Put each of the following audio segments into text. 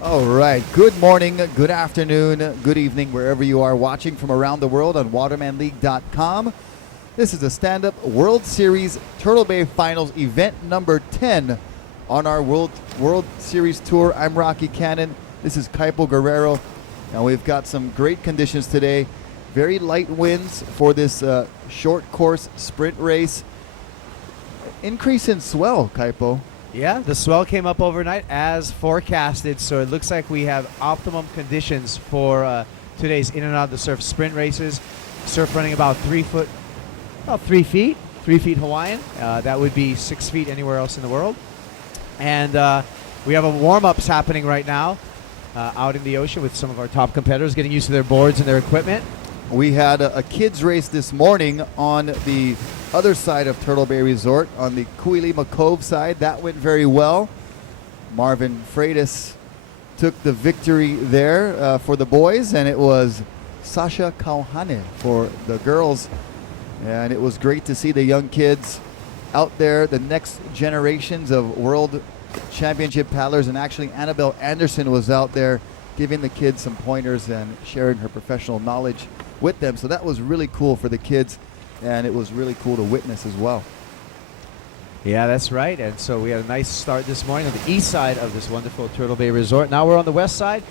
All right. Good morning, good afternoon, good evening, wherever you are watching from around the world on watermanleague.com. This is a stand-up World Series Turtle Bay Finals event number 10 on our World Series tour. I'm Rocky Cannon. This is Kaipo Guerrero. And we've got some great conditions today. Very light winds for this short course sprint race. Increase in swell, Kaipo. Yeah, the swell came up overnight as forecasted, so it looks like we have optimum conditions for today's in and out of the surf sprint races. Surf running about 3 feet, 3 feet Hawaiian. That would be 6 feet anywhere else in the world. And we have a warm-ups happening right now out in the ocean with some of our top competitors getting used to their boards and their equipment. We had a kids race this morning on the other side of Turtle Bay Resort, on the Kuilima Cove side. That went very well. Marvin Freitas took the victory there for the boys, and it was Sasha Kauhane for the girls. And it was great to see the young kids out there, the next generations of World Championship paddlers. And actually Annabelle Anderson was out there giving the kids some pointers and sharing her professional knowledge with them. So that was really cool for the kids, and it was really cool to witness as well. Yeah, that's right. And so we had a nice start this morning on the east side of this wonderful Turtle Bay Resort. Now we're on the west side.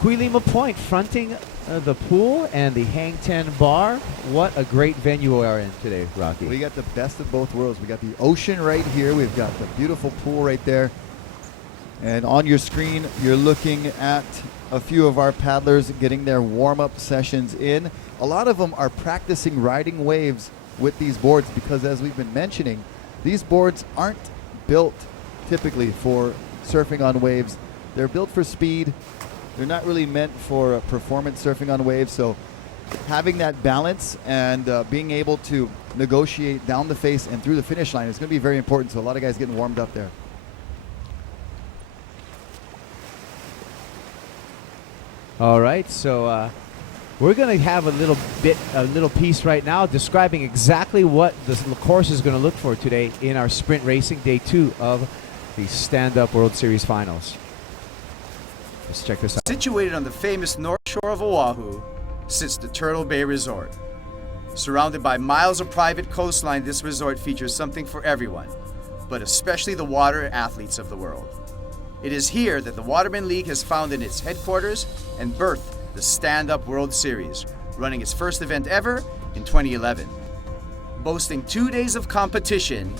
Kuilima Point fronting the pool and the Hang Ten Bar. What a great venue we are in today, Rocky. We got the best of both worlds. We got the ocean right here. We've got the beautiful pool right there. And on your screen, you're looking at a few of our paddlers getting their warm-up sessions in. A lot of them are practicing riding waves with these boards because, as we've been mentioning, these boards aren't built typically for surfing on waves. They're built for speed. They're not really meant for performance surfing on waves. So having that balance and being able to negotiate down the face and through the finish line is going to be very important. So a lot of guys getting warmed up there. All right, so we're going to have a little piece right now describing exactly what the course is going to look for today in our sprint racing day 2 of the stand-up World Series Finals. Let's check this out. Situated on the famous north shore of Oahu sits the Turtle Bay Resort. Surrounded by miles of private coastline, this resort features something for everyone, but especially the water athletes of the world. It is here that the Waterman League has founded its headquarters and birthed the Stand-Up World Series, running its first event ever in 2011. Boasting 2 days of competition,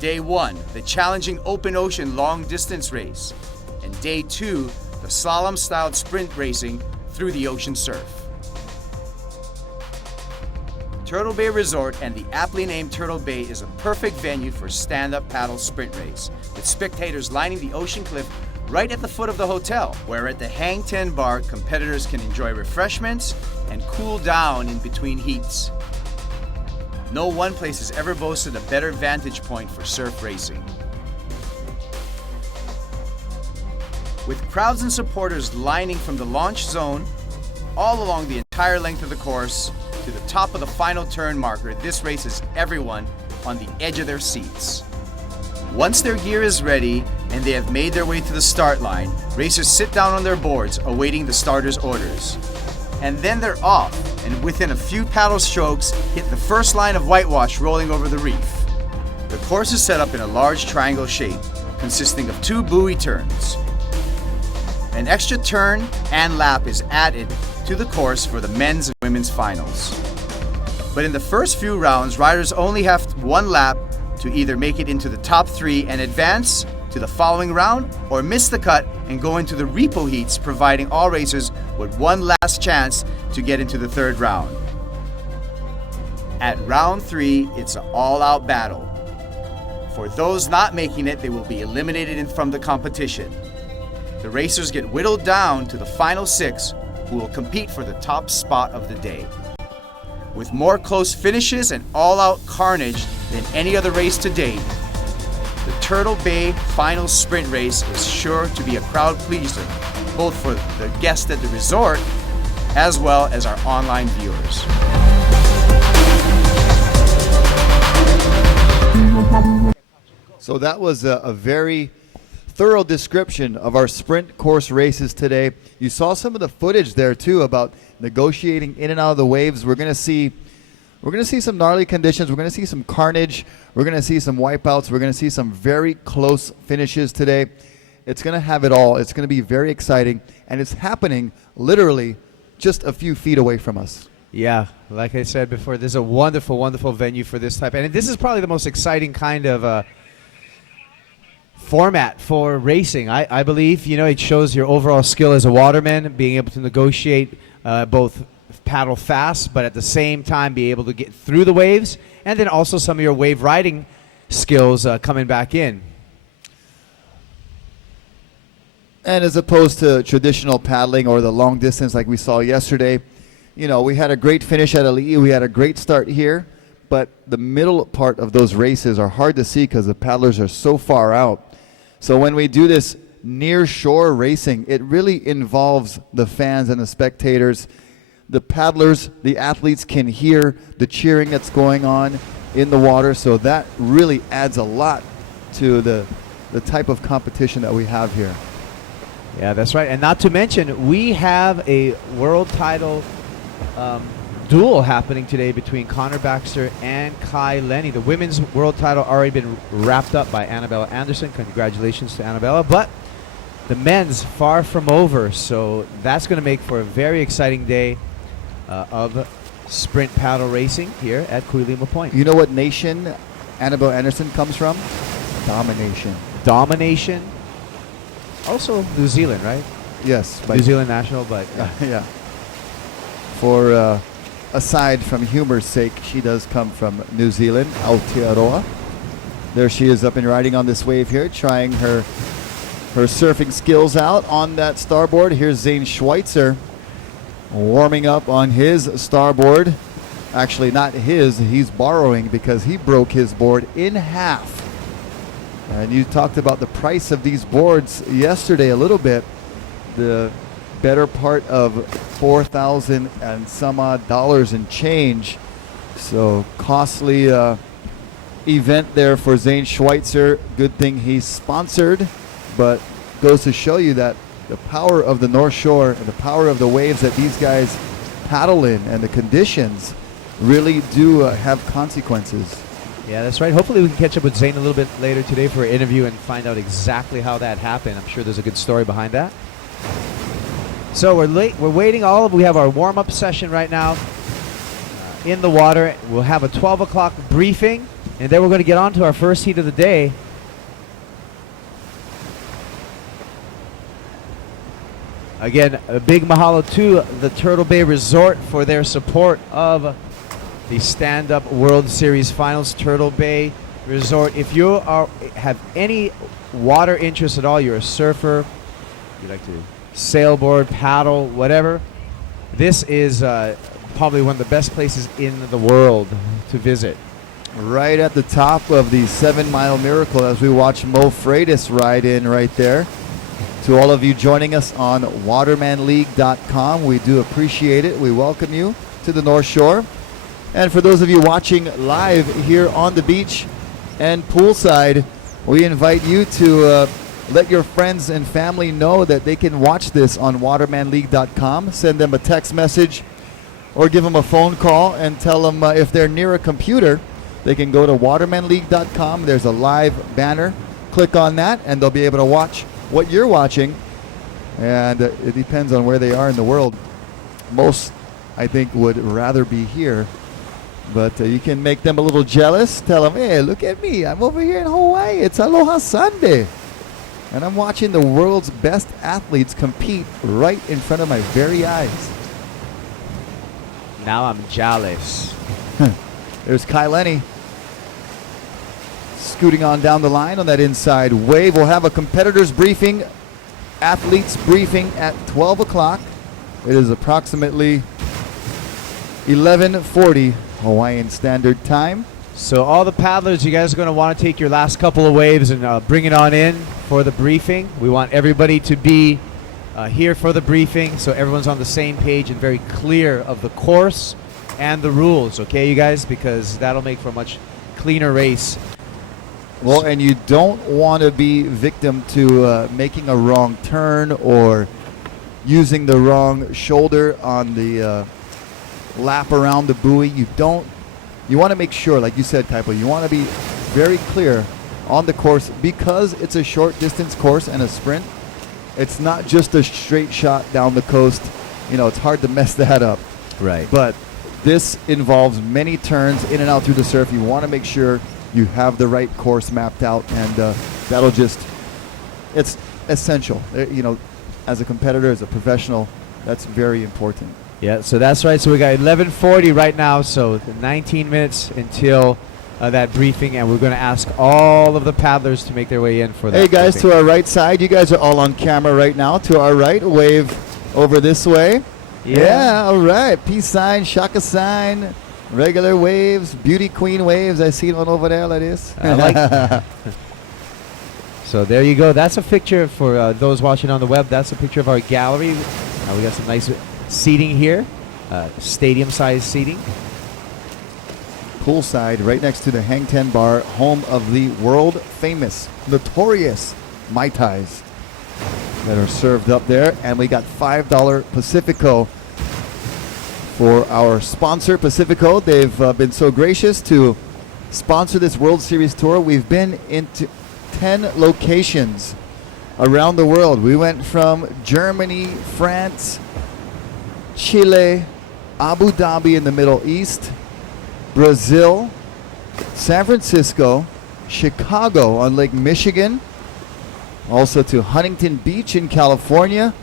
Day 1, the challenging open ocean long distance race, and Day 2, the slalom-styled sprint racing through the ocean surf. Turtle Bay Resort and the aptly named Turtle Bay is a perfect venue for stand-up paddle sprint race, with spectators lining the ocean cliff right at the foot of the hotel, where at the Hang Ten Bar, competitors can enjoy refreshments and cool down in between heats. No one place has ever boasted a better vantage point for surf racing. With crowds and supporters lining from the launch zone all along the entire length of the course to the top of the final turn marker, this races everyone on the edge of their seats. Once their gear is ready and they have made their way to the start line, racers sit down on their boards awaiting the starter's orders. And then they're off, and within a few paddle strokes, hit the first line of whitewash rolling over the reef. The course is set up in a large triangle shape, consisting of 2 buoy turns. An extra turn and lap is added to the course for the men's and women's finals. But in the first few rounds, riders only have 1 lap to either make it into the top 3 and advance to the following round, or miss the cut and go into the repo heats, providing all racers with 1 last chance to get into the 3rd round. At round 3, it's an all-out battle. For those not making it, they will be eliminated from the competition. The racers get whittled down to the final 6, who will compete for the top spot of the day. With more close finishes and all-out carnage than any other race to date, the Turtle Bay Final Sprint Race is sure to be a crowd pleaser, both for the guests at the resort as well as our online viewers. So that was a very thorough description of our sprint course races today. You saw some of the footage there too about negotiating in and out of the waves. We're going to see some gnarly conditions. We're going to see some carnage. We're going to see some wipeouts. We're going to see some very close finishes today. It's going to have it all. It's going to be very exciting, and it's happening literally just a few feet away from us. Yeah, like I said before, this is a wonderful, wonderful venue for this type. And this is probably the most exciting kind of format for racing. I believe, it shows your overall skill as a waterman, being able to negotiate both paddle fast, but at the same time be able to get through the waves, and then also some of your wave riding skills coming back in. And as opposed to traditional paddling or the long distance like we saw yesterday, we had a great finish at Ali'i. We had a great start here, but the middle part of those races are hard to see because the paddlers are so far out. So when we do this near shore racing, it really involves the fans and the spectators. The paddlers, the athletes can hear the cheering that's going on in the water, so that really adds a lot to the type of competition that we have here. Yeah, that's right. And not to mention, we have a world title duel happening today between Connor Baxter and Kai Lenny. The women's world title already been wrapped up by Annabella Anderson. Congratulations to Annabella. But the men's far from over, so that's going to make for a very exciting day of sprint paddle racing here at Kuilima Point. You know what nation Annabelle Anderson comes from? Domination. Domination. Also New Zealand, right? Yes. New Zealand national, but yeah. For aside from humor's sake, she does come from New Zealand, Aotearoa. There she is up and riding on this wave here, trying her surfing skills out on that starboard. Here's Zane Schweitzer warming up on his starboard. Actually, not his, he's borrowing because he broke his board in half. And you talked about the price of these boards yesterday a little bit. The better part of $4,000 and some odd dollars and change. So costly event there for Zane Schweitzer. Good thing he's sponsored, but goes to show you that the power of the North Shore and the power of the waves that these guys paddle in and the conditions really do have consequences. yeah, that's right. Hopefully we can catch up with Zane a little bit later today for an interview and find out exactly how that happened. I'm sure there's a good story behind that. So we're waiting. We have our warm-up session right now in the water. We'll have a 12 o'clock briefing, and then we're going to get on to our first heat of the day. Again, a big mahalo to the Turtle Bay Resort for their support of the Stand-Up World Series Finals. Turtle Bay Resort. If you have any water interest at all, you're a surfer, you like to sailboard, paddle, whatever, this is probably one of the best places in the world to visit. Right at the top of the 7 Mile Miracle as we watch Mo Freitas ride in right there. To all of you joining us on watermanleague.com, we do appreciate it. We welcome you to the North Shore. And for those of you watching live here on the beach and poolside, we invite you to let your friends and family know that they can watch this on watermanleague.com. Send them a text message or give them a phone call and tell them if they're near a computer, they can go to watermanleague.com. There's a live banner. Click on that and they'll be able to watch what you're watching. And it depends on where they are in the world. Most, I think, would rather be here. But you can make them a little jealous. Tell them, hey, look at me. I'm over here in Hawaii. It's Aloha Sunday. And I'm watching the world's best athletes compete right in front of my very eyes. Now I'm jealous. There's Kai Lenny scooting on down the line on that inside wave. We'll have a competitors briefing, athletes briefing at 12 o'clock. It is approximately 11:40 Hawaiian Standard Time. So all the paddlers, you guys are going to want to take your last couple of waves and bring it on in for the briefing. We want everybody to be here for the briefing so everyone's on the same page and very clear of the course and the rules, okay, you guys? Because that'll make for a much cleaner race. Well, and you don't want to be victim to making a wrong turn or using the wrong shoulder on the lap around the buoy. You want to make sure, like you said, Kaipo, you want to be very clear on the course because it's a short distance course and a sprint. It's not just a straight shot down the coast. It's hard to mess that up. Right. But this involves many turns in and out through the surf. You want to make sure you have the right course mapped out, and it's essential. As a competitor, as a professional, that's very important. Yeah, so that's right. So we got 11:40 right now, so 19 minutes until that briefing, and we're going to ask all of the paddlers to make their way in for that. Hey guys, briefing. to our right side, you guys are all on camera right now. To our right, wave over this way. Yeah, all right. Peace sign, shaka sign, regular waves, beauty queen waves. I see one over there like this. I like So there you go. That's a picture for those watching on the web. That's a picture of our gallery. We got some nice seating here, stadium-sized seating. Poolside, right next to the Hang Ten Bar, home of the world-famous, notorious Mai Tais that are served up there. And we got $5 Pacifico for our sponsor, Pacifico. They've been so gracious to sponsor this World Series tour. We've been into 10 locations around the world. We went from Germany, France, Chile, Abu Dhabi in the Middle East, Brazil, San Francisco, Chicago on Lake Michigan, also to Huntington Beach in California,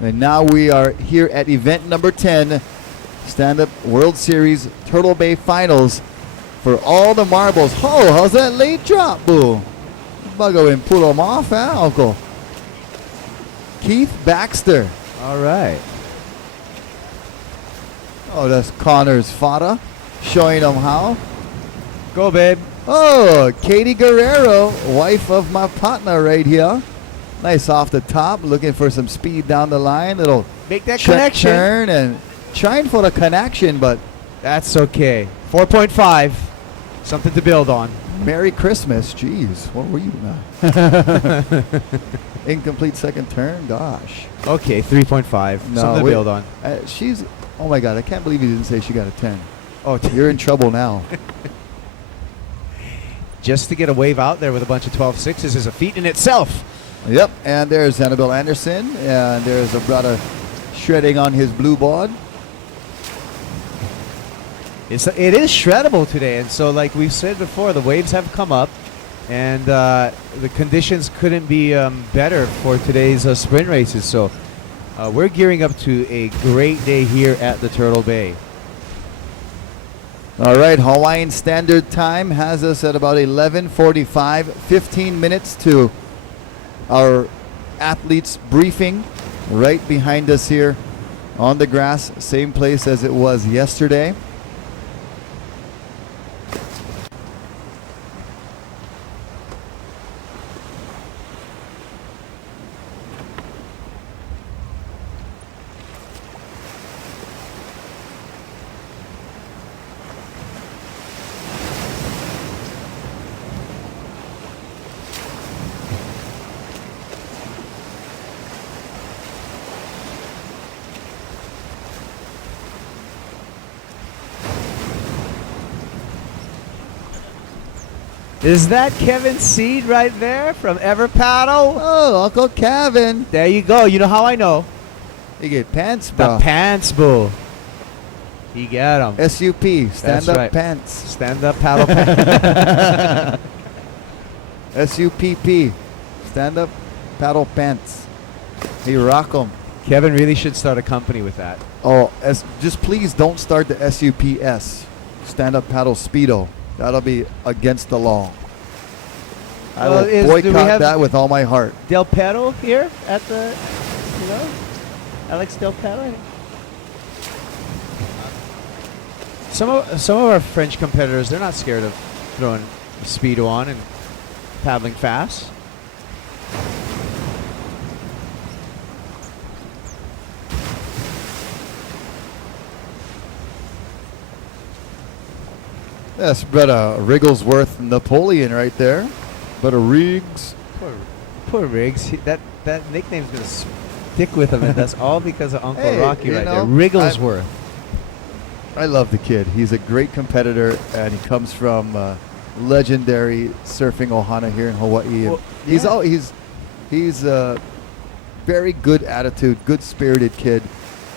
and now we are here at event number 10, Stand-Up World Series Turtle Bay Finals for all the marbles. Oh, how's that late drop, boo? Buggo and pull them off, Uncle? Keith Baxter. All right. Oh, that's Connor's Fada showing them how. Go, babe. Oh, Katie Guerrero, wife of my partner right here. Nice off the top, looking for some speed down the line. Little Make that check connection. turn and trying for the connection, but That's okay. 4.5. Something to build on. Merry Christmas. Jeez, what were you now? Incomplete second turn. Gosh. Okay, 3.5. No, Something to build on. She's. Oh my God! I can't believe you didn't say she got a 10. Oh, You're in trouble now. just to get a wave out there with a bunch of 12.6s is a feat in itself. Yep, and there's Annabelle Anderson, and there's a brother shredding on his blue board. It is shreddable today, and so like we've said before, the waves have come up, and the conditions couldn't be better for today's sprint races. So we're gearing up to a great day here at the Turtle Bay. All right, Hawaiian Standard Time has us at about 11:45, 15 minutes to our athletes briefing right behind us here on the grass, same place as it was yesterday. Is that Kevin Seed right there from Ever Paddle? Oh, Uncle Kevin. There you go. You know how I know? You get pants, The bro. pants bull. He got them. SUP, stand That's up right. pants. Stand up paddle pants. SUPP, stand up paddle pants. He rock 'em. Kevin really should start a company with that. Oh, just please don't start the SUPS, stand up paddle speedo. That'll be against the law. I Well, will do we boycott have- that with all my heart. Del Perro here at the, Alex Del Perro. I think. Some of our French competitors, they're not scared of throwing speedo on and paddling fast. That's brother Wrigglesworth Napoleon right there. But a Riggs. Poor Riggs. That nickname's gonna stick with him, and that's all because of Uncle Hey, Rocky you right know, there. Wrigglesworth. I love the kid. He's a great competitor, and he comes from legendary surfing ohana here in Hawaii. And Well, he's yeah. all he's a very good attitude, good spirited kid.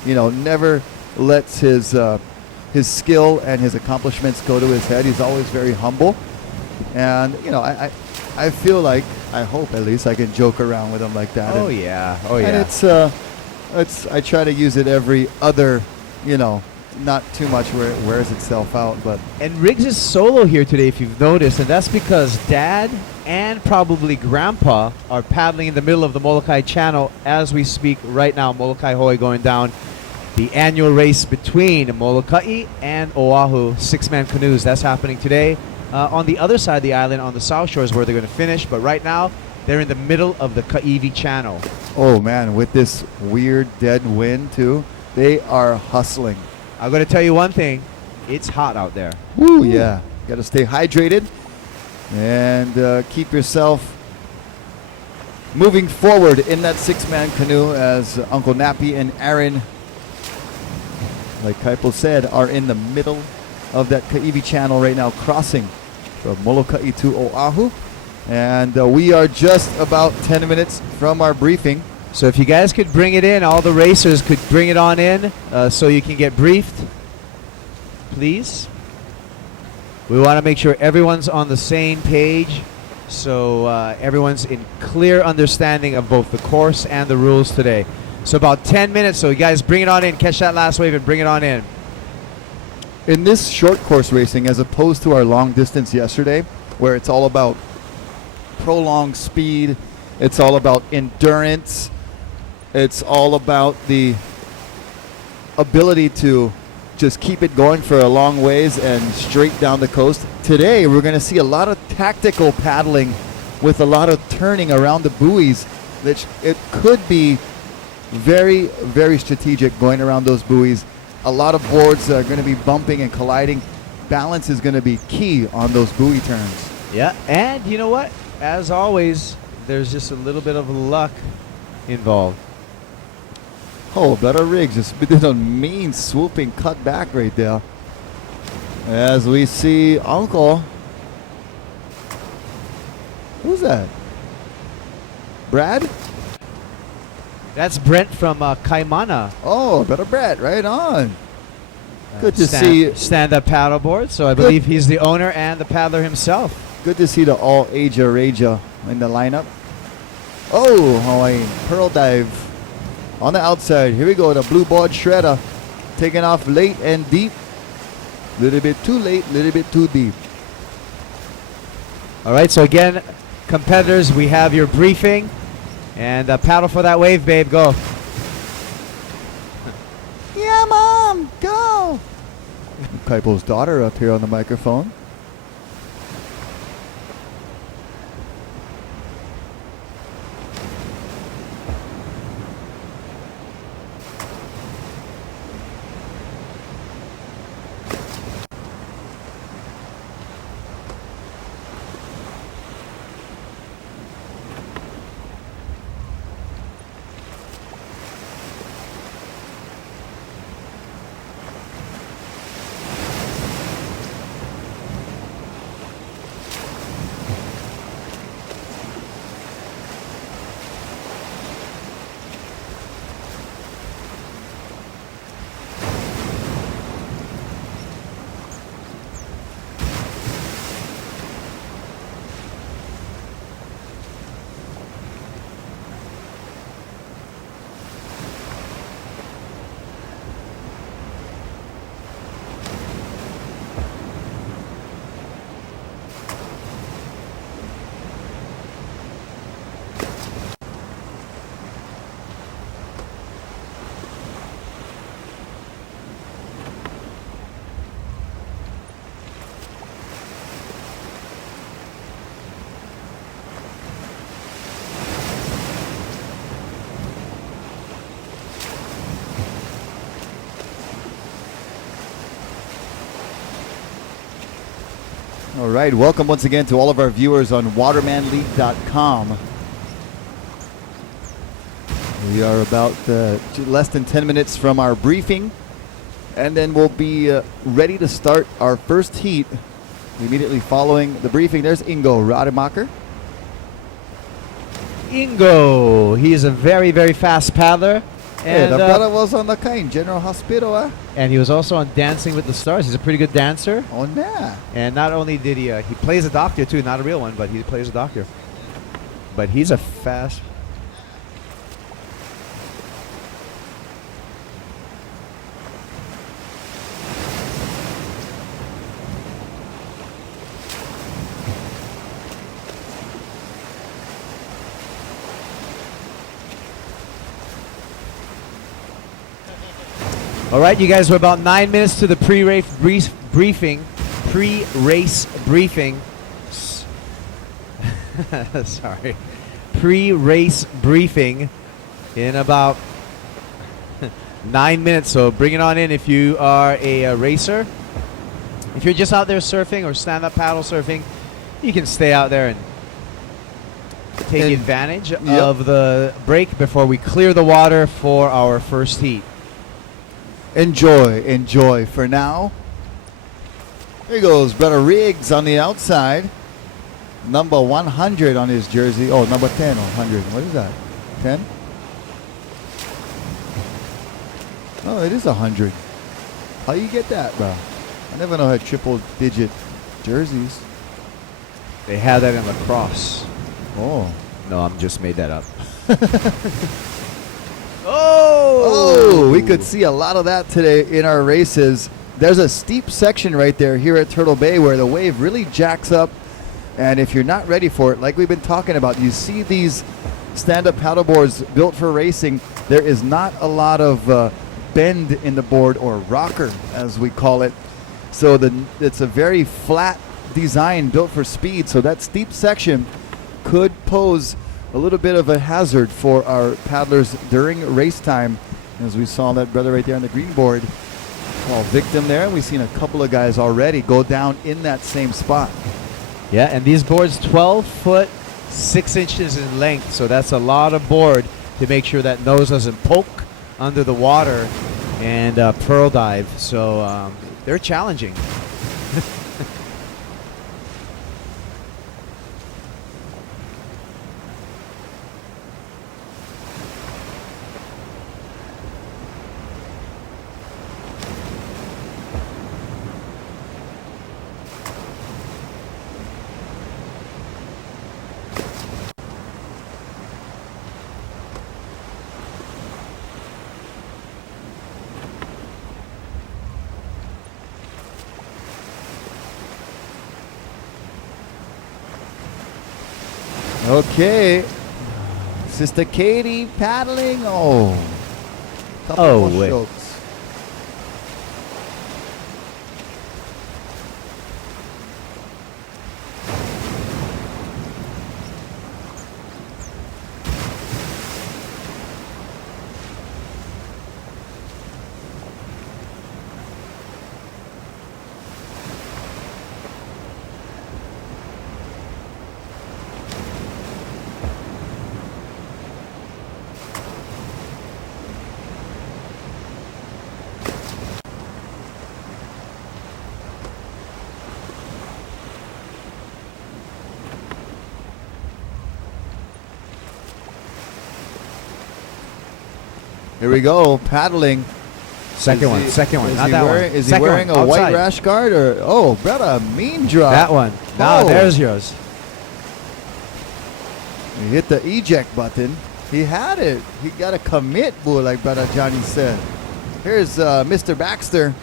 You know, never lets his skill and his accomplishments go to his head. He's always very humble, and you know, I feel like, I hope at least, I can joke around with him like that. Oh And- yeah. And it's I try to use it every other, you know, not too much where it wears itself out, but And Riggs is solo here today, if you've noticed, and that's because Dad and probably Grandpa are paddling in the middle of the Molokai Channel as we speak right now. Molokai Hoi going down. The annual race between Molokai and Oahu, 6-man canoes. That's happening today on the other side of the island, on the south shores, where they're going to finish. But right now, they're in the middle of the Kaiwi Channel. oh man, with this weird dead wind too, they are hustling. I'm going to tell you one thing. It's hot out there. Woo, yeah. Got to stay hydrated and keep yourself moving forward in that 6-man canoe as Uncle Nappy and Aaron, like Kaipo said, are in the middle of that Kaiwi Channel right now, crossing from Molokai to Oahu. And we are just about 10 minutes from our briefing. So if you guys could bring it in, all the racers could bring it on in so you can get briefed, please. We want to make sure everyone's on the same page, so everyone's in clear understanding of both the course and the rules today. So about 10 minutes, so you guys bring it on in, catch that last wave and bring it on in. In this short course racing, as opposed to our long distance yesterday, where it's all about prolonged speed, it's all about endurance, it's all about the ability to just keep it going for a long ways and straight down the coast. Today, we're going to see a lot of tactical paddling with a lot of turning around the buoys. Which it could be very, very strategic going around those buoys. A lot of boards are going to be bumping and colliding. Balance is going to be key on those buoy turns. Yeah, and you know what? As always, there's just a little bit of luck involved. Oh, better Riggs just did a mean swooping cut back right there. As we see Uncle. Who's that? Brad? That's Brent from Kaimana. Oh, better Brad, right on. Good to see. Stand-up paddleboard. So I believe he's the owner and the paddler himself. Good to see the all Asia Raja in the lineup. Oh, Hawaiian pearl dive on the outside. Here we go, the blue board shredder taking off late and deep. Little bit too late, little bit too deep. All right, so again, competitors, we have your briefing. And paddle for that wave, babe. Go. Yeah, Mom, go. Kaipo's daughter up here on the microphone. All right, welcome once again to all of our viewers on watermanleague.com. We are about less than 10 minutes from our briefing, and then we'll be ready to start our first heat immediately following the briefing. There's Ingo Rademacher. Ingo, he is a very, very fast paddler. And the brother was on the kind General Hospital, and he was also on Dancing with the Stars. He's a pretty good dancer. Oh, yeah. And not only did he plays a doctor too, not a real one, but he plays a doctor. But he's a fast. All right, you guys, we're about 9 minutes to the pre-race briefing. Pre-race briefing. Sorry. Pre-race briefing in about 9 minutes. So bring it on in if you are a racer. If you're just out there surfing or stand-up paddle surfing, you can stay out there and take advantage of the break before we clear the water for our first heat. Enjoy for now. Here goes brother Riggs on the outside. Number 100 on his jersey. Oh, number 10 or 100. What is that? 10? Oh, it is 100. How you get that, bro? I never know how triple-digit jerseys. They had that in lacrosse. Oh. No, I'm just made that up. Oh, we could see a lot of that today in our races. There's a steep section right there here at Turtle Bay where the wave really jacks up. And if you're not ready for it, like we've been talking about, you see these stand-up paddleboards built for racing. There is not a lot of bend in the board, or rocker, as we call it. So it's a very flat design built for speed. So that steep section could pose a little bit of a hazard for our paddlers during race time, as we saw that brother right there on the green board fall victim there. We've seen a couple of guys already go down in that same spot. Yeah, and these boards 12 foot 6 inches in length, so that's a lot of board to make sure that nose doesn't poke under the water and pearl dive. So they're challenging. Okay. Sister Katie paddling. Oh. Couple more wait. strokes. Here we go, paddling. Second one, Is he he wearing a white rash guard or brother, mean drop? That one. Now Oh. there's yours. He hit the eject button. He had it. He got to commit, boy, like brother Johnny said. Here's Mr. Baxter,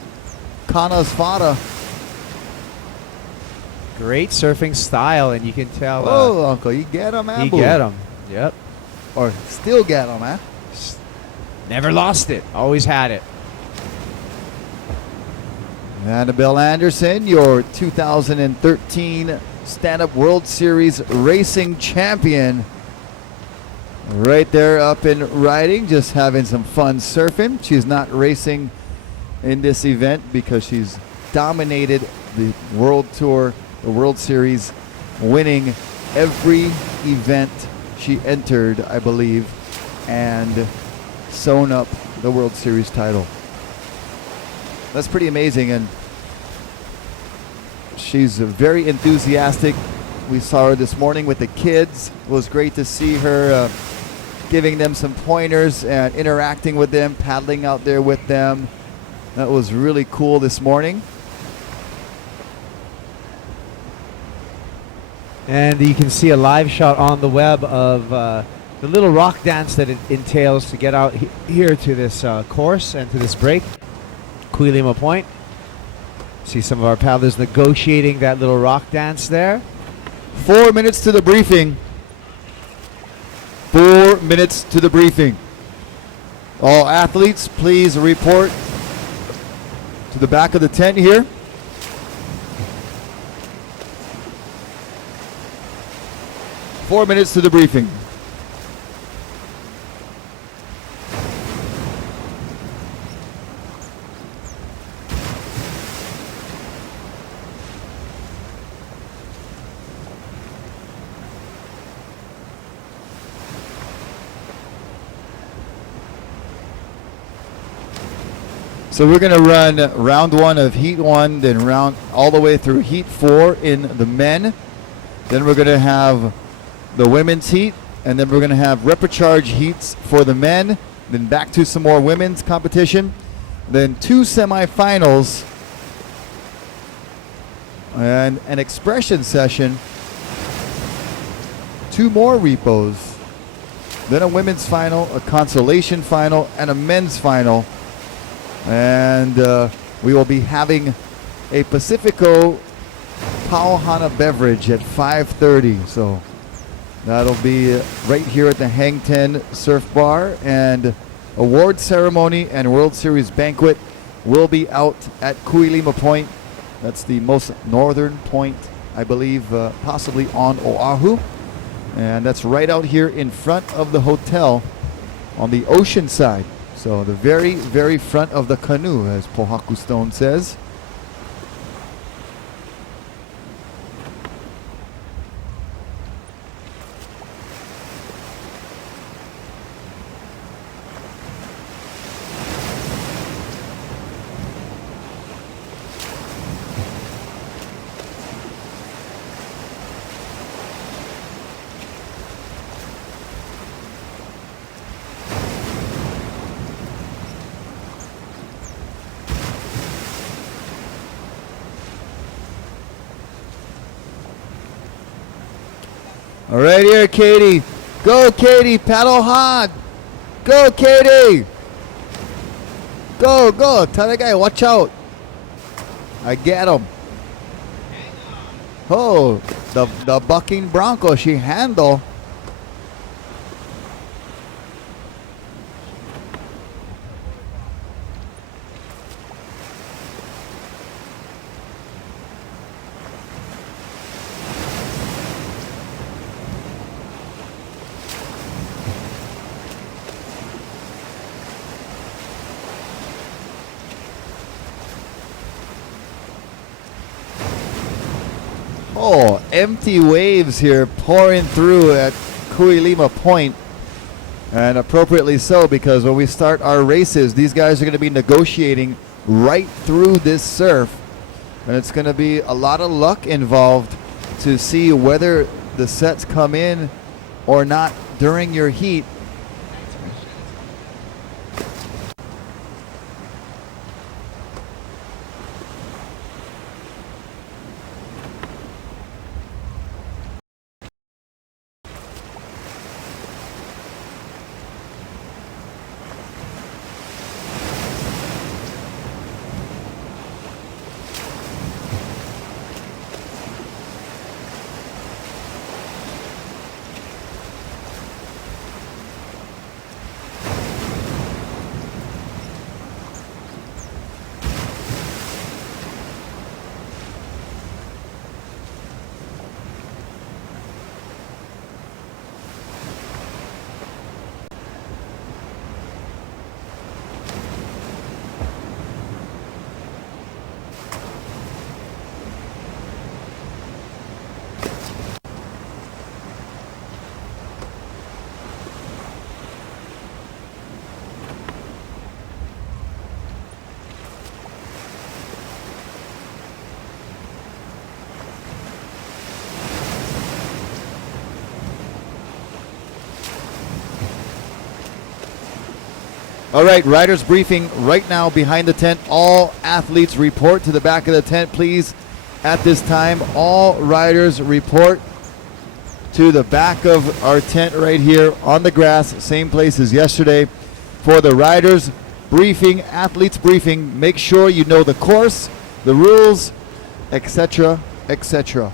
Kana's father. Great surfing style, and you can tell. Oh, uncle, you get him, man. He get him. Yep. Or still get him, man. Never lost it. Always had it. Annabelle Anderson, your 2013 Stand-Up World Series Racing Champion. Right there up and riding, just having some fun surfing. She's not racing in this event because she's dominated the World Tour the World Series, winning every event she entered, I believe, and sewn up the World Series title. That's pretty amazing, and she's very enthusiastic. We saw her this morning with the kids. It was great to see her giving them some pointers and interacting with them, paddling out there with them. That was really cool this morning. And you can see a live shot on the web of the little rock dance that it entails to get out here to this course and to this break, Kuilima Point. See some of our paddlers negotiating that little rock dance there. 4 minutes to the briefing. 4 minutes to the briefing. All athletes, please report to the back of the tent here. Four minutes to the briefing. So we're going to run round one of heat one, then round all the way through heat four in the men. Then we're going to have the women's heat, and then we're going to have repecharge heats for the men, then back to some more women's competition, then two semifinals, and an expression session, two more repos, then a women's final, a consolation final, and a men's final. And we will be having a Pacifico Pauhana beverage at 5:30. So that'll be right here at the Hang Ten Surf Bar. And award ceremony and World Series banquet will be out at Kuilima Point. That's the most northern point, I believe, possibly on Oahu. And that's right out here in front of the hotel on the ocean side. So the very, very front of the canoe, as Pohaku Stone says. All right, here, Katie. Go, Katie. Paddle hard. Go, Katie. Go, go. Tell the guy, watch out. I get him. Oh, the bucking bronco. She handle. Oh, empty waves here pouring through at Kuilima Point. And appropriately so, because when we start our races, these guys are going to be negotiating right through this surf. And it's going to be a lot of luck involved to see whether the sets come in or not during your heat. All right, riders briefing right now behind the tent. All athletes report to the back of the tent, please. At this time, all riders report to the back of our tent right here on the grass, same place as yesterday. For the riders briefing, athletes briefing, make sure you know the course, the rules, etc., etc.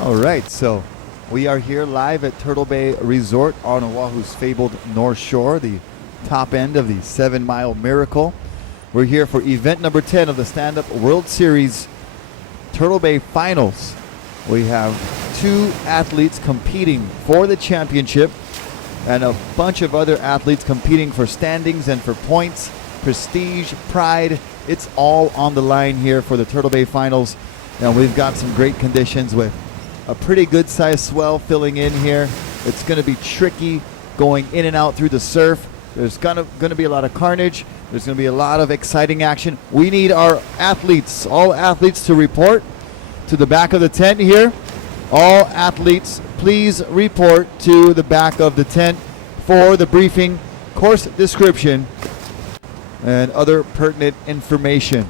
All right, so we are here live at Turtle Bay Resort on Oahu's fabled North Shore, the top end of the 7 Mile Miracle. We're here for event number 10 of the Stand-Up World Series Turtle Bay Finals. We have 2 athletes competing for the championship and a bunch of other athletes competing for standings and for points, prestige, pride. It's all on the line here for the Turtle Bay Finals. And we've got some great conditions with a pretty good sized swell filling in here. It's going to be tricky going in and out through the surf. There's going to be a lot of carnage. There's going to be a lot of exciting action. We need our athletes, all athletes, to report to the back of the tent here. All athletes, please report to the back of the tent for the briefing, course description, and other pertinent information.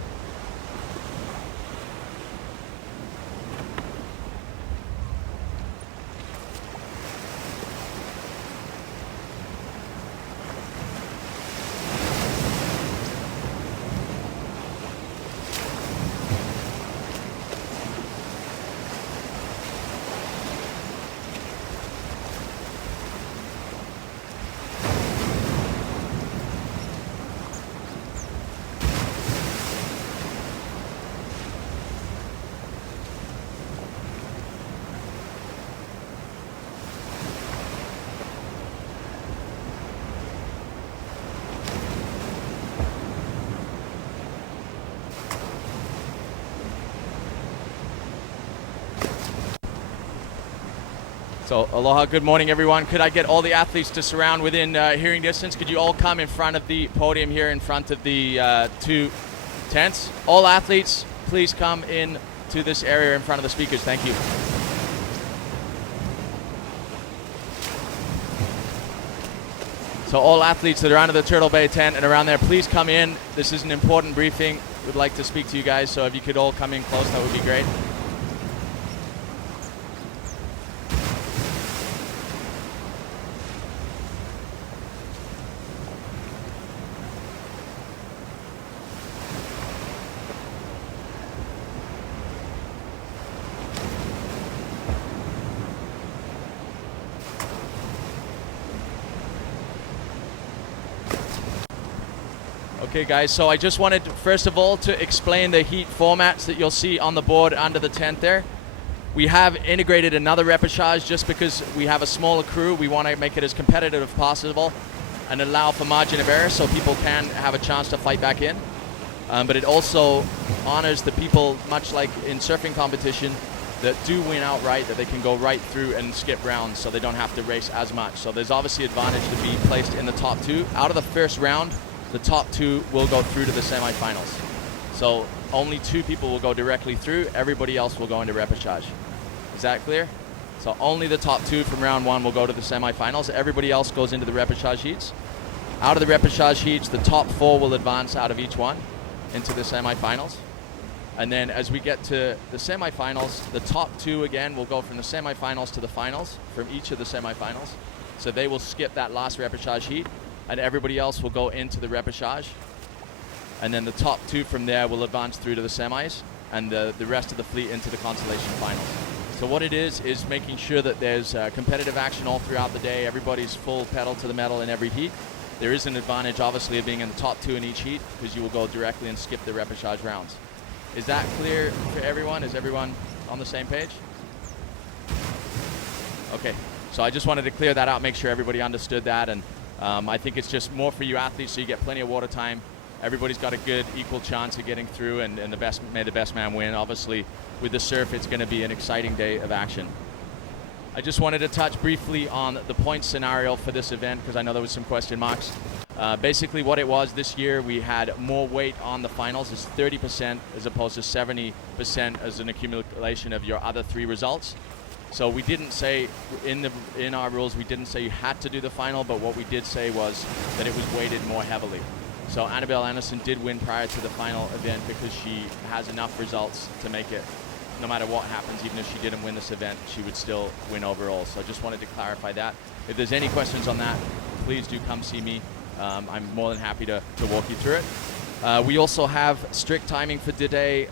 So aloha, good morning everyone. Could I get all the athletes to surround within hearing distance? Could you all come in front of the podium here in front of the 2 tents? All athletes, please come in to this area in front of the speakers. Thank you. So all athletes that are under the Turtle Bay tent and around there, please come in. This is an important briefing. We'd like to speak to you guys, so if you could all come in close, that would be great. Okay guys, so I just wanted first of all to explain the heat formats that you'll see on the board under the tent there. We have integrated another repechage just because we have a smaller crew. We want to make it as competitive as possible and allow for margin of error so people can have a chance to fight back in. But it also honors the people, much like in surfing competition, that do win outright, that they can go right through and skip rounds so they don't have to race as much. So there's obviously advantage to be placed in the top 2. Out of the first round, the top 2 will go through to the semifinals. So only 2 people will go directly through. Everybody else will go into repechage. Is that clear? So only the top 2 from round 1 will go to the semifinals. Everybody else goes into the repechage heats. Out of the repechage heats, the top 4 will advance out of each one into the semifinals. And then as we get to the semifinals, the top 2 again will go from the semifinals to the finals from each of the semifinals. So they will skip that last repechage heat. and everybody else will go into the repechage. And then the top 2 from there will advance through to the semis, and the rest of the fleet into the consolation finals. So what it is making sure that there's competitive action all throughout the day. Everybody's full pedal to the metal in every heat. There is an advantage, obviously, of being in the top 2 in each heat, because you will go directly and skip the repechage rounds. Is that clear for everyone? Is everyone on the same page? Okay, so I just wanted to clear that out, make sure everybody understood that, and I think it's just more for you athletes, so you get plenty of water time. Everybody's got a good equal chance of getting through, and may the best man win. Obviously, with the surf, it's going to be an exciting day of action. I just wanted to touch briefly on the point scenario for this event, because I know there was some question marks. Basically what it was this year, we had more weight on the finals, is 30% as opposed to 70% as an accumulation of your other 3 results. So we didn't say, in our rules, we didn't say you had to do the final, but what we did say was that it was weighted more heavily. So Annabelle Anderson did win prior to the final event because she has enough results to make it. No matter what happens, even if she didn't win this event, she would still win overall. So I just wanted to clarify that. If there's any questions on that, please do come see me. I'm more than happy to walk you through it. We also have strict timing for today.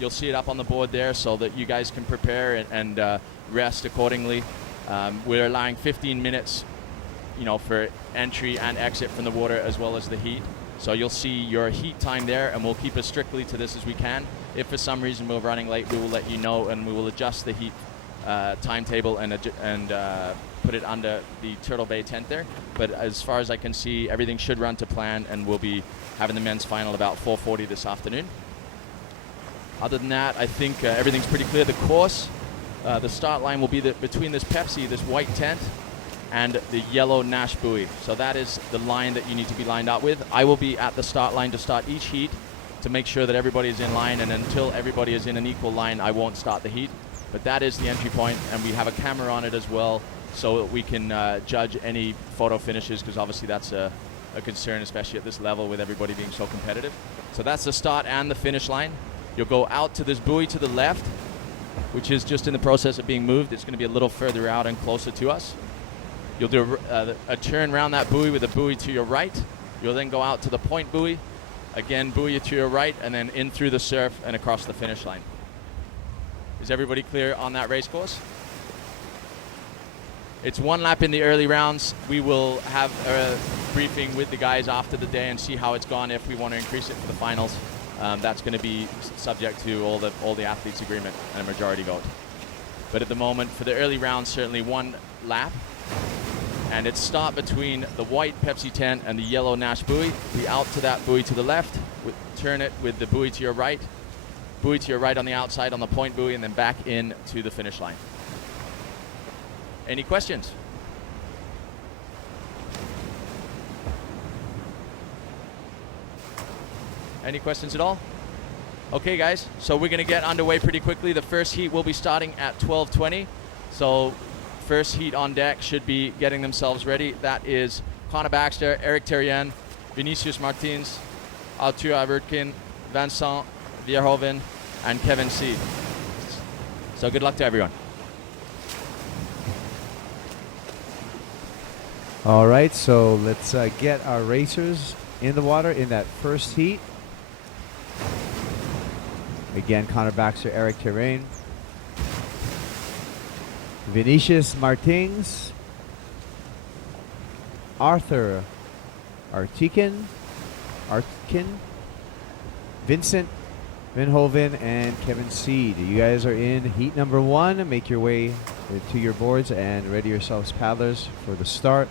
You'll see it up on the board there so that you guys can prepare and rest accordingly. We're allowing 15 minutes, for entry and exit from the water, as well as the heat. So you'll see your heat time there, and we'll keep as strictly to this as we can. If for some reason we're running late, we will let you know, and we will adjust the heat timetable and put it under the Turtle Bay tent there. But as far as I can see, everything should run to plan, and we'll be having the men's final about 4:40 this afternoon. Other than that, I think everything's pretty clear. The course, the start line will be between this Pepsi, this white tent, and the yellow Nash buoy. So that is the line that you need to be lined up with. I will be at the start line to start each heat to make sure that everybody is in line, and until everybody is in an equal line, I won't start the heat. But that is the entry point, and we have a camera on it as well, so that we can judge any photo finishes, because obviously that's a concern, especially at this level with everybody being so competitive. So that's the start and the finish line. You'll go out to this buoy to the left, which is just in the process of being moved. It's going to be a little further out and closer to us. You'll do a turn around that buoy with a buoy to your right. You'll then go out to the point buoy, again buoy to your right, and then in through the surf and across the finish line. Is everybody clear on that race course? It's 1 lap in the early rounds. We will have a briefing with the guys after the day and see how it's gone if we want to increase it for the finals. That's going to be subject to all the athletes' agreement and a majority vote. But at the moment, for the early rounds, certainly 1 lap. And it's start between the white Pepsi tent and the yellow Nash buoy. Be out to that buoy to the left, turn it with the buoy to your right on the outside on the point buoy, and then back in to the finish line. Any questions? Any questions at all? Okay, guys, so we're going to get underway pretty quickly. The first heat will be starting at 12:20. So first heat on deck should be getting themselves ready. That is Connor Baxter, Eric Terrien, Vinicius Martins, Arthur Avertkin, Vincent Vierhoven, and Kevin Seed. So good luck to everyone. All right, so let's get our racers in the water in that first heat. Again, Connor Baxter, Eric Terrain, Vinicius Martins, Arthur Artkin, Vincent Vinhoven, and Kevin Seed. You guys are in heat number 1. Make your way to your boards and ready yourselves, paddlers, for the start.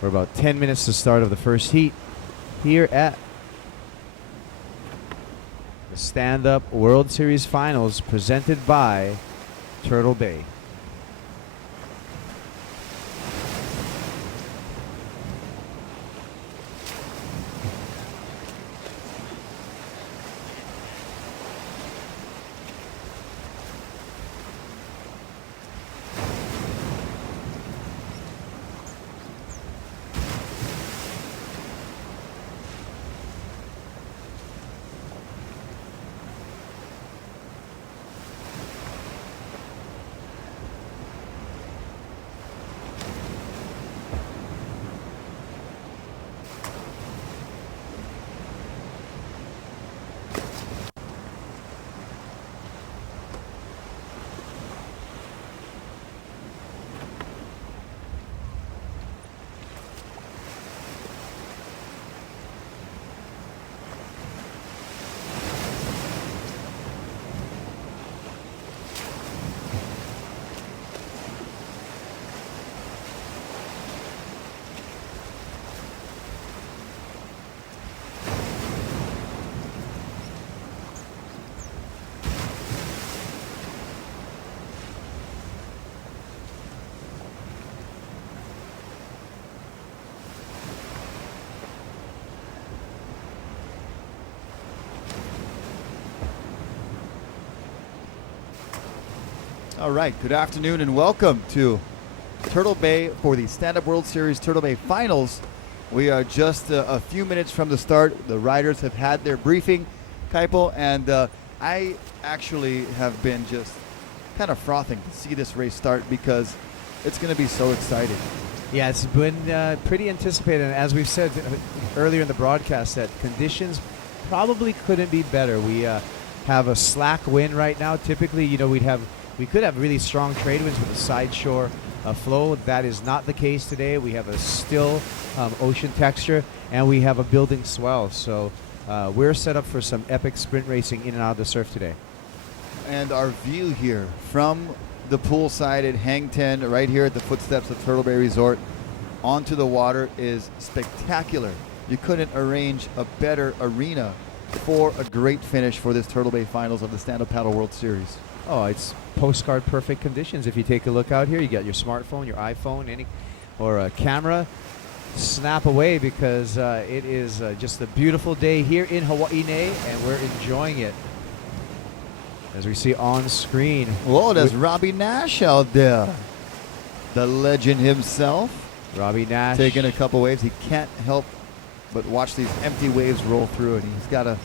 We're about 10 minutes to start of the first heat here at the Stand-Up World Series Finals presented by Turtle Bay. All right, good afternoon and welcome to Turtle Bay for the Stand-Up World Series Turtle Bay Finals. We are just a few minutes from the start. The riders have had their briefing, Kaipo, and I actually have been just kind of frothing to see this race start because it's going to be so exciting. Yeah, it's been pretty anticipated, and as we've said earlier in the broadcast, that conditions probably couldn't be better. We have a slack wind right now. Typically, we could have really strong trade winds with a side shore flow. That is not the case today. We have a still ocean texture, and we have a building swell. So we're set up for some epic sprint racing in and out of the surf today. And our view here from the poolside Hang 10 right here at the footsteps of Turtle Bay Resort onto the water is spectacular. You couldn't arrange a better arena for a great finish for this Turtle Bay Finals of the Stand-Up Paddle World Series. Oh, it's postcard perfect conditions. If you take a look out here, you got your smartphone, your iPhone, or a camera, snap away because it is just a beautiful day here in Hawaii, and we're enjoying it. As we see on screen. Whoa, there's Robbie Nash out there. The legend himself. Robbie Nash. Taking a couple waves. He can't help but watch these empty waves roll through, and he's got to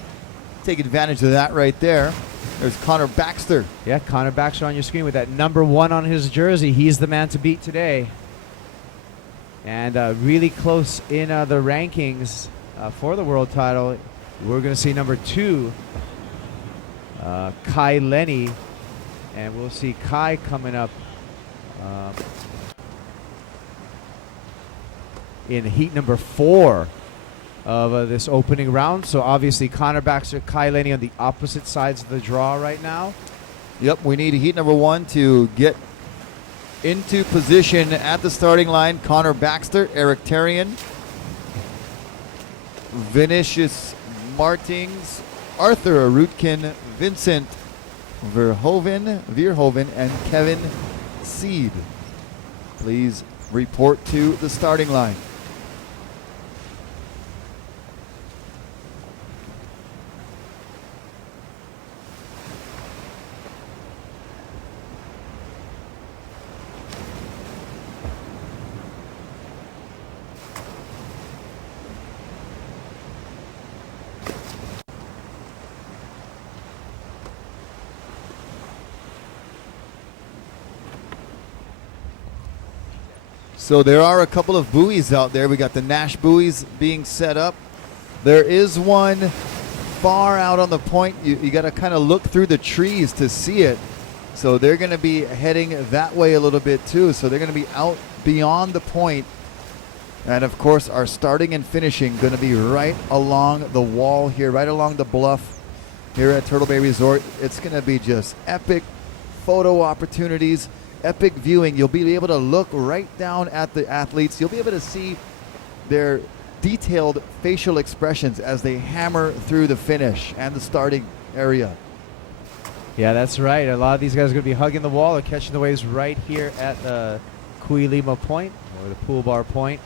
take advantage of that right there. There's Connor Baxter. Yeah, Connor Baxter on your screen with that number 1 on his jersey. He's the man to beat today. And really close in the rankings for the world title. We're going to see number 2, Kai Lenny. And we'll see Kai coming up in heat number 4 of this opening round. So obviously Connor Baxter, Kai Lenny on the opposite sides of the draw right now. Yep, we need heat number 1 to get into position at the starting line. Connor Baxter, Eric Tarian, Vinicius Martins, Arthur Rootkin, Vincent Veerhoven, and Kevin Seed. Please report to the starting line. So there are a couple of buoys out there. We got the Nash buoys being set up. There is one far out on the point. You got to kind of look through the trees to see it. So they're going to be heading that way a little bit too. So they're going to be out beyond the point. And of course, our starting and finishing going to be right along the wall here, right along the bluff here at Turtle Bay Resort. It's going to be just epic photo opportunities. Epic viewing. You'll be able to look right down at the athletes. You'll be able to see their detailed facial expressions as they hammer through the finish and the starting area. Yeah, that's right. A lot of these guys are going to be hugging the wall or catching the waves right here at the Kuilima Point or the Pool Bar Point,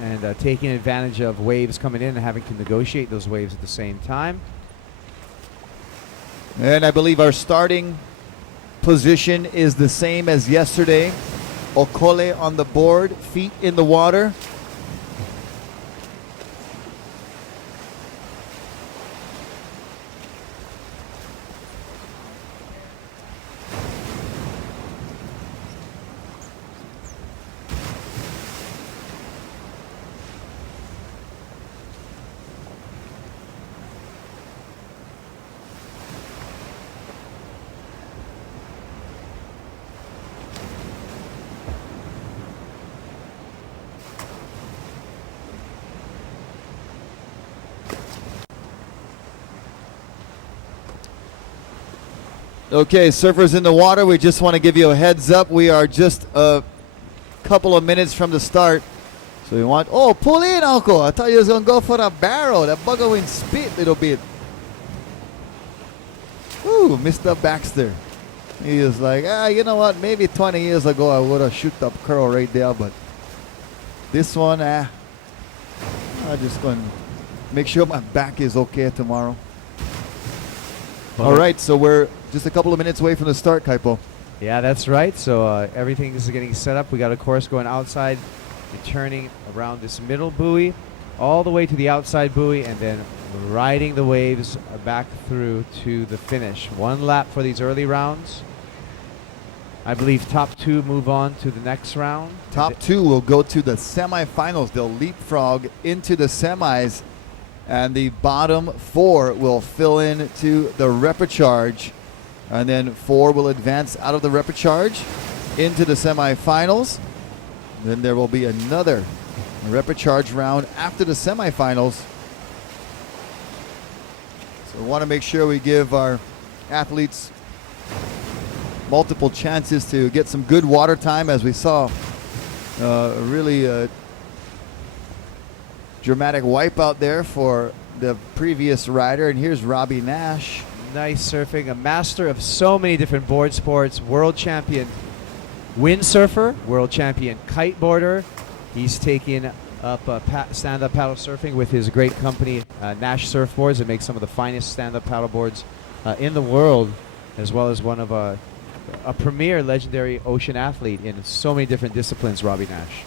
and taking advantage of waves coming in and having to negotiate those waves at the same time. And I believe our starting position is the same as yesterday. Okole on the board, feet in the water. Okay, surfers in the water, we just want to give you a heads up. We are just a couple of minutes from the start. So we want, oh, pull in, Uncle. I thought you was going to go for the barrel. That bugger went spit a little bit. Ooh, Mr. Baxter. He was like, you know what? Maybe 20 years ago I would have shoot up curl right there, but this one, I'm just going to make sure my back is okay tomorrow. All right, so we're just a couple of minutes away from the start, Kaipo. Yeah, that's right. So everything is getting set up. We got a course going outside, returning around this middle buoy, all the way to the outside buoy, and then riding the waves back through to the finish. One lap for these early rounds. I believe top 2 move on to the next round. Top 2 will go to the semifinals. They'll leapfrog into the semis, and the bottom 4 will fill in to the repechage, and then 4 will advance out of the repechage into the semifinals. Then there will be another repechage round after the semifinals. So we want to make sure we give our athletes multiple chances to get some good water time, as we saw a really dramatic wipeout there for the previous rider. And here's Robbie Nash. Nice surfing, a master of so many different board sports, world champion windsurfer, world champion kiteboarder. He's taking up stand-up paddle surfing with his great company, Nash Surfboards, that makes some of the finest stand-up paddle boards in the world, as well as one of a premier legendary ocean athlete in so many different disciplines, Robbie Nash.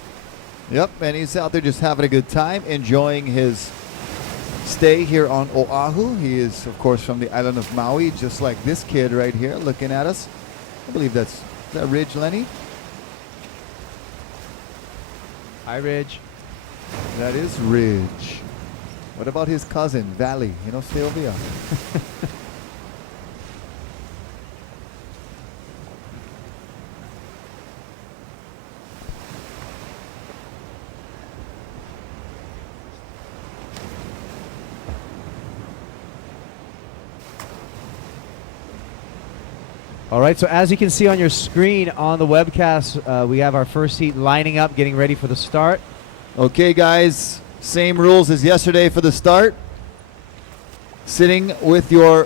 Yep, and he's out there just having a good time, enjoying his stay here on Oahu. He is, of course, from the island of Maui, just like this kid right here looking at us. I believe is that Ridge, Lenny? Hi, Ridge. That is Ridge. What about his cousin, Valley? You know, Sylvia. All right, so as you can see on your screen on the webcast, we have our first heat lining up, getting ready for the start. Okay, guys, same rules as yesterday for the start. Sitting with your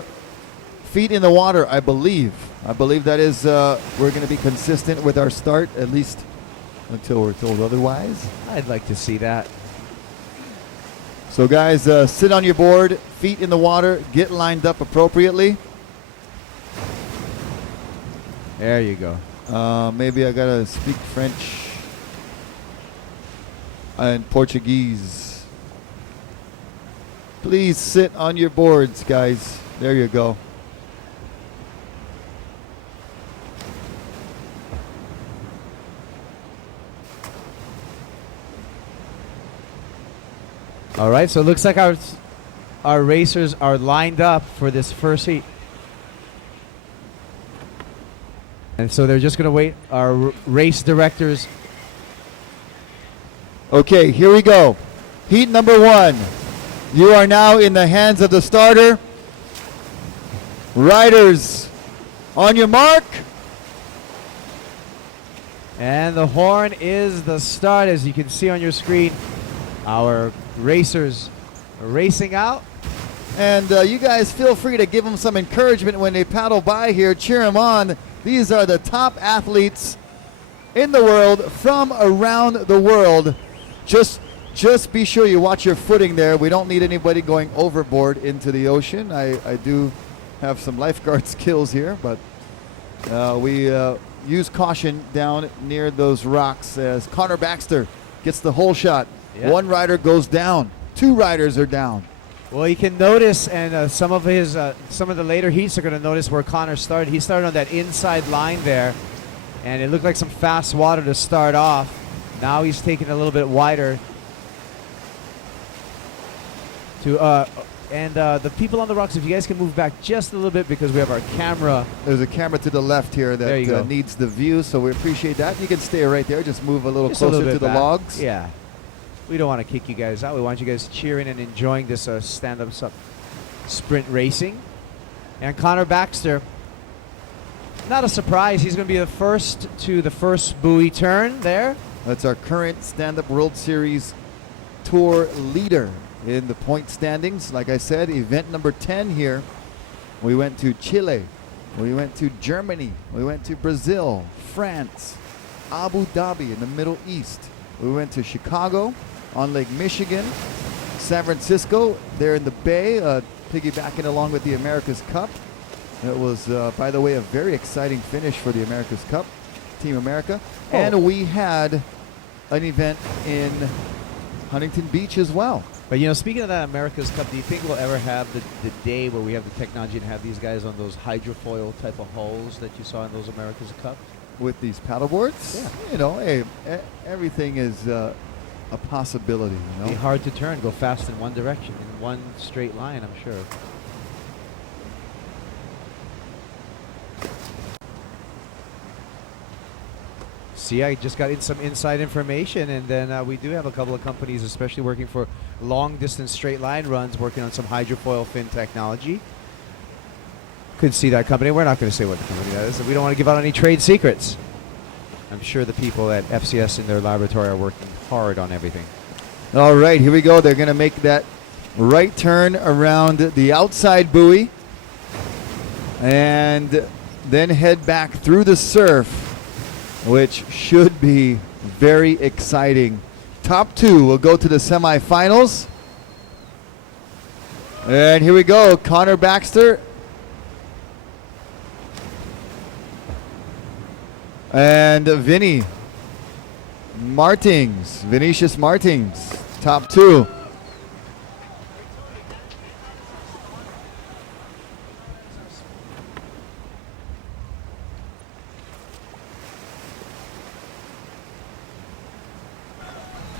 feet in the water, I believe. I believe that is, we're going to be consistent with our start, at least until we're told otherwise. I'd like to see that. So, guys, sit on your board, feet in the water, get lined up appropriately. There you go. Maybe I gotta speak French and Portuguese. Please sit on your boards, guys. There you go. All right, so it looks like our racers are lined up for this first heat. And so they're just going to wait our race directors. Okay, here we go. Heat number 1. You are now in the hands of the starter. Riders, on your mark. And the horn is the start. As you can see on your screen, our racers are racing out. And you guys feel free to give them some encouragement when they paddle by here. Cheer them on. These are the top athletes in the world from around the world. Just be sure you watch your footing there. We don't need anybody going overboard into the ocean. I do have some lifeguard skills here, but we use caution down near those rocks as Connor Baxter gets the hole shot. Yeah. One rider goes down. 2 riders are down. Well, you can notice, and some of the later heats are going to notice where Connor started. He started on that inside line there, and it looked like some fast water to start off. Now he's taking a little bit wider. The people on the rocks, if you guys can move back just a little bit, because we have our camera. There's a camera to the left here that needs the view, so we appreciate that. You can stay right there. Just move a little closer to the logs. Yeah. We don't want to kick you guys out. We want you guys cheering and enjoying this stand-up sprint racing. And Connor Baxter, not a surprise. He's going to be the first to the first buoy turn there. That's our current Stand-Up World Series Tour leader in the point standings. Like I said, event number 10 here. We went to Chile. We went to Germany. We went to Brazil, France, Abu Dhabi in the Middle East. We went to Chicago, on Lake Michigan, San Francisco, there in the Bay, piggybacking along with the America's Cup. It was, by the way, a very exciting finish for the America's Cup, Team America. Oh. And we had an event in Huntington Beach as well. But, you know, speaking of that America's Cup, do you think we'll ever have the day where we have the technology to have these guys on those hydrofoil type of hulls that you saw in those America's Cups? With these paddle boards? Yeah. You know, hey, everything is a possibility, you Be know? hard to turn, go fast in one direction, in one straight line, I'm sure. See, I just got in some inside information, and then we do have a couple of companies, especially working for long-distance straight line runs, working on some hydrofoil fin technology. Could see that company. We're not going to say what the company that is. We don't want to give out any trade secrets. I'm sure the people at FCS in their laboratory are working hard on everything. All right, here we go. They're going to make that right turn around the outside buoy and then head back through the surf, which should be very exciting. Top two will go to the semifinals. And here we go. Connor Baxter and Vinicius Martins, top two.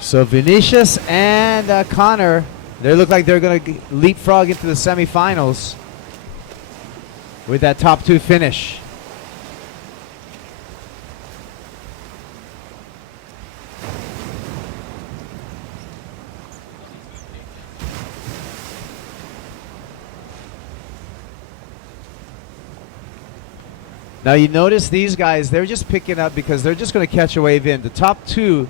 So Vinicius and Connor, they look like they're going to leapfrog into the semifinals with that top two finish. Now you notice these guys, they're just picking up because they're just going to catch a wave in. The top two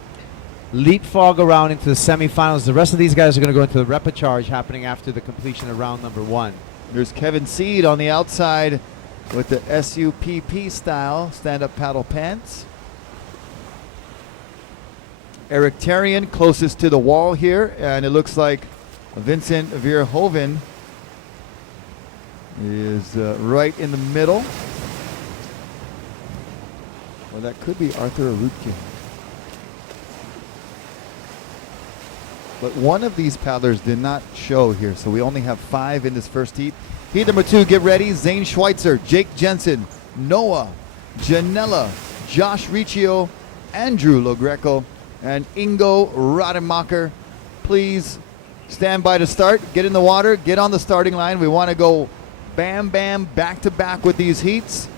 leapfrog around into the semifinals. The rest of these guys are going to go into the repechage happening after the completion of round number one. There's Kevin Seed on the outside with the SUPP style stand-up paddle pants. Eric Tarian closest to the wall here, and it looks like Vincent Verhoeven is right in the middle. Well, that could be Arthur Arutkin. But one of these paddlers did not show here, so we only have 5 in this first heat. Heat number 2, get ready. Zane Schweitzer, Jake Jensen, Noah, Janella, Josh Riccio, Andrew Logreco, and Ingo Rademacher. Please stand by to start. Get in the water. Get on the starting line. We want to go bam, bam, back to back with these heats.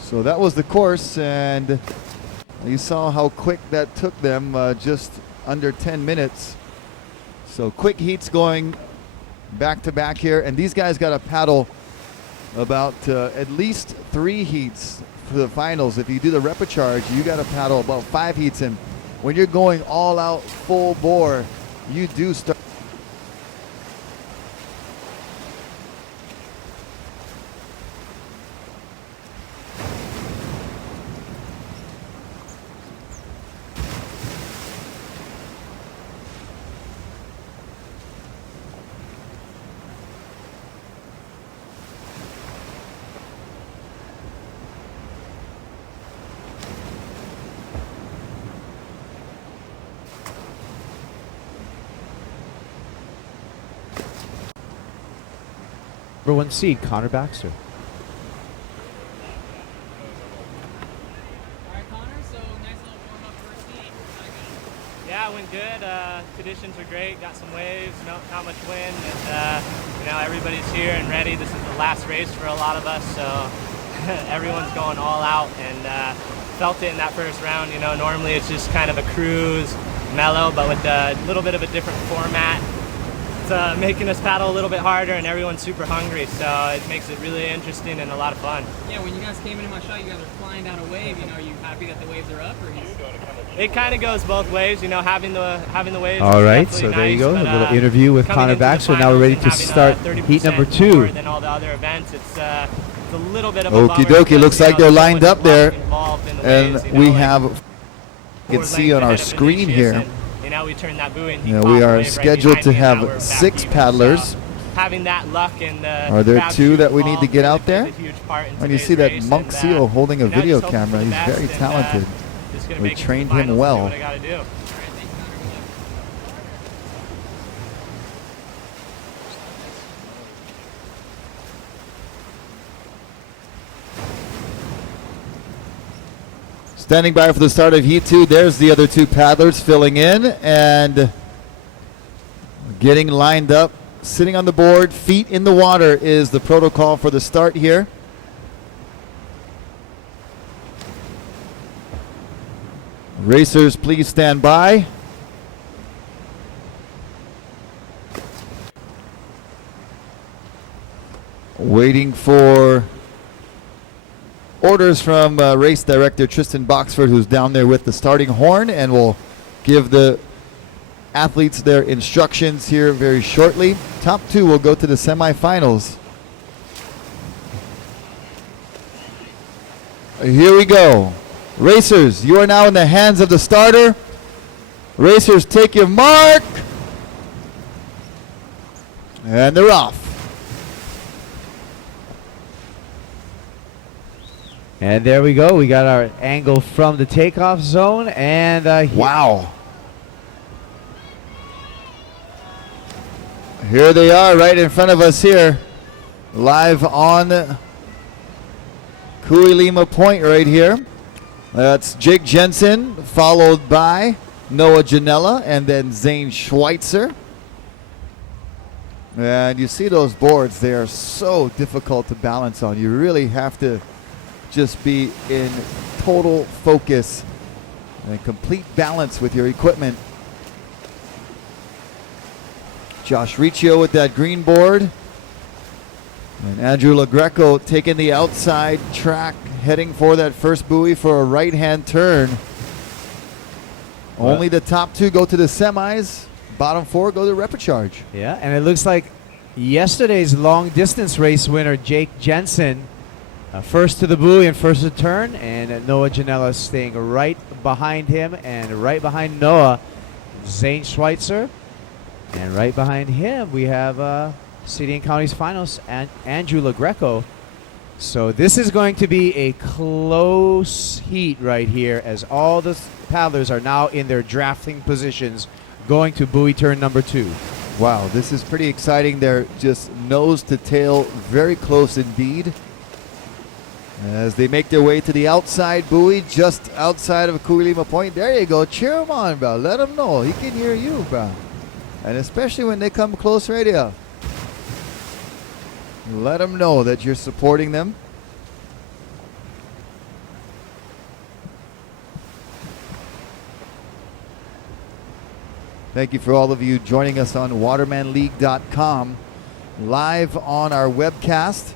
So that was the course, and you saw how quick that took them, just under 10 minutes. So quick heats going back to back here, and these guys got to paddle about at least 3 heats for the finals. If you do the repechage, you got to paddle about 5 heats, and when you're going all out full bore, you do start. Number 1 seed, Connor Baxter. Alright, Connor, so nice little warm-up first heat. Yeah, it went good. Conditions were great. Got some waves, not much wind, and everybody's here and ready. This is the last race for a lot of us, so everyone's going all out, and felt it in that first round. You know, normally it's just kind of a cruise, mellow, but with a little bit of a different format. It's making us paddle a little bit harder, and everyone's super hungry, so it makes it really interesting and a lot of fun. Yeah, when you guys came into my shot, you guys are flying down a wave. You know, are you happy that the waves are up, or It kind of goes both ways, you know, having the waves. All is right, definitely so there you nice, go, but, a little interview with coming Connor into the Baxter. Now we're ready finals to and start having, heat number 30% 2. more than all the other events. It's a little bit of a Okie bummer dokie, because, looks you like know, they're so lined much up there, luck involved in the and waves, you we know, like have, you can 4 see on our lengths ahead of screen Vinicius, here. and we turned that buoy and he Yeah, caught we the are wave right scheduled behind to me, and now have we're back 6 even. paddlers. So, having that luck and the Are there crowd 2 that we shooting need to ball get really out there? plays a huge part in When you today's see that race, Monk and, Seal holding a video just hoping for camera, the he's best, very and, talented. just gonna We make it to the trained him finals and do well. what I gotta do. Standing by for the start of Heat 2. There's the other 2 paddlers filling in and getting lined up. Sitting on the board, feet in the water is the protocol for the start here. Racers, please stand by. Waiting for orders from race director Tristan Boxford, who's down there with the starting horn, and will give the athletes their instructions here very shortly. Top 2 will go to the semifinals. Here we go. Racers, you are now in the hands of the starter. Racers, take your mark. And they're off. And there we go. We got our angle from the takeoff zone. And Wow. Here they are right in front of us here. Live on Kuilima Point right here. That's Jake Jensen, followed by Noah Janela, and then Zane Schweitzer. And you see those boards, they are so difficult to balance on. You really have to just be in total focus and complete balance with your equipment. Josh Riccio with that green board. And Andrew LaGreco taking the outside track, heading for that first buoy for a right-hand turn. Only the top 2 go to the semis. Bottom 4 go to repechage. yeah, and it looks like yesterday's long distance race winner, Jake Jensen, first to the buoy and first to turn, and Noah Janela staying right behind him, and right behind Noah, Zane Schweitzer. And right behind him, we have City and County's finals, and Andrew LaGreco. So this is going to be a close heat right here, as all the paddlers are now in their drafting positions, going to buoy turn number 2. Wow, this is pretty exciting. They're just nose to tail, very close indeed. As they make their way to the outside buoy, just outside of Kuilima Point. There you go. Cheer him on, bro. Let him know. He can hear you, bro. And especially when they come close right here. Let them know that you're supporting them. Thank you for all of you joining us on watermanleague.com, live on our webcast.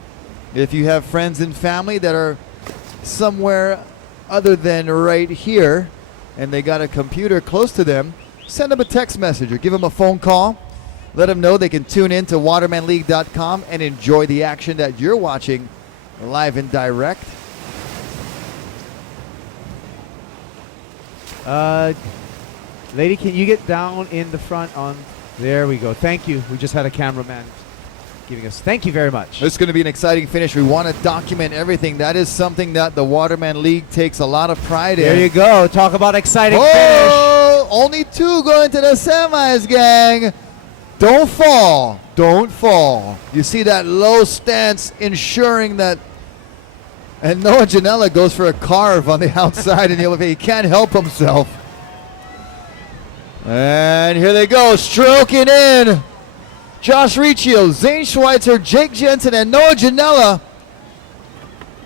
If you have friends and family that are somewhere other than right here and they got a computer close to them, send them a text message or give them a phone call. Let them know they can tune in to watermanleague.com and enjoy the action that you're watching live and direct. Lady, can you get down in the front on... There we go. Thank you. We just had a cameraman giving us... Thank you very much. This is going to be an exciting finish. We want to document everything. That is something that the Waterman League takes a lot of pride in. There you go. Talk about exciting finish. Oh, only 2 going to the semis, gang. Don't fall. Don't fall. You see that low stance ensuring that... And Noah Janela goes for a carve on the outside, and he can't help himself. And here they go, stroking in. Josh Riccio, Zane Schweitzer, Jake Jensen, and Noah Janela.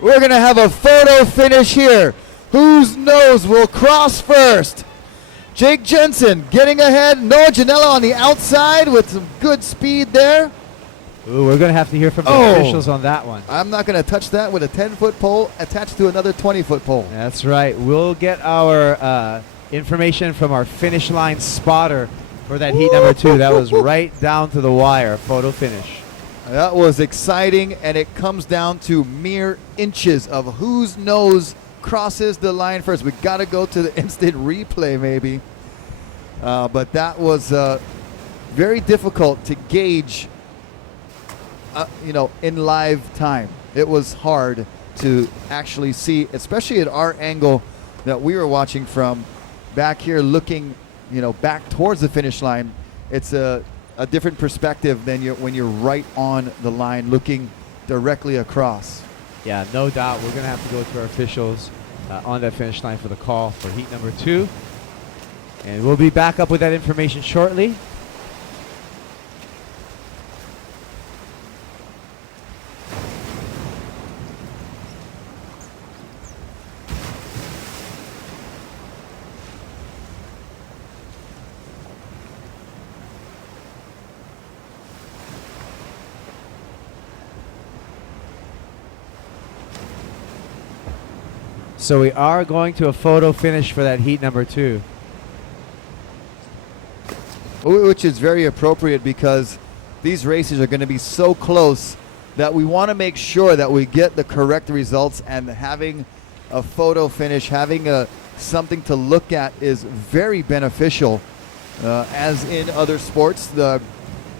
We're going to have a photo finish here. Whose nose will cross first? Jake Jensen getting ahead. Noah Janela on the outside with some good speed there. Ooh, we're going to have to hear from the officials on that one. I'm not going to touch that with a 10-foot pole attached to another 20-foot pole. That's right. We'll get our information from our finish line spotter for that heat number 2. That was right down to the wire, photo finish. That was exciting, and it comes down to mere inches of whose nose crosses the line first. We got to go to the instant replay, maybe. But that was very difficult to gauge, in live time. It was hard to actually see, especially at our angle that we were watching from back here, looking, back towards the finish line. It's a different perspective than when you're right on the line, looking directly across. Yeah, no doubt. We're going to have to go to our officials on that finish line for the call for heat number 2. And we'll be back up with that information shortly. So we are going to a photo finish for that heat number 2. Which is very appropriate because these races are going to be so close that we want to make sure that we get the correct results, and having a photo finish, having something to look at is very beneficial. As in other sports,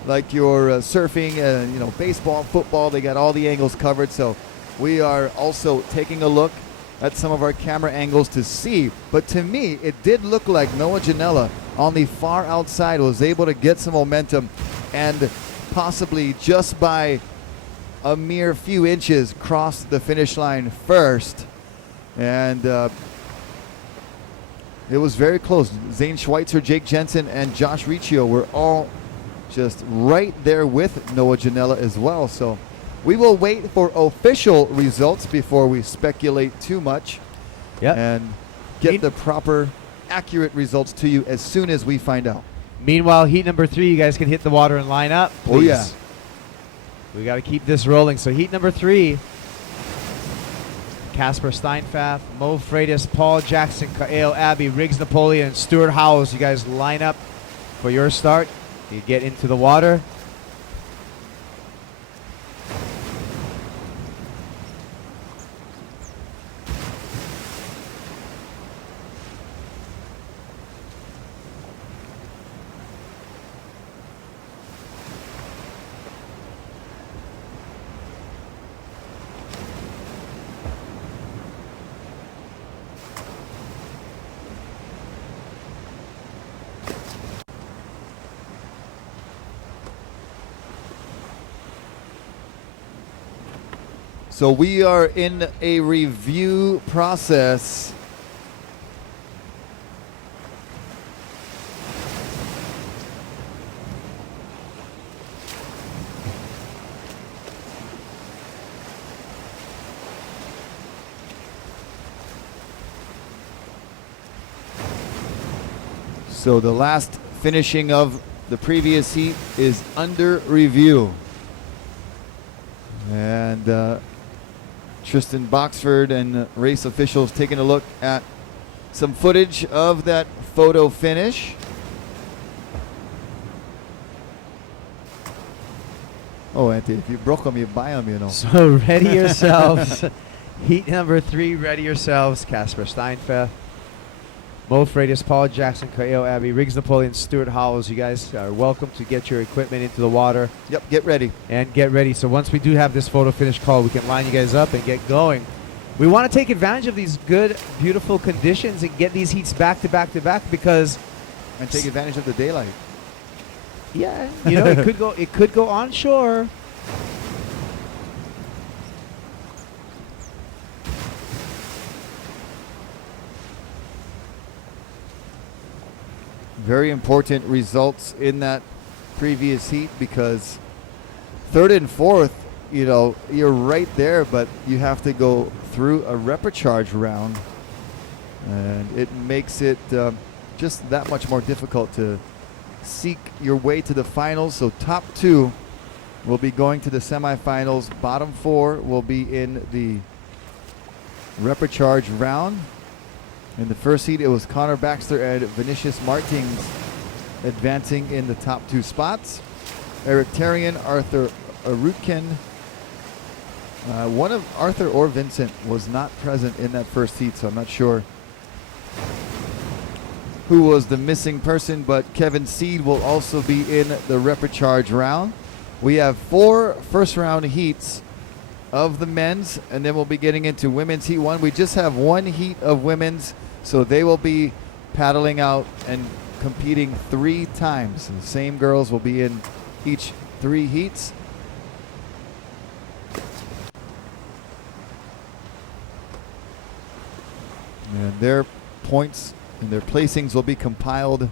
like your surfing, baseball, football, they got all the angles covered. So we are also taking a look at some of our camera angles to see. But to me, it did look like Noah Janela on the far outside was able to get some momentum and possibly just by a mere few inches crossed the finish line first. And it was very close. Zane Schweitzer, Jake Jensen, and Josh Riccio were all just right there with Noah Janela as well. So we will wait for official results before we speculate too much. Yep. And get the proper, accurate results to you as soon as we find out. Meanwhile, heat number 3, you guys can hit the water and line up, please. Oh, yeah. We got to keep this rolling. So heat number 3, Casper Steinfath, Mo Freitas, Paul Jackson, Kaeo Abbey, Riggs Napoleon, Stuart Howells. You guys line up for your start. You get into the water. So we are in a review process. So the last finishing of the previous heat is under review. And Tristan Boxford and race officials taking a look at some footage of that photo finish. Oh, Auntie, if you broke them, you buy them, So ready yourselves. Heat number 3, ready yourselves. Casper Steinfath, Mo Freitas, Paul Jackson, Kaeo Abbey, Riggs Napoleon, Stuart Howells. You guys are welcome to get your equipment into the water. Yep, get ready. And get ready. So once we do have this photo finish call, we can line you guys up and get going. We want to take advantage of these good, beautiful conditions and get these heats back to back to back because... And take advantage of the daylight. Yeah, it could go onshore. Very important results in that previous heat because third and fourth, you're right there, but you have to go through a repechage round. And it makes it just that much more difficult to seek your way to the finals. So top 2 will be going to the semifinals. Bottom 4 will be in the repechage round. In the first heat, it was Connor Baxter and Vinicius Martins advancing in the top 2 spots. Eric Tarian, Arthur Arutkin. One of Arthur or Vincent was not present in that first heat, so I'm not sure who was the missing person, but Kevin Seed will also be in the repechage round. We have 4 first-round heats of the men's, and then we'll be getting into women's heat 1. We just have 1 heat of women's, so they will be paddling out and competing 3 times. The same girls will be in each 3 heats. And their points and their placings will be compiled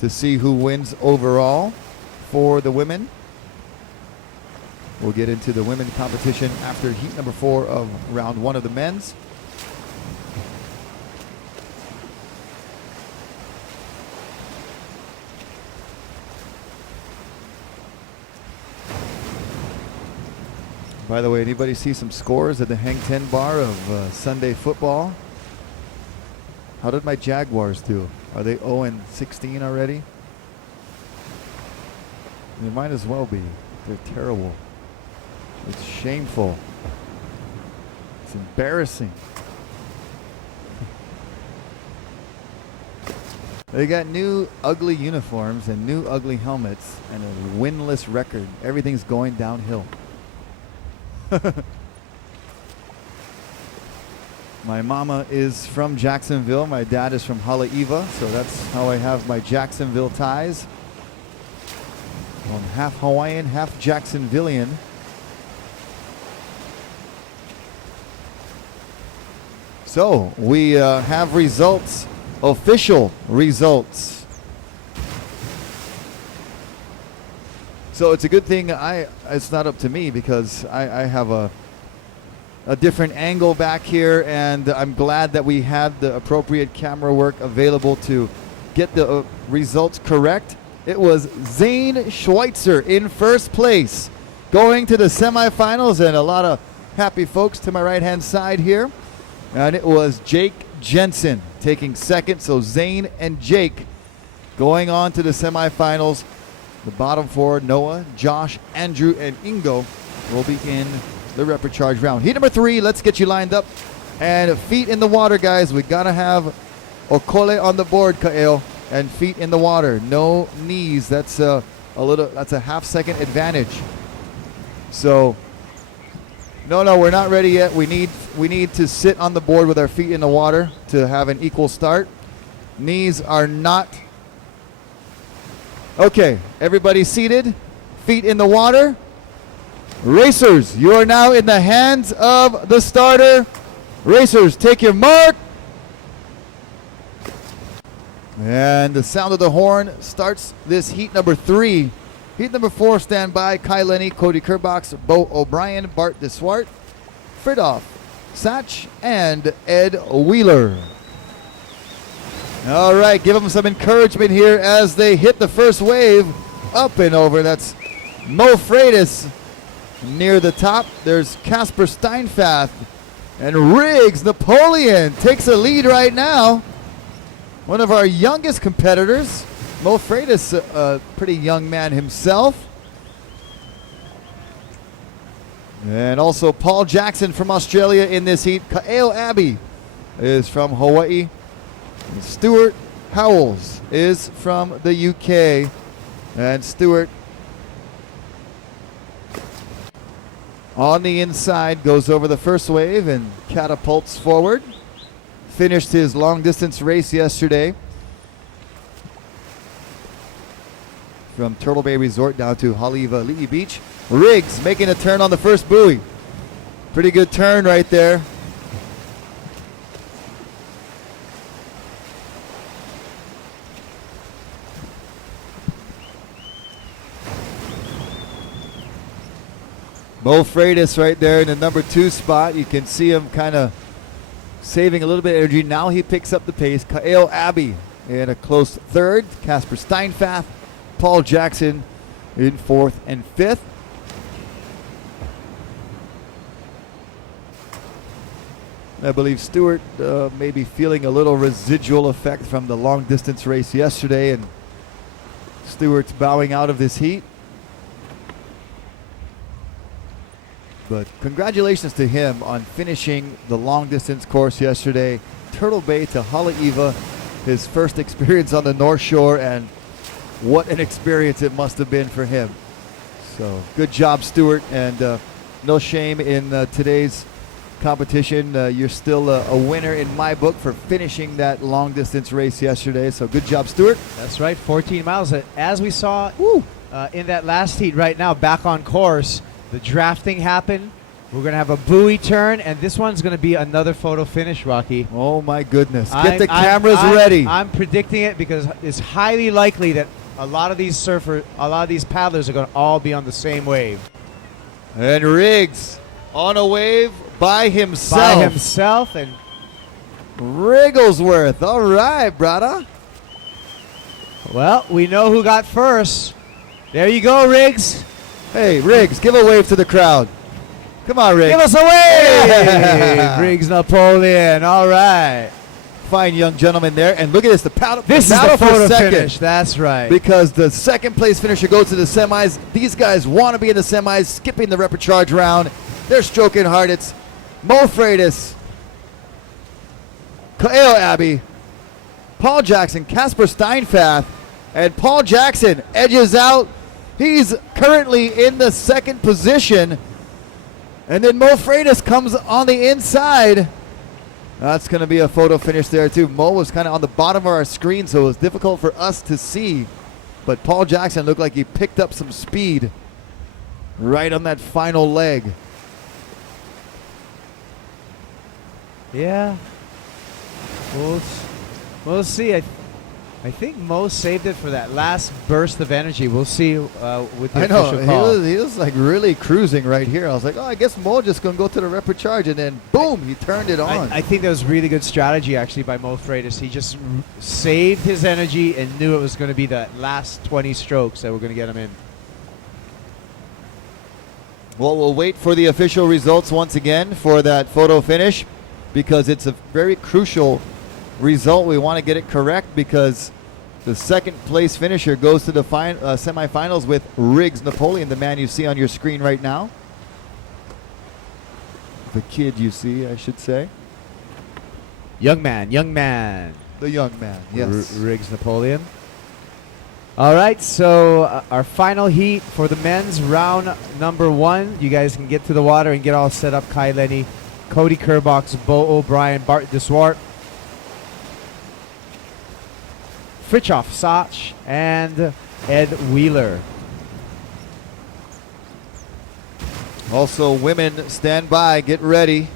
to see who wins overall for the women. We'll get into the women's competition after heat number 4 of round 1 of the men's. By the way, anybody see some scores at the Hang 10 bar of Sunday football? How did my Jaguars do? Are they 0-16 already? They might as well be. They're terrible. It's shameful. It's embarrassing. They got new ugly uniforms and new ugly helmets and a winless record. Everything's going downhill. My mama is from Jacksonville. My dad is from Haleiwa, so that's how I have my Jacksonville ties. I'm half Hawaiian, half Jacksonvillian. So we have results, official results. So it's a good thing it's not up to me because I have a different angle back here, and I'm glad that we had the appropriate camera work available to get the results correct. It was Zane Schweitzer in first place, going to the semifinals, and a lot of happy folks to my right-hand side here. And it was Jake Jensen taking second, so Zane and Jake going on to the semifinals. The bottom 4, Noah, Josh, Andrew, and Ingo, will be in the repechage round. Heat number 3, let's get you lined up. And feet in the water, guys. We gotta have Okole on the board, Kaeo, and feet in the water. No knees. That's a half-second advantage. So, no, we're not ready yet. We need to sit on the board with our feet in the water to have an equal start. Knees are not. Okay, everybody seated, feet in the water. Racers, you are now in the hands of the starter. Racers, take your mark. And the sound of the horn starts this heat number 3. Heat number 4, stand by. Kai Lenny, Cody Kerbox, Bo O'Brien, Bart DeSwart, Fridoff, Satch, and Ed Wheeler. All right, give them some encouragement here as they hit the first wave. Up and over. That's Mo Freitas near the top. There's Casper Steinfath. And Riggs Napoleon takes a lead right now. One of our youngest competitors. Mo Freitas, a pretty young man himself. And also Paul Jackson from Australia in this heat. Kaeo Abbey is from Hawaii. And Stuart Howells is from the UK. And Stuart on the inside goes over the first wave and catapults forward. Finished his long distance race yesterday from Turtle Bay Resort down to Haleiwa Li'i Beach. Riggs making a turn on the first buoy. Pretty good turn right there. Mo Freitas right there in the number 2 spot. You can see him kind of saving a little bit of energy. Now he picks up the pace. Kaeo Abbey in a close 3rd. Casper Steinfath, Paul Jackson in 4th and 5th. I believe Stewart may be feeling a little residual effect from the long distance race yesterday, and Stewart's bowing out of this heat. But congratulations to him on finishing the long distance course yesterday. Turtle Bay to Haleiwa his first experience on the North Shore, and what an experience it must have been for him. So good job, Stuart, and no shame in today's competition. You're still a winner in my book for finishing that long distance race yesterday. So good job, Stuart. That's right, 14 miles. As we saw in that last heat right now, back on course, the drafting happened. We're going to have a buoy turn, and this one's going to be another photo finish, Rocky. Oh, my goodness. Get the cameras ready. I'm predicting it because it's highly likely that a lot of these paddlers are going to all be on the same wave. And Riggs on a wave by himself. By himself, and Wrigglesworth. All right, brother. well, we know who got first. There you go, Riggs. Hey, Riggs, give a wave to the crowd. Come on, Riggs. Give us a wave. Yeah. Riggs Napoleon. All right. Fine young gentleman there. And look at this. This is battle the photo for second. finish. That's right. Because the second place finisher goes to the semis. These guys want to be in the semis, skipping the repechage round. They're stroking hard. It's Mo Freitas, Kaeo Abbey, Paul Jackson, Casper Steinfath, and Paul Jackson edges out. He's currently in the second position. And then Mo Freitas comes on the inside. That's going to be a photo finish there, too. Mo was kind of on the bottom of our screen, so it was difficult for us to see. But Paul Jackson looked like he picked up some speed right on that final leg. Yeah. We'll see. I think Mo saved it for that last burst of energy. We'll see with the official call. He was like really cruising right here. I was like, oh, I guess Mo just going to go to the repechage, and then boom, he turned it on. I think that was really good strategy, actually, by Mo Freitas. He just saved his energy and knew it was going to be the last 20 strokes that were going to get him in. Well, we'll wait for the official results once again for that photo finish, because it's a very crucial result. We want to get it correct, because the second place finisher goes to the semifinals with Riggs Napoleon, the man you see on your screen right now. The kid you see, I should say. Young man. The young man, yes. Riggs Napoleon. All right, so our final heat for the men's round number 1. You guys can get to the water and get all set up. Kai Lenny, Cody Kerbox, Bo O'Brien, Bart DeSwart, Fritjof Sach, and Ed Wheeler. Also, women, stand by, get ready.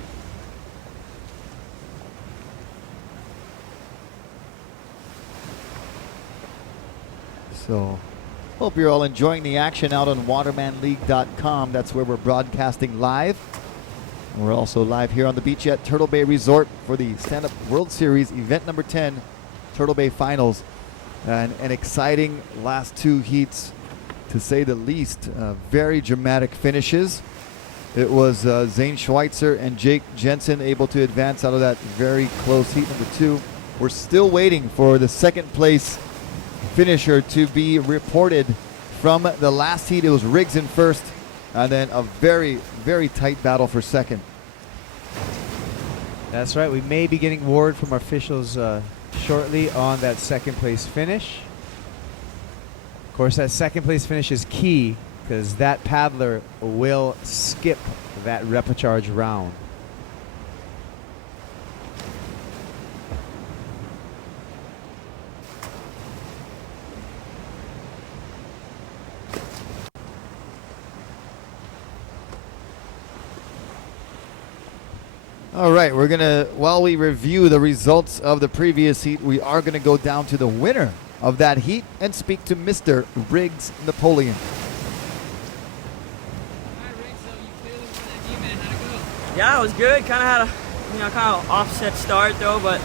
So, hope you're all enjoying the action out on watermanleague.com. That's where we're broadcasting live. We're also live here on the beach at Turtle Bay Resort for the Stand Up World Series event number 10, Turtle Bay Finals. And an exciting last 2 heats, to say the least. Very dramatic finishes. It was Zane Schweitzer and Jake Jensen able to advance out of that very close heat number 2. We're still waiting for the second place finisher to be reported from the last heat. It was Riggs in first, and then a very, very tight battle for second. That's right. We may be getting word from our officials shortly on that second place finish. Of course, that second place finish is key, because that paddler will skip that repechage round. All right, we're going to, while we review the results of the previous heat, we are going to go down to the winner of that heat and speak to Mr. Riggs Napoleon. All right, Rick, so you clearly won that heat, man. How'd it go? Yeah, it was good. Kind of had a, kind of offset start though, but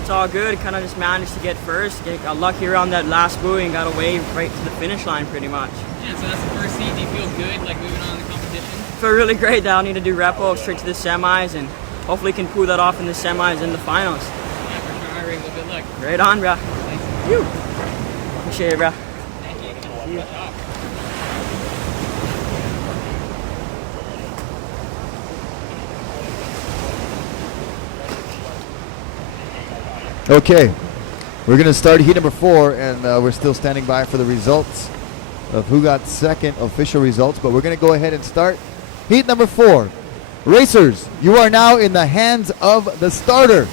it's all good. Kind of just managed to get first. Got lucky around that last buoy and got away right to the finish line pretty much. Yeah, so that's the first heat. Do you feel good, like moving on in the competition? Feel really great that I need to do repo straight to the semis, and hopefully can pull that off in the semis and the finals. Yeah, for sure. All right, Rick, well, good luck. Right on, bro. Thanks. You. Appreciate it, bro. Thank you. See you. Okay, We're going to start heat number 4, and we're still standing by for the results of who got second, official results, but we're going to go ahead and start heat number 4. Racers, you are now in the hands of the starter.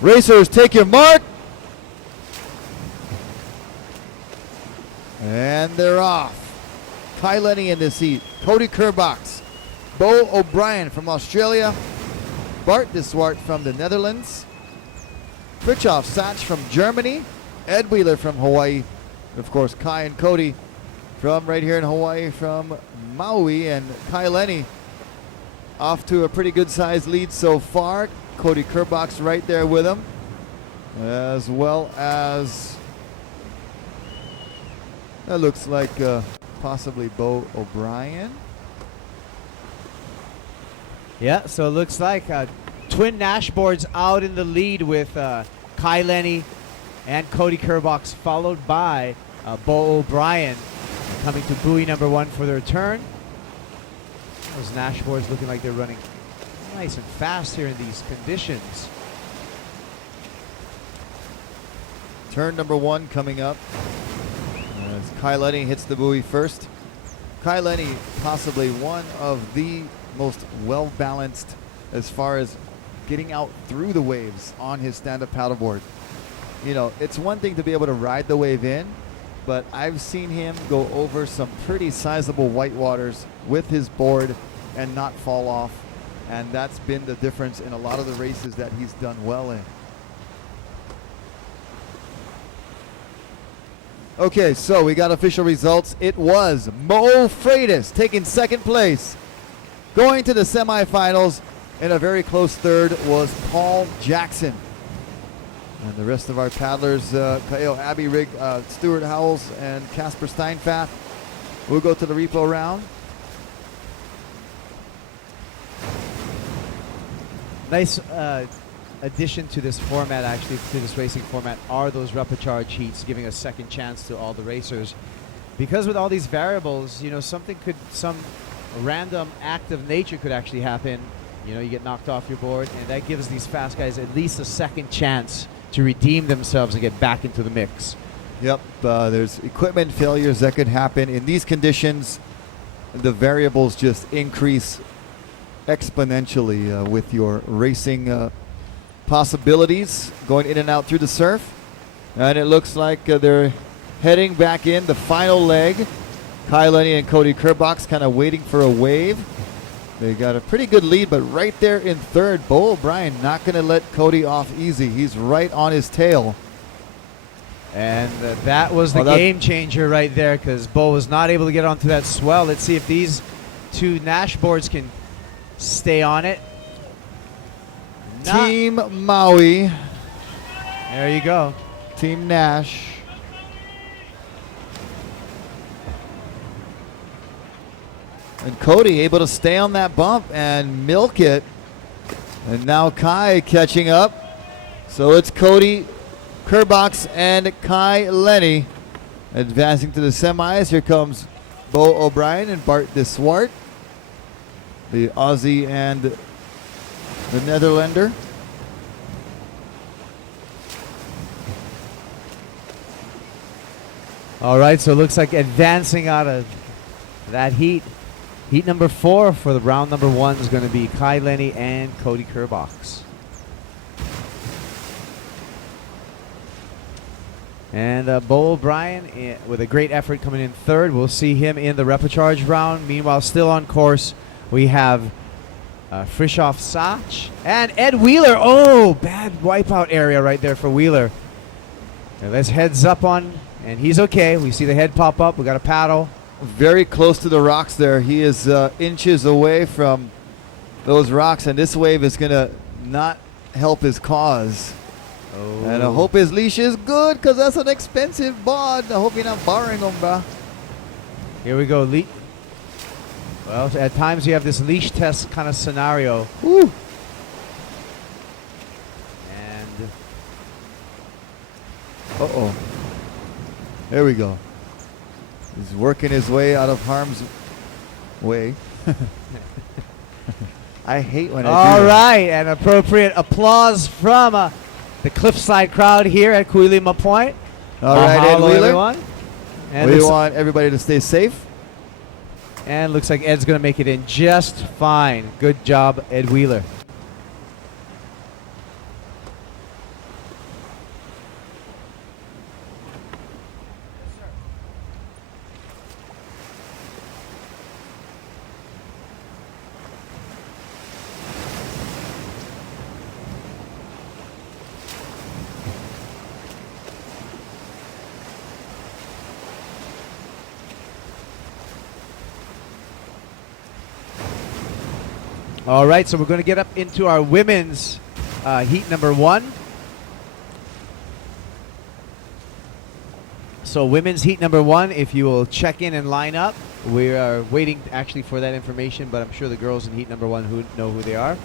Racers, take your mark. And they're off. Kai Lenny in this heat. Cody Kerbox. Bo O'Brien from Australia. Bart de Zwart from the Netherlands. Fritjof Sach from Germany. Ed Wheeler from Hawaii. Of course, Kai and Cody from right here in Hawaii from Maui. And Kai Lenny off to a pretty good sized lead so far. Cody Kerbox right there with him, as well as that looks like possibly Bo O'Brien. Yeah, so it looks like twin Nashboards out in the lead with Kai Lenny and Cody Kerbox, followed by Bo O'Brien coming to buoy number 1 for the return. Those Nashboards looking like they're running nice and fast here in these conditions. Turn number 1 coming up as Kai Lenny hits the buoy first. Kai Lenny, possibly one of the most well-balanced as far as getting out through the waves on his stand-up paddleboard. You know, it's one thing to be able to ride the wave in, but I've seen him go over some pretty sizable whitewaters with his board and not fall off, and that's been the difference in a lot of the races that he's done well in. Okay, so we got official results. It was Mo Freitas taking second place. Going to the semifinals in a very close third was Paul Jackson. And the rest of our paddlers, Kaeo Abbey Rig, Stuart Howells, and Casper Steinfath, will go to the repo round. Nice addition to this format, actually, to this racing format, are those repechage heats, giving a second chance to all the racers. Because with all these variables, you know, some random act of nature could actually happen. You know, you get knocked off your board, and that gives these fast guys at least a second chance to redeem themselves and get back into the mix. Yep, there's equipment failures that could happen. In these conditions, the variables just increase exponentially with your racing possibilities going in and out through the surf. And it looks like they're heading back in the final leg. Kai Lenny and Cody Kerbox kind of waiting for a wave. They got a pretty good lead, but right there in third, Bo O'Brien not going to let Cody off easy. He's right on his tail. And that was the game changer right there, because Bo was not able to get onto that swell. Let's see if these two Nashboards can stay on it. Team Maui. There you go. Team Nash. And Cody able to stay on that bump and milk it. And now Kai catching up. So it's Cody Kerbox and Kai Lenny advancing to the semis. Here comes Bo O'Brien and Bart de Zwart, the Aussie and the Netherlander. All right, so it looks like advancing out of that heat. Heat number 4 for the round number 1 is going to be Kai Lenny and Cody Kerbox. And Bo O'Brien with a great effort coming in third. We'll see him in the repechage round. Meanwhile, still on course, we have Fritjof Sach and Ed Wheeler. Oh, bad wipeout area right there for Wheeler. And let's heads up on, and he's okay. We see the head pop up. We got a paddle. Very close to the rocks there. He is inches away from those rocks, and this wave is going to not help his cause. Oh. And I hope his leash is good, because that's an expensive bod. I hope you're not borrowing them, bro. Here we go. Well, at times you have this leash test kind of scenario. Woo. And uh-oh. There we go. He's working his way out of harm's way. I hate when I do all that. right, and appropriate applause from the cliffside crowd here at Kuilima Point. All right, Ed Mahalo, Wheeler. everyone. And We looks, want everybody to stay safe. and looks like Ed's going to make it in just fine. Good job, Ed Wheeler. All right, so we're going to get up into our women's heat number 1. So women's heat number 1, if you will check in and line up. We are waiting actually for that information, but I'm sure the girls in heat number 1 who know who they are.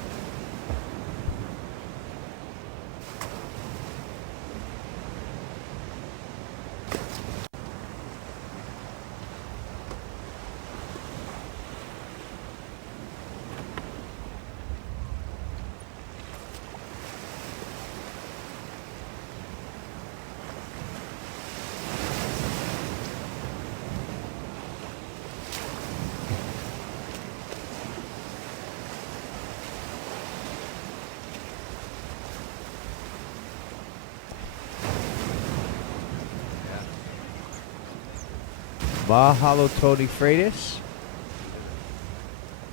Mahalo Tony Freitas.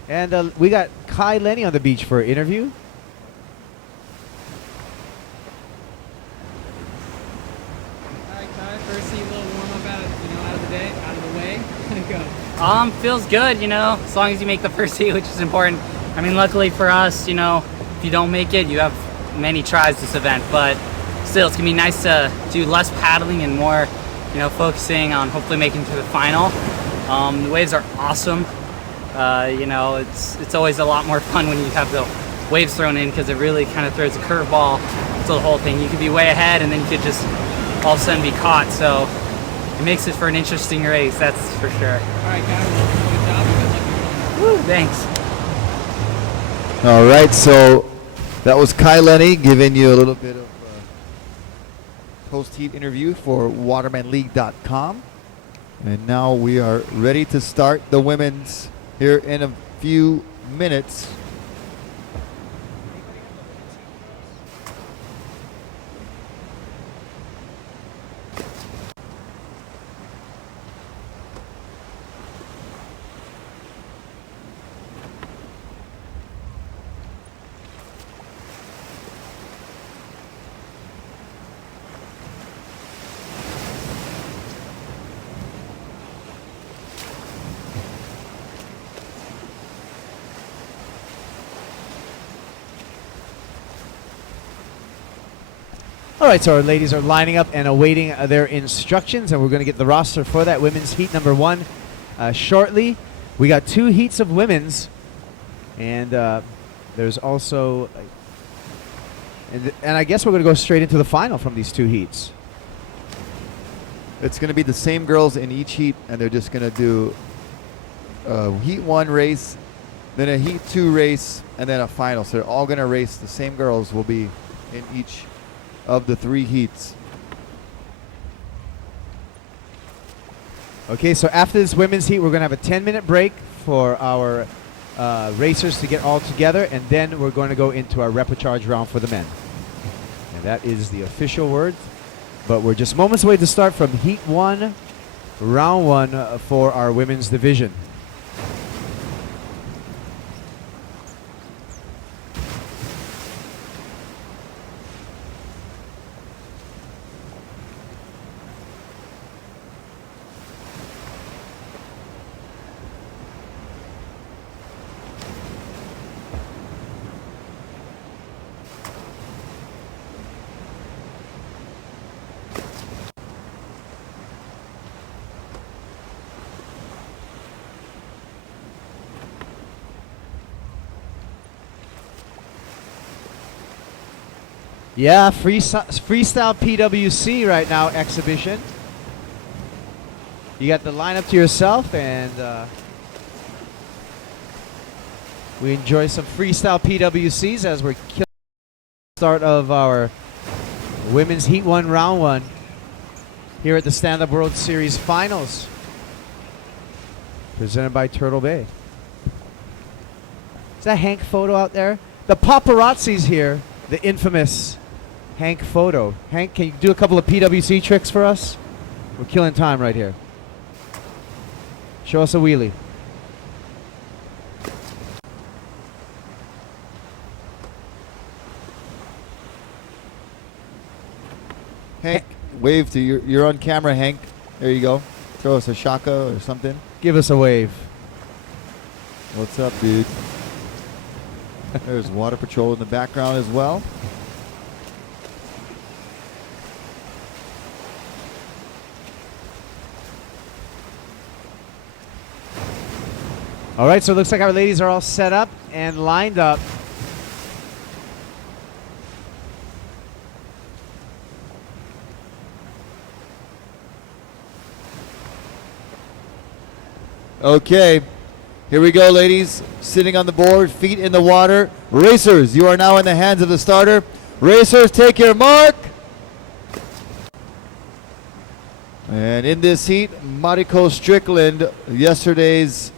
And we got Kai Lenny on the beach for an interview. All right, Kai. First, a little warm up out of the day, out of the way. How'd it go? Feels good, as long as you make the first heat, which is important. I mean, luckily for us, if you don't make it, you have many tries this event, but still, it's gonna be nice to do less paddling and more, focusing on hopefully making it to the final. The waves are awesome. It's always a lot more fun when you have the waves thrown in because it really kind of throws a curveball to the whole thing. You could be way ahead and then you could just all of a sudden be caught. So it makes it for an interesting race, that's for sure. All right, Kai. Well, good job. And good luck. Woo, thanks. All right, so that was Kai Lenny giving you a little bit of post-heat interview for watermanleague.com. And now we are ready to start the women's here in a few minutes. All right, so our ladies are lining up and awaiting their instructions, and we're going to get the roster for that women's heat number 1 shortly. We got 2 heats of women's, and there's also, and I guess we're going to go straight into the final from these 2 heats. It's going to be the same girls in each heat, and they're just going to do a heat 1 race, then a heat 2 race, and then a final. So they're all going to race. The same girls will be in each of the 3 heats. Okay, so after this women's heat, we're going to have a 10-minute break for our racers to get all together, and then we're going to go into our repechage round for the men. And that is the official word. But we're just moments away to start from heat 1, round 1 for our women's division. Yeah, freestyle PWC right now exhibition. You got the lineup to yourself, and we enjoy some freestyle PWCs as we're killing the start of our Women's Heat 1, Round 1 here at the Stand-Up World Series Finals. Presented by Turtle Bay. Is that Hank Photo out there? The paparazzi's here. The infamous Hank Photo. Hank, can you do a couple of PWC tricks for us? We're killing time right here. Show us a wheelie. Hank, wave to you're on camera, Hank. There you go. Throw us a shaka or something. Give us a wave. What's up, dude? There's Water Patrol in the background as well. All right, so it looks like our ladies are all set up and lined up. Okay, here we go, ladies. Sitting on the board, feet in the water. Racers, you are now in the hands of the starter. Racers, take your mark. And in this heat, Mariko Strickland, yesterday's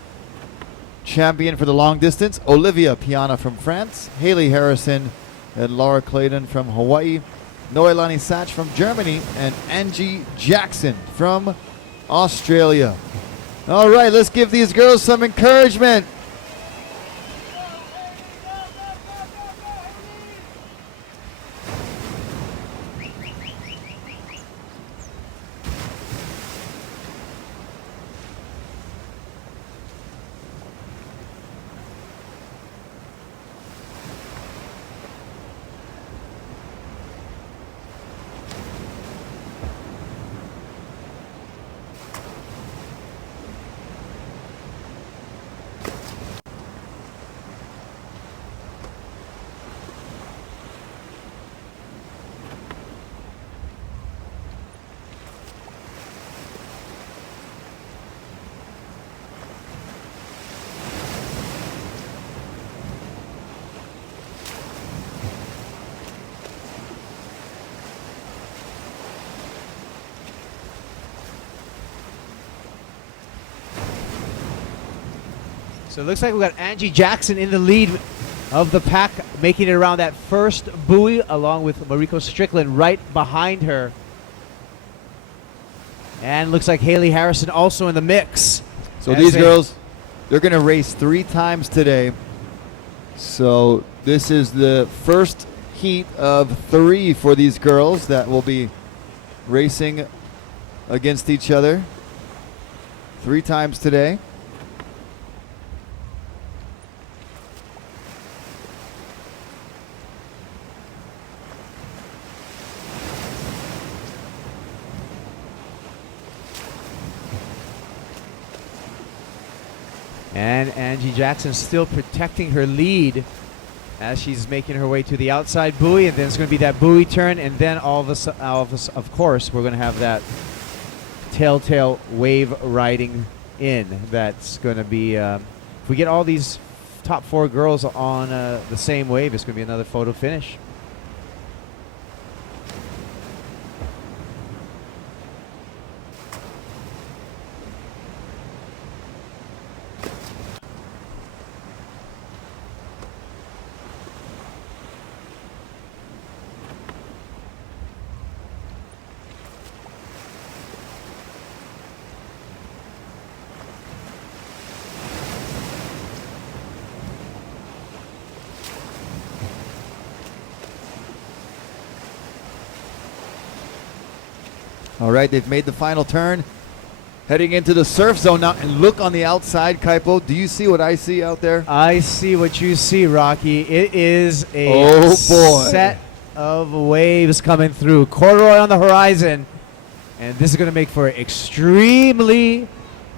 champion for the long distance. Olivia Piana from France. Haley Harrison and Laura Clayton from Hawaii. Noelani Sach from Germany. And Angie Jackson from Australia. All right, let's give these girls some encouragement. So it looks like we got Angie Jackson in the lead of the pack, making it around that first buoy, along with Mariko Strickland right behind her. And looks like Haley Harrison also in the mix. So these girls, they're going to race 3 times today. So this is the first heat of 3 for these girls that will be racing against each other 3 times today. And Angie Jackson still protecting her lead as she's making her way to the outside buoy, and then it's going to be that buoy turn, and then all of us, of course, we're going to have that telltale wave riding in. That's going to be, if we get all these top 4 girls on the same wave, it's going to be another photo finish. All right, they've made the final turn. Heading into the surf zone now. And look on the outside, Kaipo. Do you see what I see out there? I see what you see, Rocky. It is a set of waves coming through. Corduroy on the horizon. And this is going to make for an extremely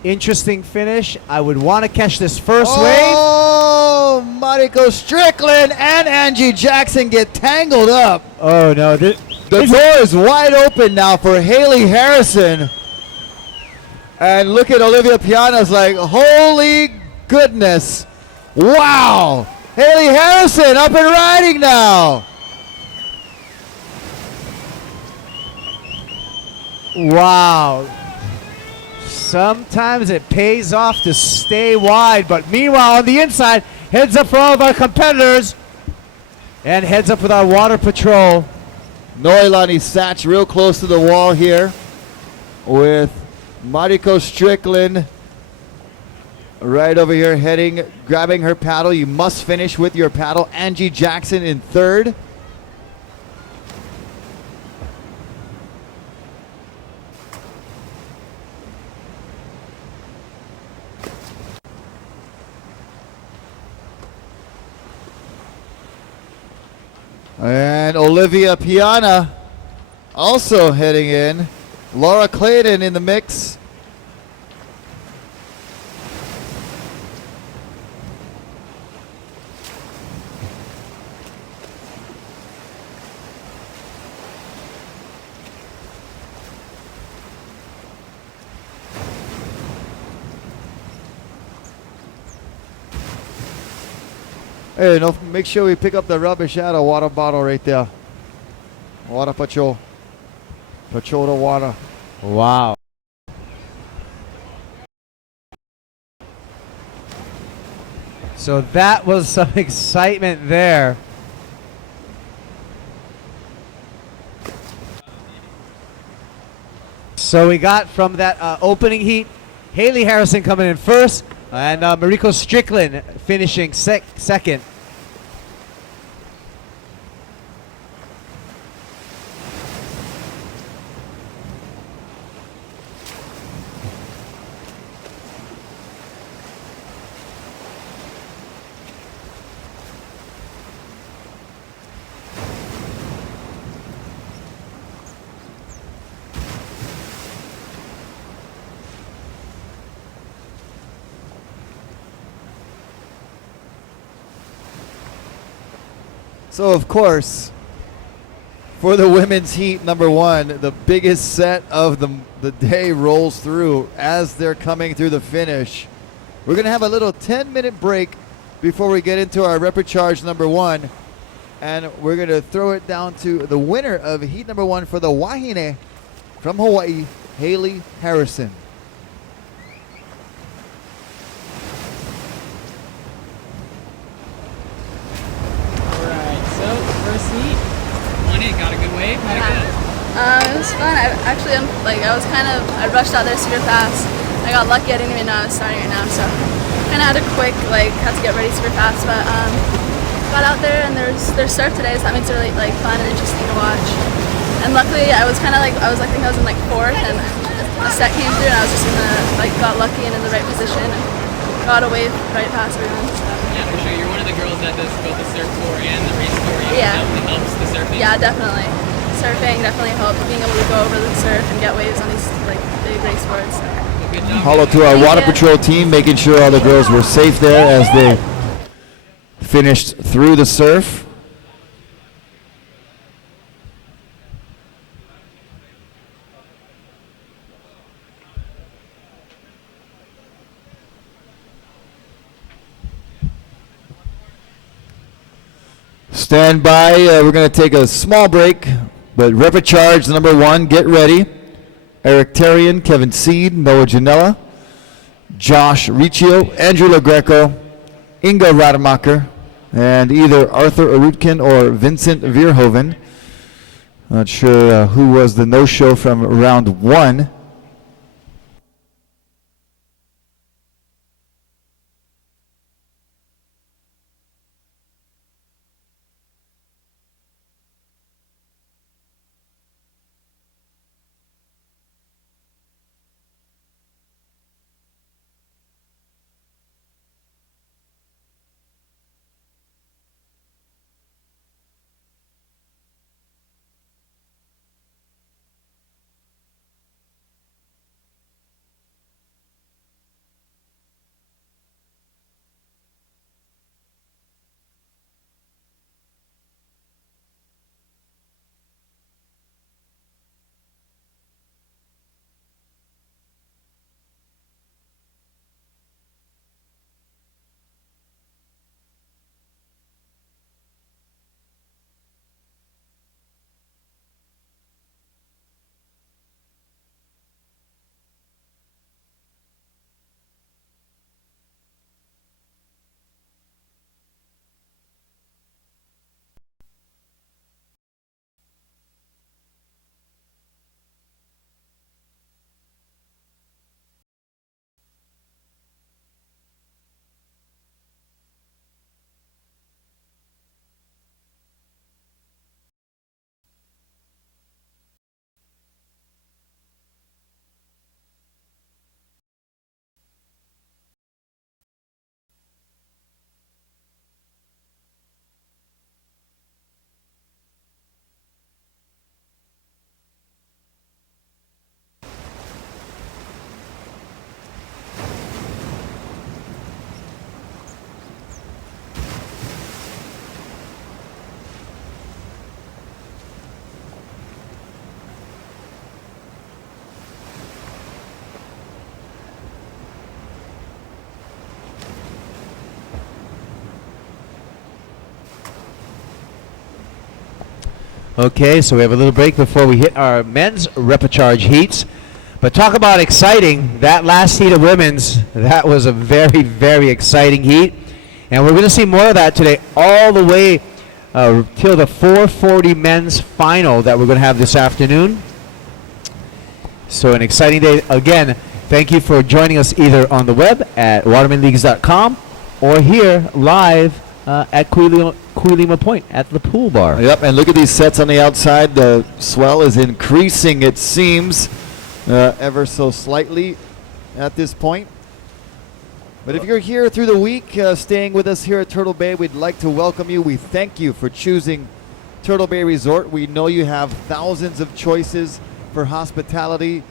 interesting finish. I would want to catch this first wave. Oh, Mariko Strickland and Angie Jackson get tangled up. Oh, no. The door is wide open now for Haley Harrison. And look at Olivia Piana's like, holy goodness. Wow. Haley Harrison up and riding now. Wow. Sometimes it pays off to stay wide, but meanwhile on the inside, heads up for all of our competitors. And heads up with our water patrol. Noilani Satch real close to the wall here with Mariko Strickland right over here grabbing her paddle. You must finish with your paddle. Angie Jackson in third. And Olivia Piana also heading in. Laura Clayton in the mix. Hey, no, make sure we pick up the rubbish out of water bottle right there. Water patrol. Patrol the water. Wow. So that was some excitement there. So we got from that opening heat, Haley Harrison coming in first, and Mariko Strickland finishing second. So, of course, for the women's heat number one, the biggest set of the day rolls through as they're coming through the finish. We're going to have a little 10-minute break before we get into our repechage number one. And we're going to throw it down to the winner of heat number one for the Wahine from Hawaii, Haley Harrison. Got a good wave? How'd it go? It was fun. I rushed out there super fast. I got lucky. I didn't even know I was starting right now, so kind of had to get ready super fast. But got out there and there's surf today, so that makes it really fun and interesting to watch. And luckily, I think I was in fourth, and the set came through, and I was just got lucky and in the right position and got a wave right past everyone. So. Yeah, for sure. You're one of the girls that does both the surf tour and the race tour. Definitely helps the surfing. Yeah, definitely. Surfing definitely helps, being able to go over the surf and get waves on these big race boards. So. Well, good job. Hello to our water patrol team, making sure all the girls were safe there as they finished through the surf. Stand by. We're going to take a small break, but repechage number one, get ready. Eric Tarian, Kevin Seed, Noah Janella, Josh Riccio, Andrew LaGreco, Inga Rademacher, and either Arthur Arutkin or Vincent Verhoeven. Not sure who was the no-show from round one. Okay, so we have a little break before we hit our men's repechage heats. But talk about exciting. That last heat of women's, that was a very, very exciting heat. And we're going to see more of that today all the way till the 440 men's final that we're going to have this afternoon. So an exciting day. Again, thank you for joining us either on the web at watermanleagues.com or here live at Kuilima Point at the pool bar. Yep, and look at these sets on the outside. The swell is increasing, it seems, ever so slightly at this point. But if you're here through the week, staying with us here at Turtle Bay, we'd like to welcome you. We thank you for choosing Turtle Bay Resort. We know you have thousands of choices for hospitality,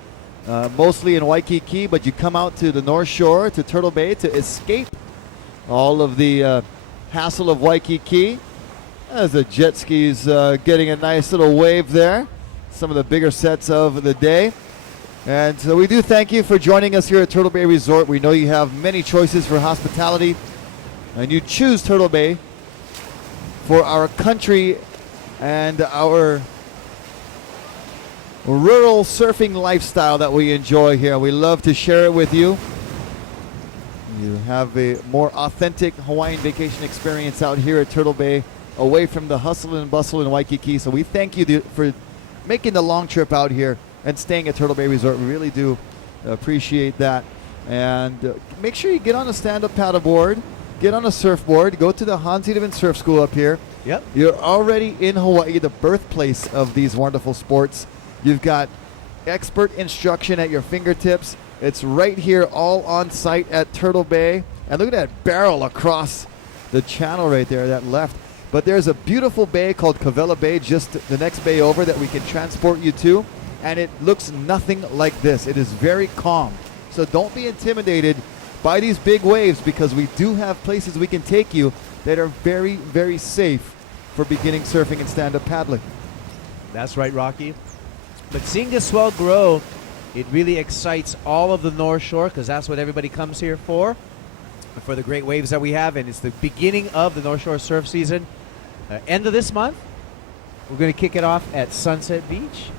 mostly in Waikiki, but you come out to the North Shore, to Turtle Bay, to escape all of the hassle of Waikiki. As the jet skis getting a nice little wave there. Some of the bigger sets of the day. And so we do thank you for joining us here at Turtle Bay Resort. We know you have many choices for hospitality, and you choose Turtle Bay for our country and our rural surfing lifestyle that we enjoy here. We love to share it with you. You have a more authentic Hawaiian vacation experience out here at Turtle Bay, away from the hustle and bustle in Waikiki. So we thank you for making the long trip out here and staying at Turtle Bay Resort. We really do appreciate that. And make sure you get on a stand-up paddleboard, get on a surfboard, go to the Hans Edeman Surf School up here. Yep. You're already in Hawaii, the birthplace of these wonderful sports. You've got expert instruction at your fingertips. It's right here, all on site at Turtle Bay. And look at that barrel across the channel right there, that left. But there's a beautiful bay called Kavela Bay, just the next bay over, that we can transport you to. And it looks nothing like this. It is very calm. So don't be intimidated by these big waves, because we do have places we can take you that are very, very safe for beginning surfing and stand-up paddling. That's right, Rocky. But seeing this swell grow, it really excites all of the North Shore, because that's what everybody comes here for the great waves that we have. And it's the beginning of the North Shore surf season. End of this month, we're going to kick it off at Sunset Beach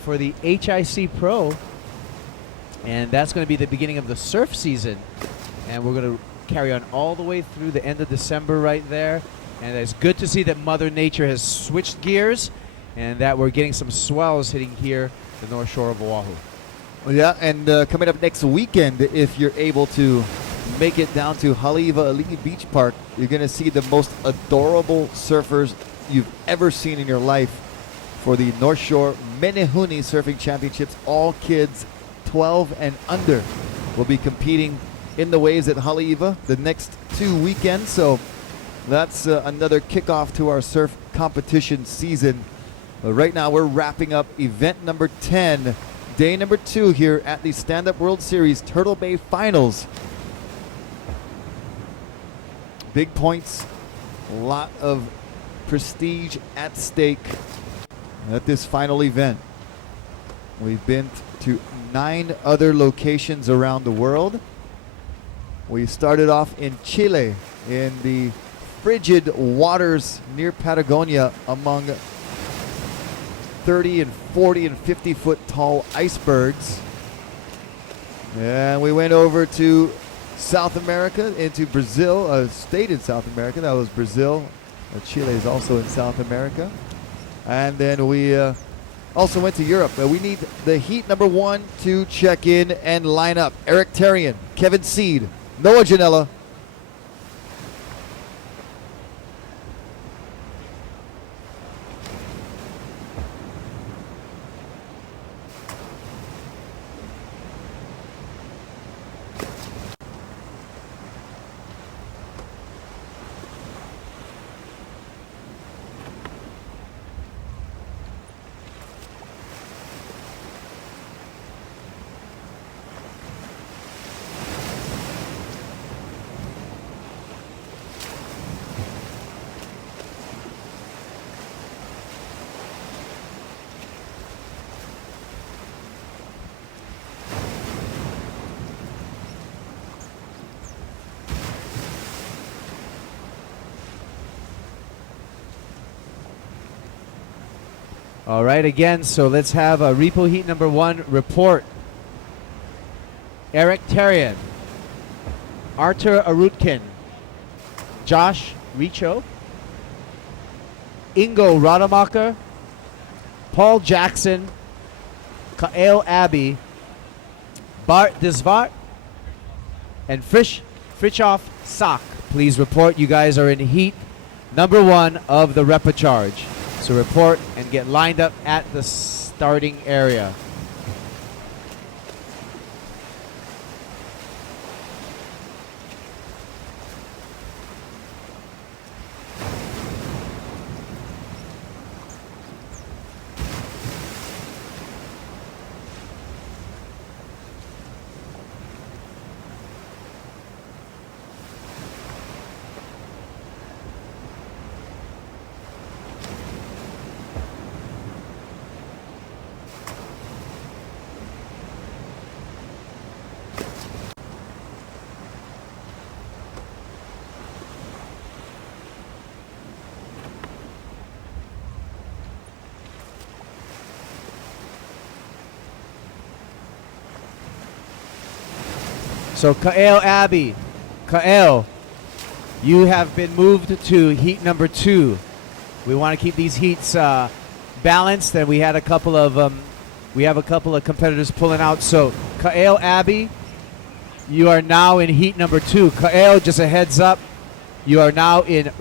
for the HIC Pro. And that's going to be the beginning of the surf season. And we're going to carry on all the way through the end of December right there. And it's good to see that Mother Nature has switched gears and that we're getting some swells hitting here, the North Shore of Oahu. Well, yeah, and coming up next weekend, if you're able to make it down to Haleiwa Alii Beach Park, you're going to see the most adorable surfers you've ever seen in your life for the North Shore Menehune Surfing Championships. All kids 12 and under will be competing in the waves at Haleiwa the next 2 weekends. So that's another kickoff to our surf competition season. But right now we're wrapping up event number 10, day number 2 here at the Stand Up World Series Turtle Bay Finals. Big points, a lot of prestige at stake at this final event. We've been to 9 other locations around the world. We started off in Chile, in the frigid waters near Patagonia, among 30 and 40 and 50 foot tall icebergs. And we went over to South America, into Brazil, stayed in South America. That was Brazil. Chile is also in South America. And then we also went to Europe. We need the heat number 1 to check in and line up. Eric Tarian, Kevin Seed, Noah Janela. All right, again, so let's have a repo heat number 1 report. Eric Tarian, Artur Arutkin, Josh Richo, Ingo Rademacher, Paul Jackson, Kael Abbey, Bart Desvart, and Fritjof Sak. Please report. You guys are in heat number 1 of the repechage. So report and get lined up at the starting area. So Kael Abbey, Kael, you have been moved to heat number 2. We want to keep these heats balanced, and we have a couple of competitors pulling out. So Kael Abbey, you are now in heat number 2. Kael, just a heads up, you are now in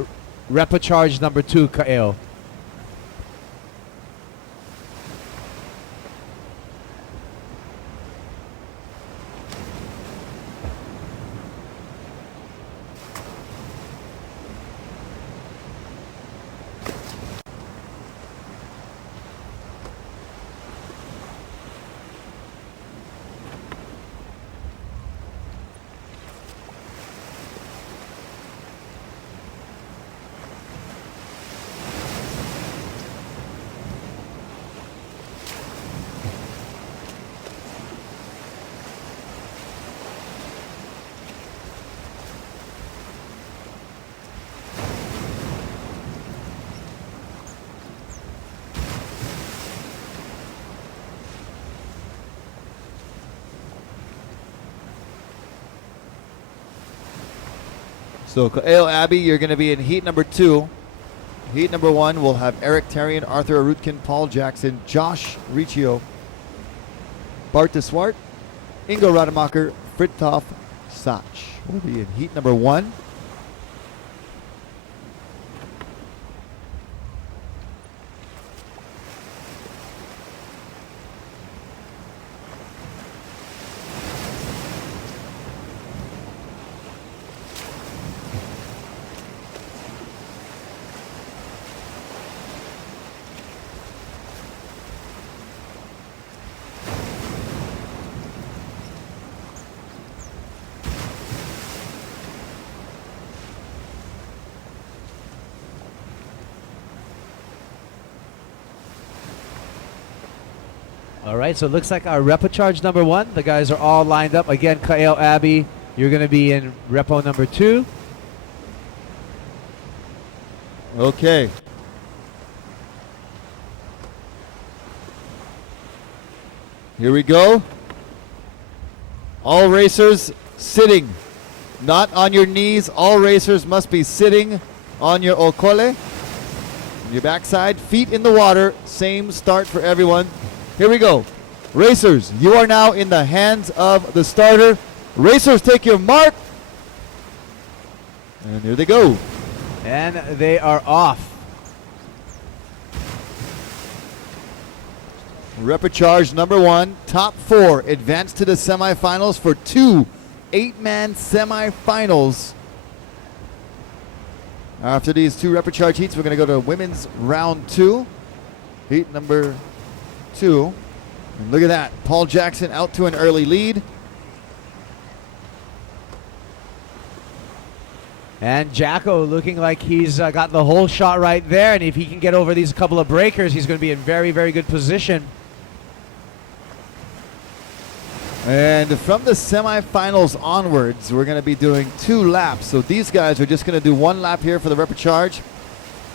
repechage number 2, Kael. So Kael Abbey, you're going to be in heat number 2. Heat number 1 will have Eric Tarian, Arthur Arutkin, Paul Jackson, Josh Riccio, Bart de Swart, Ingo Rademacher, Fritjof Sach. Will be in heat number 1. All right, so it looks like our repechage number 1. The guys are all lined up. Again, Kael Abbey, you're going to be in repo number 2. Okay. Here we go. All racers sitting, not on your knees. All racers must be sitting on your okole, your backside, feet in the water. Same start for everyone. Here we go. Racers, you are now in the hands of the starter. Racers, take your mark. And here they go. And they are off. Repechage number 1, top 4 advance to the semifinals for 2 8-man semifinals. After these 2 repechage heats, we're going to go to women's round 2. Heat number 2. And look at that. Paul Jackson out to an early lead. And Jacko looking like he's got the whole shot right there. And if he can get over these couple of breakers, he's going to be in very, very good position. And from the semifinals onwards, we're going to be doing 2 laps. So these guys are just going to do 1 lap here for the repechage.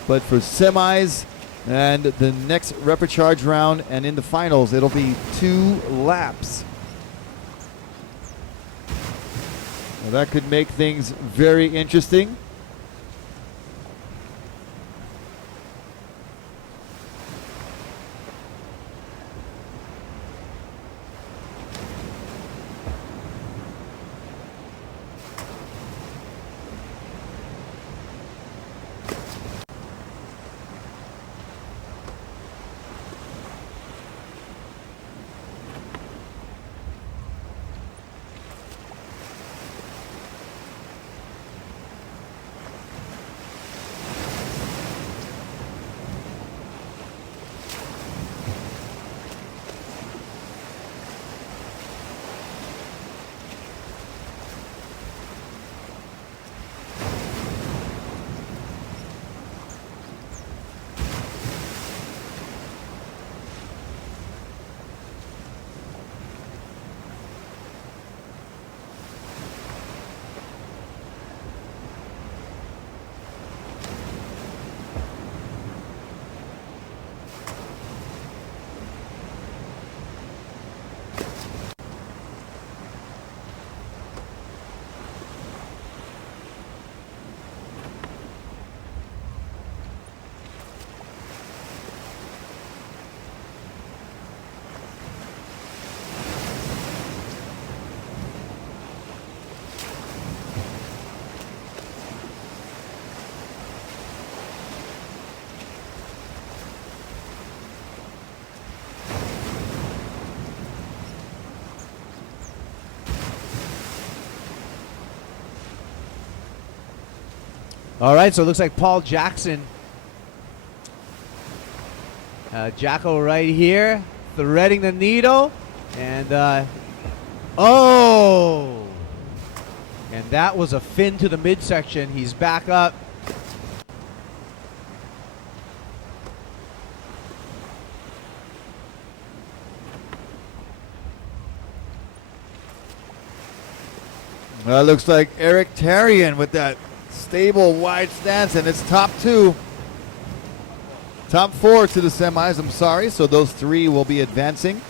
But for semis, And the next repechage round and in the finals, it'll be 2 laps. Well, that could make things very interesting. All right, so it looks like Paul Jackson. Jacko right here, threading the needle. And, oh! And that was a fin to the midsection. He's back up. Well, it looks like Eric Tarian with that stable wide stance, and it's top 2. Top 4 to the semis, I'm sorry. So those 3 will be advancing.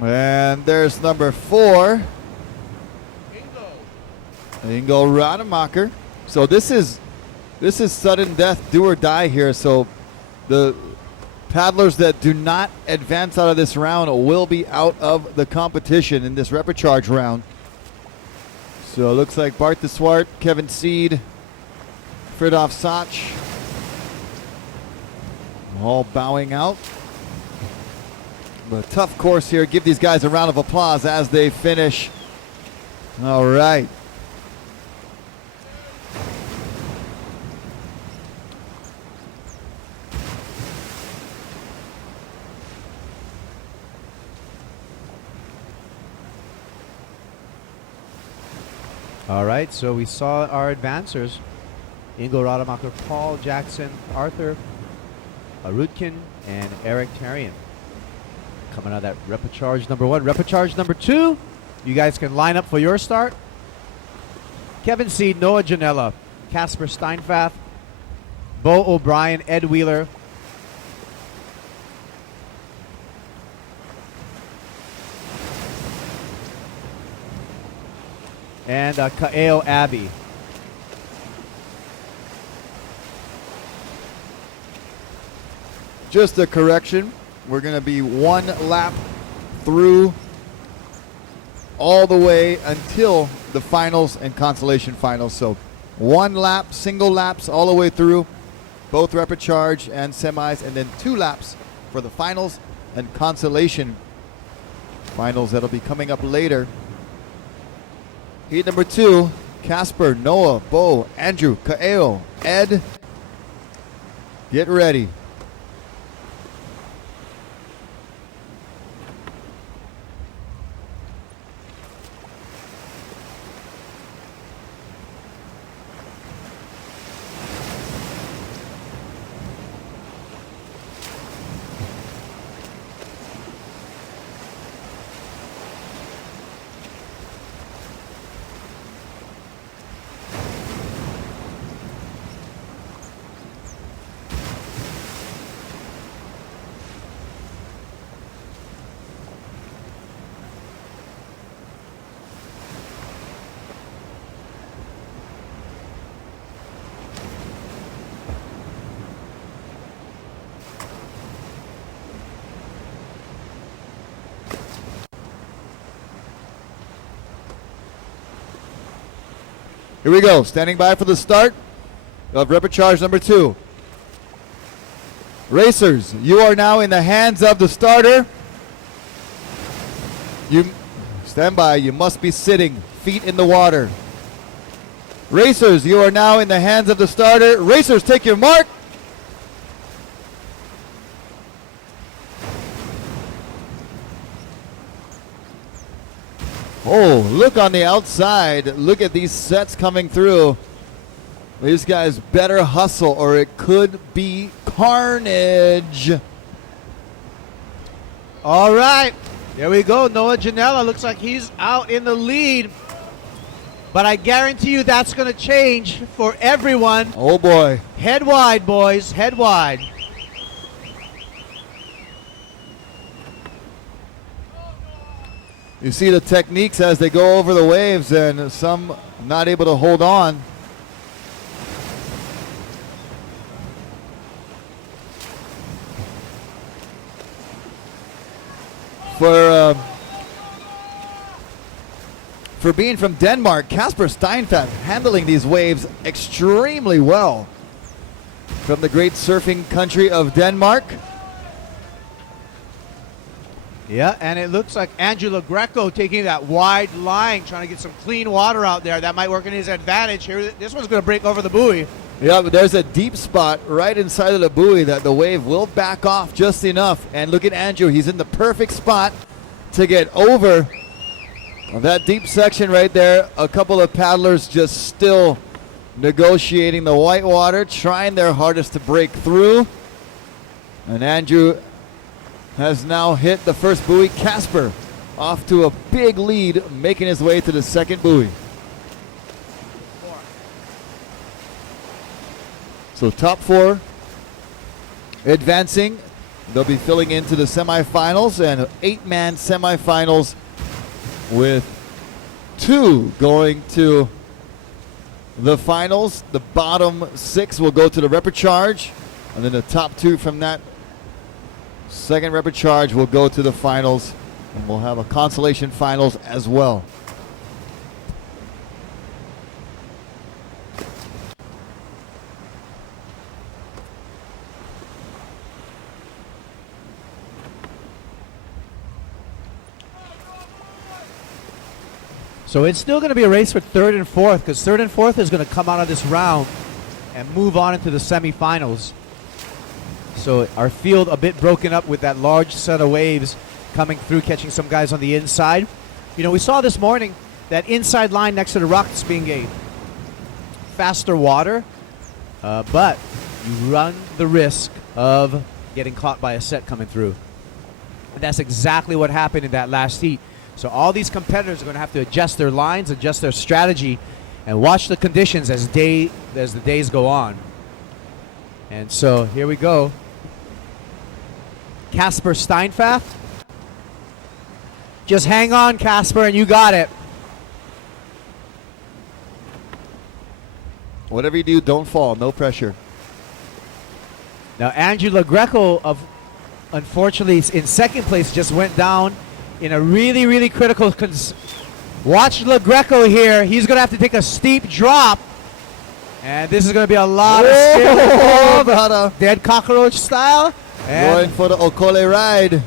And there's number 4. Ingo Rademacher. So this is sudden death, do or die here. So the paddlers that do not advance out of this round will be out of the competition in this repechage round. So it looks like Bart de Swart, Kevin Seed, Fridolf Sach all bowing out. But a tough course here. Give these guys a round of applause as they finish. All right. All right, so we saw our advancers. Ingo Rademacher, Paul Jackson, Arthur Arutkin, and Eric Tarian. Coming out of that repechage number 1. Repechage number 2, you guys can line up for your start. Kevin Seed, Noah Janela, Casper Steinfath, Bo O'Brien, Ed Wheeler, and Kaeo Abbey. Just a correction. We're going to be 1 lap through all the way until the finals and consolation finals. So 1 lap, single laps all the way through, both repechage and semis, and then 2 laps for the finals and consolation finals that'll be coming up later. Heat number 2, Casper, Noah, Bo, Andrew, Kaeo, Ed. Get ready. Here we go. Standing by for the start of repechage number 2. Racers, you are now in the hands of the starter. You stand by. You must be sitting, feet in the water. Racers, you are now in the hands of the starter. Racers, take your mark. Oh, look on the outside. Look at these sets coming through. These guys better hustle or it could be carnage. All right. There we go. Noah Janela looks like he's out in the lead. But I guarantee you that's going to change for everyone. Oh, boy. Head wide, boys. Head wide. You see the techniques as they go over the waves, and some not able to hold on. For being from Denmark, Kasper Steinfath handling these waves extremely well. From the great surfing country of Denmark. Yeah, and it looks like Angelo Greco taking that wide line, trying to get some clean water out there. That might work in his advantage here. This one's going to break over the buoy. Yeah, but there's a deep spot right inside of the buoy that the wave will back off just enough. And look at Andrew. He's in the perfect spot to get over that deep section right there. A couple of paddlers just still negotiating the white water, trying their hardest to break through. And Andrew has now hit the first buoy. Kasper off to a big lead, making his way to the second buoy. So top 4 advancing. They'll be filling into the semifinals, and 8-man semifinals with 2 going to the finals. The bottom 6 will go to the repechage, and then the top 2 from that second repechage will go to the finals, and we'll have a consolation finals as well. So it's still going to be a race for 3rd and 4th, because 3rd and 4th is going to come out of this round and move on into the semifinals. So our field a bit broken up with that large set of waves coming through, catching some guys on the inside. You know, we saw this morning that inside line next to the rocks being a faster water, but you run the risk of getting caught by a set coming through. And that's exactly what happened in that last heat. So all these competitors are going to have to adjust their lines, adjust their strategy, and watch the conditions as the days go on. And so here we go. Kasper Steinfath. Just hang on, Kasper, and you got it. Whatever you do, don't fall. No pressure. Now, Angela Greco, unfortunately, in second place, just went down in a really, really critical. Watch Le Greco here. He's going to have to take a steep drop. And this is going to be a lot of skill. Dead cockroach style. Going for the Okole ride.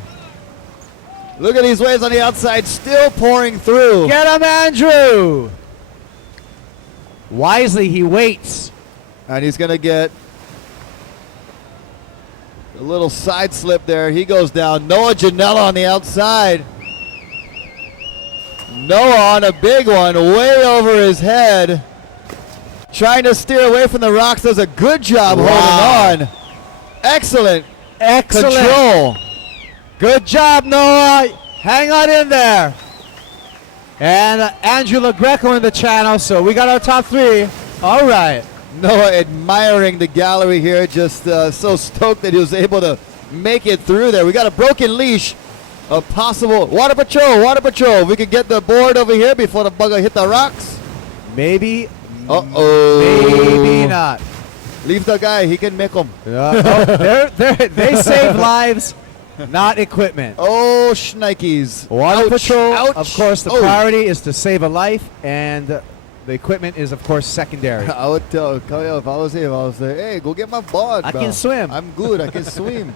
Look at these waves on the outside still pouring through. Get him, Andrew. Wisely, he waits. And he's going to get a little side slip there. He goes down. Noah Janela on the outside. Noah on a big one, way over his head. Trying to steer away from the rocks. Does a good job holding on. Excellent control. Good job, Noah. Hang on in there. And Angela Greco in the channel, so we got our top 3. All right. Noah admiring the gallery here, just so stoked that he was able to make it through there. We got a broken leash. A possible water patrol. We could get the board over here before the bugger hit the rocks. Maybe. Maybe not. Leave the guy. He can make them. They save lives, not equipment. Oh, shnikes. Water patrol. Ouch. Of course, the priority is to save a life, and The equipment is, of course, secondary. I would tell Kyle if I was him, I would say, hey, go get my board, I bro. can swim. I'm good. I can swim.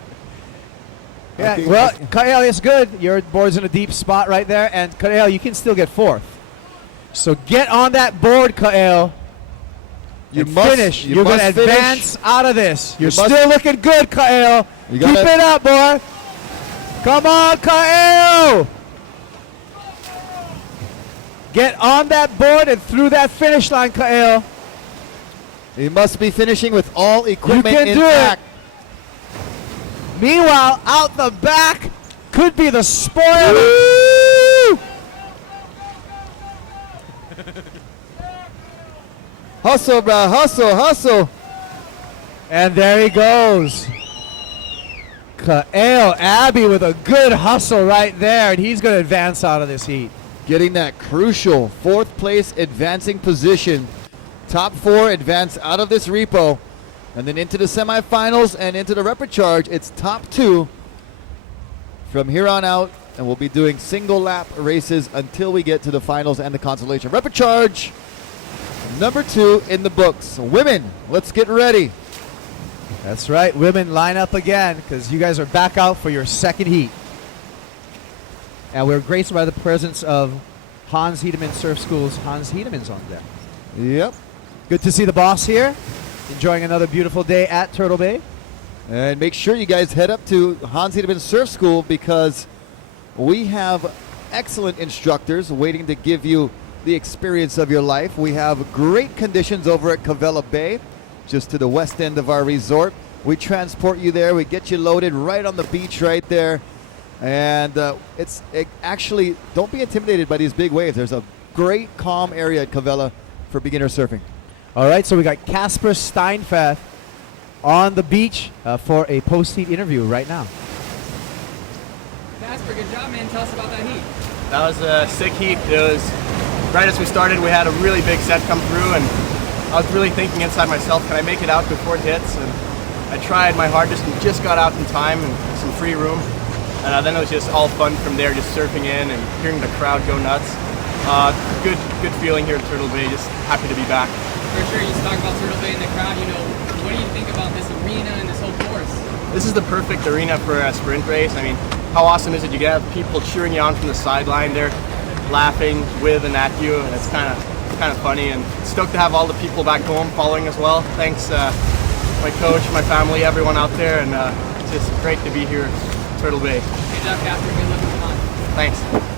Yeah, Okay. well, Kael is good. Your board's in a deep spot right there, and Kael, you can still get fourth. So get on that board, Kael. You and must finish. you You're going must to finish. advance out of this. You're You must- still looking good, Kael. You Keep gotta- it up, boy. Come on, Kael. Get on that board and through that finish line, Kael. He must be finishing with all equipment can do it. intact. Meanwhile, out the back could be the spoiler. Hustle, bro. Hustle, hustle. And there he goes. Kael Abbey with a good hustle right there, and he's going to advance out of this heat. Getting that crucial fourth place advancing position. Top four advance out of this repo. And then into the semifinals and into the repechage. It's top two from here on out. And we'll be doing single lap races until we get to the finals and the consolation. Repechage number 2 in the books. Women, let's get ready. That's right. Women, line up again because you guys are back out for your second heat. And we're graced by the presence of Hans Hedemann Surf School's Hans Hedemann's on there. Yep. Good to see the boss here. Enjoying another beautiful day at Turtle Bay. And make sure you guys head up to Hans Hedemann Surf School because we have excellent instructors waiting to give you the experience of your life. We have great conditions over at Cavella Bay, just to the west end of our resort. We transport you there. We get you loaded right on the beach right there. And actually, don't be intimidated by these big waves. There's a great calm area at Cavella for beginner surfing. All right, so we got Casper Steinfath on the beach for a post-heat interview right now. Casper, good job, man. Tell us about that heat. That was a sick heat. It was right as we started, we had a really big set come through, and I was really thinking inside myself, can I make it out before it hits? And I tried my hardest and just got out in time and some free room. And then it was just all fun from there, just surfing in and hearing the crowd go nuts. Good feeling here at Turtle Bay. Just happy to be back. For sure, you talk about Turtle Bay and the crowd. What do you think about this arena and this whole course? This is the perfect arena for a sprint race. I mean, how awesome is it? You get people cheering you on from the sideline. They're laughing with and at you, and it's kind of funny. And stoked to have all the people back home following as well. Thanks, my coach, my family, everyone out there, and it's just great to be here at Turtle Bay. Good job, Casper. Good luck with the con. Thanks.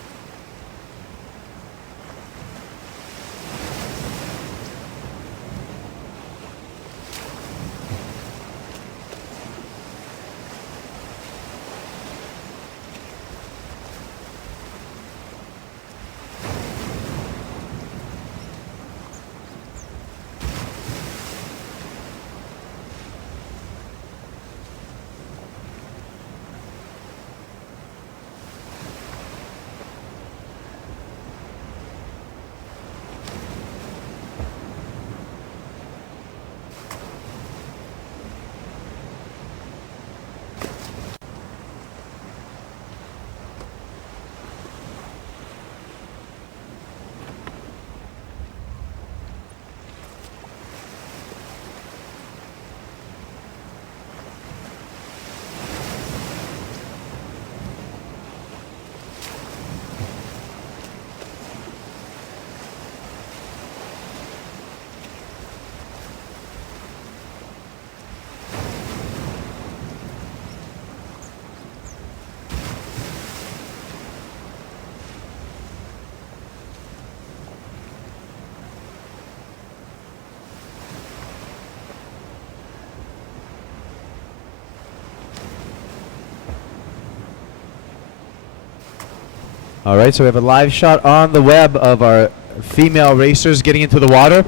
All right, so we have a live shot on the web of our female racers getting into the water.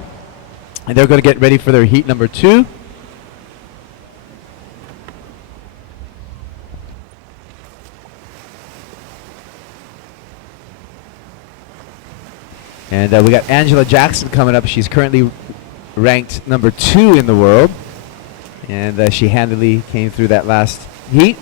And they're going to get ready for their heat number 2. And we got Angela Jackson coming up. She's currently ranked number 2 in the world. And she handily came through that last heat.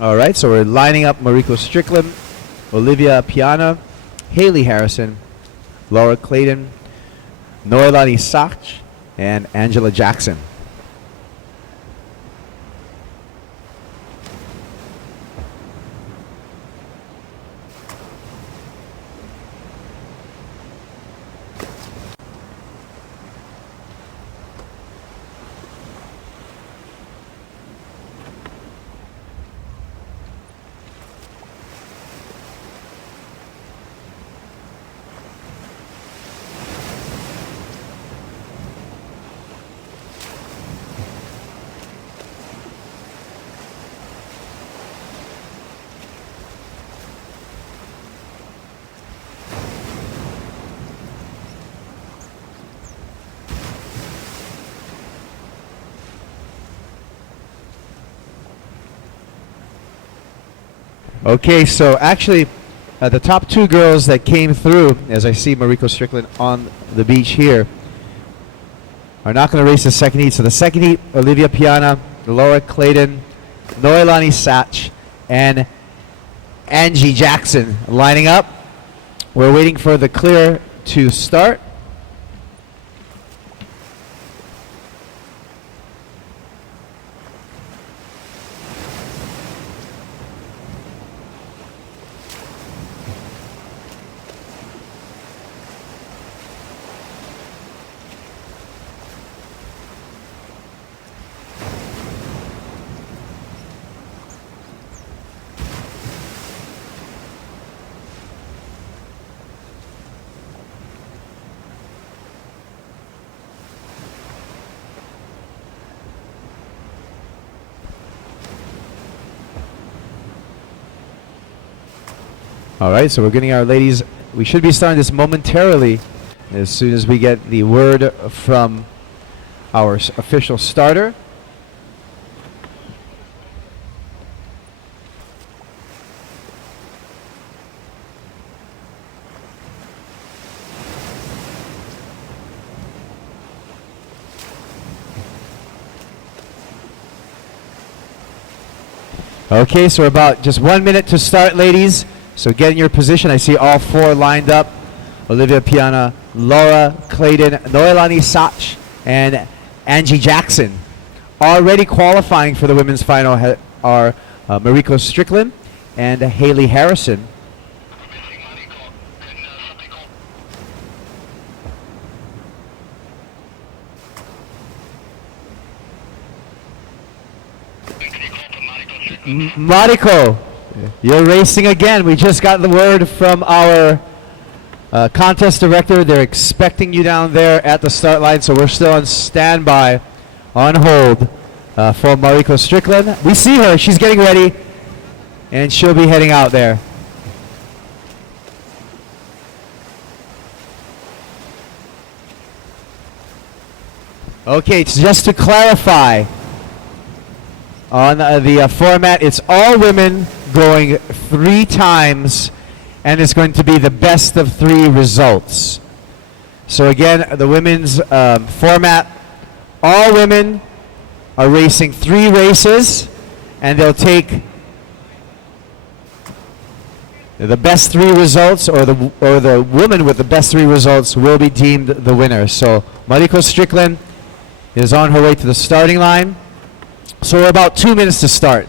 All right, so we're lining up Mariko Strickland, Olivia Piana, Haley Harrison, Laura Clayton, Noelani Sach, and Angela Jackson. Okay, so actually, the top two girls that came through, as I see Mariko Strickland on the beach here, are not going to race the second heat. So the second heat, Olivia Piana, Laura Clayton, Noelani Sach, and Angie Jackson lining up. We're waiting for the clear to start. All right, so we're getting our ladies. We should be starting this momentarily as soon as we get the word from our official starter. Okay, so we're about just 1 minute to start, ladies. So get in your position. I see all four lined up. Olivia Piana, Laura Clayton, Noelani Sach, and Angie Jackson. Already qualifying for the women's final are Mariko Strickland and Haley Harrison. Mariko, you're racing again. We just got the word from our contest director. They're expecting you down there at the start line, so we're still on standby, on hold for Mariko Strickland. We see her. She's getting ready, and she'll be heading out there. Okay, just to clarify, on the format, it's all women going 3 times, and it's going to be the best of 3 results. So again, the women's format, all women are racing 3 races, and they'll take the best 3 results, or the woman with the best 3 results will be deemed the winner. So Mariko Strickland is on her way to the starting line. So we're about 2 minutes to start.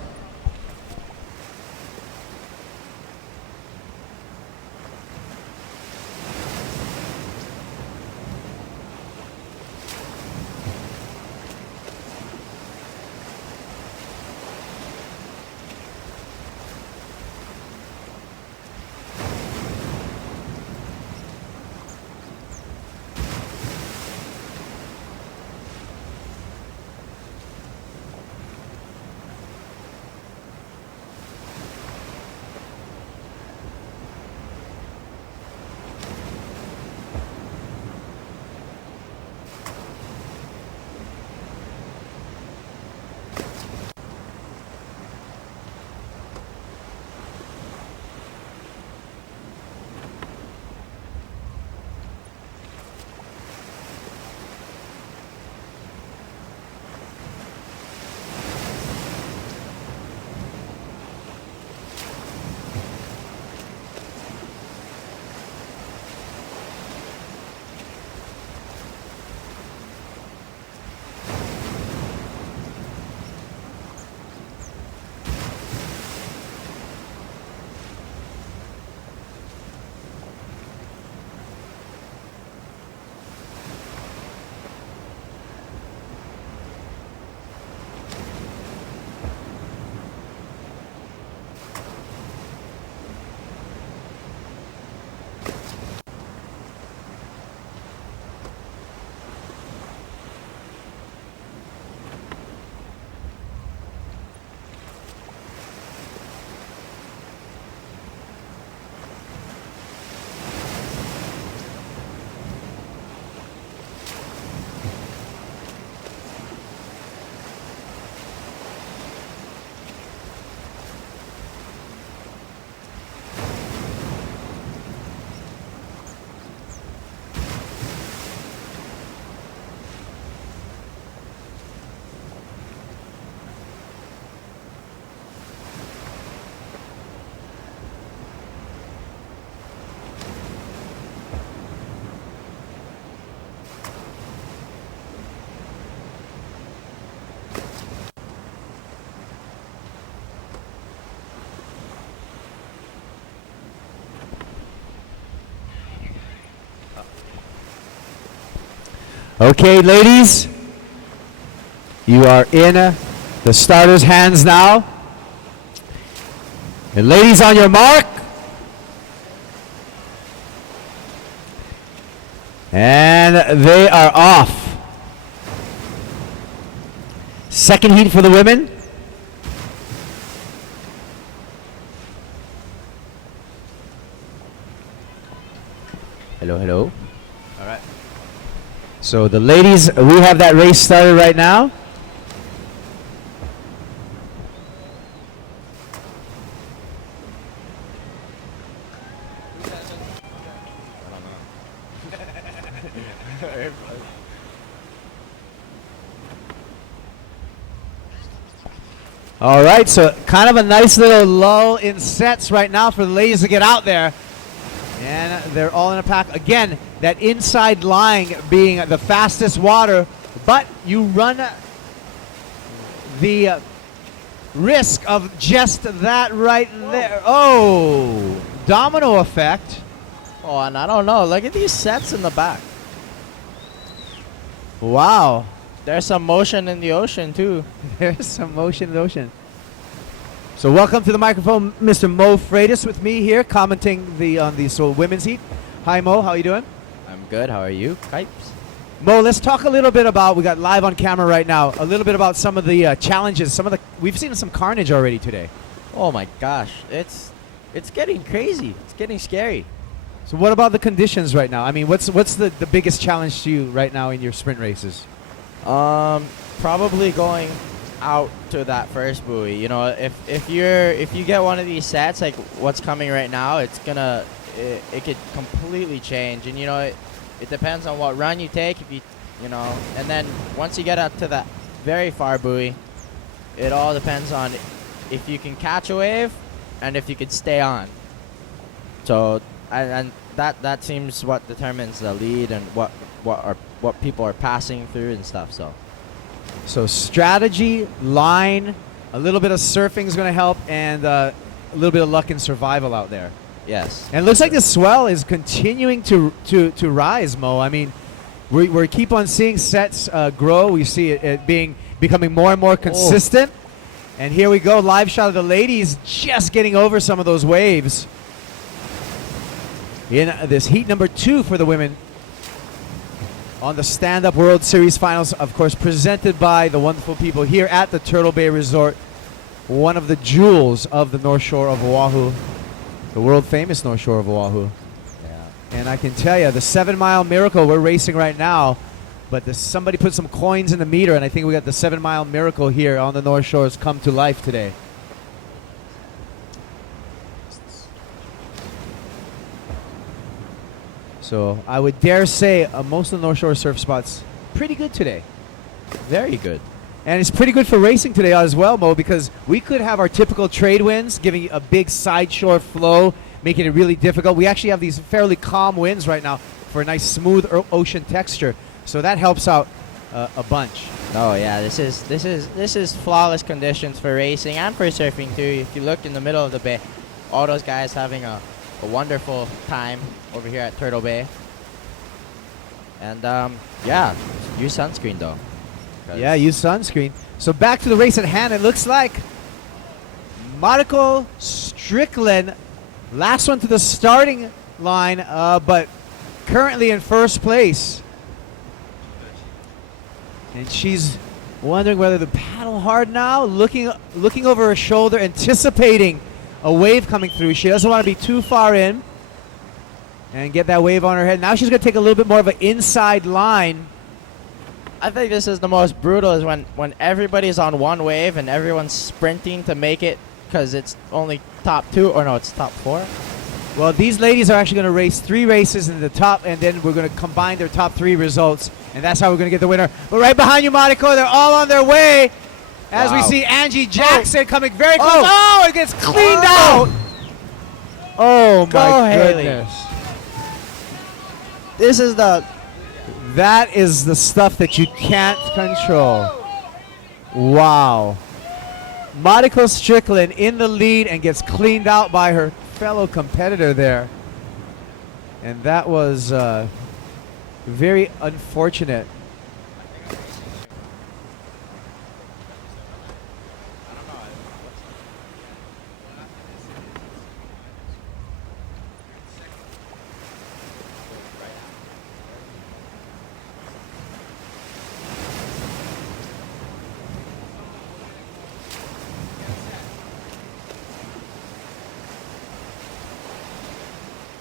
Okay, ladies, you are in the starters' hands now. And ladies, on your mark. And they are off. Second heat for the women. Hello, hello. All right. So the ladies, we have that race started right now. All right, so kind of a nice little lull in sets right now for the ladies to get out there. And they're all in a pack. Again, that inside line being the fastest water, but you run the risk of just that right there. Oh, domino effect. Oh, and I don't know. Look at these sets in the back. Wow. There's some motion in the ocean, too. There's some motion in the ocean. So welcome to the microphone, Mr. Mo Freitas with me here, commenting on the women's heat. Hi, Mo. How are you doing? I'm good. How are you, Kipes? Mo, let's talk a little bit about, we got live on camera right now, a little bit about some of the challenges, we've seen some carnage already today. Oh, my gosh. It's getting crazy. It's getting scary. So what about the conditions right now? I mean, what's the biggest challenge to you right now in your sprint races? Probably going out to that first buoy. You know, if you get one of these sets like what's coming right now, it could completely change. And you know, it depends on what run you take. If you know, and then once you get up to that very far buoy, it all depends on if you can catch a wave and if you could stay on. So and that seems what determines the lead and what people are passing through and stuff. So strategy, line, a little bit of surfing is going to help, and a little bit of luck and survival out there. Yes. And it looks like the swell is continuing to rise, Mo. I mean, we keep on seeing sets grow. We see it becoming more and more consistent. Oh. And here we go, live shot of the ladies just getting over some of those waves in this heat number 2 for the women on the Stand-Up World Series Finals, of course, presented by the wonderful people here at the Turtle Bay Resort, one of the jewels of the North Shore of Oahu, the world-famous North Shore of Oahu. Yeah. And I can tell you, the 7 Mile Miracle, we're racing right now, but somebody put some coins in the meter, and I think we got the 7 Mile Miracle here on the North Shore has come to life today. So I would dare say most of the North Shore surf spots pretty good today. Very good. And it's pretty good for racing today as well, Mo, because we could have our typical trade winds giving a big side shore flow, making it really difficult. We actually have these fairly calm winds right now for a nice smooth ocean texture. So that helps out a bunch. Oh yeah, this is flawless conditions for racing and for surfing too. If you look in the middle of the bay, all those guys having a wonderful time over here at Turtle Bay. And yeah, use sunscreen though. Yeah, use sunscreen. So back to the race at hand. It looks like Mariko Strickland, last one to the starting line, but currently in first place. And she's wondering whether to paddle hard now, looking over her shoulder, anticipating a wave coming through. She doesn't want to be too far in and get that wave on her head. Now she's going to take a little bit more of an inside line. I think this is the most brutal is when everybody's on one wave and everyone's sprinting to make it because it's only top 2, or no, it's top 4. Well, these ladies are actually going to race 3 races in the top, and then we're going to combine their top 3 results, and that's how we're going to get the winner. But right behind you, Mariko, they're all on their way. As we see Angie Jackson coming very close. Oh, it gets cleaned out. Oh, my goodness. This is that is the stuff that you can't control. Wow. Mariko Strickland in the lead and gets cleaned out by her fellow competitor there. And that was very unfortunate.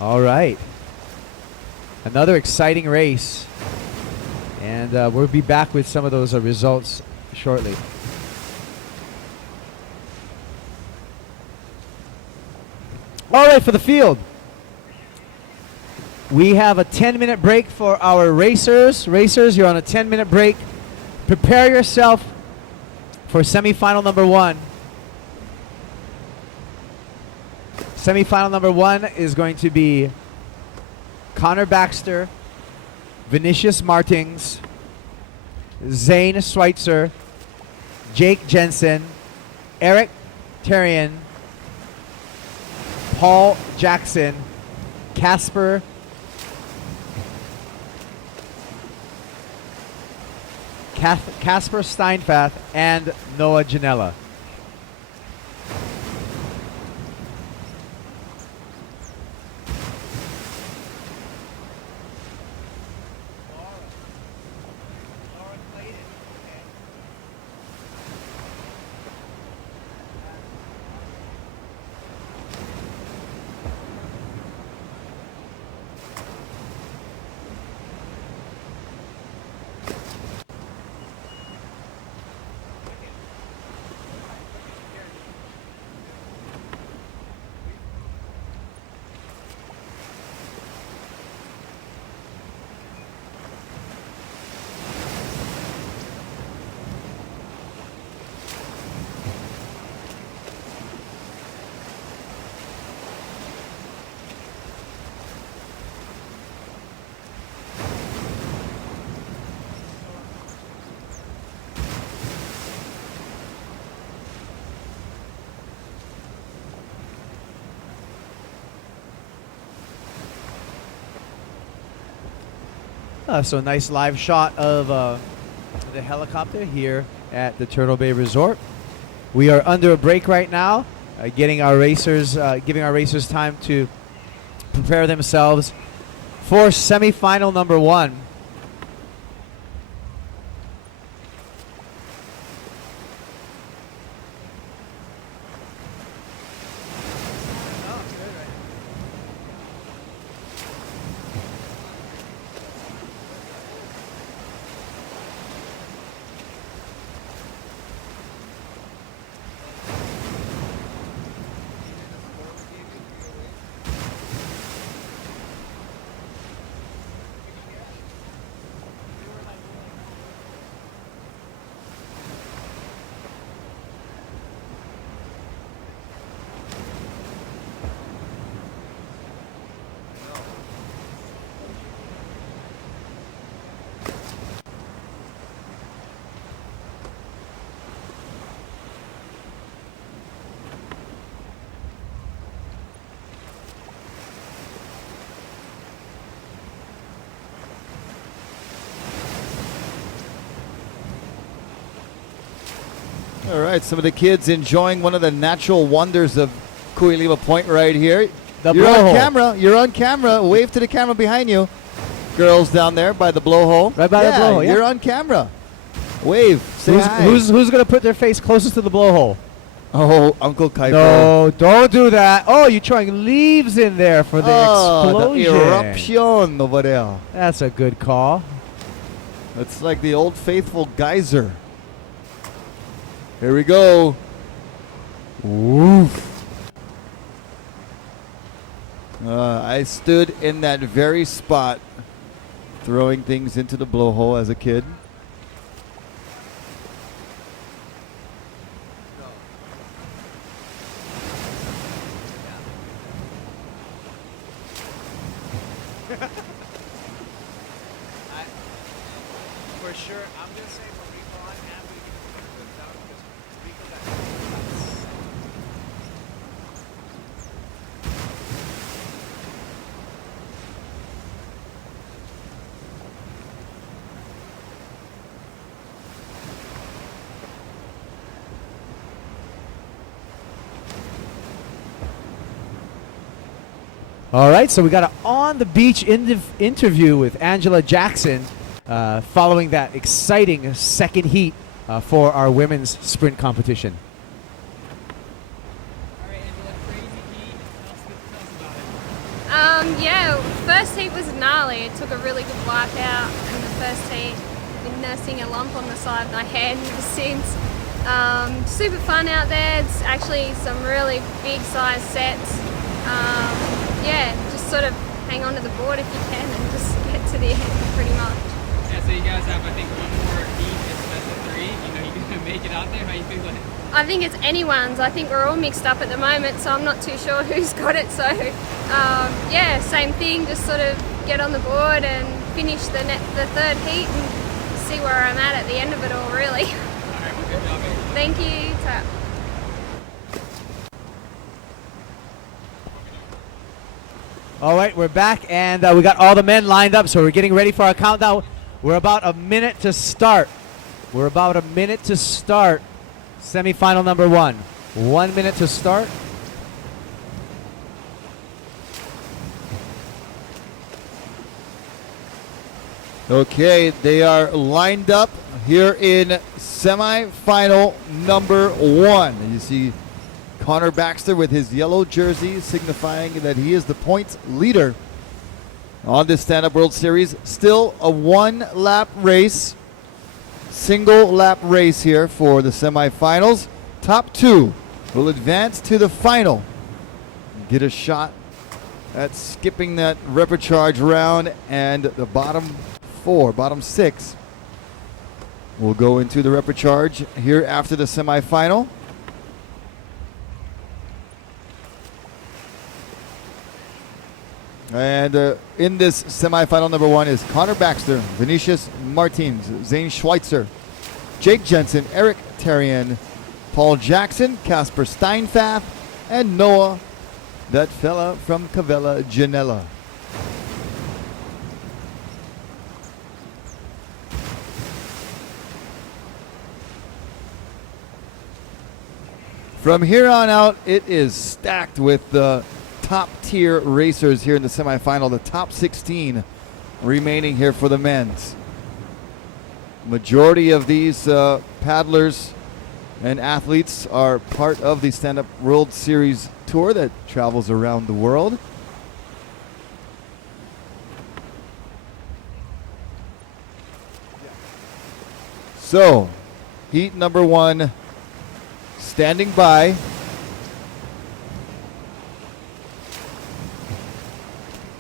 All right. Another exciting race. And we'll be back with some of those results shortly. All right, for the field. We have a 10-minute break for our racers. Racers, you're on a 10-minute break. Prepare yourself for semifinal number 1. Semifinal number 1 is going to be Connor Baxter, Vinicius Martins, Zane Schweitzer, Jake Jensen, Eric Terrian, Paul Jackson, Casper Steinfath, and Noah Janella. So nice live shot of the helicopter here at the Turtle Bay Resort. We are under a break right now, giving our racers time to prepare themselves for semifinal number 1. All right, some of the kids enjoying one of the natural wonders of Kuilima Point right here. You're on camera. You're on camera. Wave to the camera behind you. Girls down there by the blowhole. Right by the blowhole, yeah. You're on camera. Wave. Say hi. Who's going to put their face closest to the blowhole? Oh, Uncle Kuiper. No, don't do that. Oh, you're throwing leaves in there for the explosion. The eruption over there. That's a good call. It's like the old faithful geyser. Here we go. Woof. I stood in that very spot throwing things into the blowhole as a kid. For sure, I'm going to say for recon, after we get the down, because Rico got All right, so we got an on-the-beach interview with Angela Jackson following that exciting second heat for our women's sprint competition. All right, Angela, crazy heat. Tell us about it. gnarly. It took a really good wipe out in the first heat. Been nursing a lump on the side of my head ever since. Super fun out there. It's actually some really big size sets. Yeah, just sort of hang on to the board if you can and just get to the end pretty much. Yeah, so you guys have, I think, one more heat. It's best of 3. You know, you gonna make it out there? How you feeling? I think it's anyone's. I think we're all mixed up at the moment, so I'm not too sure who's got it. So, yeah, same thing. Just sort of get on the board and finish the third heat and see where I'm at the end of it all, really. All right, well, good job, man. Thank you. Ta. All right, we're back, and we got all the men lined up, so we're getting ready for our countdown. We're about a minute to start. Semi-final number 1. 1 minute to start. Okay, they are lined up here in semi-final number 1. And you see Connor Baxter with his yellow jersey signifying that he is the points leader on this stand-up World Series. Still a one-lap race, single lap race here for the semifinals. Top 2 will advance to the final, get a shot at skipping that repechage round, and the bottom 6 will go into the repechage here after the semifinal. And in this semifinal number 1 is Connor Baxter, Vinicius Martins, Zane Schweitzer, Jake Jensen, Eric Tarian, Paul Jackson, Casper Steinfath, and Noah, that fella from Cavella Janella. From here on out, it is stacked with the top tier racers here in the semifinal, the top 16 remaining here for the men's. Majority of these paddlers and athletes are part of the Stand Up World Series tour that travels around the world. So, heat number 1 standing by.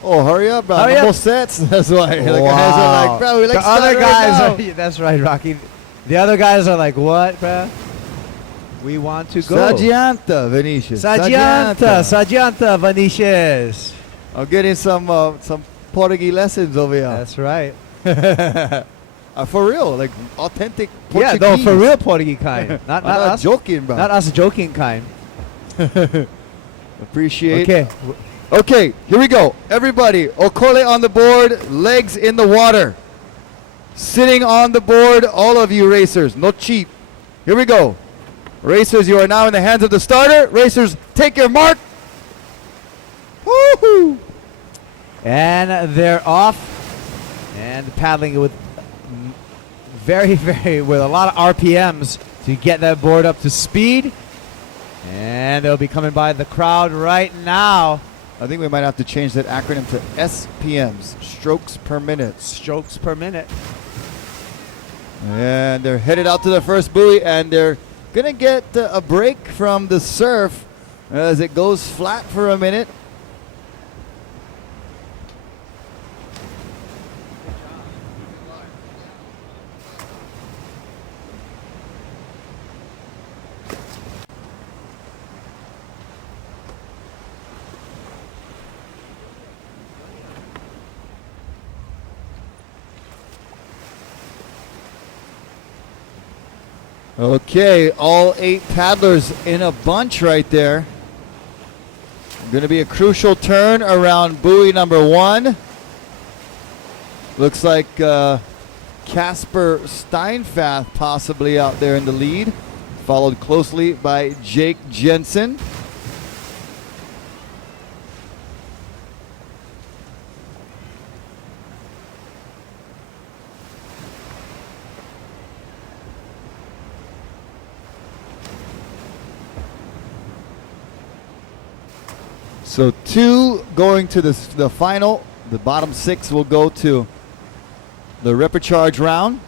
Oh, hurry up, bro. Almost sets. That's why. The guys are like, bro, we like the other guys right are, that's right, Rocky. The other guys are like, what, bro? We want to go. Sagianta, Vinicius. Sagianta, Vinicius. I'm getting some Portuguese lessons over here. That's right. For real, like authentic Portuguese. Yeah, no, for real Portuguese kind. not us joking, bro. Not us joking kind. Appreciate. Okay. Okay, here we go. Everybody, Okole on the board, legs in the water. Sitting on the board, all of you racers, no cheat. Here we go. Racers, you are now in the hands of the starter. Racers, take your mark. Woohoo! And they're off. And paddling with with a lot of RPMs to get that board up to speed. And they'll be coming by the crowd right now. I think we might have to change that acronym to SPMs, strokes per minute. Strokes per minute. And they're headed out to the first buoy, and they're going to get a break from the surf as it goes flat for a minute. Okay, all 8 paddlers in a bunch right there. Going to be a crucial turn around buoy number 1. Looks like Casper Steinfath possibly out there in the lead, followed closely by Jake Jensen. So 2 going to the final The bottom 6 will go to the repecharge round.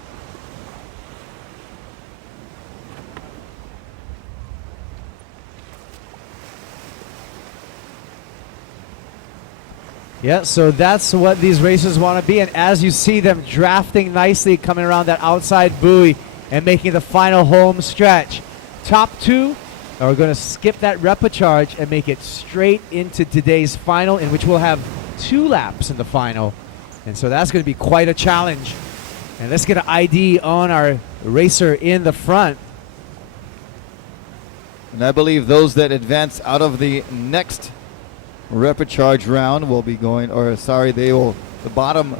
Yeah, so that's what these racers want to be. And as you see them drafting nicely, coming around that outside buoy and making the final home stretch. Top 2 are going to skip that repecharge and make it straight into today's final, in which we'll have 2 laps in the final. And so that's going to be quite a challenge. And let's get an ID on our racer in the front. And I believe those that advance out of the next repecharge round will be going, or sorry, they will, the bottom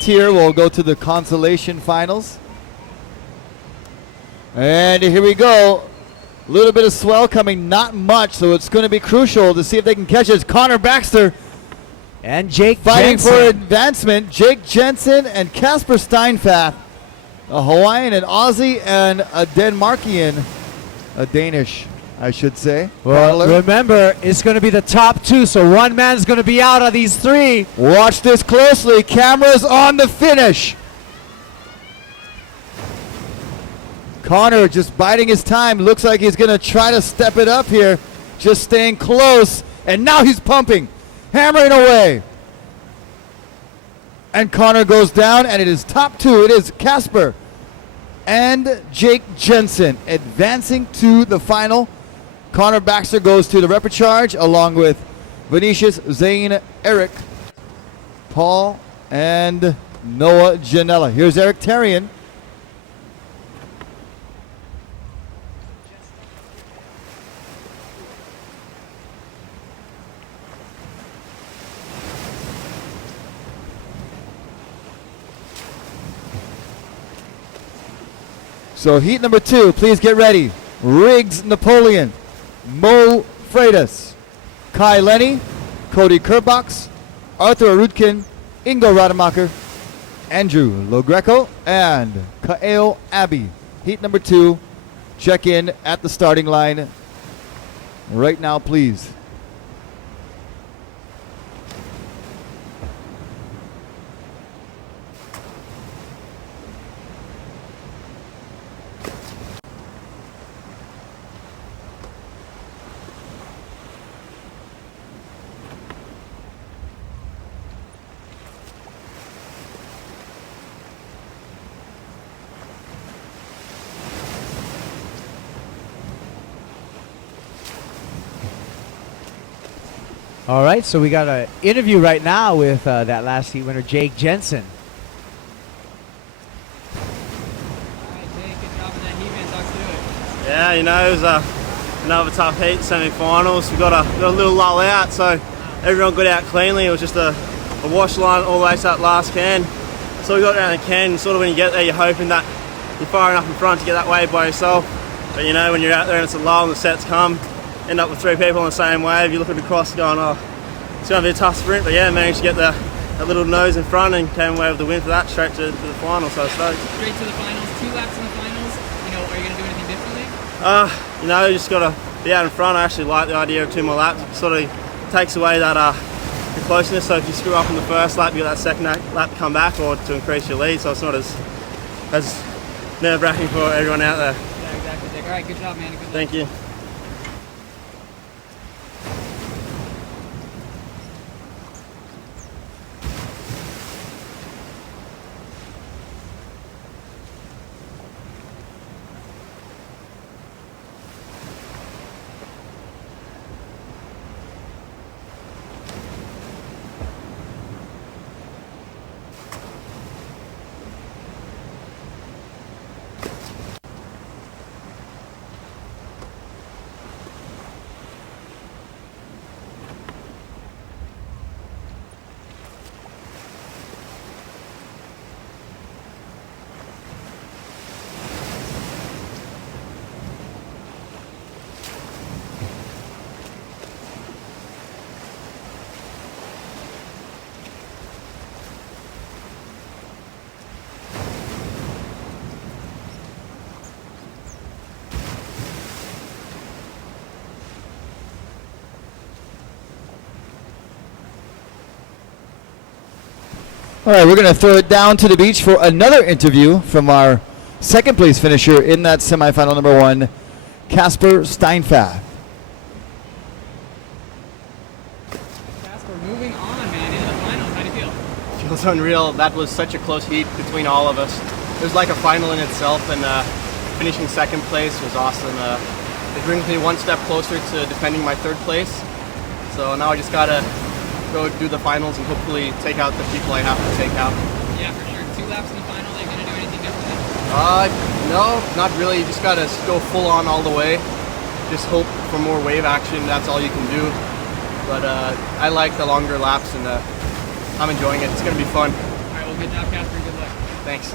tier will go to the consolation finals. And here we go. A little bit of swell coming, not much, so it's going to be crucial to see if they can catch it. Connor Baxter and Jake fighting Jensen for advancement. Jake Jensen and Casper Steinfath, a Hawaiian, an Aussie, and a Denmarkian, a Danish, I should say. Well, paddler. remember, it's going to be the top 2, so one man's going to be out of these 3. Watch this closely. Cameras on the finish. Connor just biding his time. Looks like he's going to try to step it up here. Just staying close. And now he's pumping. Hammering away. And Connor goes down, and it is top 2. It is Casper and Jake Jensen advancing to the final. Connor Baxter goes to the repecharge along with Vinicius, Zane, Eric, Paul, and Noah Janella. Here's Eric Terrian. So heat number 2, please get ready. Riggs Napoleon, Mo Freitas, Kai Lenny, Cody Kerbox, Arthur Arutkin, Ingo Rademacher, Andrew Logreco, and Kaeo Abbey. Heat number 2, check in at the starting line right now, please. All right, so we got an interview right now with that last heat winner, Jake Jensen. Yeah, you know, it was another tough heat, semi-finals. We got a little lull out, so everyone got out cleanly. It was just a wash line all the way to that last can. So we got around the can, and sort of when you get there, you're hoping that you're far enough in front to get that wave by yourself. But you know, when you're out there and it's a lull and the sets come, end up with 3 people on the same wave, you're looking across going, oh, it's going to be a tough sprint. But yeah, managed to get that little nose in front and came away with the win for that, straight to the final, so I stoked. Straight to the finals, 2 laps in the finals. You know, are you going to do anything differently? You know, you just got to be out in front. I actually like the idea of 2 more laps. It sort of takes away that the closeness, so if you screw up in the first lap, you got that second lap to come back or to increase your lead, so it's not as nerve-wracking for everyone out there. Yeah, exactly, Jake. All right, good job, man. Good luck. Thank you. All right, we're going to throw it down to the beach for another interview from our second place finisher in that semifinal number 1, Casper Steinfath. Casper, moving on, man, into the finals. How do you feel? Feels unreal. That was such a close heat between all of us. It was like a final in itself, and finishing second place was awesome. It brings me one step closer to defending my third place. So now I just gotta go do the finals and hopefully take out the people I have to take out. Yeah, for sure. 2 laps in the final. Are you gonna do anything differently? No, not really. You just gotta go full on all the way. Just hope for more wave action. That's all you can do. But I like the longer laps, and I'm enjoying it. It's gonna be fun. All right, well, good job, Casper. Good luck. Thanks.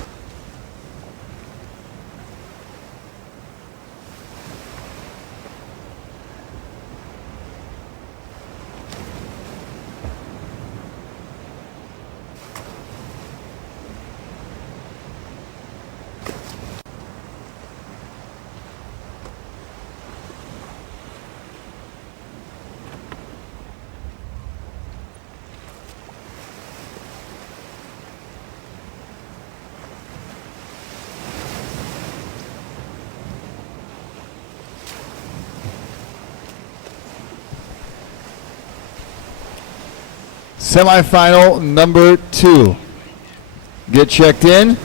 Semifinal number 2. Get checked in.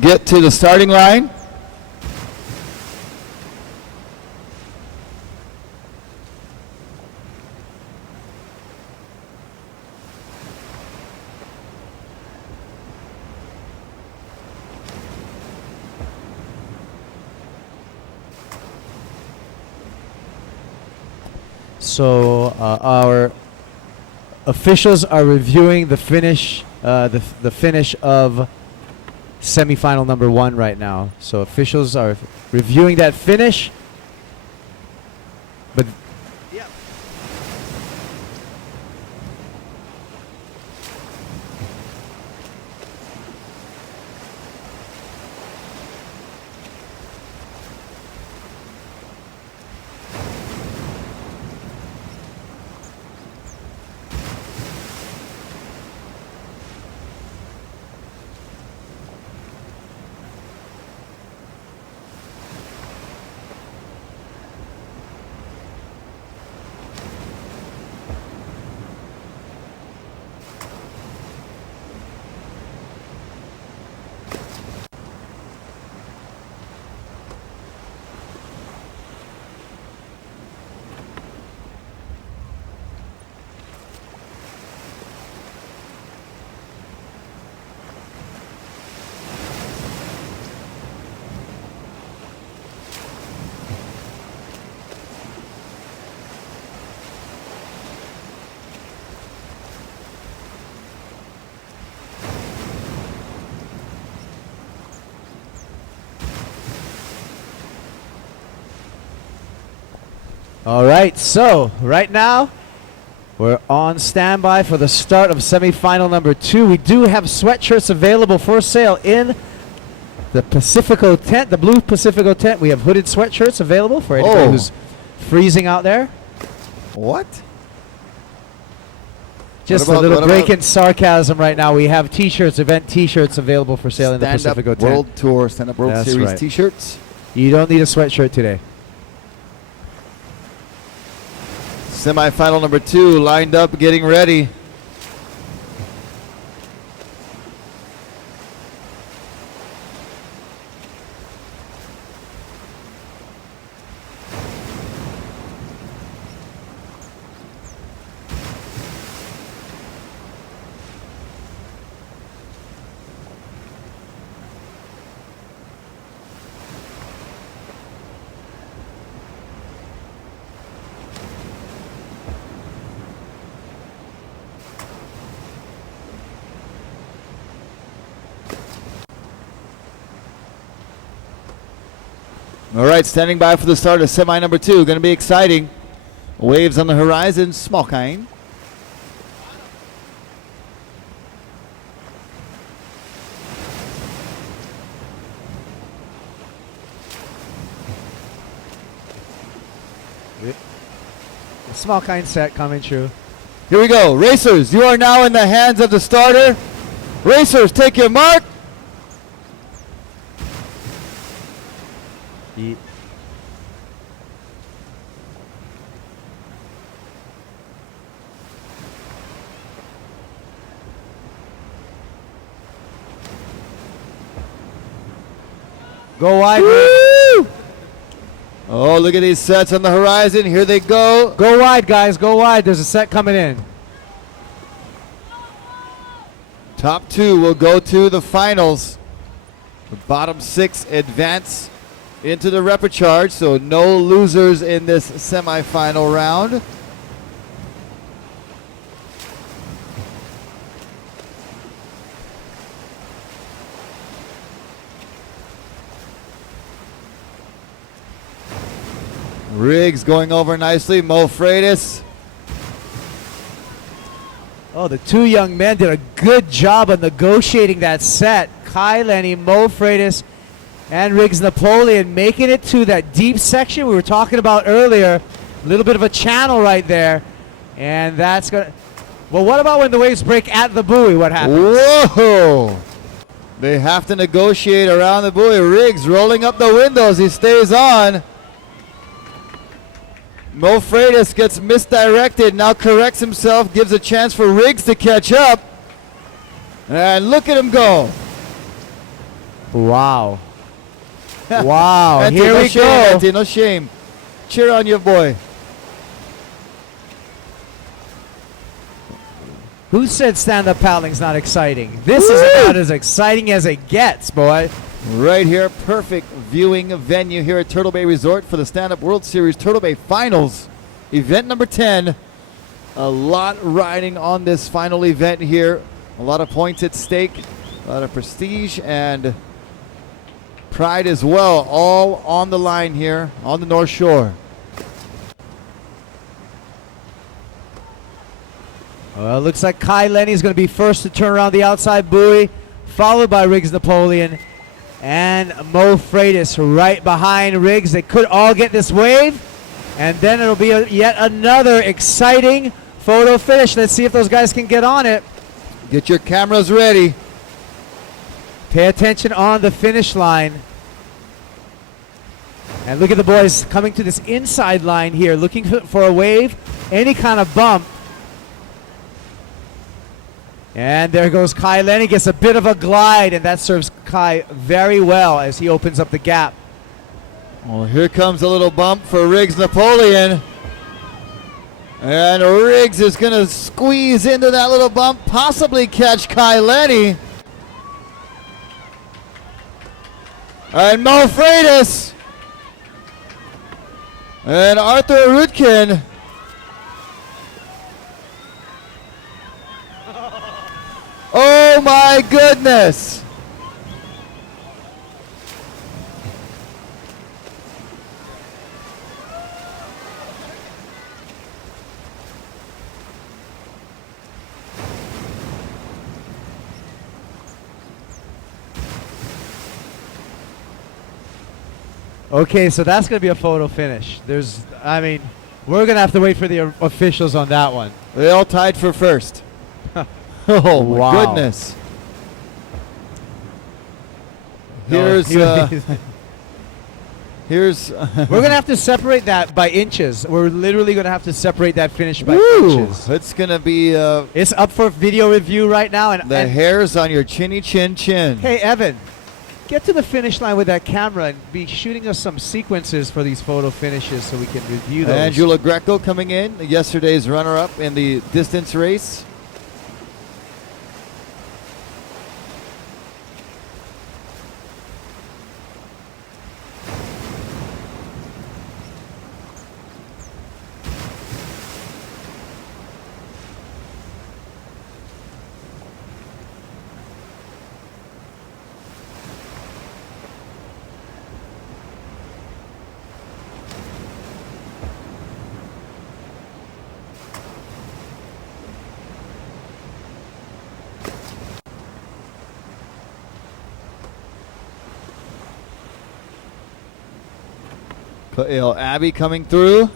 Get to the starting line. So our officials are reviewing the finish, the finish of semifinal number 1 right now. So officials are reviewing that finish. But all right, so right now we're on standby for the start of semifinal number 2. We do have sweatshirts available for sale in the Pacifico tent, the blue Pacifico tent. We have hooded sweatshirts available for anybody who's freezing out there. What? Just a little break in sarcasm right now. We have t-shirts, event t-shirts available for sale in the Pacifico tent. World Tour, Stand Up World That's Series right. t-shirts. You don't need a sweatshirt today. Semifinal number 2 lined up, getting ready. All right, standing by for the start of semi number 2. Going to be exciting. Waves on the horizon, small kind. A small kind set coming true. Here we go. Racers, you are now in the hands of the starter. Racers, take your mark. Go wide. Woo! Oh, look at these sets on the horizon. Here they go. Go wide, guys. Go wide. There's a set coming in. Top 2 will go to the finals. The bottom 6 advance into the repechage, so no losers in this semifinal round. Riggs going over nicely. Mo Freitas. Oh, the two young men did a good job of negotiating that set. Kai Lenny, Mo Freitas, and Riggs Napoleon making it to that deep section we were talking about earlier. A little bit of a channel right there. And that's going to... Well, what about when the waves break at the buoy? What happens? Whoa! They have to negotiate around the buoy. Riggs rolling up the windows. He stays on. Mo Freitas gets misdirected, now corrects himself, gives a chance for Riggs to catch up. And look at him go. Wow. Wow. Auntie, Here no we shame, go. Auntie, no shame. Cheer on your boy. Who said stand-up paddling's not exciting? This is about as exciting as it gets, boy. Right here, perfect viewing venue here at Turtle Bay Resort for the Stand-Up World Series Turtle Bay Finals, event number 10. A lot riding on this final event here. A lot of points at stake, a lot of prestige and pride as well, all on the line here on the North Shore. Well, it looks like Kai Lenny is going to be first to turn around the outside buoy, followed by Riggs Napoleon and Mo Freitas right behind Riggs. They could all get this wave, and then it'll be yet another exciting photo finish. Let's see if those guys can get on it. Get your cameras ready. Pay attention on the finish line. And look at the boys coming to this inside line here, looking for a wave, any kind of bump. And there goes Kai Lenny, gets a bit of a glide, and that serves Kai very well as he opens up the gap. Well, here comes a little bump for Riggs Napoleon. And Riggs is going to squeeze into that little bump, possibly catch Kai Lenny. And Mo Freitas. And Arthur Rutkin. Oh my goodness. Okay, so that's going to be a photo finish. I mean, we're going to have to wait for the officials on that one. They all tied for first. Oh my Wow. goodness. No, Here's we're going to have to separate that by inches. We're literally going to have to separate that finish by Woo! inches. It's going to be It's up for video review right now. the hairs on your chinny chin chin. Hey, Evan, get to the finish line with that camera and be shooting us some sequences for these photo finishes so we can review those. Angela Greco coming in, yesterday's runner-up in the distance race. Abby coming through.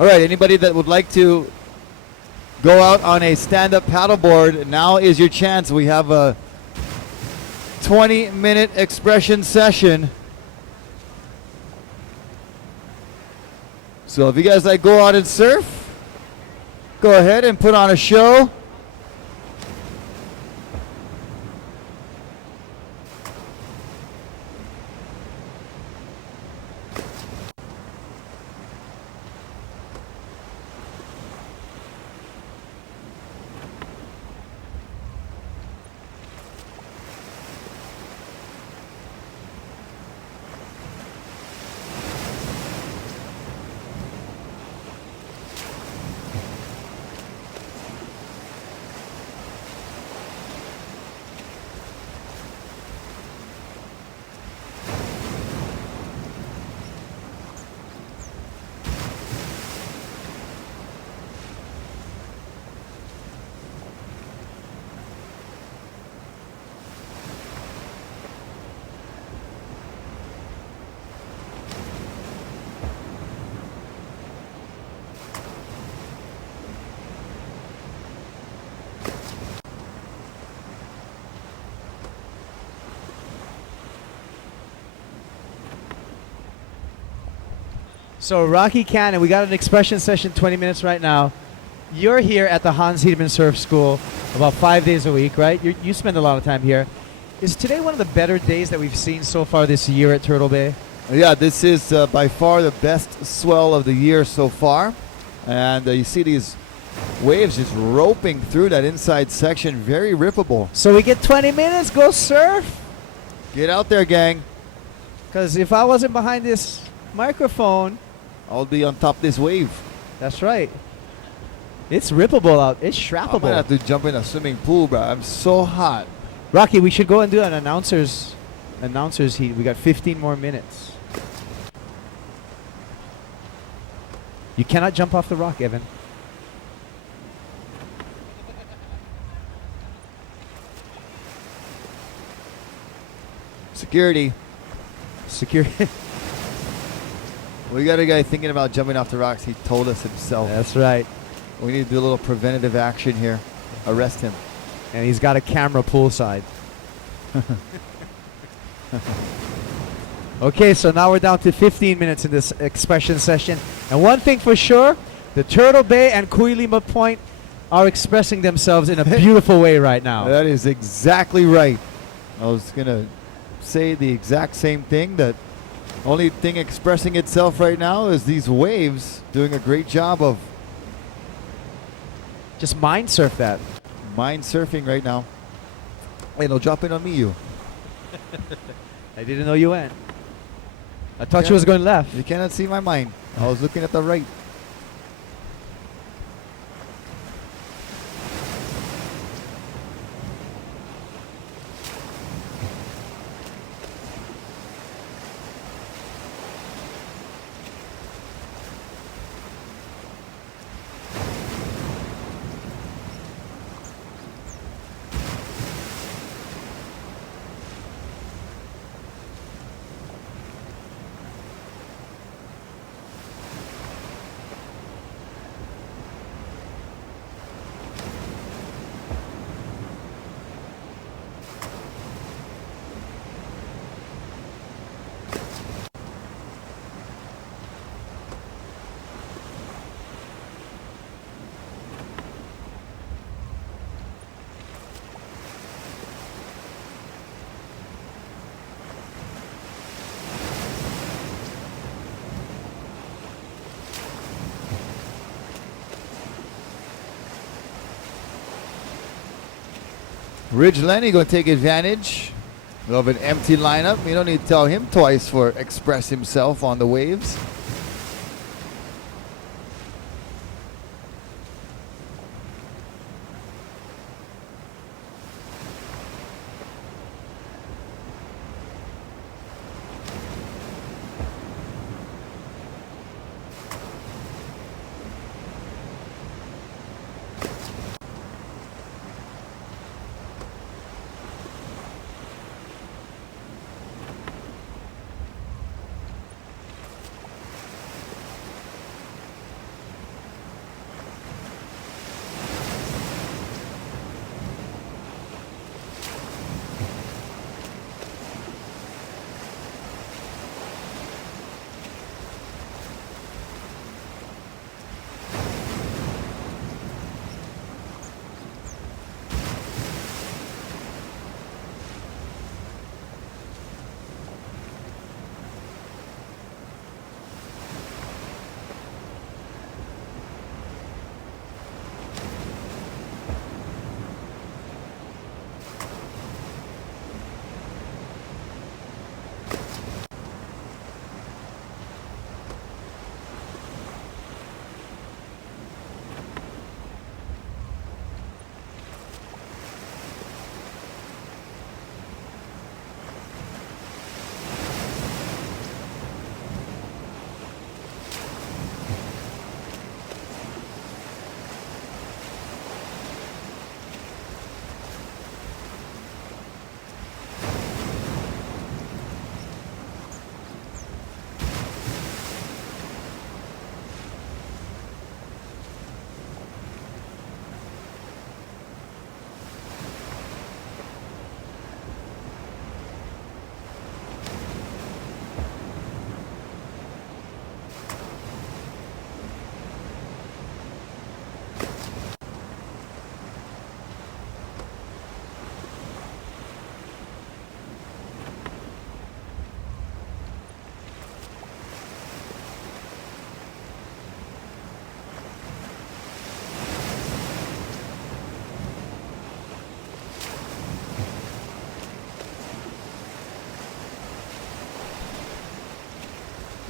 All right, anybody that would like to go out on a stand-up paddleboard, now is your chance. We have a 20-minute expression session. So if you guys like go out and surf, go ahead and put on a show. So Rocky Cannon, we got an expression session 20 minutes right now. You're here at the Hans Hedeman Surf School about 5 days a week, right? You spend a lot of time here. Is today one of the better days that we've seen so far this year at Turtle Bay? Yeah, this is by far the best swell of the year so far. And you see these waves just roping through that inside section, very rippable. So we get 20 minutes, go surf. Get out there, gang. Because if I wasn't behind this microphone, I'll be on top of this wave. That's right. It's rippable out. It's shrapable. I'm gonna have to jump in a swimming pool, bro. I'm so hot. Rocky, we should go and do an announcers heat. We got 15 more minutes. You cannot jump off the rock, Evan. Security. Security. We got a guy thinking about jumping off the rocks. He told us himself. That's right. We need to do a little preventative action here. Arrest him. And he's got a camera poolside. Okay, so now we're down to 15 minutes in this expression session. And one thing for sure, the Turtle Bay and Kuilima Point are expressing themselves in a beautiful way right now. That is exactly right. I was going to say the exact same thing. That only thing expressing itself right now is these waves doing a great job of just mind surf that. Mind surfing right now. Hey, no, drop in on me, you. I didn't know you went. I thought you was going left. You cannot see my mind. I was looking at the right. Ridge Lenny going to take advantage of an empty lineup. You don't need to tell him twice for express himself on the waves.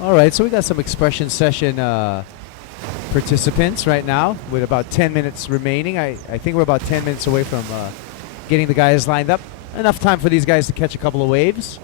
All right, so we got some expression session participants right now with about 10 minutes remaining. I think we're about 10 minutes away from getting the guys lined up. Enough time for these guys to catch a couple of waves.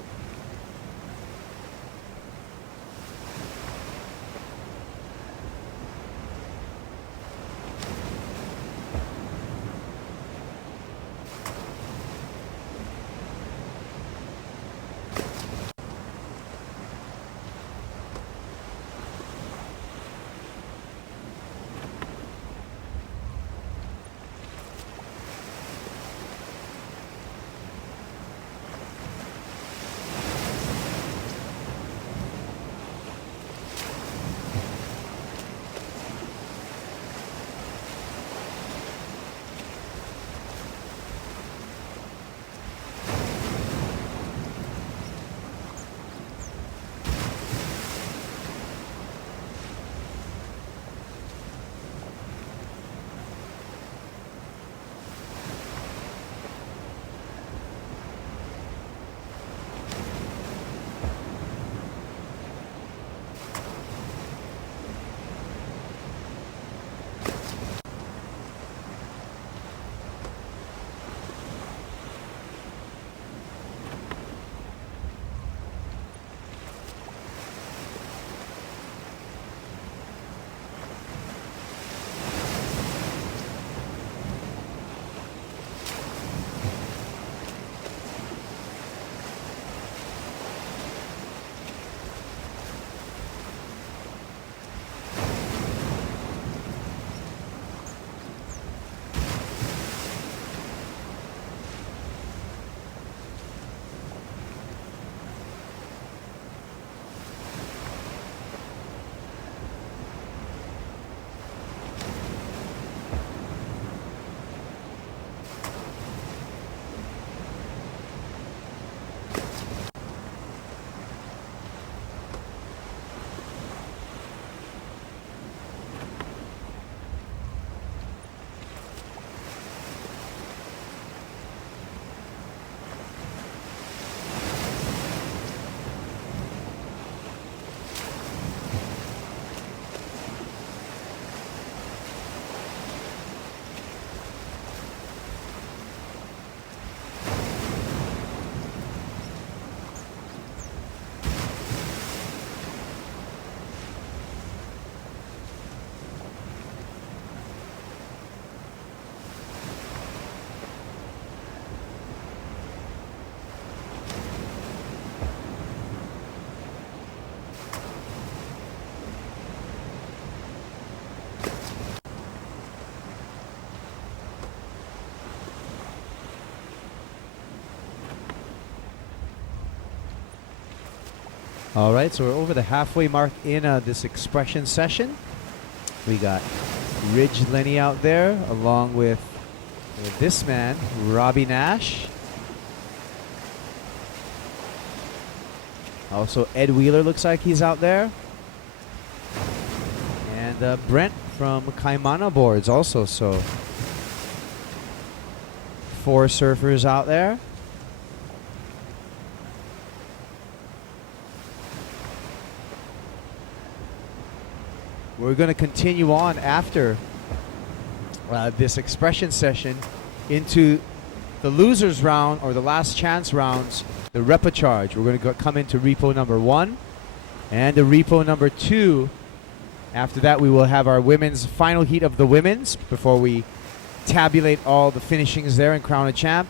All right, so we're over the halfway mark in this expression session. We got Ridge Lenny out there, along with this man, Robbie Nash. Also, Ed Wheeler looks like he's out there. And Brent from Kaimana Boards also, so 4 surfers out there. We're going to continue on after this expression session into the losers round, or the last chance rounds, the repecharge. We're going to come into repo number 1 and the repo number 2. After that, we will have our women's final heat of the women's before we tabulate all the finishings there and crown a champ.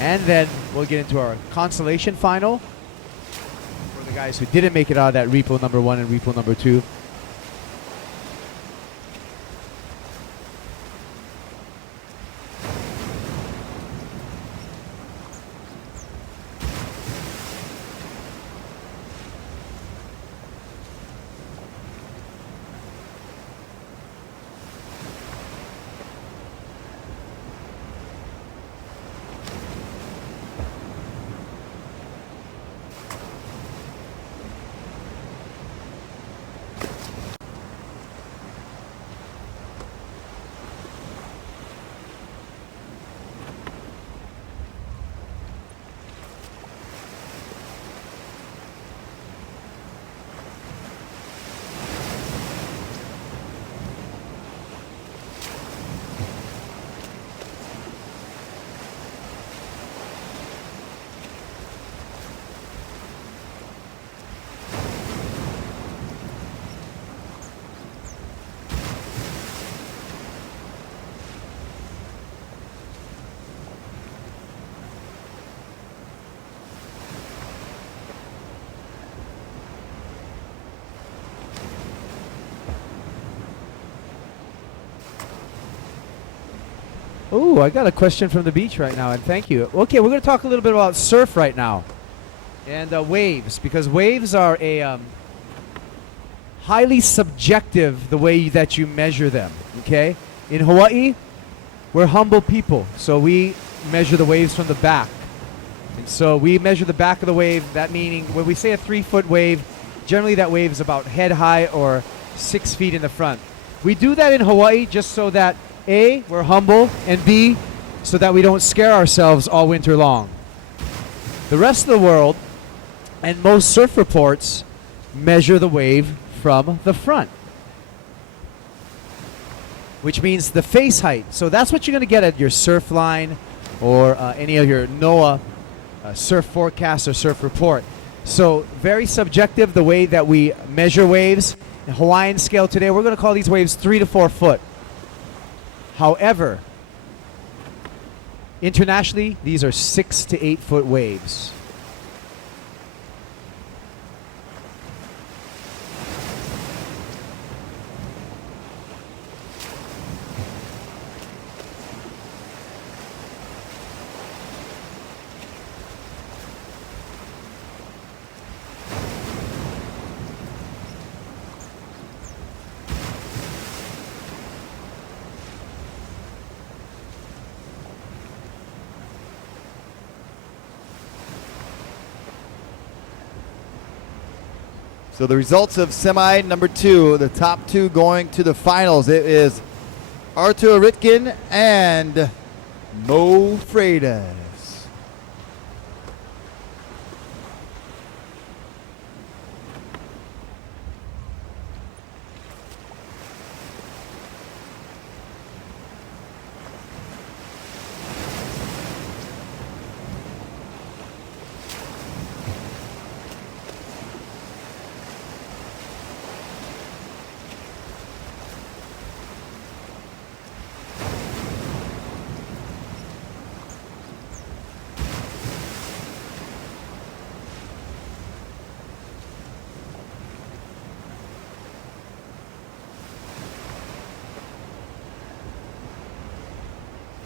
And then we'll get into our consolation final for the guys who didn't make it out of that repo number 1 and repo number 2. Oh, I got a question from the beach right now, and thank you. Okay, we're going to talk a little bit about surf right now and waves, because waves are a highly subjective the way that you measure them. Okay, in Hawaii, we're humble people, so we measure the waves from the back. And so we measure the back of the wave. That meaning when we say a 3-foot wave, generally that wave is about head high or 6 feet in the front. We do that in Hawaii just so that A, we're humble, and B, so that we don't scare ourselves all winter long. The rest of the world and most surf reports measure the wave from the front, which means the face height. So that's what you're going to get at your surf line or any of your NOAA surf forecast or surf report. So very subjective the way that we measure waves. In Hawaiian scale today, we're going to call these waves 3 to 4 foot. However, internationally, these are 6 to 8 foot waves. So the results of semi number 2, the top 2 going to the finals. It is Artur Ritkin and Mo Freitas.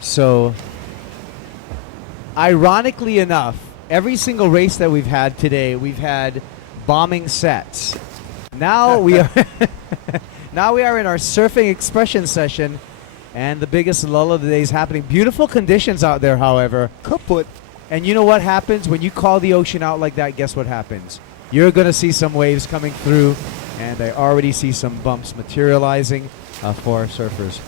So, ironically enough, every single race that we've had today, we've had bombing sets. Now we are now we are in our surfing expression session, and the biggest lull of the day is happening. Beautiful conditions out there, however. Kaput. And you know what happens when you call the ocean out like that? Guess what happens? You're going to see some waves coming through, and I already see some bumps materializing for our surfers.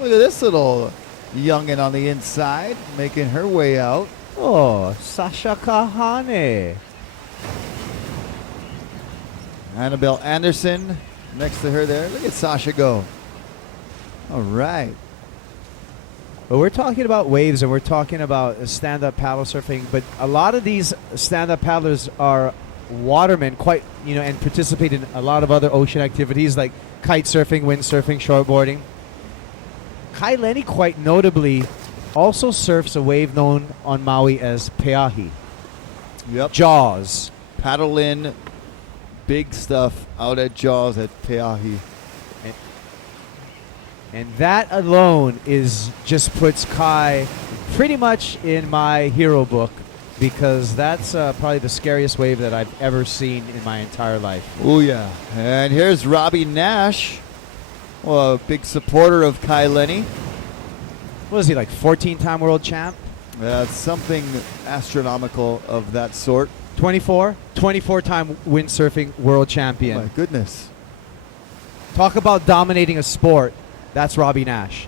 Look at this little youngin' on the inside, making her way out. Oh, Sasha Kahane. Annabelle Anderson next to her there. Look at Sasha go. All right. Well, we're talking about waves and we're talking about stand-up paddle surfing, but a lot of these stand-up paddlers are watermen, and participate in a lot of other ocean activities like kite surfing, windsurfing, shortboarding. Kai Lenny, quite notably, also surfs a wave known on Maui as peahi. Yep. Jaws. Paddle in, big stuff out at Jaws at Peahi. And that alone just puts Kai pretty much in my hero book, because that's probably the scariest wave that I've ever seen in my entire life. Oh, yeah. And here's Robbie Nash, well, a big supporter of Kai Lenny. What is he, like 14-time world champ? Something astronomical of that sort. 24-time windsurfing world champion. Oh, my goodness. Talk about dominating a sport. That's Robbie Nash.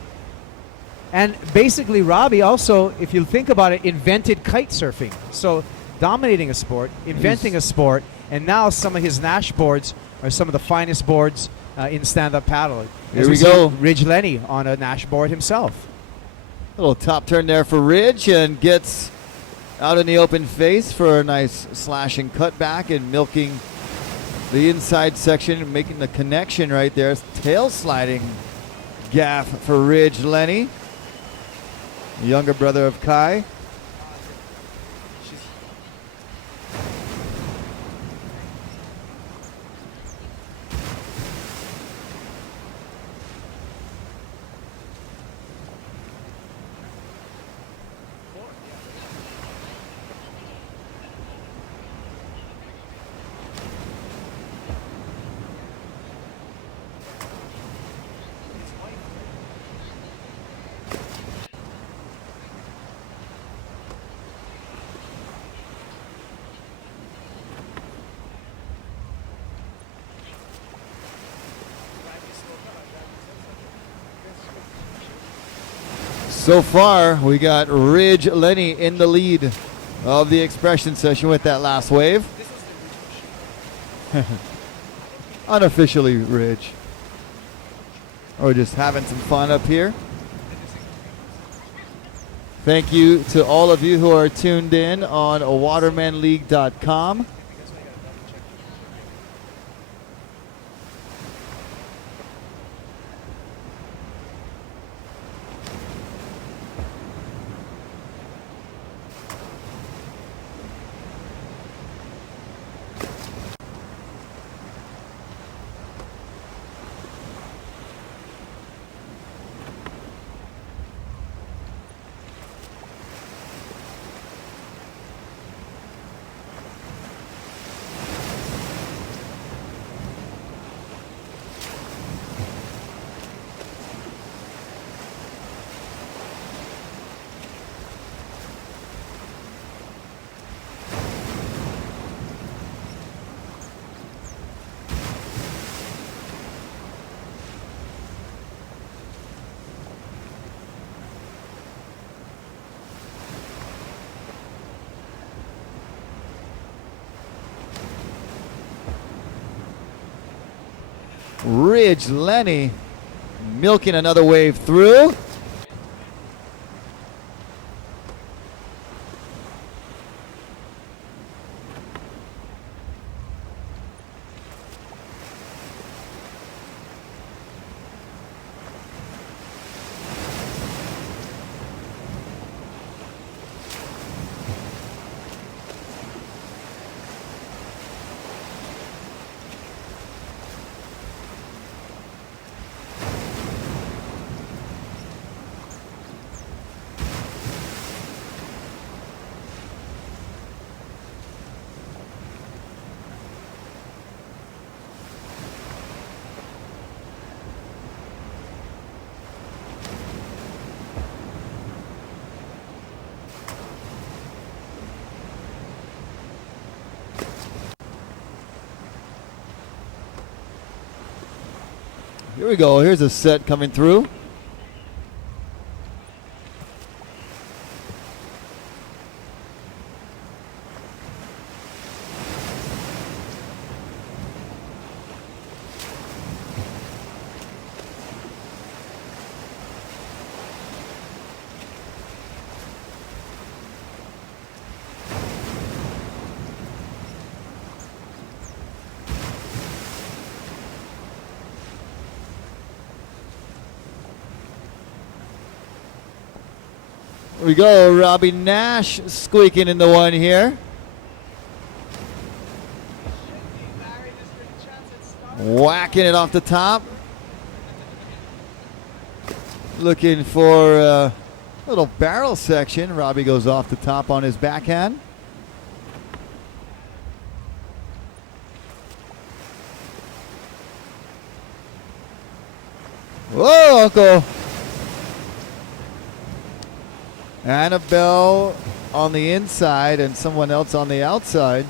And basically, Robbie also, if you think about it, invented kite surfing. So dominating a sport, inventing a sport, and now some of his Nash boards are some of the finest boards in stand-up paddle. Here we go. Ridge Lenny on a Nash board himself. A little top turn there for Ridge, and gets out in the open face for a nice slash and cut back and milking the inside section and making the connection right there. Tail sliding gaff for Ridge Lenny, the younger brother of Kai. So far, we got Ridge Lenny in the lead of the expression session with that last wave. Unofficially Ridge. Or just having some fun up here. Thank you to all of you who are tuned in on watermanleague.com. Ridge Lenny milking another wave through. Here we go. Here's a set coming through. Here we go, Robbie Nash squeaking in the one here. Whacking it off the top. Looking for a little barrel section. Robbie goes off the top on his backhand. Whoa, Uncle. Annabelle on the inside and someone else on the outside.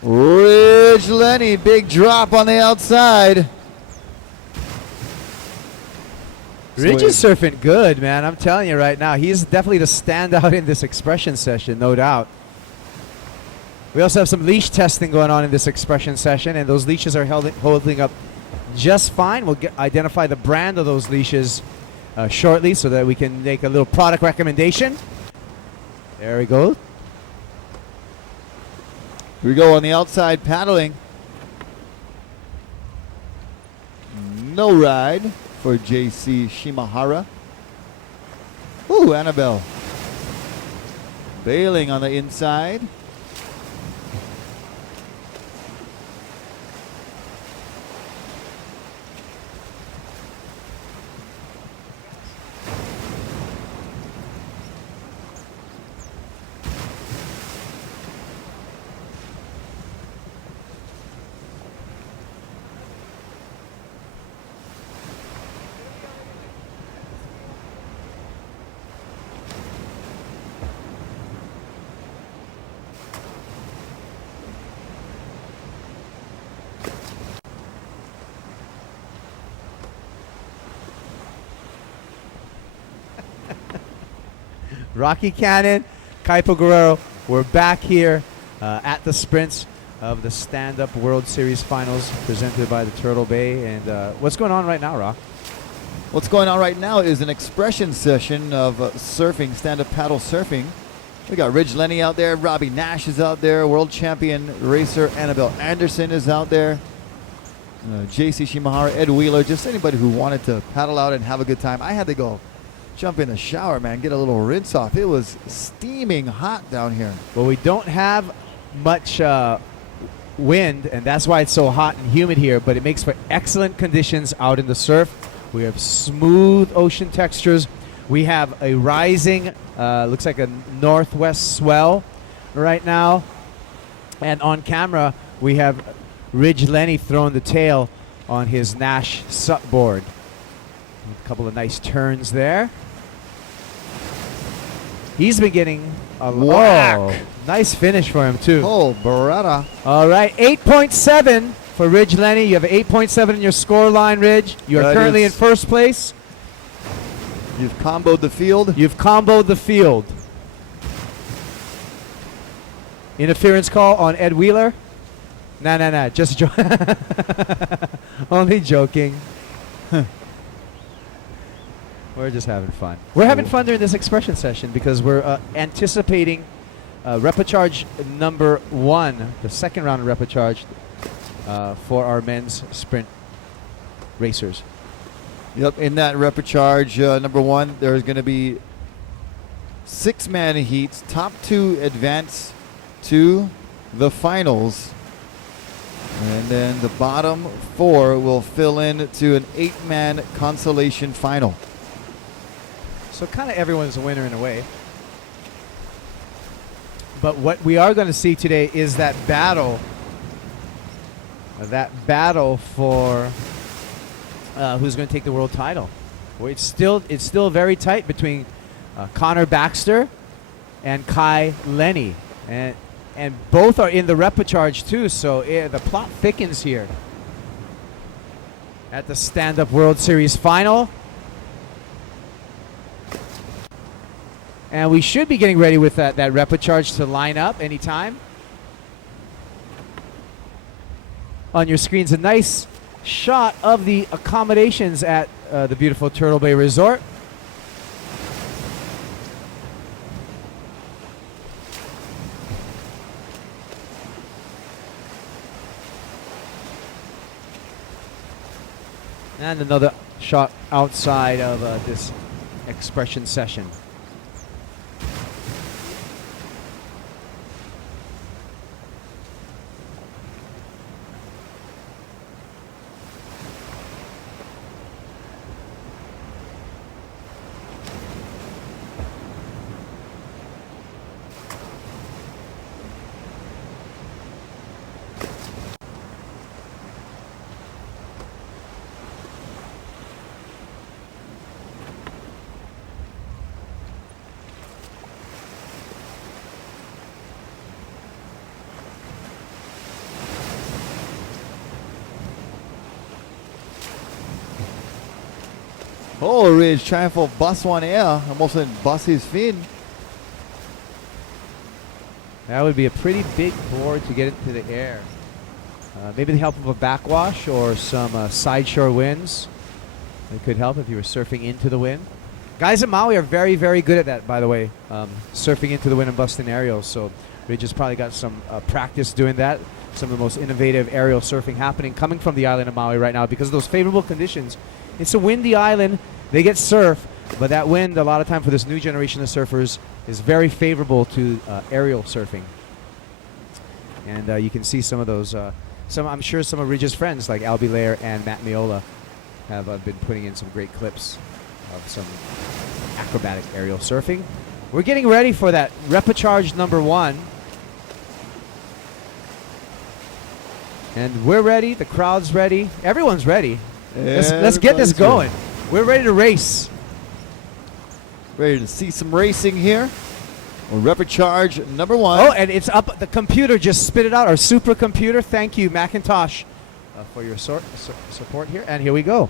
Ridge Lenny, big drop on the outside. Ridge is surfing good, man. I'm telling you right now. He's definitely the standout in this expression session, no doubt. We also have some leash testing going on in this expression session, and those leashes are holding up just fine. We'll identify the brand of those leashes shortly so that we can make a little product recommendation. There we go. Here we go on the outside paddling. No ride for JC Shimahara. Ooh, Annabelle. Bailing on the inside. Rocky Cannon, Kaipo Guerrero. We're back here at the sprints of the Stand-Up World Series Finals presented by the Turtle Bay. And what's going on right now, Rock? What's going on right now is an expression session of surfing, stand-up paddle surfing. We got Ridge Lenny out there, Robbie Nash is out there, world champion racer Annabelle Anderson is out there, JC Shimahara, Ed Wheeler, just anybody who wanted to paddle out and have a good time. I had to go jump in the shower, man, get a little rinse off. It was steaming hot down here. Well, we don't have much wind, and that's why it's so hot and humid here, but it makes for excellent conditions out in the surf. We have smooth ocean textures. We have a rising, looks like a northwest swell right now. And on camera, we have Ridge Lenny throwing the tail on his Nash SUP board. A couple of nice turns there. He's been getting a Whack. Nice finish for him, too. Oh, Beretta. All right, 8.7 for Ridge Lenny. You have 8.7 in your score line, Ridge. You are That currently in is- first place. You've comboed the field. You've comboed the field. Interference call on Ed Wheeler. Nah. Just only joking. We're just having fun. We're having fun during this expression session because we're anticipating repecharge number 1, the second round of repecharge for our men's sprint racers. Yep, in that repecharge number 1, there's going to be 6-man heats. Top 2 advance to the finals. And then the bottom 4 will fill in to an 8-man consolation final. So kind of everyone's a winner in a way. But what we are going to see today is that battle for who's going to take the world title. Well, it's still very tight between Connor Baxter and Kai Lenny, and both are in the repecharge too. So the plot thickens here at the Stand-Up World Series final. And we should be getting ready with that repecharge to line up anytime. On your screens, a nice shot of the accommodations at the beautiful Turtle Bay Resort. And another shot outside of this expression session. Oh, Ridge trying for bus 1 air. Almost didn't bust his fin. That would be a pretty big board to get into the air. Maybe the help of a backwash or some side shore winds. It could help if you were surfing into the wind. Guys in Maui are very, very good at that, by the way. Surfing into the wind and busting aerials. So Ridge has probably got some practice doing that. Some of the most innovative aerial surfing happening coming from the island of Maui right now because of those favorable conditions. It's a windy island. They get surf, but that wind, a lot of time for this new generation of surfers, is very favorable to aerial surfing. And you can see some of those. I'm sure some of Ridge's friends, like Albie Lair and Matt Miola, have been putting in some great clips of some acrobatic aerial surfing. We're getting ready for that repecharge number 1. And we're ready. The crowd's ready. Everyone's ready. Let's get this going. We're ready to race. Ready to see some racing here. Repecharge number 1. Oh, and it's up. The computer just spit it out. Our supercomputer. Thank you, Macintosh, for your support here. And here we go.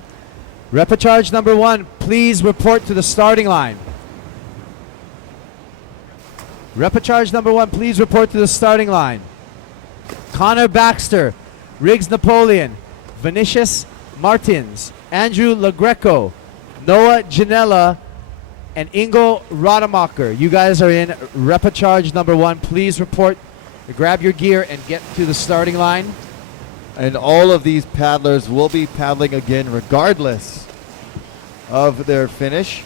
Repecharge number 1. Please report to the starting line. Repechage number 1, please report to the starting line. Connor Baxter, Riggs Napoleon, Vinicius Martins, Andrew LaGreco, Noah Janela, and Ingo Rademacher. You guys are in repechage number 1. Please report, grab your gear, and get to the starting line. And all of these paddlers will be paddling again regardless of their finish.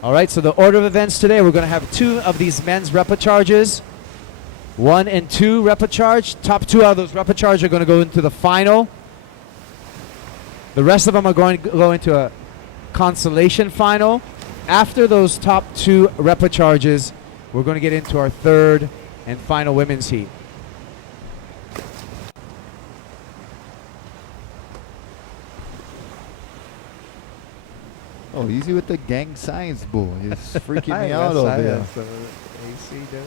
All right, so the order of events today, we're going to have 2 of these men's repecharges. 1 and 2 repecharge. Top 2 out of those repecharge are going to go into the final. The rest of them are going to go into a consolation final. After those top 2 repecharges, we're going to get into our 3rd and final women's heat. Oh, easy with the gang signs, bull. It's freaking me Hi, out yes, over I here. am. So, AC, dude.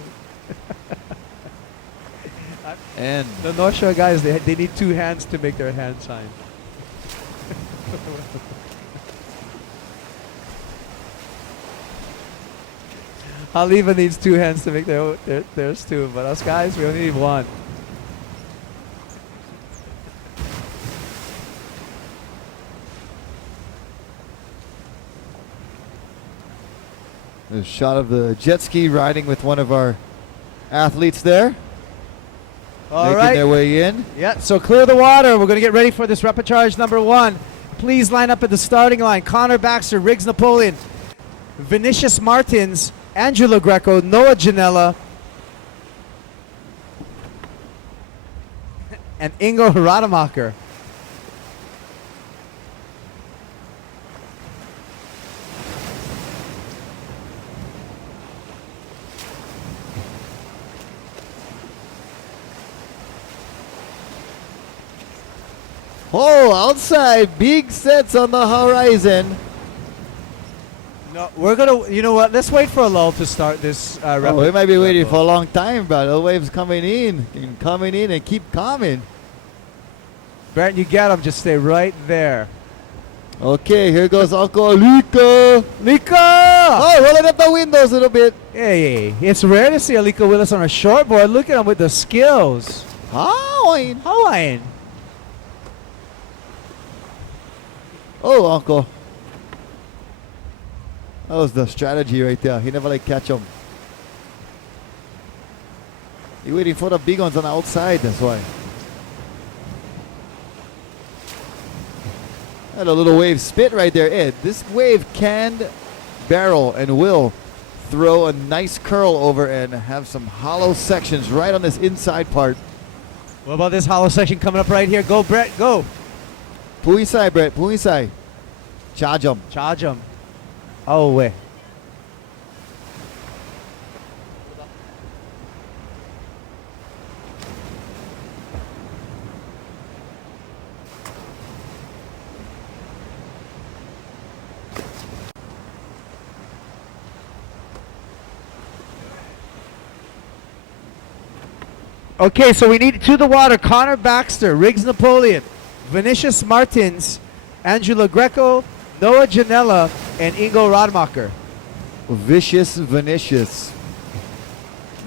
And The North Shore guys, they need 2 hands to make their hand sign. Haliva needs 2 hands to make theirs too, but us guys, we only need 1. a shot of the jet ski riding with one of our athletes there. All making right. their way in. Yeah, so clear the water. We're going to get ready for this repechage number 1. Please line up at the starting line. Connor Baxter, Riggs Napoleon, Vinicius Martins, Angela Greco, Noah Janela, and Ingo Rademacher. Oh, outside. Big sets on the horizon. No, we're going to, you know what? Let's wait for a lull to start this Oh, we might be waiting for a long time, but the waves coming in and keep coming. Barrett, you get them. Just stay right there. Okay, here goes Uncle Alika. Lika! Oh, rolling up the windows a little bit. Hey, it's rare to see Alika with us on a shortboard. Look at him with the skills. Hawaiian. Oh, Uncle. That was the strategy right there. He never like catch them. He waiting for the big ones on the outside, that's why. Had a little wave spit right there. Ed, this wave can barrel and will throw a nice curl over and have some hollow sections right on this inside part. What about this hollow section coming up right here? Go, Brett, go. Puisai, Brett, puisai. Charge him. Charge him. Oh, wait. Okay, so we need to the water. Connor Baxter, Riggs Napoleon, Vinicius Martins, Angela Greco, Noah Janela, and Ingo Rademacher. Vicious Vinicius.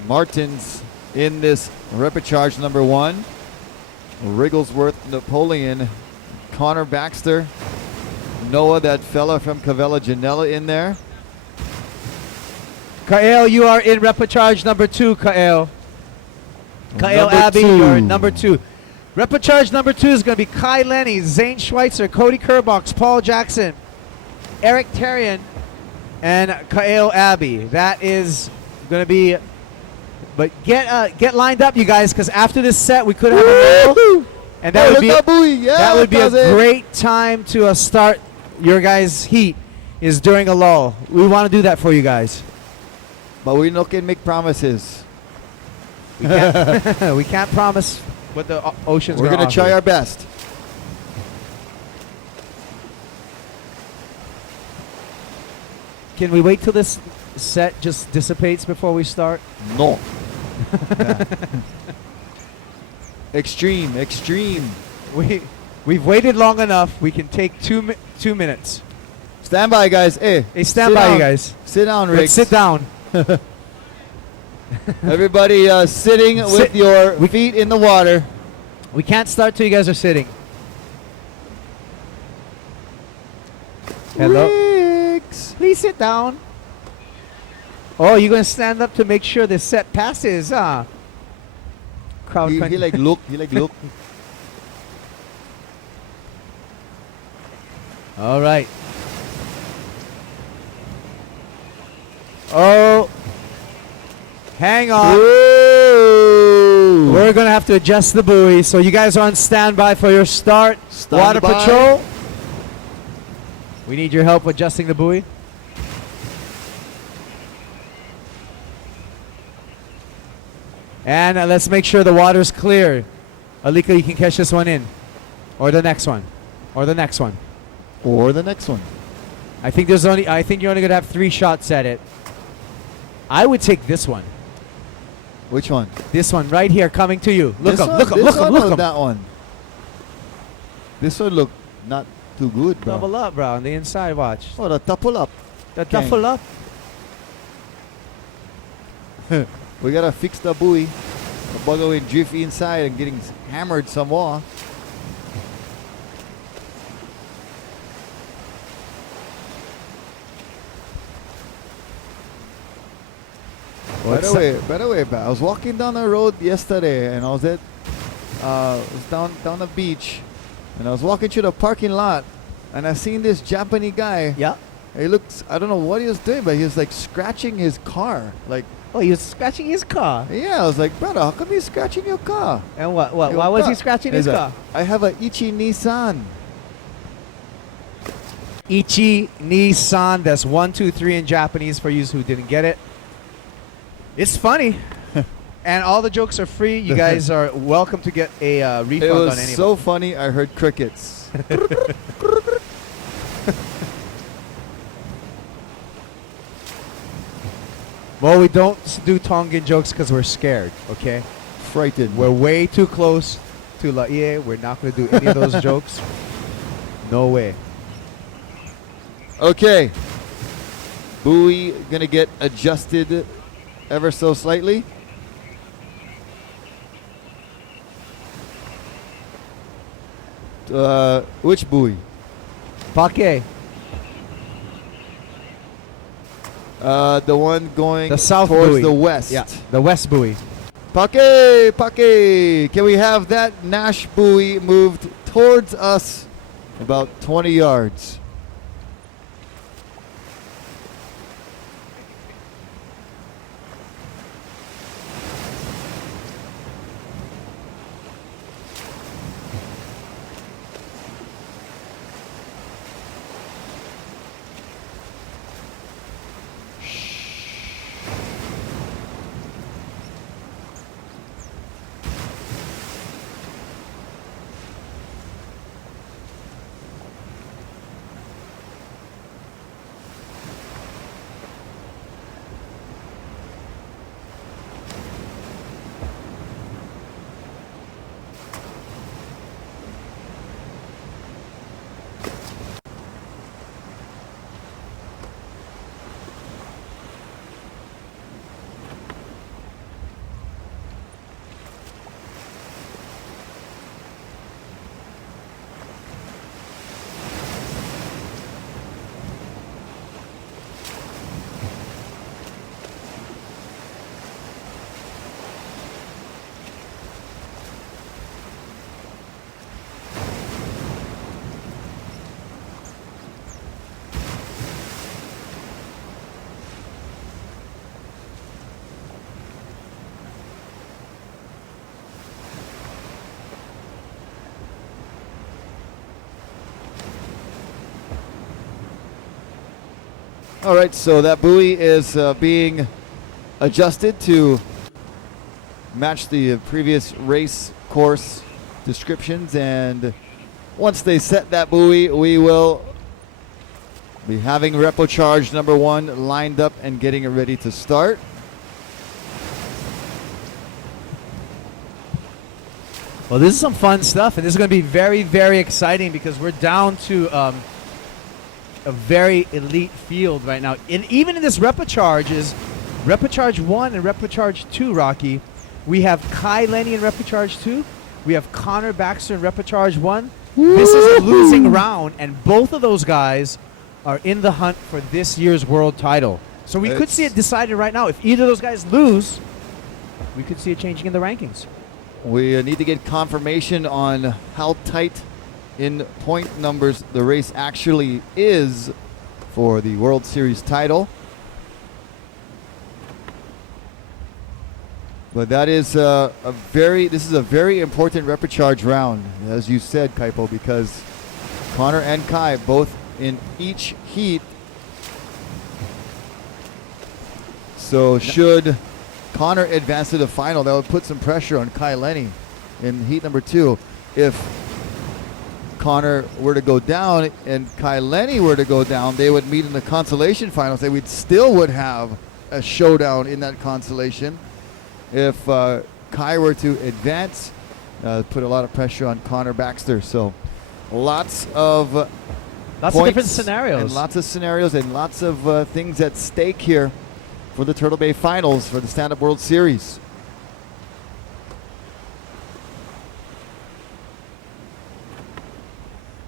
Martins in this repechage number 1. Wrigglesworth, Napoleon, Connor Baxter, Noah, that fella from Cavella Janela in there. Kael, you are in repechage number 2, Kael. Kael Number Abbey, 2. you're in number 2. Repechage number 2 is going to be Kai Lenny, Zane Schweitzer, Cody Kerbox, Paul Jackson, Eric Terrian, and Kael Abbey. That is going to be... But get lined up, you guys, because after this set, we could have a medal, and that would be that would be a great time to start your guys' heat. Is during a lull. We want to do that for you guys. But we no can make promises. We can't, we can't promise what the ocean's We're going to gonna try our best. Can we wait till this set just dissipates before we start? No. Extreme, extreme. We've waited long enough. We can take 2 minutes. Stand by, guys. Hey, stand by, you guys. Sit down, Rick. Riggs. Sit down. Everybody sitting with your feet in the water. We can't start till you guys are sitting. Hello. Riggs. Please sit down. Oh, you're gonna stand up to make sure the set passes, huh? Crowd. He like look. He like look. All right. Oh, hang on. Whoa. We're going to have to adjust the buoy. So you guys are on standby for your start. Water patrol. We need your help adjusting the buoy. And let's make sure the water's clear. Alika, you can catch this one in. Or the next one. Or the next one. Or the next one. I think you're only going to have 3 shots at it. I would take this one. Which one? This one right here coming to you. Look up, look up, This look up, one look or up. that one. This one look not too good, bro. Double up, bro, on the inside, watch. Oh, the double up. The double up. We gotta fix the buoy. The bugger will drift inside and getting hammered some more. By the way, I was walking down the road yesterday, and I was down the beach, and I was walking through the parking lot, and I seen this Japanese guy. Yeah. He looks, I don't know what he was doing, but he was like scratching his car, like. Oh, he was scratching his car. Yeah, I was like, brother, how come he's scratching your car? And what? Why was he scratching his car? I have a Ichi Nissan. Ichi Nissan. That's 1, 2, 3 in Japanese for you who didn't get it. It's funny. And all the jokes are free. You guys are welcome to get a refund it was on any so of them. funny, I heard crickets. Well, we don't do Tongan jokes because we're scared, okay? Frightened. We're way too close to Laie. We're not going to do any of those jokes. No way. Okay. Buoy gonna get adjusted ever so slightly. Which buoy? Pake. The one going The south towards buoy. the west. Yeah, the west buoy. Pake. Can we have that Nash buoy moved towards us about 20 yards? All right, so that buoy is being adjusted to match the previous race course descriptions, and once they set that buoy, we will be having repo charge number 1 lined up and getting it ready to start. Well, this is some fun stuff, and this is going to be very, very exciting because we're down to a very elite field right now. And even in this Repocharge 1 and Repocharge 2, Rocky, we have Kai Lenny in Repocharge 2. We have Connor Baxter in Repocharge 1. This is a losing round, and both of those guys are in the hunt for this year's world title. So we could see it decided right now. If either of those guys lose, we could see it changing in the rankings. We need to get confirmation on how tight in point numbers the race actually is for the World Series title. But that is this is a very important repocharge round, as you said, Kaipo, because Connor and Kai both in each heat. So should Connor advance to the final, that would put some pressure on Kai Lenny in heat number 2. If Connor were to go down and Kai Lenny were to go down, they would meet in the consolation finals. They would have a showdown in that consolation. If Kai were to advance, put a lot of pressure on Connor Baxter. So lots of different scenarios. And lots of scenarios and lots of things at stake here for the Turtle Bay Finals for the Stand-Up World Series.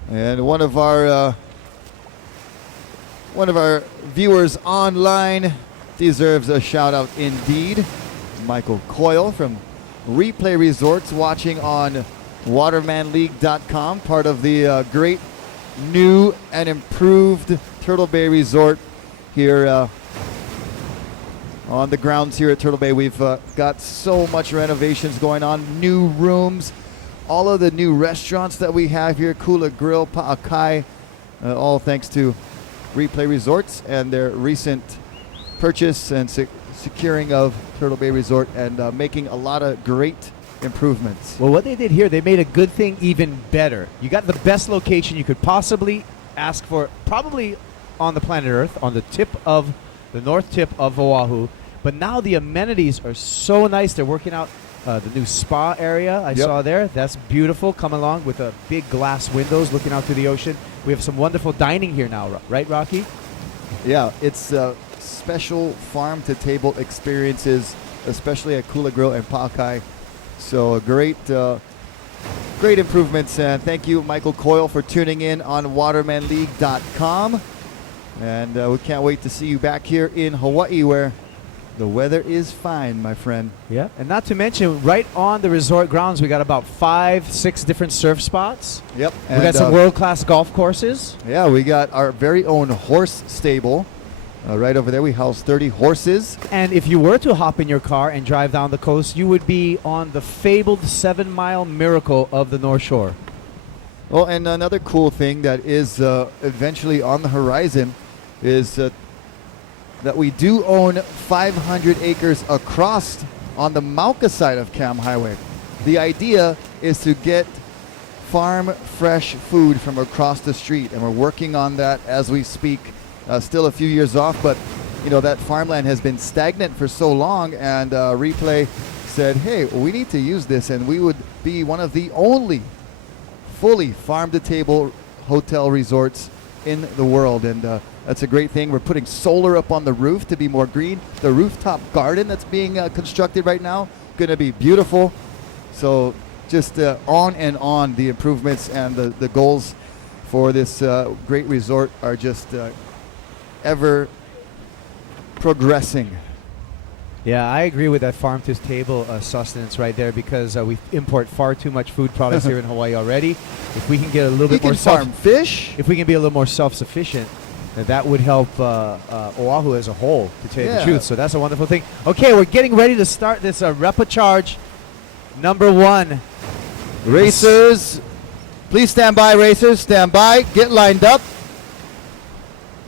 And one of our viewers online deserves a shout out indeed. Michael Coyle from Replay Resorts, watching on watermanleague.com, part of the great new and improved Turtle Bay Resort here on the grounds here at Turtle Bay. We've got so much renovations going on, new rooms, all of the new restaurants that we have here, Kula Grill, Pa'akai, all thanks to Replay Resorts and their recent purchase and securing of Turtle Bay Resort and making a lot of great improvements. Well, what they did here, they made a good thing even better. You got the best location you could possibly ask for, probably on the planet Earth, on the north tip of Oahu. But now the amenities are so nice. They're working out the new spa area I saw there. That's beautiful. Come along with big glass windows looking out to the ocean. We have some wonderful dining here now, right, Rocky? Yeah, it's special farm-to-table experiences, especially at Kula Grill and Pa'akai. So great improvements. And thank you, Michael Coyle, for tuning in on watermanleague.com. And we can't wait to see you back here in Hawaii, where the weather is fine, my friend. Yeah, and not to mention, right on the resort grounds, we got about 5-6 different surf spots. Yep. We got some world-class golf courses. Yeah, we got our very own horse stable. Right over there, we house 30 horses. And if you were to hop in your car and drive down the coast, you would be on the fabled 7-mile miracle of the North Shore. Well, and another cool thing that is eventually on the horizon is that we do own 500 acres across on the Mauka side of Cam Highway. The idea is to get farm fresh food from across the street, and we're working on that as we speak. Still a few years off, but you know that farmland has been stagnant for so long, and Replay said, hey, we need to use this, and we would be one of the only fully farm-to-table hotel resorts in the world, and that's a great thing. We're putting solar up on the roof to be more green. The rooftop garden that's being constructed right now, going to be beautiful. So just on and on, the improvements and the goals for this great resort are just ever progressing. Yeah, I agree with that farm-to-table sustenance right there, because we import far too much food products here in Hawaii already. If we can get a little bit more farm fish. If we can be a little more self-sufficient, that would help Oahu as a whole, to tell you the truth. So that's a wonderful thing. Okay, we're getting ready to start this Repocharge number 1. Racers, please stand by, racers. Stand by. Get lined up.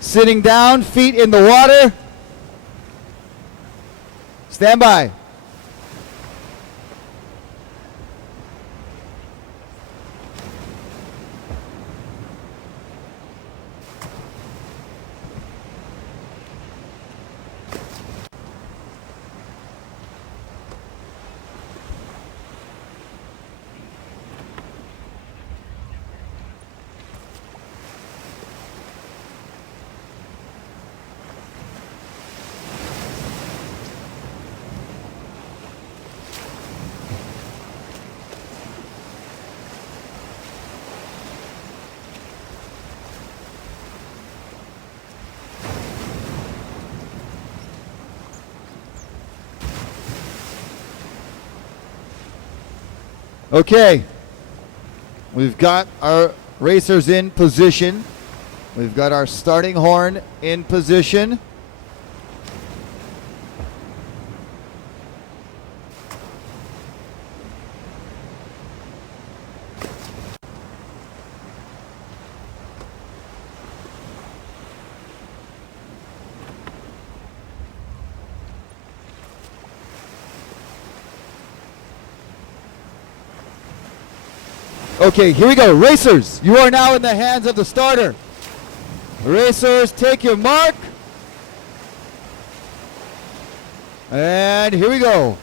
Sitting down, feet in the water. Stand by. Okay, we've got our racers in position. We've got our starting horn in position. Okay, here we go. Racers, you are now in the hands of the starter. Racers, take your mark. And here we go.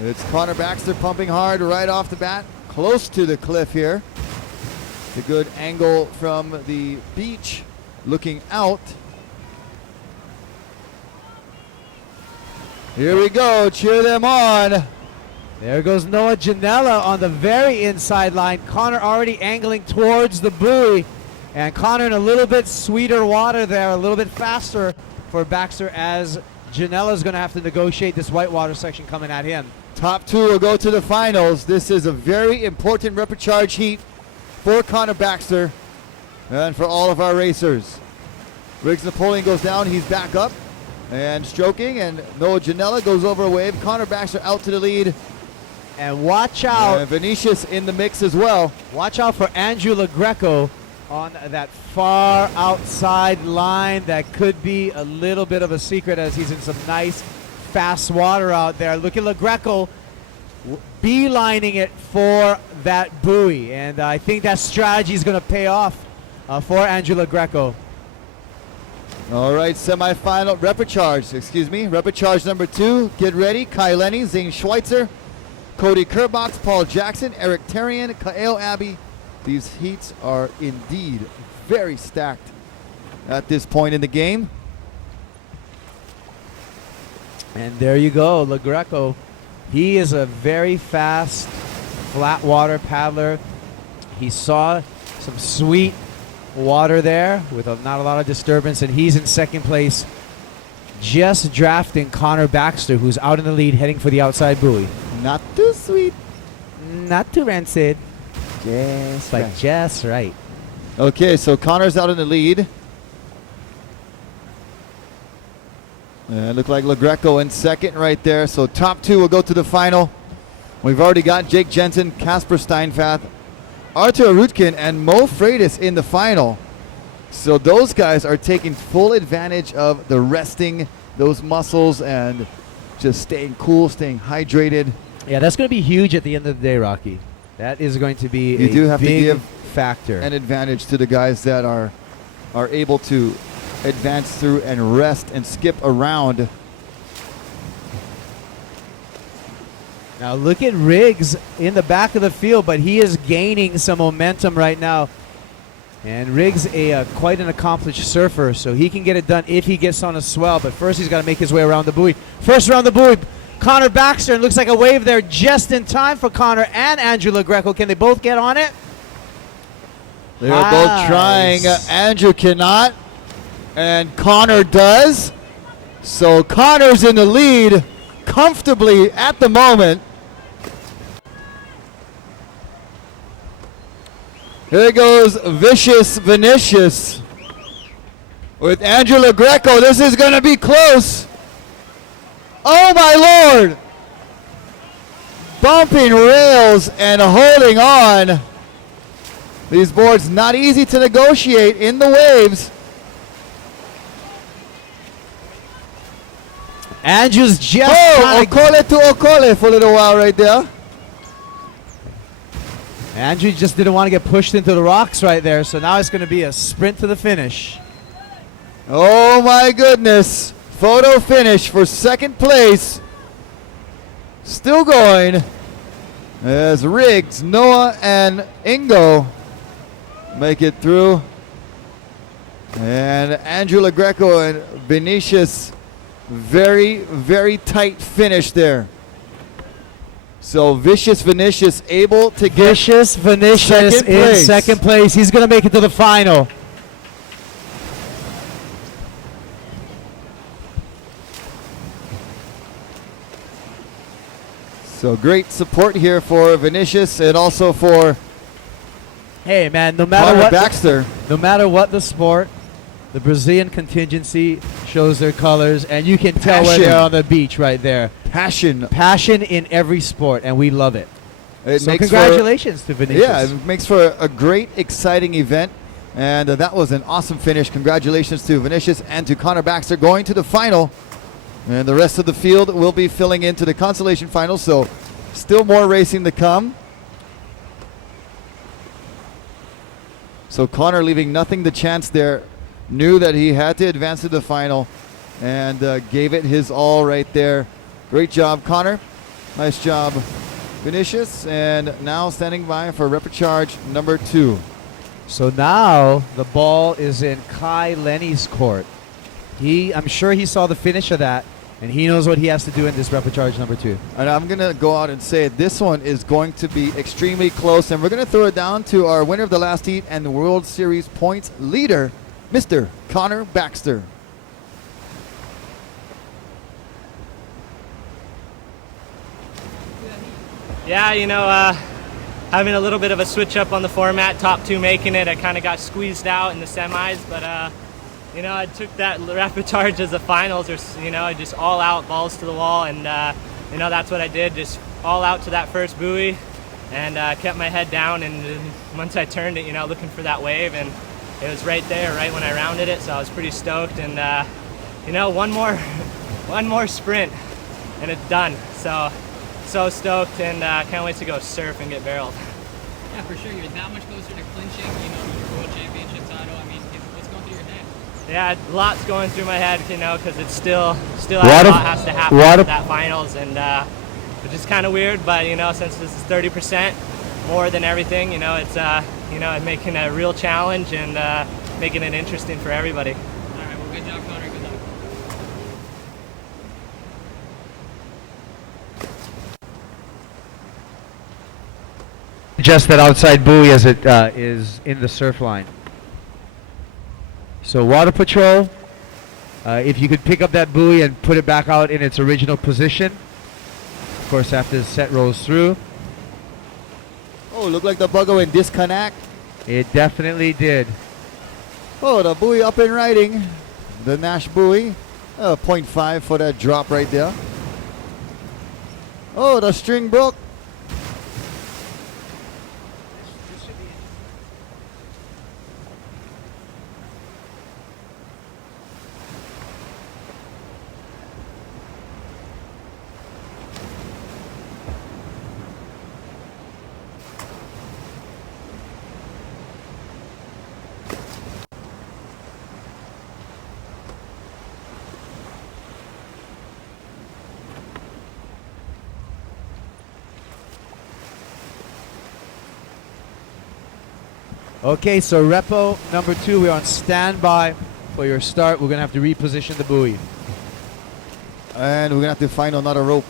It's Connor Baxter pumping hard right off the bat, close to the cliff here. It's a good angle from the beach looking out. Here we go, cheer them on. There goes Noah Janela on the very inside line. Connor already angling towards the buoy. And Connor in a little bit sweeter water there, a little bit faster for Baxter as Janela's going to have to negotiate this whitewater section coming at him. Top two will go to the finals. This is a very important repecharge heat for Connor Baxter and for all of our racers. Riggs Napoleon goes down, he's back up and stroking, and Noah Janela goes over a wave. Connor Baxter out to the lead. And watch out. And Vinicius in the mix as well. Watch out for Andrew LaGreco on that far outside line. That could be a little bit of a secret as he's in some nice fast water out there. Look at LaGreco beelining it for that buoy. And I think that strategy is going to pay off for Andrew LaGreco. All right, semifinal repecharge number 2. Get ready. Kai Lenny, Zane Schweitzer, Cody Kerbox, Paul Jackson, Eric Terrian, Kael Abbey. These heats are indeed very stacked at this point in the game. And there you go, LaGreco. He is a very fast flat water paddler. He saw some sweet water there with not a lot of disturbance, and he's in second place, just drafting Connor Baxter, who's out in the lead heading for the outside buoy. Not too sweet. Not too rancid. Just but right. Just right. Okay, so Connor's out in the lead. Look like LaGreco in second right there. So top two will go to the final. We've already got Jake Jensen, Casper Steinfath, Artur Rutkin, and Mo Freitas in the final. So those guys are taking full advantage of the resting those muscles and just staying cool, staying hydrated. Yeah, that's going to be huge at the end of the day, Rocky. That is going to be You a do have to big give factor. an advantage to the guys that are able to advance through and rest and skip around. Now look at Riggs in the back of the field, but he is gaining some momentum right now. And Riggs quite an accomplished surfer, so he can get it done if he gets on a swell. But first he's got to make his way around the buoy. First around the buoy, Connor Baxter, and looks like a wave there just in time for Connor and Andrew LaGreco. Can they both get on it? They are both trying. Andrew cannot, and Connor does. So Connor's in the lead comfortably at the moment. Here goes Vicious Vinicius with Andrew LaGreco. This is going to be close. Oh my Lord! Bumping rails and holding on. These boards not easy to negotiate in the waves. Andrew's just Okole to Okole for a little while right there. Andrew just didn't want to get pushed into the rocks right there, so now it's going to be a sprint to the finish. Oh my goodness. Photo finish for second place. Still going as Riggs, Noah, and Ingo make it through. And Andrew LaGreco and Vinicius, very, very tight finish there. So Vinicius able to get Vinicius in second place. He's going to make it to the final. So great support here for Vinicius and also for Hey man, no matter what the sport, the Brazilian contingency shows their colors, and you can tell when they're on the beach right there. Passion in every sport, and we love it. So makes congratulations to Vinicius. Yeah, it makes for a great, exciting event, and that was an awesome finish. Congratulations to Vinicius and to Connor Baxter going to the final, and the rest of the field will be filling into the consolation final. So, still more racing to come. So Connor leaving nothing to chance there, knew that he had to advance to the final, and gave it his all right there. Great job, Connor. Nice job, Vinicius. And now standing by for repechage number 2. So now the ball is in Kai Lenny's court. I'm sure he saw the finish of that, and he knows what he has to do in this repechage number 2. And I'm going to go out and say this one is going to be extremely close, and we're going to throw it down to our winner of the last heat and the World Series points leader, Mr. Connor Baxter. Yeah, having a little bit of a switch up on the format, top 2 making it. I kind of got squeezed out in the semis, but I took that repechage as a finals, or just all out, balls to the wall, and that's what I did, just all out to that first buoy, and kept my head down. And once I turned it, looking for that wave, and it was right there, right when I rounded it. So I was pretty stoked, and one more sprint, and it's done. So stoked, and can't wait to go surf and get barreled. Yeah, for sure. You're that much closer to clinching, your world championship title. I mean, what's going through your head? Yeah, lots going through my head, because it's still a lot has to happen at that finals, and which is kind of weird. But since this is 30% more than everything, it's making a real challenge and making it interesting for everybody. All right, well, good job, Connor. Good luck. Just that outside buoy as it is in the surf line. So water patrol, if you could pick up that buoy and put it back out in its original position. Of course, after the set rolls through. Oh, looked like the bugger went disconnect. It definitely did. Oh, the buoy up and riding. The Nash buoy. 0.5 for that drop right there. Oh, the string broke. Okay, so repo number 2, we're on standby for your start. We're going to have to reposition the buoy. And we're going to have to find another rope.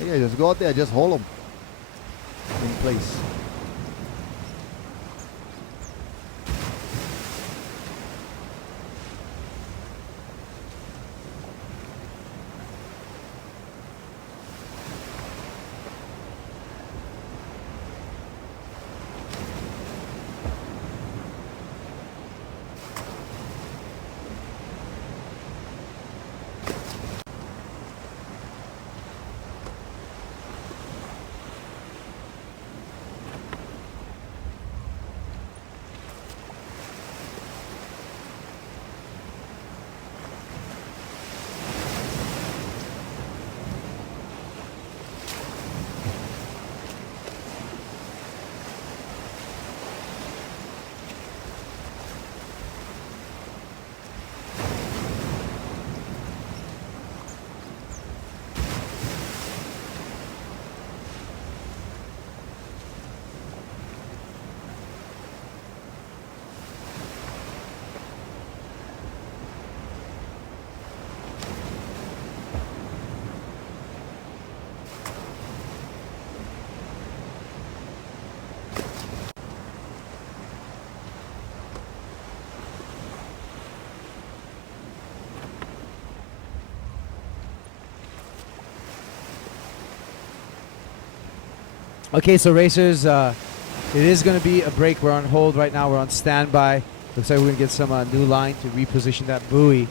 Yeah, just go out there, just hold them in place. Okay, so racers, it is going to be a break. We're on hold right now. We're on standby. Looks like we're going to get some new line to reposition that buoy.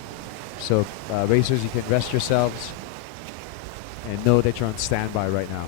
So racers, you can rest yourselves and know that you're on standby right now.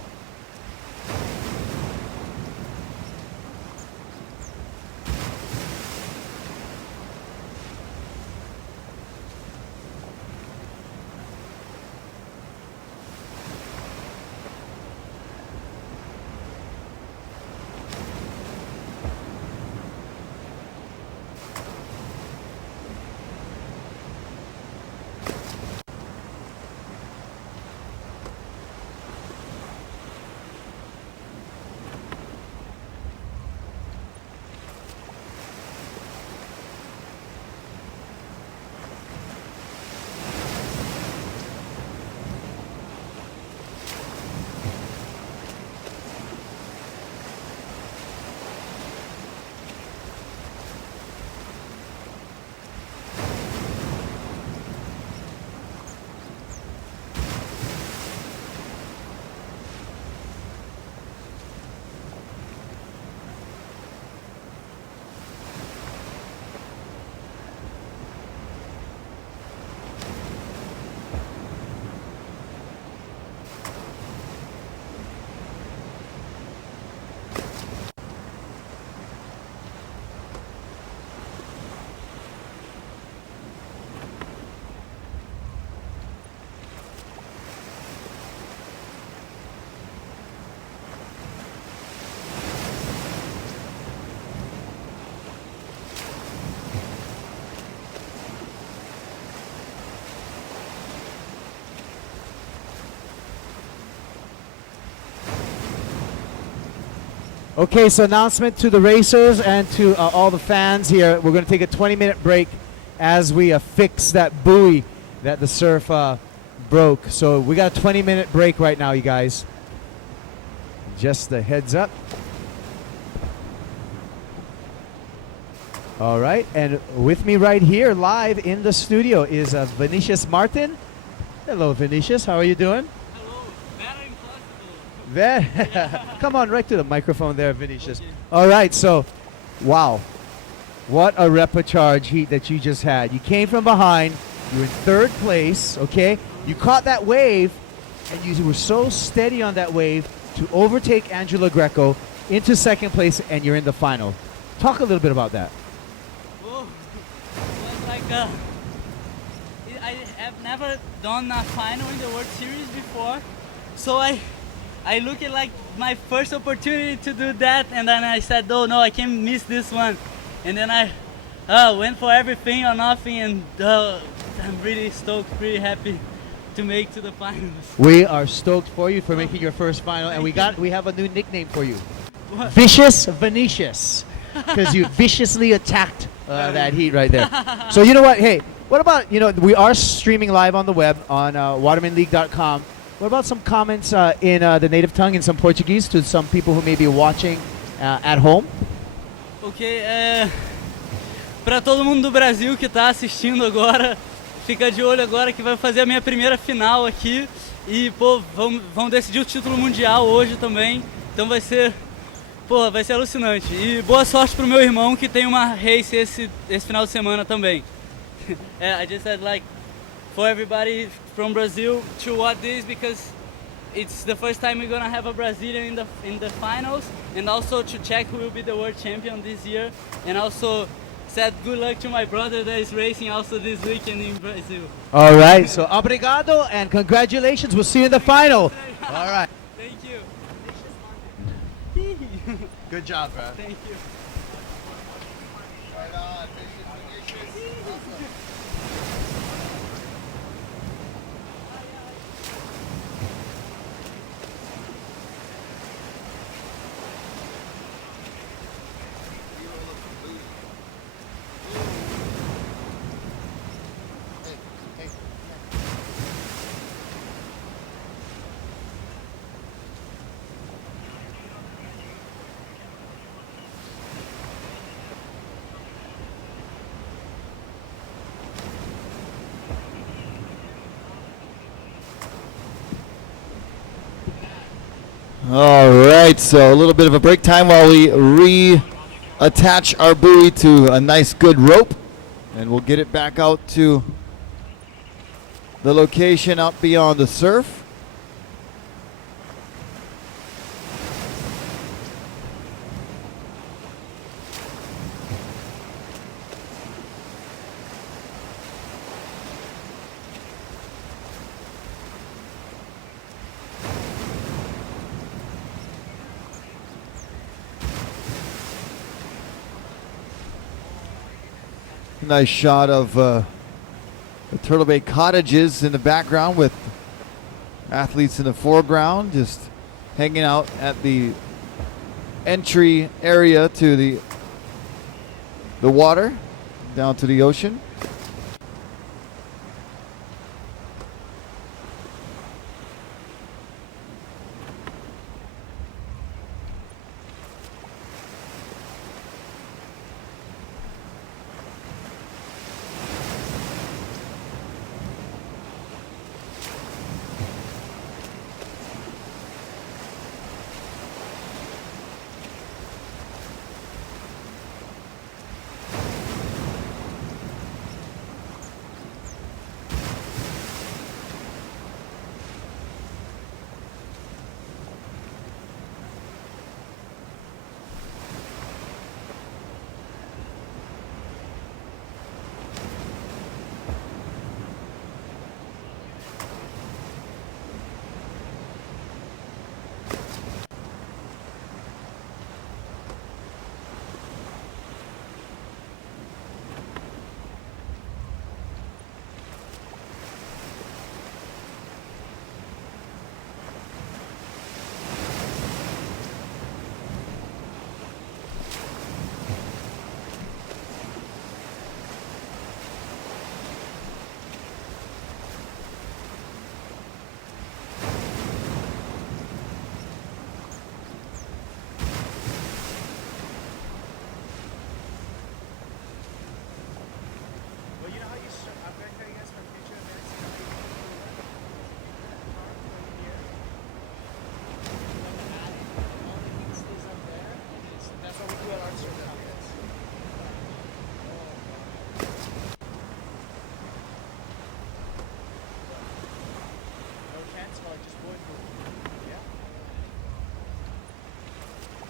Okay, so announcement to the racers and to all the fans here. We're going to take a 20-minute break as we fix that buoy that the surf broke. So we got a 20-minute break right now, you guys. Just a heads up. All right, and with me right here live in the studio is Vinicius Martin. Hello, Vinicius. How are you doing? Come on, right to the microphone there, Vinicius. Okay. All right, so, wow. What a repechage heat that you just had. You came from behind. You were in third place, okay? You caught that wave, and you were so steady on that wave to overtake Angela Greco into second place, and you're in the final. Talk a little bit about that. Oh, it was like I have never done a final in the World Series before, so I look at like my first opportunity to do that, and then I said, oh no, I can't miss this one. And then I went for everything or nothing, and I'm really stoked, pretty happy to make to the finals. We are stoked for you for making your first final, and we have a new nickname for you. What? Vicious Vinicius, because you viciously attacked that heat right there. So you know what? Hey, what about, we are streaming live on the web on watermanleague.com. What about some comments in the native tongue, in some Portuguese, to some people who may be watching at home? Ok, para todo mundo do Brasil que está assistindo agora, fica de olho agora que vai fazer a minha primeira final aqui e pô, vão decidir o título mundial hoje também. Então vai ser alucinante. E boa sorte pro meu irmão que tem uma race esse final de semana também. I just said like for everybody from Brazil to watch this because it's the first time we're gonna have a Brazilian in the finals, and also to check who will be the world champion this year, and also said good luck to my brother that is racing also this weekend in Brazil. All right, so obrigado and congratulations. We'll see you in the final. All right. Thank you. Good job, man. Thank you. Right on. All right, so a little bit of a break time while we reattach our buoy to a nice good rope, and we'll get it back out to the location up beyond the surf. Nice shot of the Turtle Bay cottages in the background with athletes in the foreground, just hanging out at the entry area to the water, down to the ocean.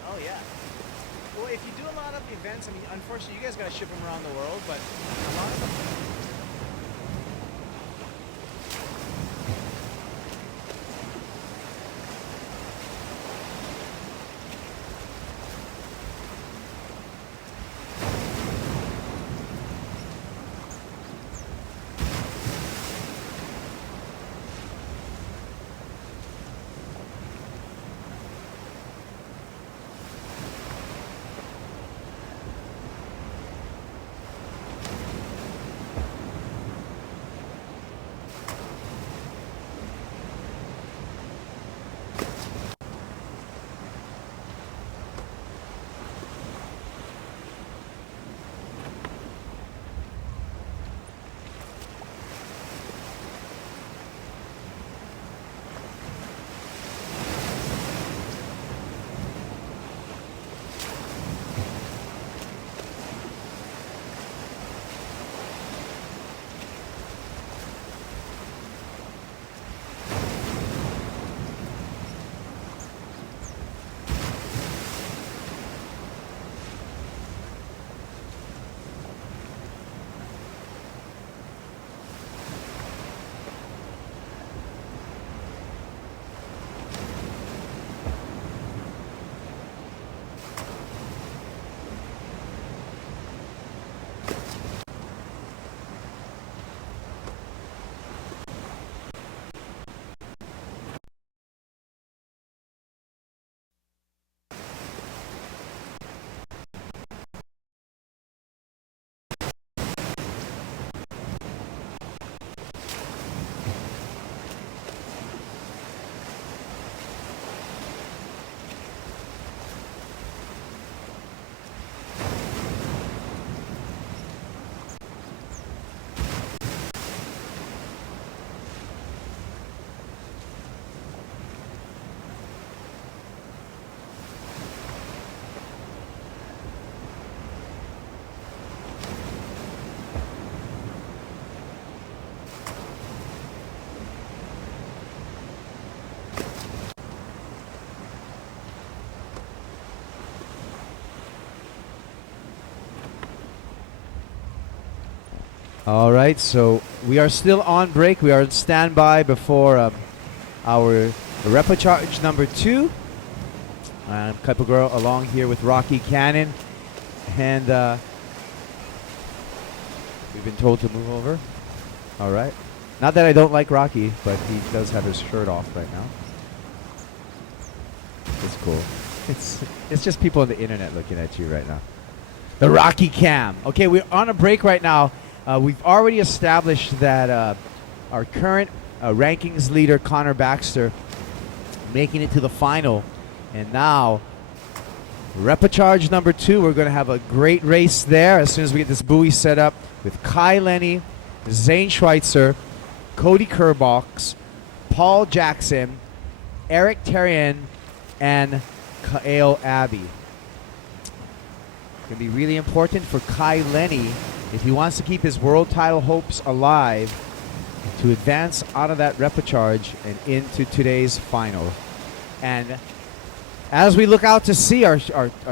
Oh yeah. Well, if you do a lot of events, I mean, unfortunately, you guys got to ship them around the world, but a lot of them. All right, so we are still on break. We are on standby before our repechage number 2. I'm Kaipagoro along here with Rocky Cannon. And we've been told to move over. All right. Not that I don't like Rocky, but he does have his shirt off right now. It's cool. It's just people on the internet looking at you right now. The Rocky Cam. Okay, we're on a break right now. We've already established that our current rankings leader, Connor Baxter, making it to the final. And now, repechage number 2. We're going to have a great race there as soon as we get this buoy set up with Kai Lenny, Zane Schweitzer, Cody Kerbox, Paul Jackson, Eric Terrien, and Kaeo Abbey. It's going to be really important for Kai Lenny if he wants to keep his world title hopes alive to advance out of that repechage and into today's final. And as we look out to sea, our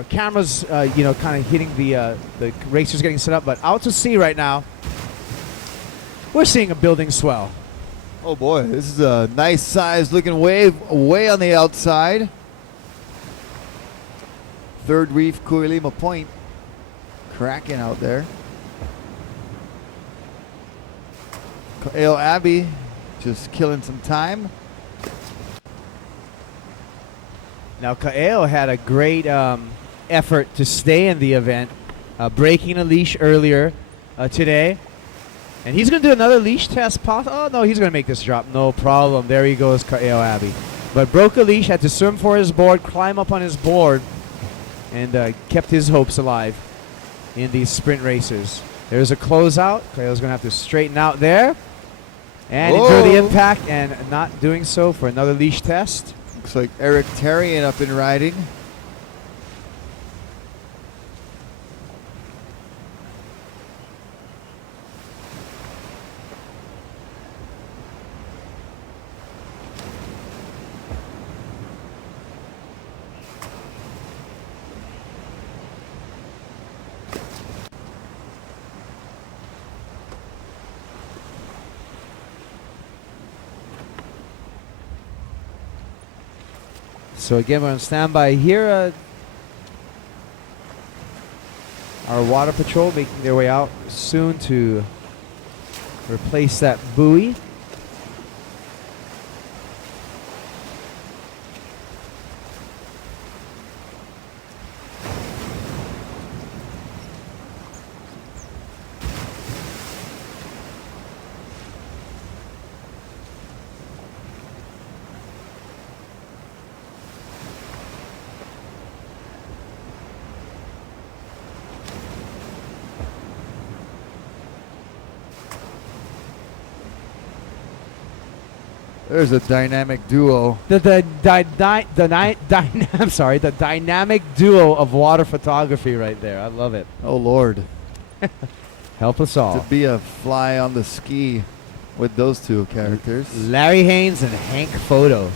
cameras, kind of hitting the racers getting set up, but out to sea right now, we're seeing a building swell. Oh boy, this is a nice size looking wave way on the outside. Third Reef, Kuilima Point, cracking out there. Kaeo Abbey just killing some time. Now, Kaeo had a great effort to stay in the event, breaking a leash earlier today. And he's going to do another leash test. Oh, no, he's going to make this drop. No problem. There he goes, Kaeo Abbey. But broke a leash, had to swim for his board, climb up on his board, and kept his hopes alive in these sprint races. There's a closeout. Kaeo's going to have to straighten out there. And enjoy the impact, and not doing so for another leash test. Looks like Eric Terrien up and riding. So again, we're on standby here. Our water patrol making their way out soon to replace that buoy. There's a dynamic duo. The dynamic duo of water photography right there. I love it. Oh Lord. Help us all. To be a fly on the ski with those two characters. Larry Haynes and Hank Photo.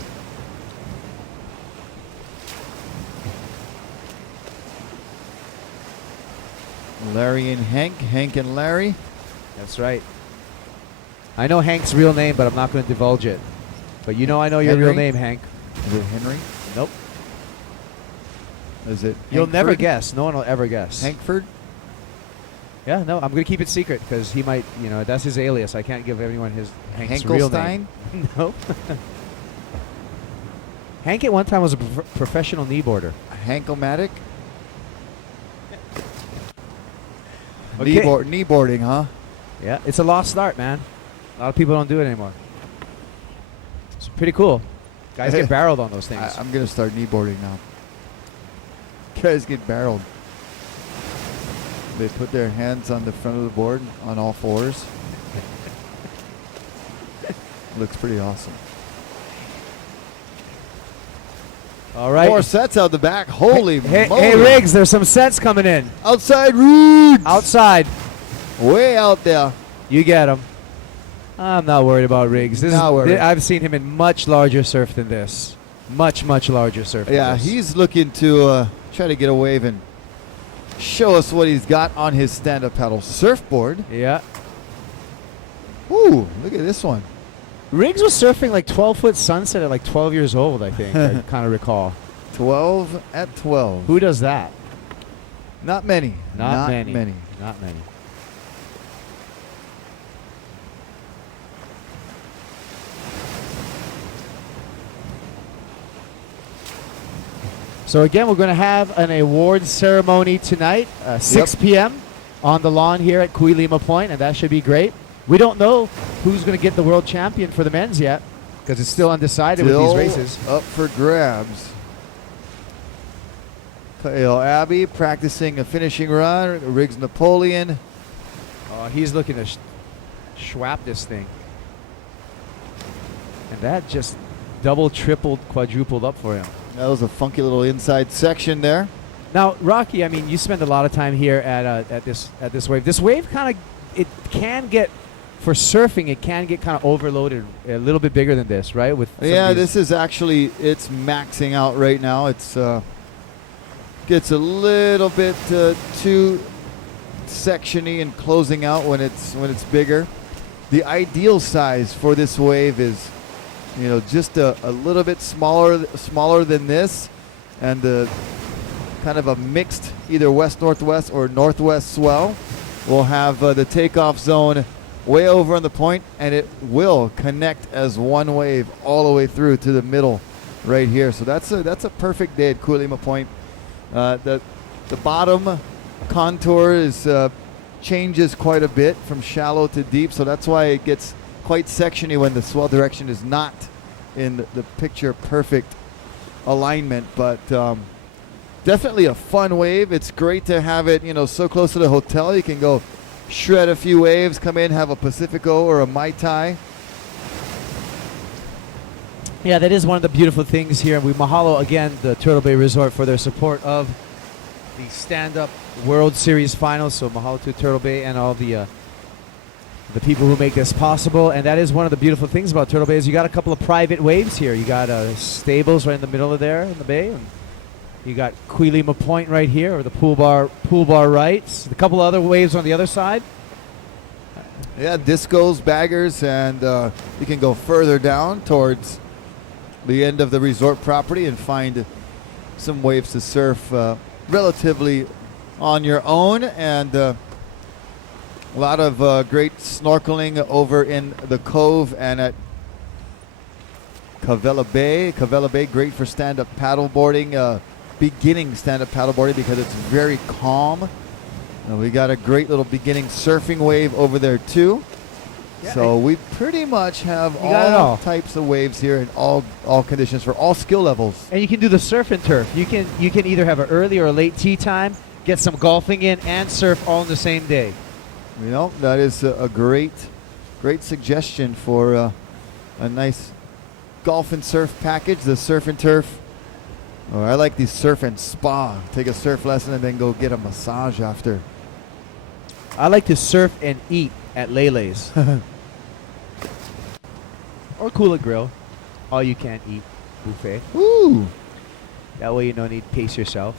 Larry and Hank, Hank and Larry. That's right. I know Hank's real name, but I'm not going to divulge it. But you know I know your real name, Hank. Is it Henry? Nope. Is it You'll never Hankford? guess. No one will ever guess. Hankford? Yeah, no, I'm going to keep it secret because he might, that's his alias. I can't give anyone Hank's real name. No. Hank at one time was a professional kneeboarder. Hank-O-Matic? Okay. Kneeboarding, huh? Yeah, it's a lost art, man. A lot of people don't do it anymore. It's pretty cool. Guys get barreled on those things. I'm going to start kneeboarding now. Guys get barreled. They put their hands on the front of the board on all fours. Looks pretty awesome. All right. More sets out the back. Holy moly. Hey, Riggs, there's some sets coming in. Outside Riggs. Outside. Way out there. You get him. I'm not worried about Riggs. I've seen him in much larger surf than this. Much, much larger surf Yeah, than this. he's looking to try to get a wave and show us what he's got on his stand-up paddle surfboard. Yeah. Ooh, look at this one. Riggs was surfing like 12-foot sunset at like 12 years old, I think. I kind of recall. 12 at 12. Who does that? Not many. Not many. many. Not many. So again, we're going to have an awards ceremony tonight, 6 p.m. on the lawn here at Kuilima Point, and that should be great. We don't know who's going to get the world champion for the men's yet, because it's still undecided with these races. Up for grabs. Kyle Abbey practicing a finishing run. Riggs Napoleon. Oh, he's looking to schwap this thing. And that just double, tripled, quadrupled up for him. That was a funky little inside section there. Now, Rocky, I mean, you spend a lot of time here at this wave. This wave kind of, it can get, for surfing, it can get kind of overloaded, a little bit bigger than this, right? With Yeah, this is actually, it's maxing out right now. It's gets a little bit too sectiony and closing out when it's bigger. The ideal size for this wave is, you know, just a little bit smaller than this, and kind of a mixed either west-northwest or northwest swell. We'll have the takeoff zone way over on the point, and it will connect as one wave all the way through to the middle right here. So that's a perfect day at Kuilima Point. The bottom contour changes quite a bit from shallow to deep, so that's why it gets quite sectiony when the swell direction is not in the picture perfect alignment. But definitely a fun wave. It's great to have it, you know, so close to the hotel. You can go shred a few waves, come in, have a Pacifico or a Mai Tai. Yeah, that is one of the beautiful things here. We mahalo again the Turtle Bay Resort for their support of the stand-up World Series finals. So mahalo to Turtle Bay and all the people who make this possible. And that is one of the beautiful things about Turtle Bay is you got a couple of private waves here. You got stables right in the middle of there in the bay, and you got Kuilima Point right here, or the pool bar right. A couple other waves on the other side. Yeah, discos, baggers, and you can go further down towards the end of the resort property and find some waves to surf relatively on your own, and a lot of great snorkeling over in the Cove and at Cavella Bay. Cavella Bay, great for stand-up paddleboarding, beginning stand-up paddleboarding because it's very calm. And we got a great little beginning surfing wave over there too. Yeah, so we pretty much have all types of waves here in all conditions for all skill levels. And you can do the surf and turf. You can either have an early or a late tee time, get some golfing in, and surf all in the same day. You know, that is a great suggestion for a nice golf and surf package. The surf and turf. Oh, I like the surf and spa. Take a surf lesson and then go get a massage after. I like to surf and eat at Lele's. Or Cooler Grill. All you can eat buffet. Ooh. That way you don't need to pace yourself.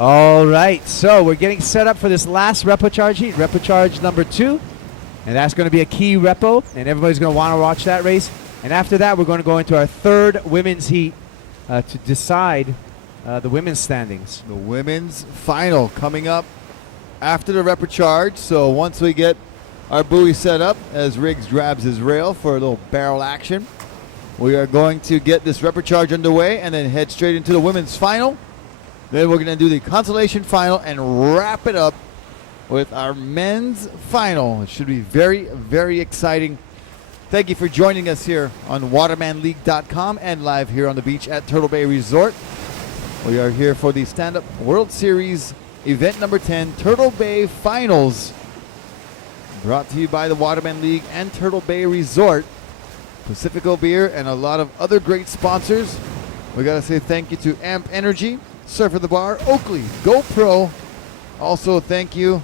All right, so we're getting set up for this last repo charge heat, repo charge number 2. And that's going to be a key repo, and everybody's going to want to watch that race. And after that, we're going to go into our third women's heat to decide the women's standings. The women's final coming up after the repo charge. So once we get our buoy set up, as Riggs grabs his rail for a little barrel action, we are going to get this repo charge underway and then head straight into the women's final. Then we're going to do the consolation final and wrap it up with our men's final. It should be very, very exciting. Thank you for joining us here on watermanleague.com and live here on the beach at Turtle Bay Resort. We are here for the Stand-Up World Series event number 10, Turtle Bay Finals. Brought to you by the Waterman League and Turtle Bay Resort, Pacifico Beer, and a lot of other great sponsors. We got to say thank you to Amp Energy, Surf at the Bar, Oakley, GoPro. Also thank you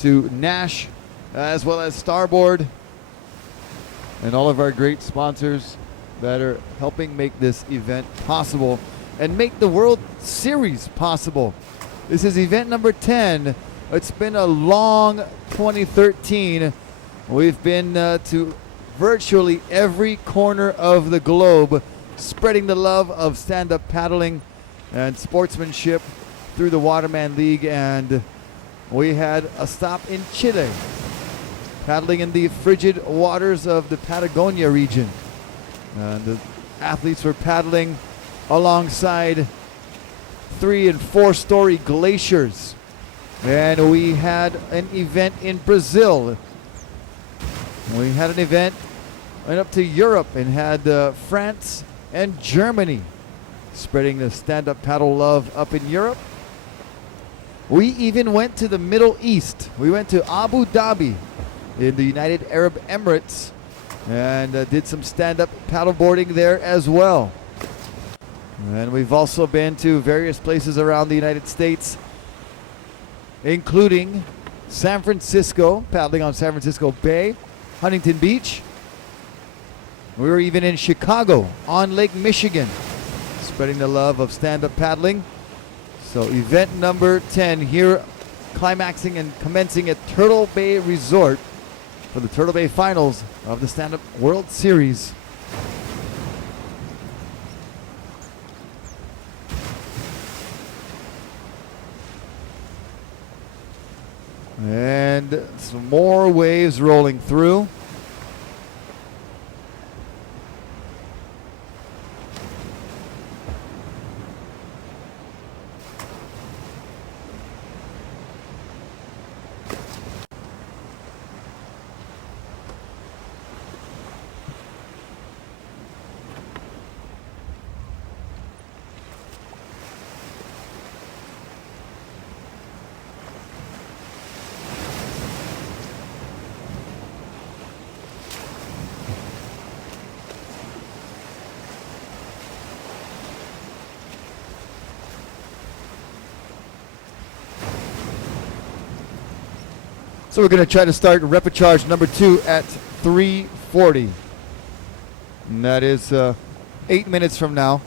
to Nash, as well as Starboard, and all of our great sponsors that are helping make this event possible and make the World Series possible. This is event number 10. It's been a long 2013. We've been to virtually every corner of the globe, spreading the love of stand-up paddling and sportsmanship through the Waterman League, and we had a stop in Chile, paddling in the frigid waters of the Patagonia region. And the athletes were paddling alongside 3- and 4-story glaciers. And we had an event in Brazil. We had an event, went up to Europe and had France and Germany spreading the stand-up paddle love up in Europe. We even went to the Middle East. We went to Abu Dhabi in the United Arab Emirates and did some stand-up paddleboarding there as well. And we've also been to various places around the United States, including San Francisco, paddling on San Francisco Bay, Huntington Beach. We were even in Chicago on Lake Michigan, spreading the love of stand-up paddling. So event number 10 here, climaxing and commencing at Turtle Bay Resort for the Turtle Bay Finals of the Stand-Up World Series. And some more waves rolling through. So we're going to try to start repo charge number 2 at 3:40. And that is 8 minutes from now.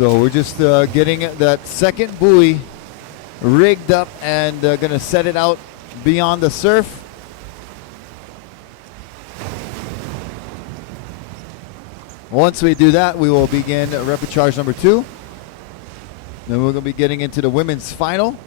So we're just getting that second buoy rigged up and going to set it out beyond the surf. Once we do that, we will begin repechage number 2. Then we're going to be getting into the women's final.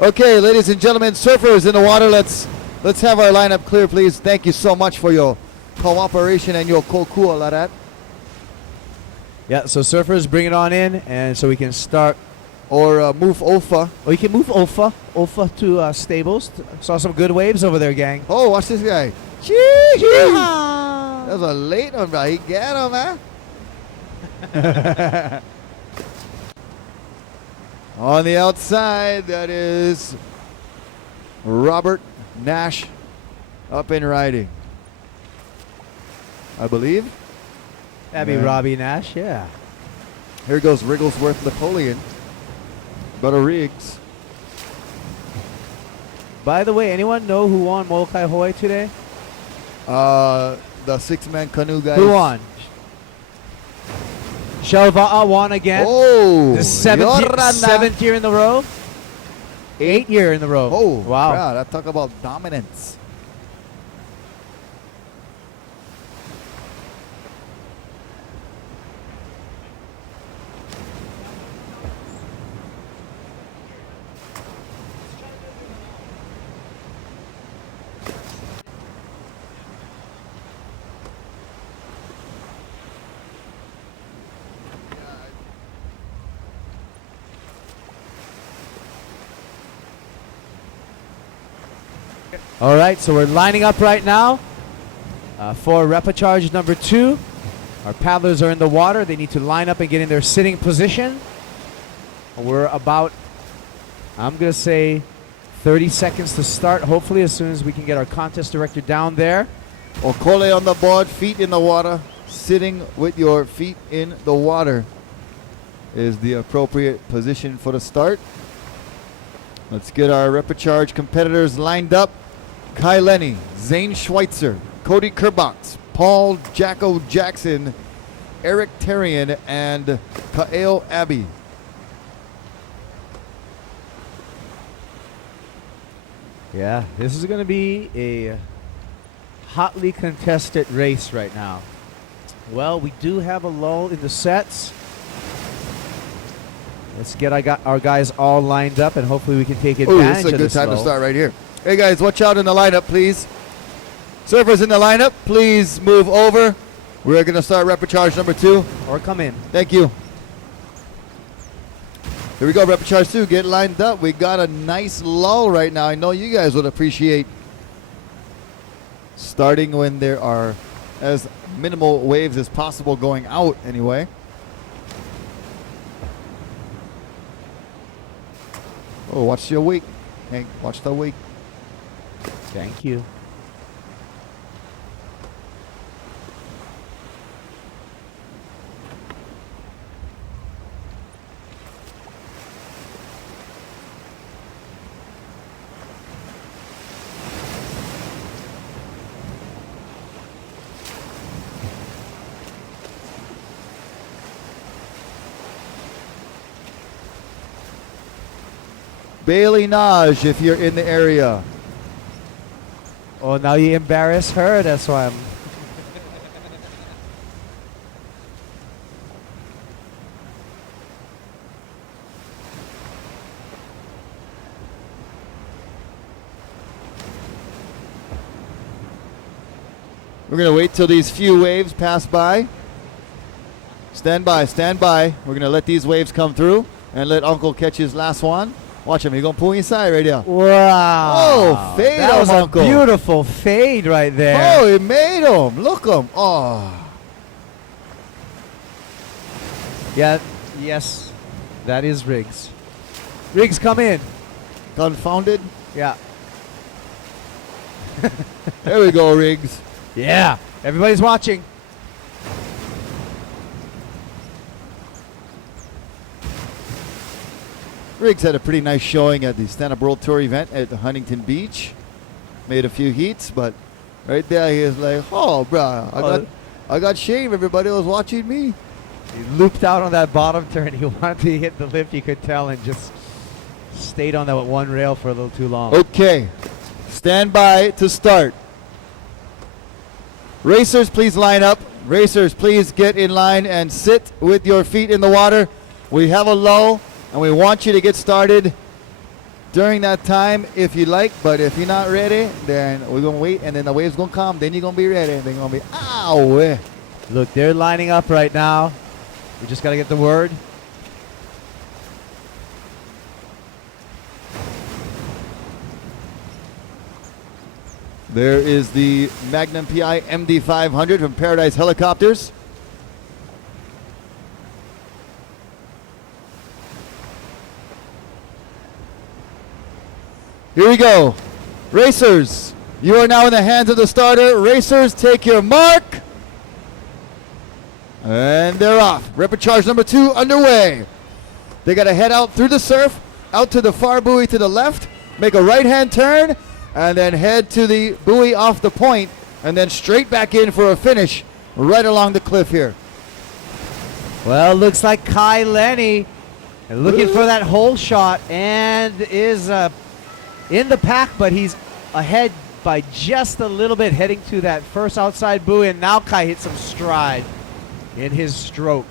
Okay, ladies and gentlemen, surfers in the water, let's have our lineup clear, please. Thank you so much for your cooperation and your kokua, Larat. Yeah, so surfers, bring it on in, and so we can start. Or move Ofa. Or you can move Ofa to stables. Saw some good waves over there, gang. Oh, watch this guy. Chee-hee. That was a late one, bro. He got him, man. On the outside, that is Robert Nash up and riding, I believe. That'd be Robbie Nash, yeah. Here goes Wrigglesworth Napoleon. Butter Riggs. By the way, anyone know who won Molokai Hawaii today? The 6-man canoe guys. Who won? Shalva'a won again. Oh, the seventh year in the row. 8th year in the row. Oh, wow. God, I talk about dominance. All right, so we're lining up right now for repechage number 2. Our paddlers are in the water. They need to line up and get in their sitting position. We're about, I'm going to say, 30 seconds to start, hopefully, as soon as we can get our contest director down there. Okole on the board, feet in the water. Sitting with your feet in the water is the appropriate position for the start. Let's get our repechage competitors lined up. Kai Lenny, Zane Schweitzer, Cody Kerbox, Paul Jacko Jackson, Eric Terrian, and Kaeo Abbey. Yeah, this is going to be a hotly contested race right now. Well, we do have a lull in the sets. Let's get our guys all lined up, and hopefully we can take Ooh, advantage this is a of good this time to lull. start right here. Hey guys, watch out in the lineup, please. Surfers in the lineup, please move over. We're going to start repechage number 2. Or come in. Thank you. Here we go, repechage 2. Get lined up. We got a nice lull right now. I know you guys would appreciate starting when there are as minimal waves as possible going out anyway. Oh, watch your wake, Hank. Watch the wake. Thank you. Bailey Naj, if you're in the area. Oh, now you embarrass her. That's why I'm. We're going to wait till these few waves pass by. Stand by, stand by. We're going to let these waves come through and let Uncle catch his last one. Watch him. He's going to pull inside right there. Wow. Oh, fade that was him, a Uncle. beautiful fade right there. Oh, he made him. Look him. Oh. Yeah, yes, that is Riggs. Riggs, come in. Confounded. Yeah. There we go, Riggs. Yeah, everybody's watching. Riggs had a pretty nice showing at the Stand Up World Tour event at the Huntington Beach. Made a few heats, but right there he is like, oh, bruh, I got shame. Everybody was watching me. He looped out on that bottom turn. He wanted to hit the lift, you could tell, and just stayed on that one rail for a little too long. Okay, stand by to start. Racers, please line up. Racers, please get in line and sit with your feet in the water. We have a lull, and we want you to get started during that time if you like, but if you're not ready, then we're going to wait, and then the wave's going to come. Then you're going to be ready, and they're going to be, ow. Look, they're lining up right now. We just got to get the word. There is the Magnum PI MD500 from Paradise Helicopters. Here we go. Racers, you are now in the hands of the starter. Racers, take your mark. And they're off. Repechage number 2 underway. They got to head out through the surf, out to the far buoy to the left, make a right-hand turn, and then head to the buoy off the point, and then straight back in for a finish right along the cliff here. Well, looks like Kai Lenny looking for that hole shot and is in the pack, but he's ahead by just a little bit, heading to that first outside buoy, and now Kai hits some stride in his stroke.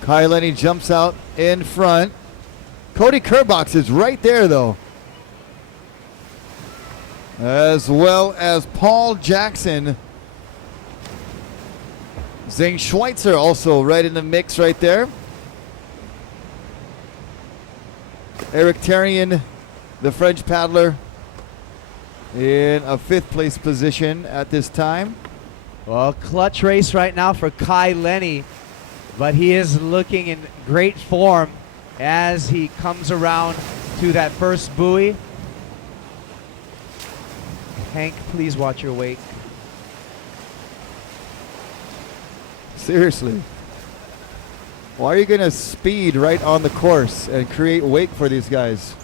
Kai Lenny jumps out in front. Cody Kerbox is right there, though, as well as Paul Jackson. Zane Schweitzer also right in the mix right there. Eric Terrien, the French paddler, in a 5th place position at this time. Well, clutch race right now for Kai Lenny, but he is looking in great form as he comes around to that first buoy. Hank, please watch your wake. Seriously. Why are you going to speed right on the course and create wake for these guys?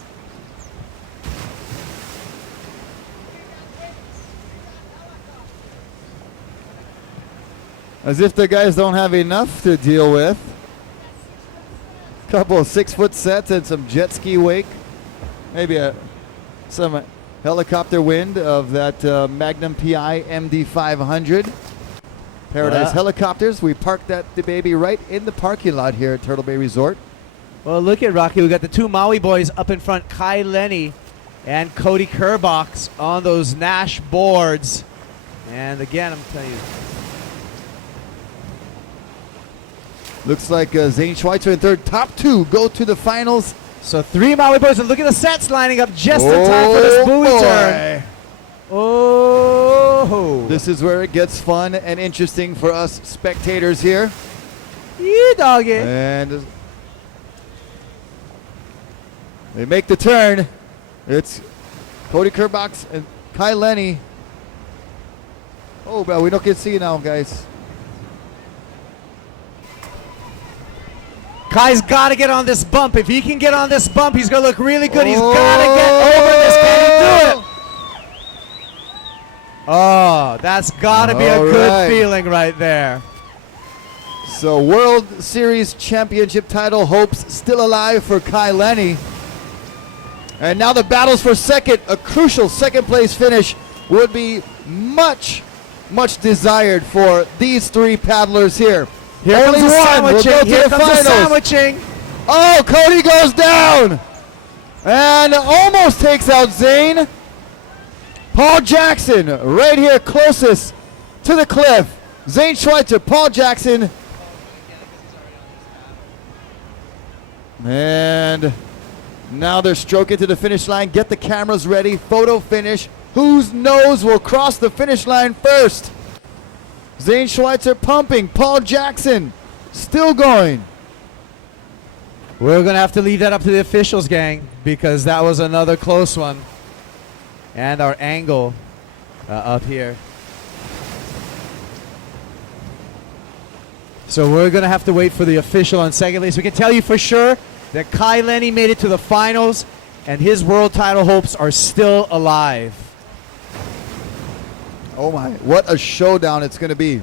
As if the guys don't have enough to deal with. Couple of 6-foot sets and some jet ski wake. maybe some helicopter wind of that Magnum PI MD500. Paradise Helicopters. We parked that the baby right in the parking lot here at Turtle Bay Resort. Well, look at Rocky. We got the two Maui boys up in front, Kai Lenny and Cody Kerbox on those Nash boards. And again, I'm telling you, looks like Zane Schweitzer in third. Top two go to the finals. so 3 Maui boys, and look at the sets lining up just in time for this buoy turn. Oh! This is where it gets fun and interesting for us spectators here. Yeah, doggy. And they make the turn. It's Cody Kerbox and Kai Lenny. Oh, well, we don't get to see now, guys. Kai's got to get on this bump. If he can get on this bump, he's going to look really good. He's got to get over this. Can he do it? Oh, that's got to be a good feeling right there. So World Series Championship title hopes still alive for Kai Lenny. And now the battles for second, a crucial second place finish would be much desired for these 3 paddlers here. Here Only comes the one will sandwiching. go to Here the comes the finals. sandwiching. Oh, Cody goes down and almost takes out Zane. Paul Jackson right here closest to the cliff. Zane Schweitzer, Paul Jackson. And now they're stroking to the finish line. Get the cameras ready. Photo finish. Whose nose will cross the finish line first? Zane Schweitzer pumping. Paul Jackson still going. We're going to have to leave that up to the officials, gang, because that was another close one. And our angle up here. So we're going to have to wait for the official on second place. We can tell you for sure that Kai Lenny made it to the finals, and his world title hopes are still alive. Oh my, what a showdown it's going to be.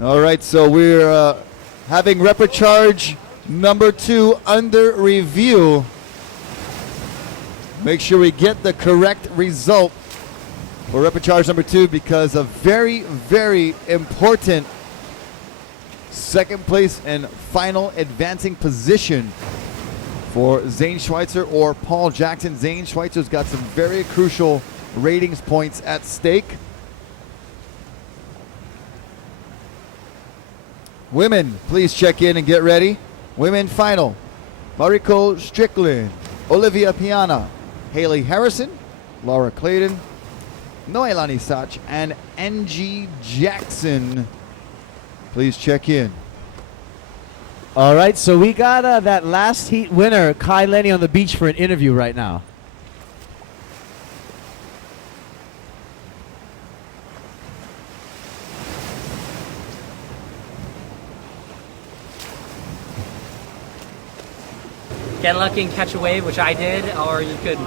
All right, so we're having replicharge number 2 under review. Make sure we get the correct result for replicharge number 2 because a very important second place and final advancing position for Zane Schweitzer or Paul Jackson. Zane Schweitzer's got some very crucial ratings points at stake. Women, please check in and get ready. Women final. Mariko Strickland, Olivia Piana, Haley Harrison, Laura Clayton, Noelani Sach, and NG Jackson. Please check in. All right, so we got that last heat winner, Kai Lenny, on the beach for an interview right now. Get lucky and catch a wave, which I did, or you could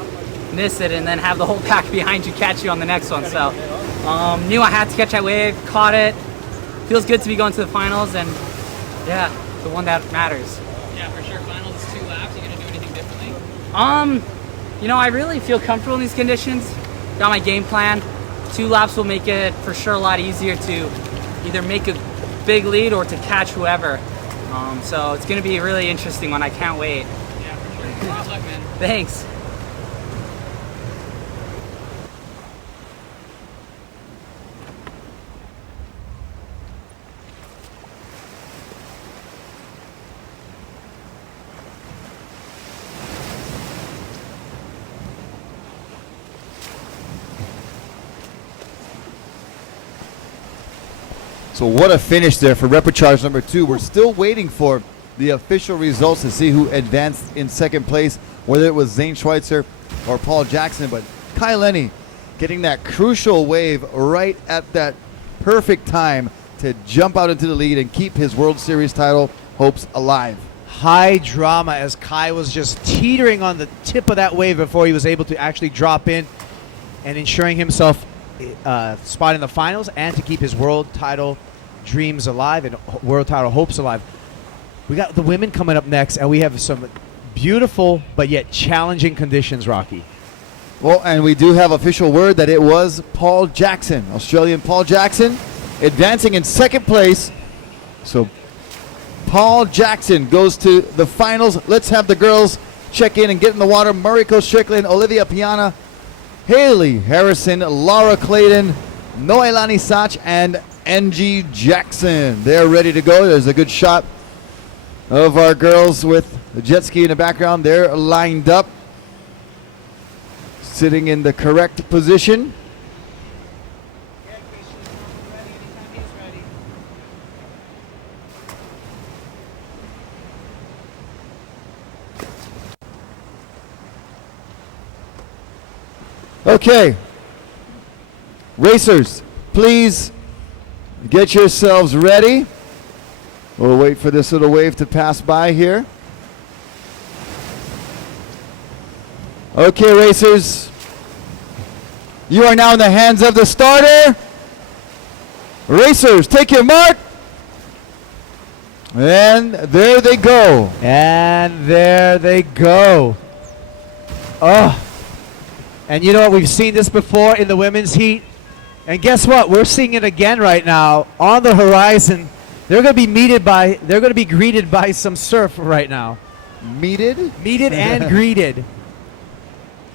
miss it and then have the whole pack behind you catch you on the next one. So knew I had to catch that wave, caught it. Feels good to be going to the finals, and yeah, the one that matters. Yeah, for sure. Finals is 2 laps. You gonna do anything differently? You know, I really feel comfortable in these conditions. Got my game plan. 2 laps will make it for sure a lot easier to either make a big lead or to catch whoever. So it's gonna be a really interesting one. I can't wait. Good luck, man. Thanks. So what a finish there for replicharge number 2. We're still waiting for the official results to see who advanced in second place, whether it was Zane Schweitzer or Paul Jackson. But Kai Lenny getting that crucial wave right at that perfect time to jump out into the lead and keep his World Series title hopes alive. High drama as Kai was just teetering on the tip of that wave before he was able to actually drop in and ensuring himself spot in the finals and to keep his world title dreams alive and world title hopes alive. We got the women coming up next, and we have some beautiful but yet challenging conditions, Rocky. Well, and we do have official word that it was Paul Jackson, Australian Paul Jackson, advancing in second place. So Paul Jackson goes to the finals. Let's have the girls check in and get in the water. Mariko Strickland, Olivia Piana, Haley Harrison, Laura Clayton, Noelani Sach, and Angie Jackson. They're ready to go. There's a good shot of our girls with the jet ski in the background. They're lined up, sitting in the correct position. Okay, racers, please get yourselves ready. We'll wait for this little wave to pass by here. Okay, racers, you are now in the hands of the starter. Racers, take your mark. And there they go. And there they go. Oh. And you know what? We've seen this before in the women's heat. And guess what? We're seeing it again right now on the horizon. They're going to be greeted by some surf right now. Meted? Meted and greeted.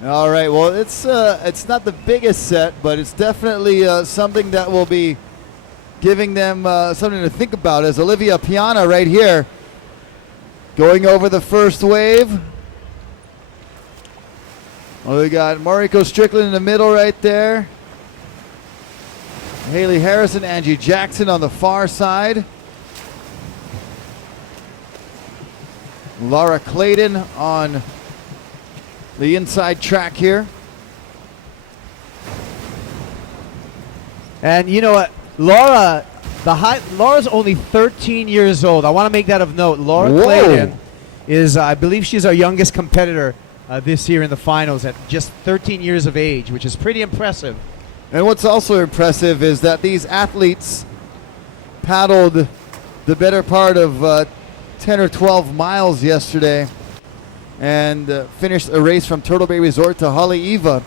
All right. Well, it's not the biggest set, but it's definitely something that will be giving them something to think about. As Olivia Piana right here going over the first wave. Well, we got Mariko Strickland in the middle right there. Haley Harrison, Angie Jackson on the far side. Laura Clayton on the inside track here. And you know what? Laura's only 13 years old. I want to make that of note. Laura Clayton is, I believe she's our youngest competitor this year in the finals at just 13 years of age, which is pretty impressive. And what's also impressive is that these athletes paddled the better part of 10 or 12 miles yesterday and finished a race from Turtle Bay Resort to Haleiwa.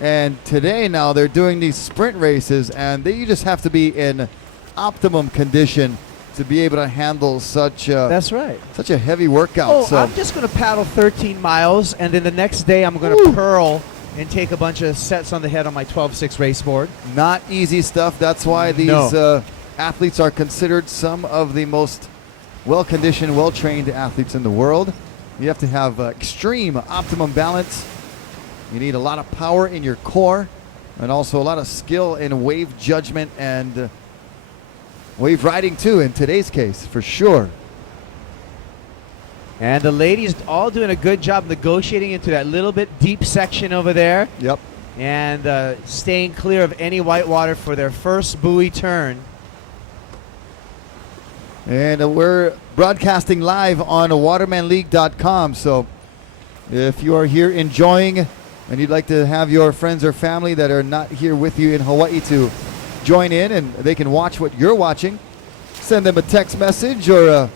And today now they're doing these sprint races, and you just have to be in optimum condition to be able to handle such That's right. such a heavy workout. Oh, so I'm just going to paddle 13 miles, and then the next day I'm going to pearl and take a bunch of sets on the head on my 12.6 race board. Not easy stuff. That's why these athletes are considered some of the most well-conditioned, well-trained athletes in the world. You have to have extreme optimum balance. You need a lot of power in your core and also a lot of skill in wave judgment and wave riding too in today's case, for sure. And the ladies all doing a good job negotiating into that little bit deep section over there. Yep. And staying clear of any white water for their first buoy turn. And we're broadcasting live on watermanleague.com. So if you are here enjoying and you'd like to have your friends or family that are not here with you in Hawaii to join in and they can watch what you're watching, send them a text message or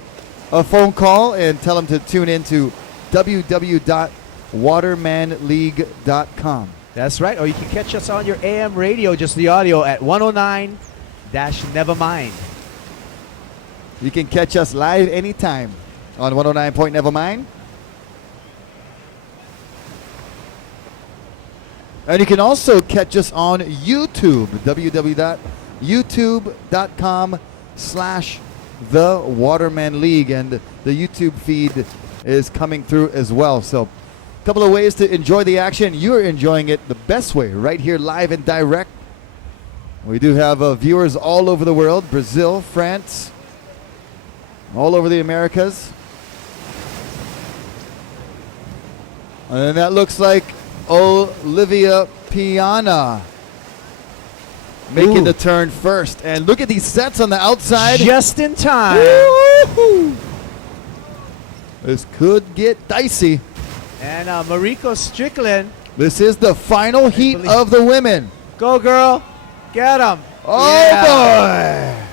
a phone call and tell them to tune in to www.watermanleague.com. That's right. Or you can catch us on your AM radio, just the audio at 109-Nevermind. You can catch us live anytime on 109.Nevermind. And you can also catch us on YouTube, www.youtube.com/The Waterman League. And the YouTube feed is coming through as well. So a couple of ways to enjoy the action. You're enjoying it the best way, right here live and direct. We do have viewers all over the world, Brazil, France, all over the Americas. And that looks like Olivia Piana making Ooh. the turn first. And look at these sets on the outside. Just in time. Woo-hoo. This could get dicey. And Mariko Strickland. This is the final heat of the women. Go, girl. Get him. Oh, boy.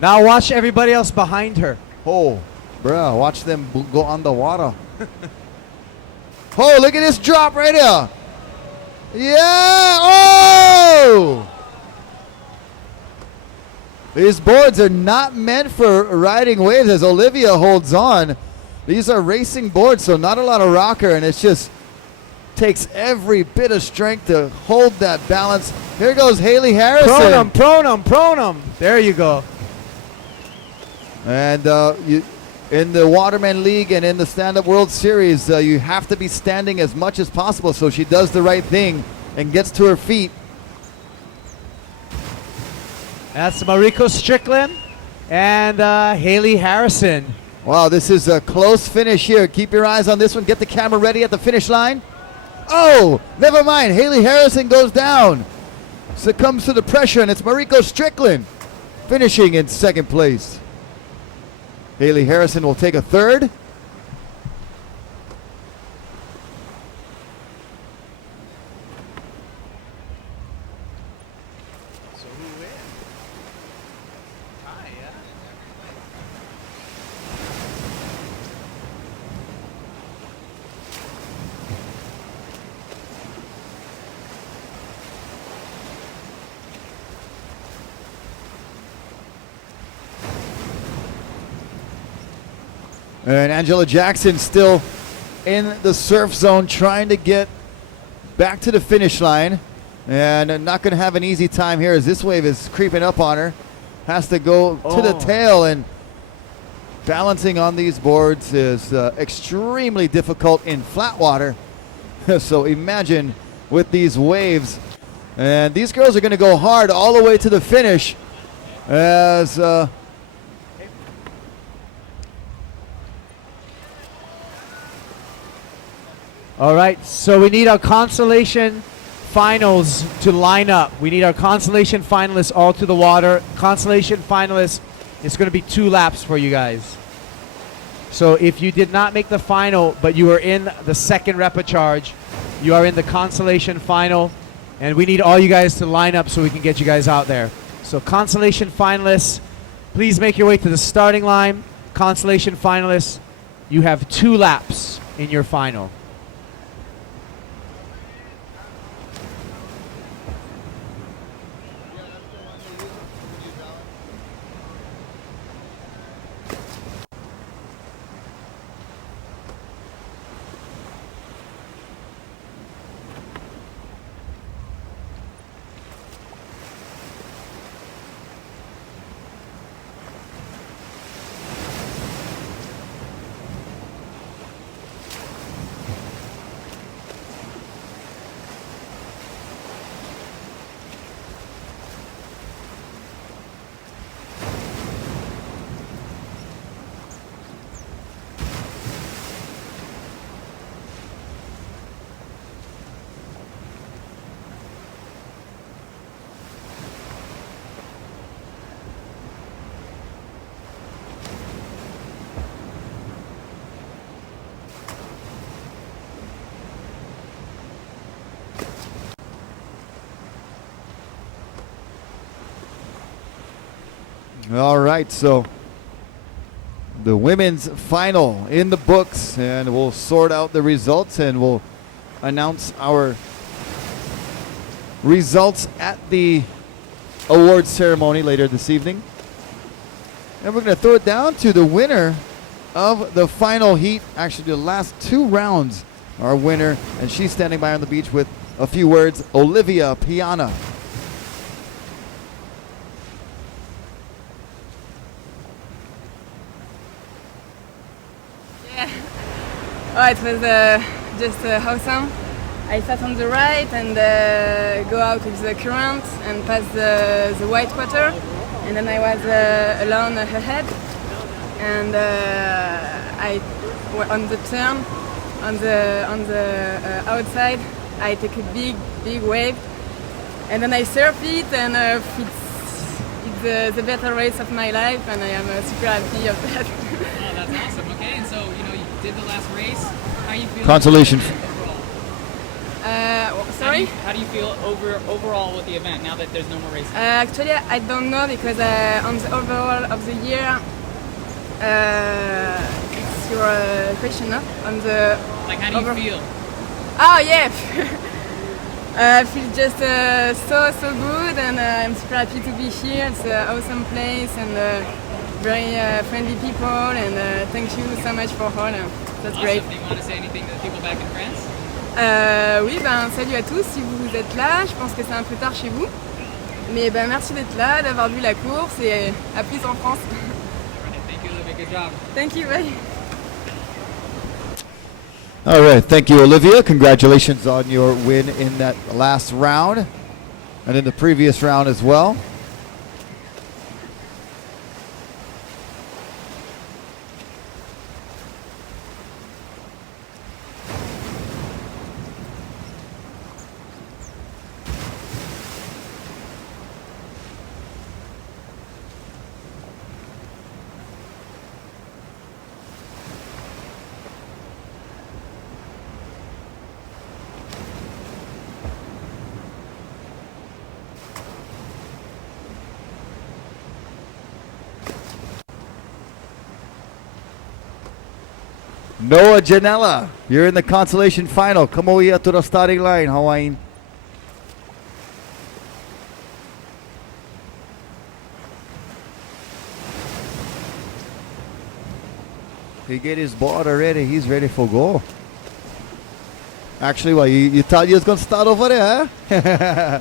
Now watch everybody else behind her. Oh, bro, watch them go on the water. Oh, look at this drop right here. Yeah. Oh! These boards are not meant for riding waves as Olivia holds on. These are racing boards, so not a lot of rocker, and it's just takes every bit of strength to hold that balance. Here goes Haley Harrison. Pronum. There you go. And in the Waterman League and in the Stand-Up World Series, you have to be standing as much as possible, so she does the right thing and gets to her feet. That's Mariko Strickland and Haley Harrison. Wow, this is a close finish here. Keep your eyes on this one. Get the camera ready at the finish line. Oh, never mind. Haley Harrison goes down. Succumbs to the pressure, and it's Mariko Strickland finishing in second place. Haley Harrison will take a third. And Angela Jackson still in the surf zone trying to get back to the finish line. And not going to have an easy time here as this wave is creeping up on her. Has to go to the tail, and balancing on these boards is extremely difficult in flat water. So imagine with these waves. And these girls are going to go hard all the way to the finish as... All right, so we need our consolation finals to line up. We need our consolation finalists all to the water. Consolation finalists, it's going to be 2 laps for you guys. So if you did not make the final, but you were in the second repechage, you are in the consolation final, and we need all you guys to line up so we can get you guys out there. So consolation finalists, please make your way to the starting line. Consolation finalists, you have 2 laps in your final. All right, so the women's final in the books, and we'll sort out the results and we'll announce our results at the awards ceremony later this evening. And we're going to throw it down to the winner of the final heat, actually the last 2 rounds, our winner, and she's standing by on the beach with a few words, Olivia Piana. Oh, it was just awesome. I sat on the right and go out with the current and pass the white water, and then I was alone ahead. And on the turn, on the outside. I take a big wave, and then I surf it, and it's the better race of my life, and I am super happy of that. Oh, that's awesome. Okay, and so you did the last race. How are you feeling? Consolation. Sorry? How do you feel overall with the event now that there's no more races? Actually, I don't know because on the overall of the year, it's your question, no? On the Like, how do you feel? Oh yeah, I feel just so good, and I'm super happy to be here. It's an awesome place and very friendly people, and thank you so much for all. That's Awesome. great. Do you want to say anything to the people back in France? Oui, salut à tous. Si vous êtes là, je pense que c'est un peu tard chez vous. Mais merci d'être là, d'avoir vu la course, et à plus en France. Right, thank you, Olivia. Good job. Thank you, bye. All right, thank you, Olivia. Congratulations on your win in that last round and in the previous round as well. Noah Janela, you're in the consolation final. Come over here to the starting line, Hawaiian. He get his board already. He's ready for goal. Actually, what, you thought you was going to start over there, huh?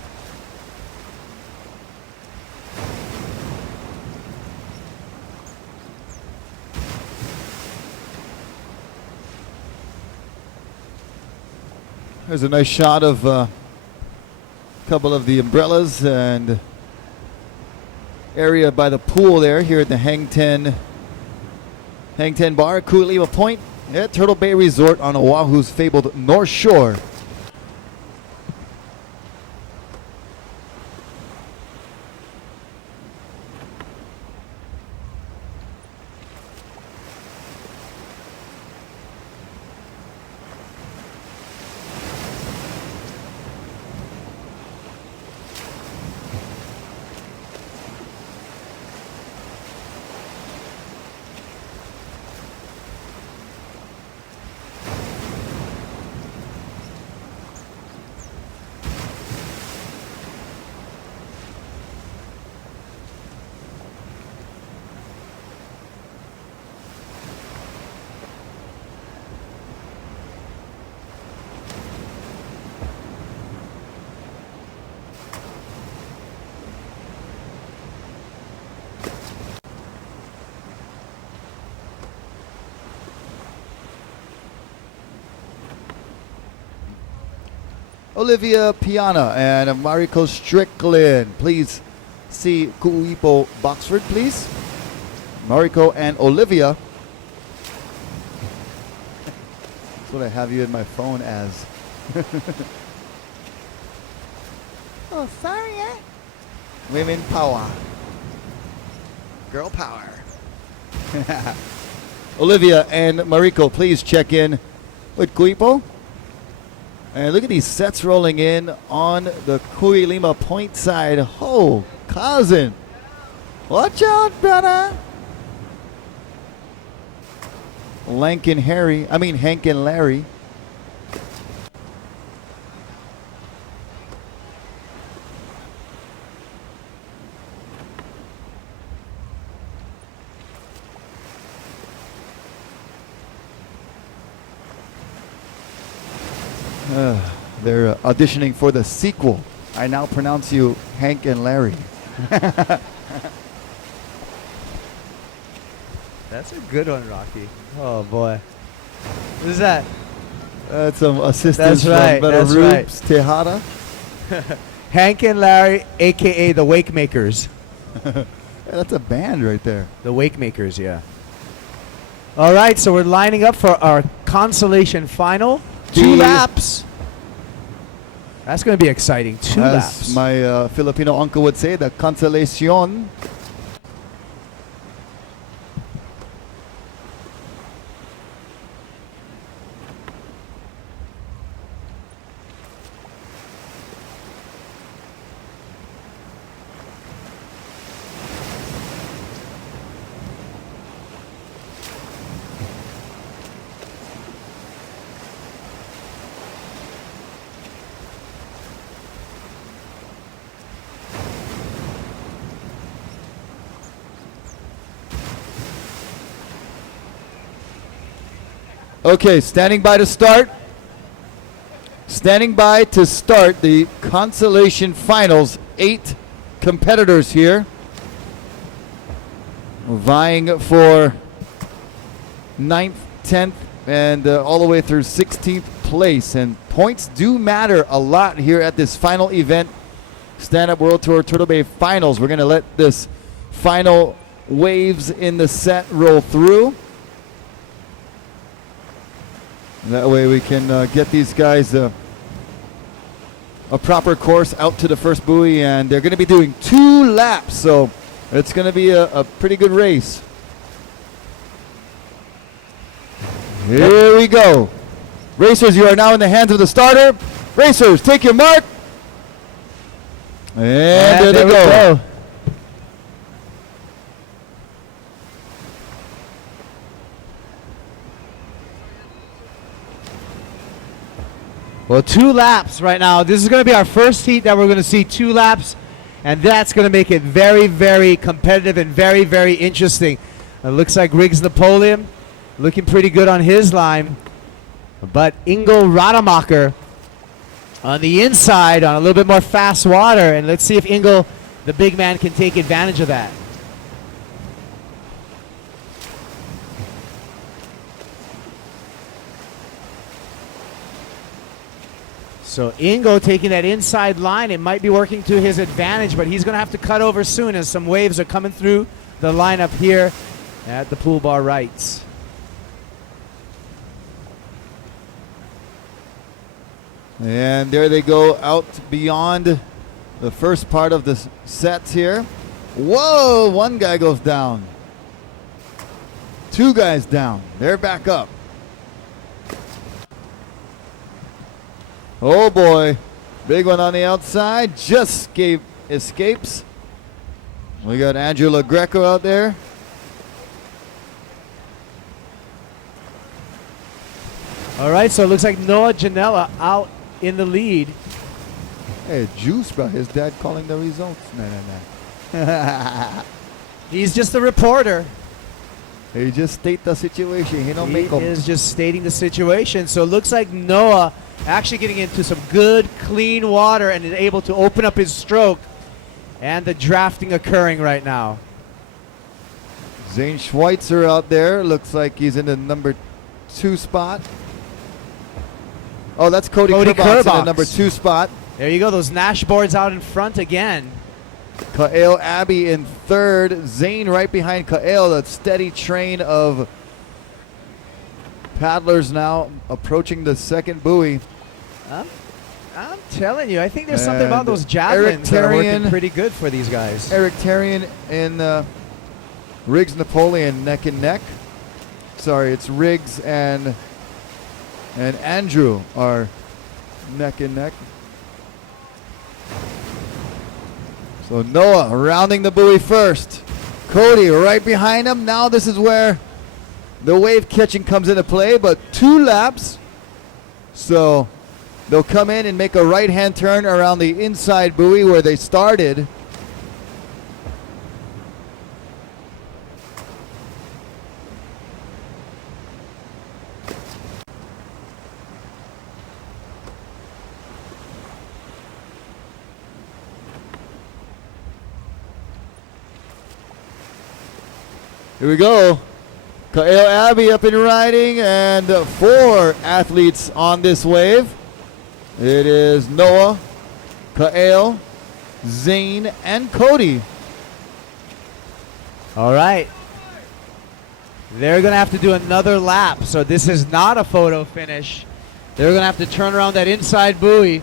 There's a nice shot of a couple of the umbrellas and area by the pool there here at the Hang Ten Bar, Kuilima Point at Turtle Bay Resort on Oahu's fabled North Shore. Olivia Piana and Mariko Strickland. Please see Kuipo Boxford, please. Mariko and Olivia. That's what I have you in my phone as. Oh, sorry, eh? Women power. Girl power. Olivia and Mariko, please check in with Kuipo. And look at these sets rolling in on the Kuilima Point side. Oh, cousin. Watch out, brother. Hank and Larry. They're auditioning for the sequel. I now pronounce you Hank and Larry. That's a good one, Rocky. Oh boy. What is that? That's some assistance right, from that's Belarus Tejada. Hank and Larry, aka the Wake Makers. Yeah, that's a band right there. The Wake Makers, yeah. All right, so we're lining up for our consolation final. 2 laps. That's going to be exciting. 2 laps. As my Filipino uncle would say, the consolation. Okay, standing by to start. Standing by to start the consolation finals. 8 competitors here vying for 9th, 10th, and all the way through 16th place. And points do matter a lot here at this final event, Stand Up World Tour Turtle Bay Finals. We're going to let this final waves in the set roll through. That way we can get these guys a proper course out to the first buoy, and they're going to be doing 2 laps, so it's going to be a pretty good race. Here we go. Racers, you are now in the hands of the starter. Racers, take your mark. And there they go. Well, 2 laps right now. This is going to be our first heat that we're going to see 2 laps, and that's going to make it very, very competitive and very, very interesting. It looks like Riggs Napoleon looking pretty good on his line, but Ingo Rademacher on the inside on a little bit more fast water, and let's see if Ingo, the big man, can take advantage of that. So Ingo taking that inside line, it might be working to his advantage, but he's going to have to cut over soon as some waves are coming through the lineup here at the pool bar rights. And there they go out beyond the first part of the sets here. Whoa, 1 guy goes down. 2 guys down. They're back up. Oh boy, big one on the outside, just escapes. We got Andrew LaGreco out there. All right, so it looks like Noah Janela out in the lead. Hey, Juice, bro, his dad calling the results. No. He's just a reporter. He just state the situation. He don't make them. He is just stating the situation. So it looks like Noah actually getting into some good, clean water and is able to open up his stroke, and the drafting occurring right now. Zane Schweitzer out there. Looks like he's in the number 2 spot. Oh, that's Cody Kerbox in the number 2 spot. There you go. Those Nash boards out in front again. Kael Abbey in 3rd. Zane right behind Kael. That steady train of paddlers now approaching the 2nd buoy. I'm telling you, I think there's something about those javelins that are working pretty good for these guys. Eric Tarian and Riggs Napoleon neck and neck. Sorry, it's Riggs and Andrew are neck and neck. So Noah rounding the buoy first. Cody right behind him. Now this is where the wave catching comes into play, but 2 laps. So they'll come in and make a right-hand turn around the inside buoy where they started. Here we go. Kael Abbey up and riding, and 4 athletes on this wave. It is Noah, Kael, Zane, and Cody. All right. They're going to have to do another lap. So this is not a photo finish. They're going to have to turn around that inside buoy.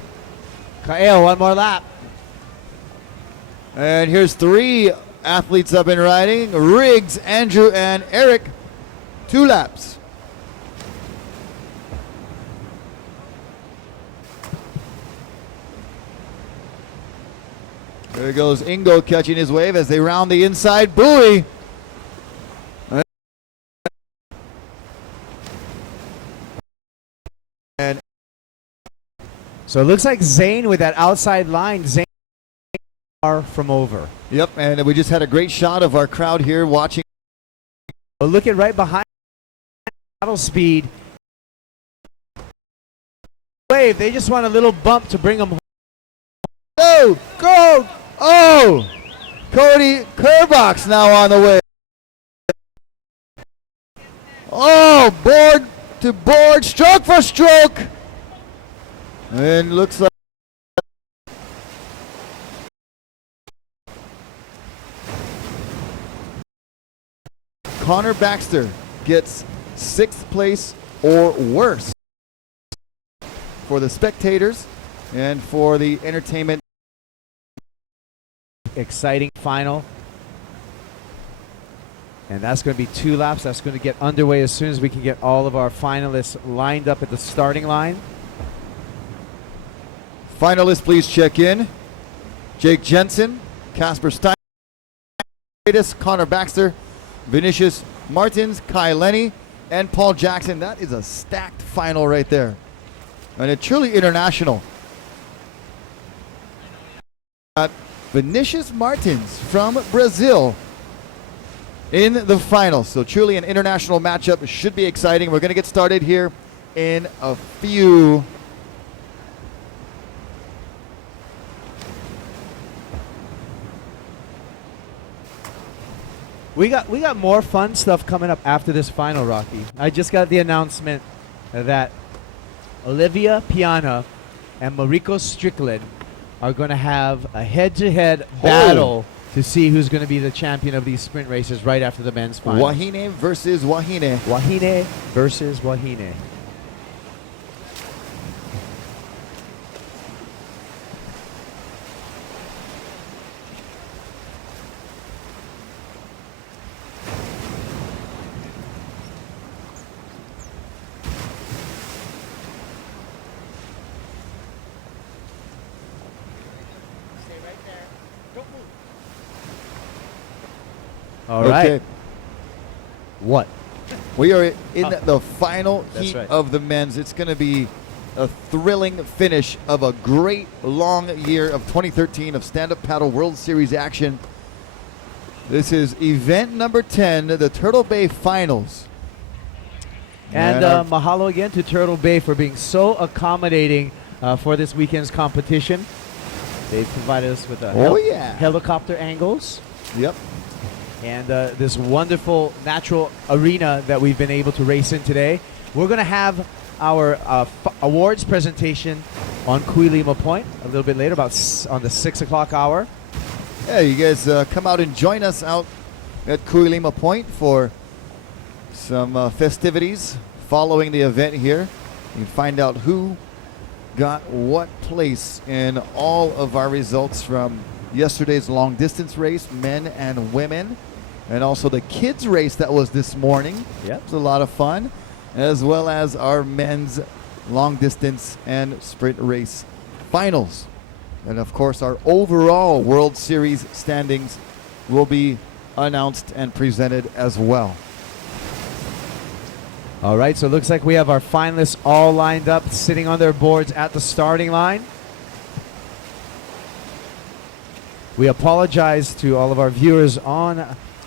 Kaeo, one more lap. And here's 3 athletes up and riding. Riggs, Andrew, and Eric. 2 laps. There goes Ingo catching his wave as they round the inside buoy. And so it looks like Zane with that outside line. Zane are from over. Yep, and we just had a great shot of our crowd here watching. But look at right behind paddle speed. Wave, they just want a little bump to bring them home. Go, go, oh! Cody Kerbox now on the way. Oh, board to board, stroke for stroke. And looks like Connor Baxter gets 6th place or worse for the spectators and for the entertainment. Exciting final. And that's going to be 2 laps. That's going to get underway as soon as we can get all of our finalists lined up at the starting line. Finalists, please check in. Jake Jensen, Casper Stein, Connor Baxter, Vinicius Martins, Kai Lenny, and Paul Jackson. That is a stacked final right there. And a truly international. Vinicius Martins from Brazil in the final. So truly an international matchup. It should be exciting. We're going to get started here in a few. We got more fun stuff coming up after this final, Rocky. I just got the announcement that Olivia Piana and Mariko Strickland are going to have a head-to-head battle to see who's going to be the champion of these sprint races right after the men's final. Wahine versus Wahine. Wahine versus Wahine. All right. Okay. What? We are in the final That's heat right. of the men's. It's going to be a thrilling finish of a great long year of 2013 of stand-up paddle World Series action. This is event number 10, the Turtle Bay Finals. And mahalo again to Turtle Bay for being so accommodating for this weekend's competition. They've provided us with helicopter angles. Yep. And this wonderful natural arena that we've been able to race in today. We're going to have our awards presentation on Kuilima Point a little bit later, about on the 6 o'clock hour. Yeah, you guys come out and join us out at Kuilima Point for some festivities following the event here. You can find out who got what place in all of our results from yesterday's long distance race, men and women, and also the kids race that was this morning. Yep. It was a lot of fun, as well as our men's long distance and sprint race finals. And of course, our overall World Series standings will be announced and presented as well. All right, so it looks like we have our finalists all lined up, sitting on their boards at the starting line. We apologize to all of our viewers on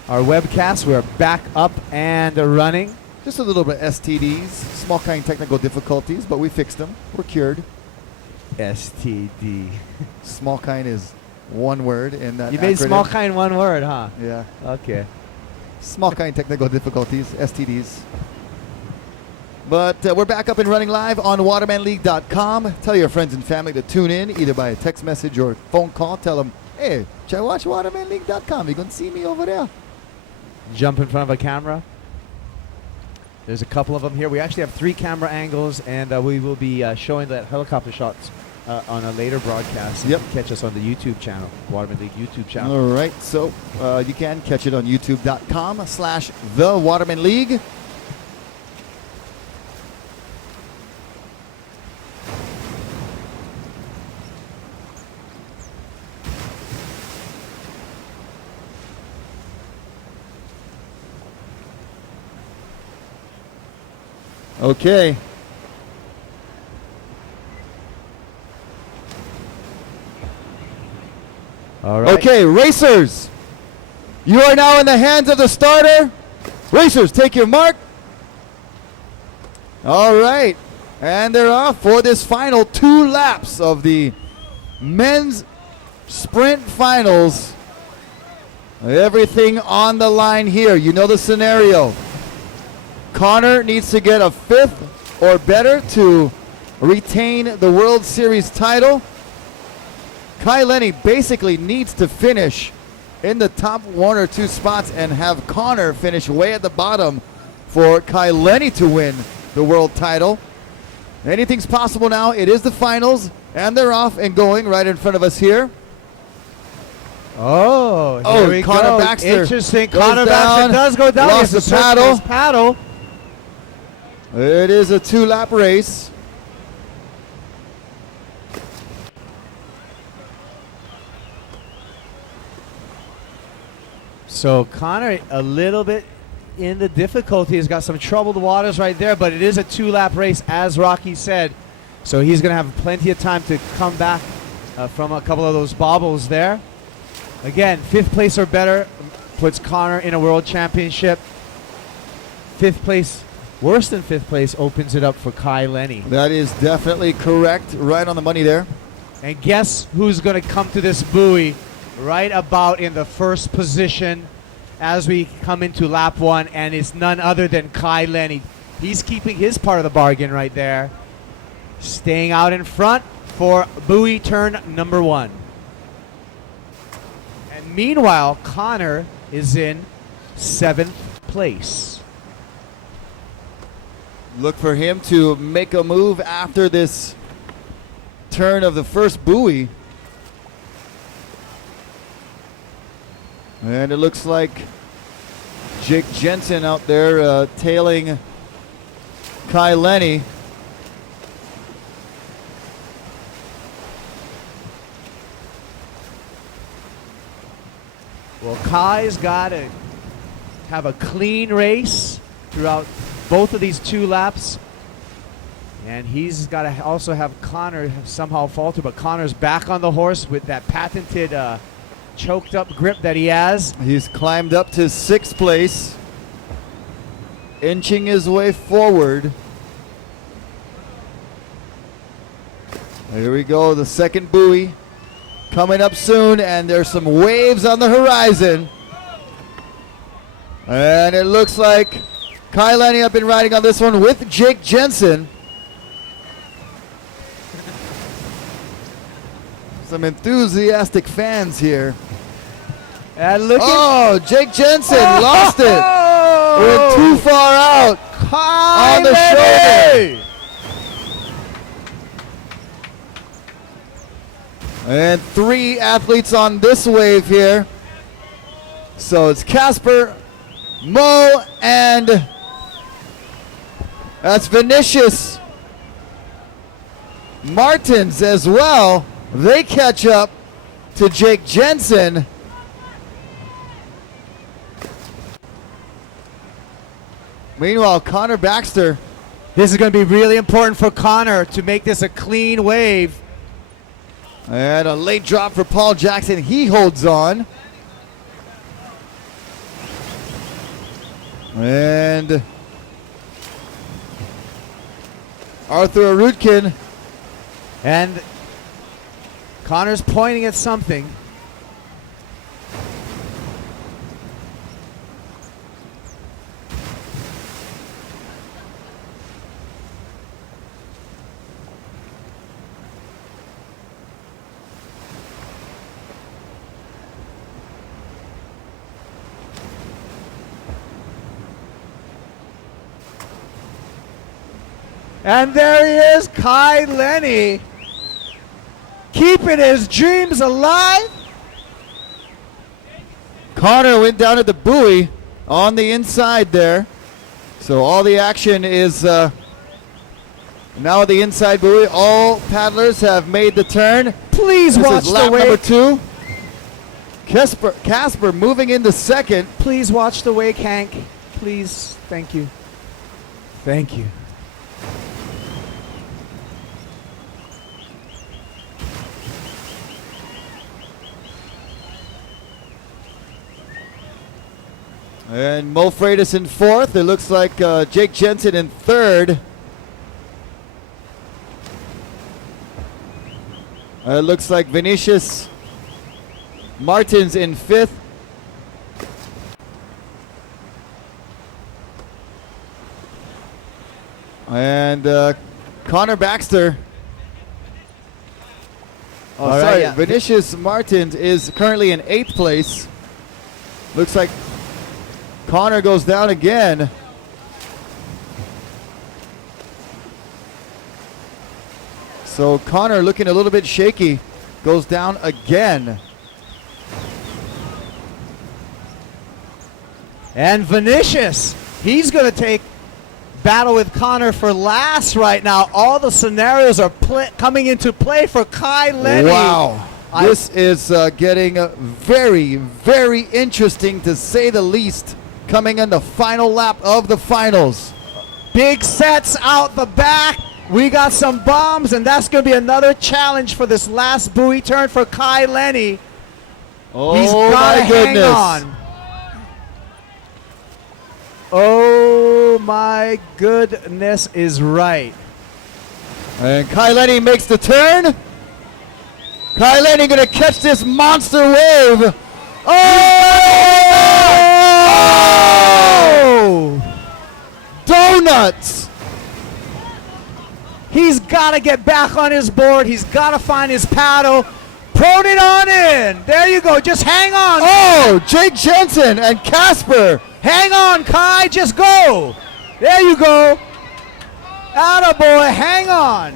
our webcast. We're back up and running. Just a little bit STDs, small kind technical difficulties, but we fixed them. We're cured. STD. Small kind is one word in that You made acronym. small kind one word, huh? Yeah. Okay. Small kind technical difficulties, STDs. But we're back up and running live on watermanleague.com. Tell your friends and family to tune in either by a text message or phone call. Tell them, hey, watch watermanleague.com. You're going to see me over there. Jump in front of a camera. There's a couple of them here. We actually have 3 camera angles, and we will be showing that helicopter shots on a later broadcast. Yep. You can catch us on the YouTube channel, Waterman League YouTube channel. All right, so you can catch it on youtube.com/The Waterman League. Okay. All right. Okay, racers. You are now in the hands of the starter. Racers, take your mark. All right. And they're off for this final 2 laps of the men's sprint finals. Everything on the line here. You know the scenario. Connor needs to get a 5th or better to retain the World Series title. Kai Lenny basically needs to finish in the top 1 or 2 spots and have Connor finish way at the bottom for Kai Lenny to win the world title. Anything's possible now. It is the finals, and they're off and going right in front of us here. Oh, here we Connor go. Baxter. Interesting. goes Connor Baxter down, does go down. Lost It's the a paddle. paddle. It is a 2-lap race. So Connor a little bit in the difficulty. He's got some troubled waters right there, but it is a 2-lap race, as Rocky said. So he's going to have plenty of time to come back from a couple of those bobbles there. Again, 5th place or better puts Connor in a world championship. 5th place, worse than 5th place, opens it up for Kai Lenny. That is definitely correct. Right on the money there. And guess who's going to come to this buoy right about in the first position as we come into lap 1, and it's none other than Kai Lenny. He's keeping his part of the bargain right there, staying out in front for buoy turn number 1. And meanwhile, Connor is in 7th place. Look for him to make a move after this turn of the first buoy. And it looks like Jake Jensen out there tailing Kai Lenny. Well, Kai's got to have a clean race throughout both of these 2 laps. And he's got to also have Connor somehow falter. But Connor's back on the horse with that patented choked up grip that he has. He's climbed up to 6th place, inching his way forward. Here we go, the second buoy coming up soon, and there's some waves on the horizon. And it looks like Kai Lenny have been riding on this one with Jake Jensen. Some enthusiastic fans here. And look Jake Jensen lost it. Went too far out Kai on the Lenny! shoulder. And 3 athletes on this wave here. So it's Casper, Mo, and that's Vinicius Martins as well. They catch up to Jake Jensen. Meanwhile, Connor Baxter. This is going to be really important for Connor to make this a clean wave. And a late drop for Paul Jackson. He holds on. And Arthur Arutkin. And Connor's pointing at something. And there he is, Kai Lenny, keeping his dreams alive. Connor went down at the buoy on the inside there. So all the action is now at the inside buoy. All paddlers have made the turn. Please This watch is lap the number wake. 2. Casper moving into second. Please watch the wake, Hank. Please. Thank you. Thank you. And Mo Freitas in fourth. It looks like Jake Jensen in third. It looks like Vinicius Martins in fifth. And Connor Baxter. Oh, All right, sorry. yeah. Vinicius Martins is currently in 8th place. Looks like Connor goes down again. So Connor looking a little bit shaky. Goes down again. And Vinicius, he's going to take battle with Connor for last right now. All the scenarios are coming into play for Kai Lenny. Wow. This is getting very, very interesting to say the least, coming in the final lap of the finals. Big sets out the back. We got some bombs, and that's going to be another challenge for this last buoy turn for Kai Lenny. Oh, He's got to my hang goodness. on. Oh, my goodness is right. And Kai Lenny makes the turn. Kai Lenny going to catch this monster wave. Oh! Donuts! He's got to get back on his board. He's got to find his paddle. Prone it on in. There you go. Just hang on. Oh, Jake Jensen and Casper. Hang on, Kai. Just go. There you go. Attaboy. Hang on.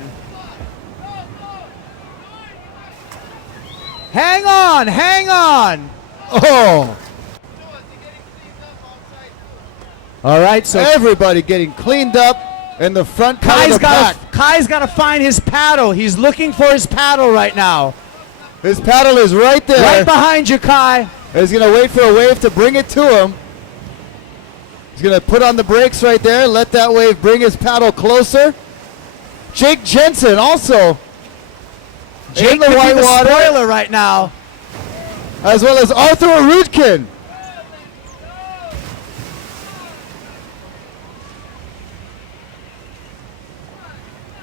Hang on. Hang on. Oh! All right, so everybody getting cleaned up in the front part of the pack. Kai's got to find his paddle. He's looking for his paddle right now. His paddle is right there. Right behind you, Kai. He's going to wait for a wave to bring it to him. He's going to put on the brakes right there, let that wave bring his paddle closer. Jake Jensen also Jake in the could be white the water, spoiler right now. as well as Arthur Arutkin.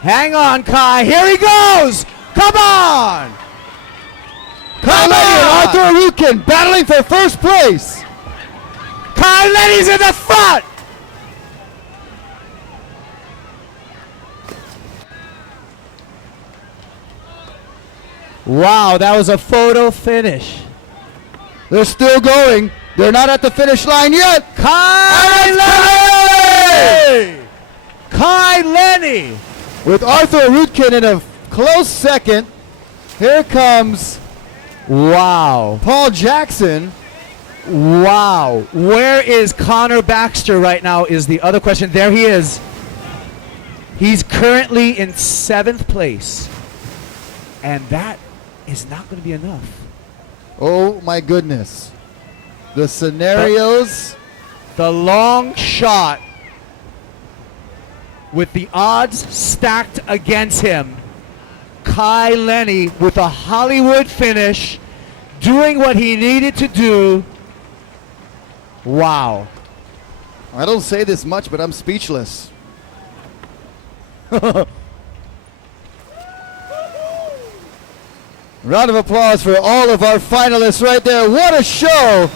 Hang on, Kai. Here he goes. Come on. Kai Lenny and Arthur Arutkin battling for first place. Kai Lenny's in the front. Wow, that was a photo finish. They're still going. They're not at the finish line yet. Kai Lenny! Kai Lenny! With Arthur Arutkin in a close second. Here comes Wow. Paul Jackson. Wow. Where is Connor Baxter right now is the other question. There he is. He's currently in 7th place. And that is not going to be enough. Oh my goodness. The scenarios. The long shot with the odds stacked against him. Kai Lenny with a Hollywood finish, doing what he needed to do. Wow. I don't say this much, but I'm speechless. Round of applause for all of our finalists right there. What a show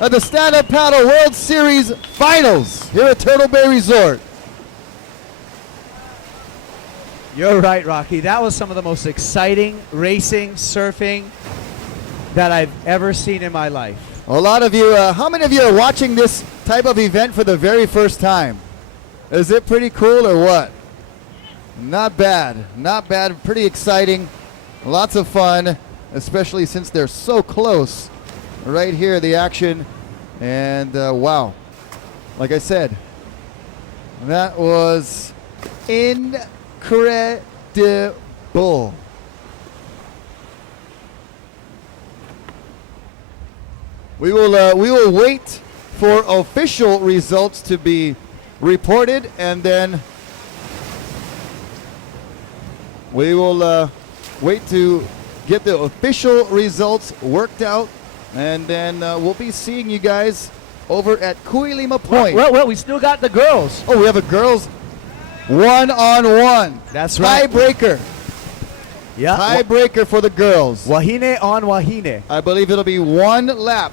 at the Stand Up Paddle World Series Finals here at Turtle Bay Resort. You're right, Rocky. That was some of the most exciting racing, surfing that I've ever seen in my life. A lot of you, how many of you are watching this type of event for the very first time? Is it pretty cool or what? Not bad. Not bad. Pretty exciting. Lots of fun, especially since they're so close. Right here, the action. And wow. Like I said, that was incredible. We will wait for official results to be reported, and then we will wait to get the official results worked out, and then we'll be seeing you guys over at Kuilima Point. Well, we still got the girls. Oh, we have a girls one-on-one. That's right. Tiebreaker. Yeah. Tiebreaker for the girls. Wahine on Wahine. I believe it'll be one lap.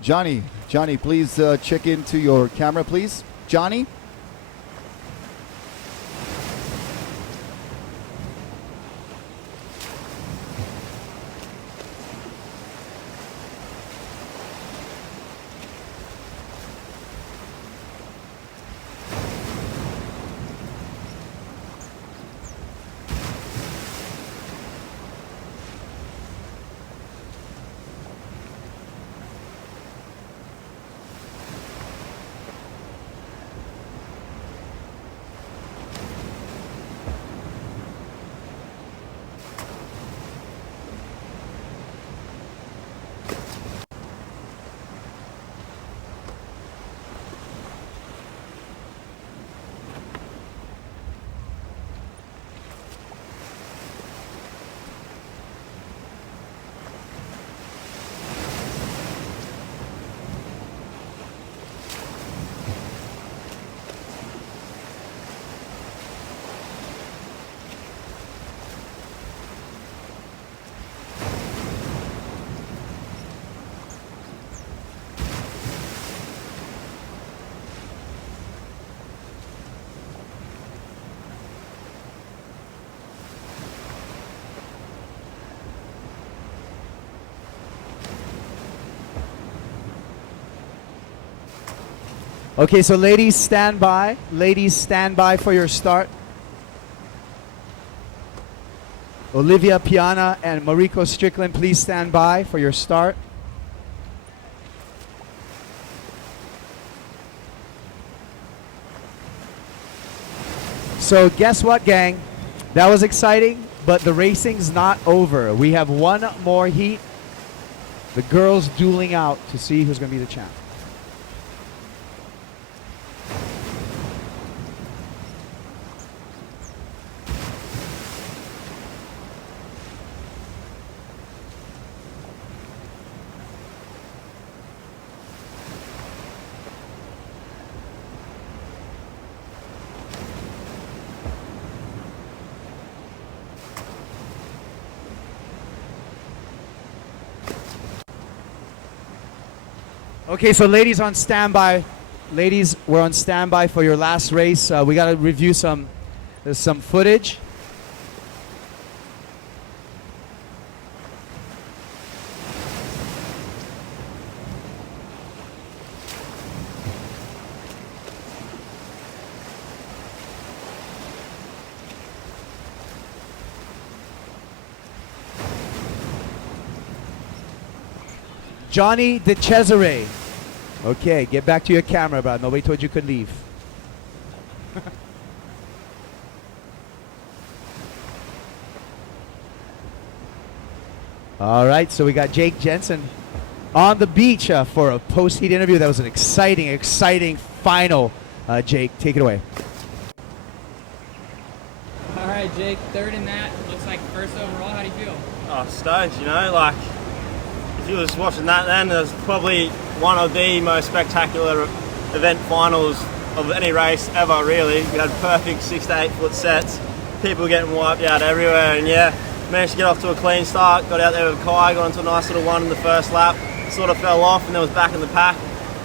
Johnny, please check into your camera, please. Johnny? Okay, so ladies, stand by. Ladies, stand by for your start. Olivia Piana and Mariko Strickland, please stand by for your start. So guess what, gang? That was exciting, but the racing's not over. We have one more heat. The girls dueling out to see who's going to be the champ. Okay, so ladies on standby. Ladies, we're on standby for your last race. We got to review some footage. Johnny De Cesare. Okay, get back to your camera, bro. Nobody told you could leave. All right, so we got Jake Jensen on the beach for a post-heat interview. That was an exciting final. Jake, take it away. All right, Jake, third in that. Looks like first overall. How do you feel? Oh, stoked, you know, like, if you was watching that then, there's probably one of the most spectacular event finals of any race ever, really. We had perfect 6 to 8 foot sets, people getting wiped out everywhere, and yeah, managed to get off to a clean start, got out there with Kai, got onto a nice little one in the first lap, sort of fell off and then was back in the pack.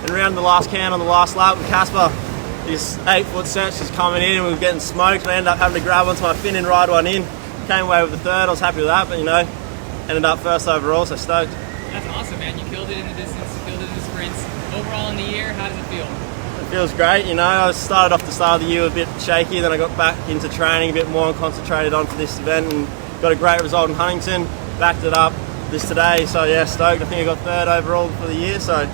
And around the last can on the last lap with Casper, this 8-foot set's just coming in and we were getting smoked. I ended up having to grab onto my fin and ride one in. Came away with the third. I was happy with that, but you know, ended up first overall, so stoked. That's awesome, man. You killed it in the distance, you killed it in the sprints. Overall in the year, how does it feel? It feels great, you know. I started off the start of the year a bit shaky, then I got back into training a bit more and concentrated on for this event and got a great result in Huntington. Backed it up this today, so yeah, stoked. I think I got third overall for the year, so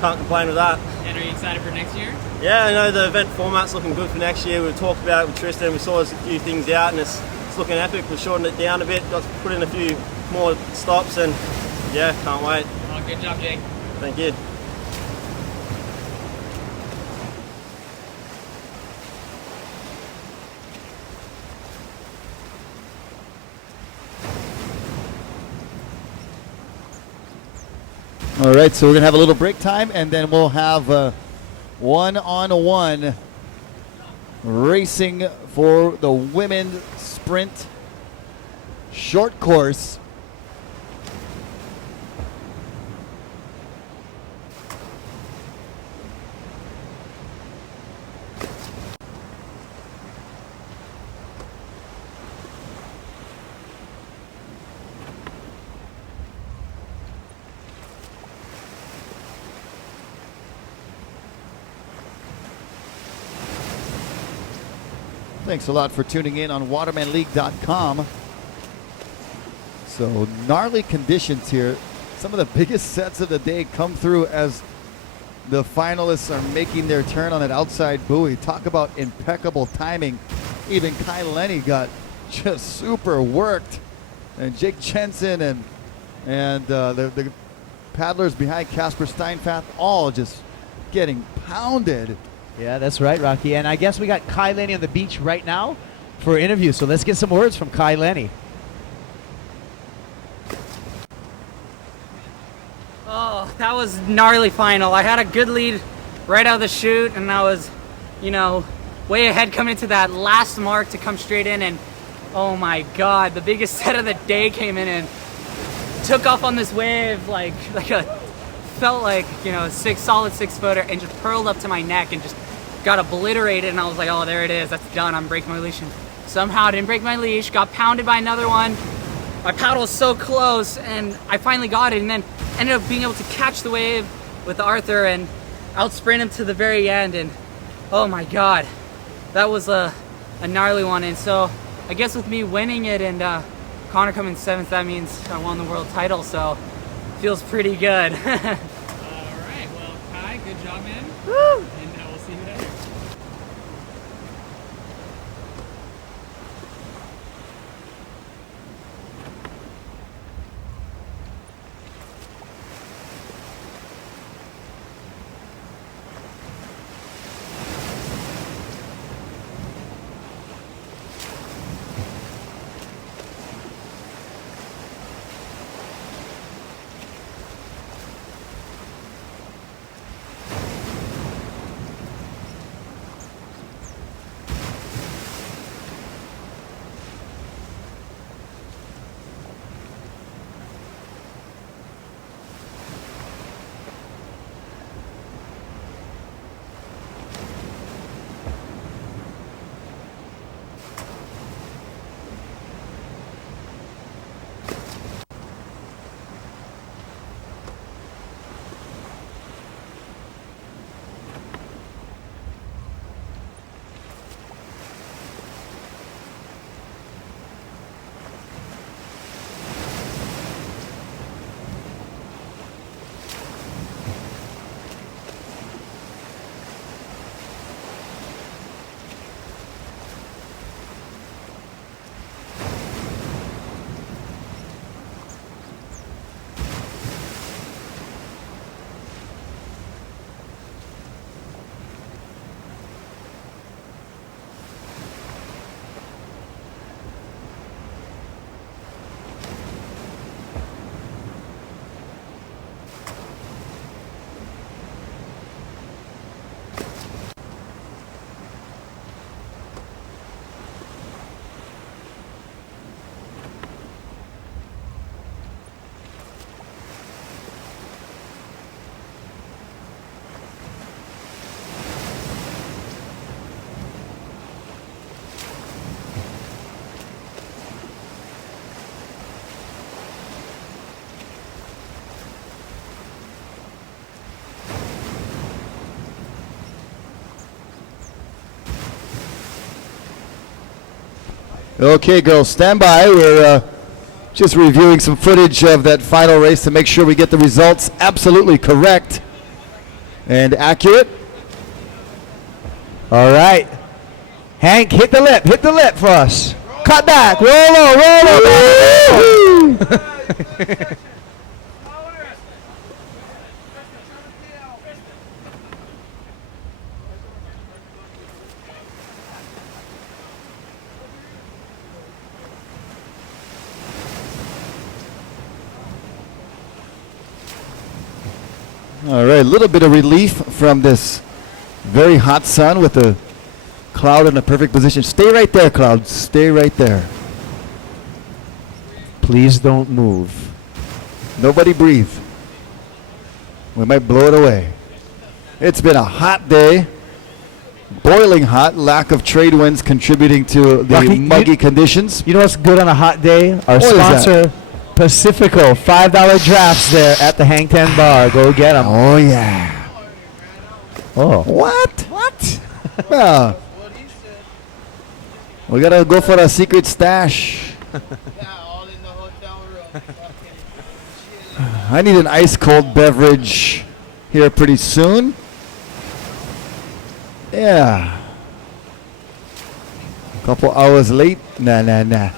can't complain with that. And are you excited for next year? Yeah, I know the event format's looking good for next year. We've talked about it with Tristan, we saw a few things out and it's looking epic. We've shortened it down a bit, got to put in a few more stops and yeah, can't wait. Oh, good job, Jake. Thank you. All right, so we're going to have a little break time, and then we'll have one-on-one racing for the women's sprint short course. Thanks a lot for tuning in on watermanleague.com. So gnarly conditions here. Some of the biggest sets of the day come through as the finalists are making their turn on that outside buoy. Talk about impeccable timing. Even Kai Lenny got just super worked. And Jake Jensen and the paddlers behind Casper Steinfath all just getting pounded. Yeah, that's right, Rocky. And I guess we got Kai Lenny on the beach right now for an interview. So let's get some words from Kai Lenny. Oh, that was gnarly final. I had a good lead right out of the chute, and I was, you know, way ahead coming into that last mark to come straight in. And oh my God, the biggest set of the day came in and took off on this wave felt like, you know, solid 6-footer and just purled up to my neck and just got obliterated. And I was like, oh, there it is. That's done. I'm breaking my leash. And somehow I didn't break my leash. Got pounded by another one. My paddle was so close, and I finally got it. And then ended up being able to catch the wave with Arthur and outsprint him to the very end. And oh my God, that was a gnarly one. And so I guess with me winning it and Connor coming 7th, that means I won the world title. So feels pretty good. All right, well, Kai, good job, man. Woo! And we'll see you later. Okay, girls, stand by. We're just reviewing some footage of that final race to make sure we get the results absolutely correct and accurate. All right. Hank, hit the lip for us. Cut back, roll low. All right, a little bit of relief from this very hot sun with the cloud in a perfect position. Stay right there, cloud. Stay right there. Please don't move. Nobody breathe. We might blow it away. It's been a hot day. Boiling hot. Lack of trade winds contributing to the Lucky, muggy conditions. You know what's good on a hot day? Our What is that? sponsor, Pacifico. $5 drafts there at the Hang 10 bar. Go get them. Oh, yeah. Oh. What? What? Yeah. We got to go for a secret stash. I need an ice cold beverage here pretty soon. Yeah. A couple hours late. Nah.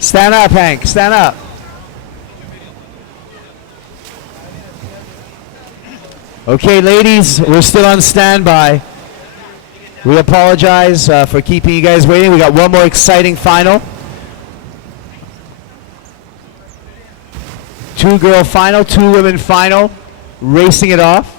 Stand up, Hank. Stand up. Okay, ladies, we're still on standby. We apologize for keeping you guys waiting. We got one more exciting final. 2-girl final, 2-women final. Racing it off.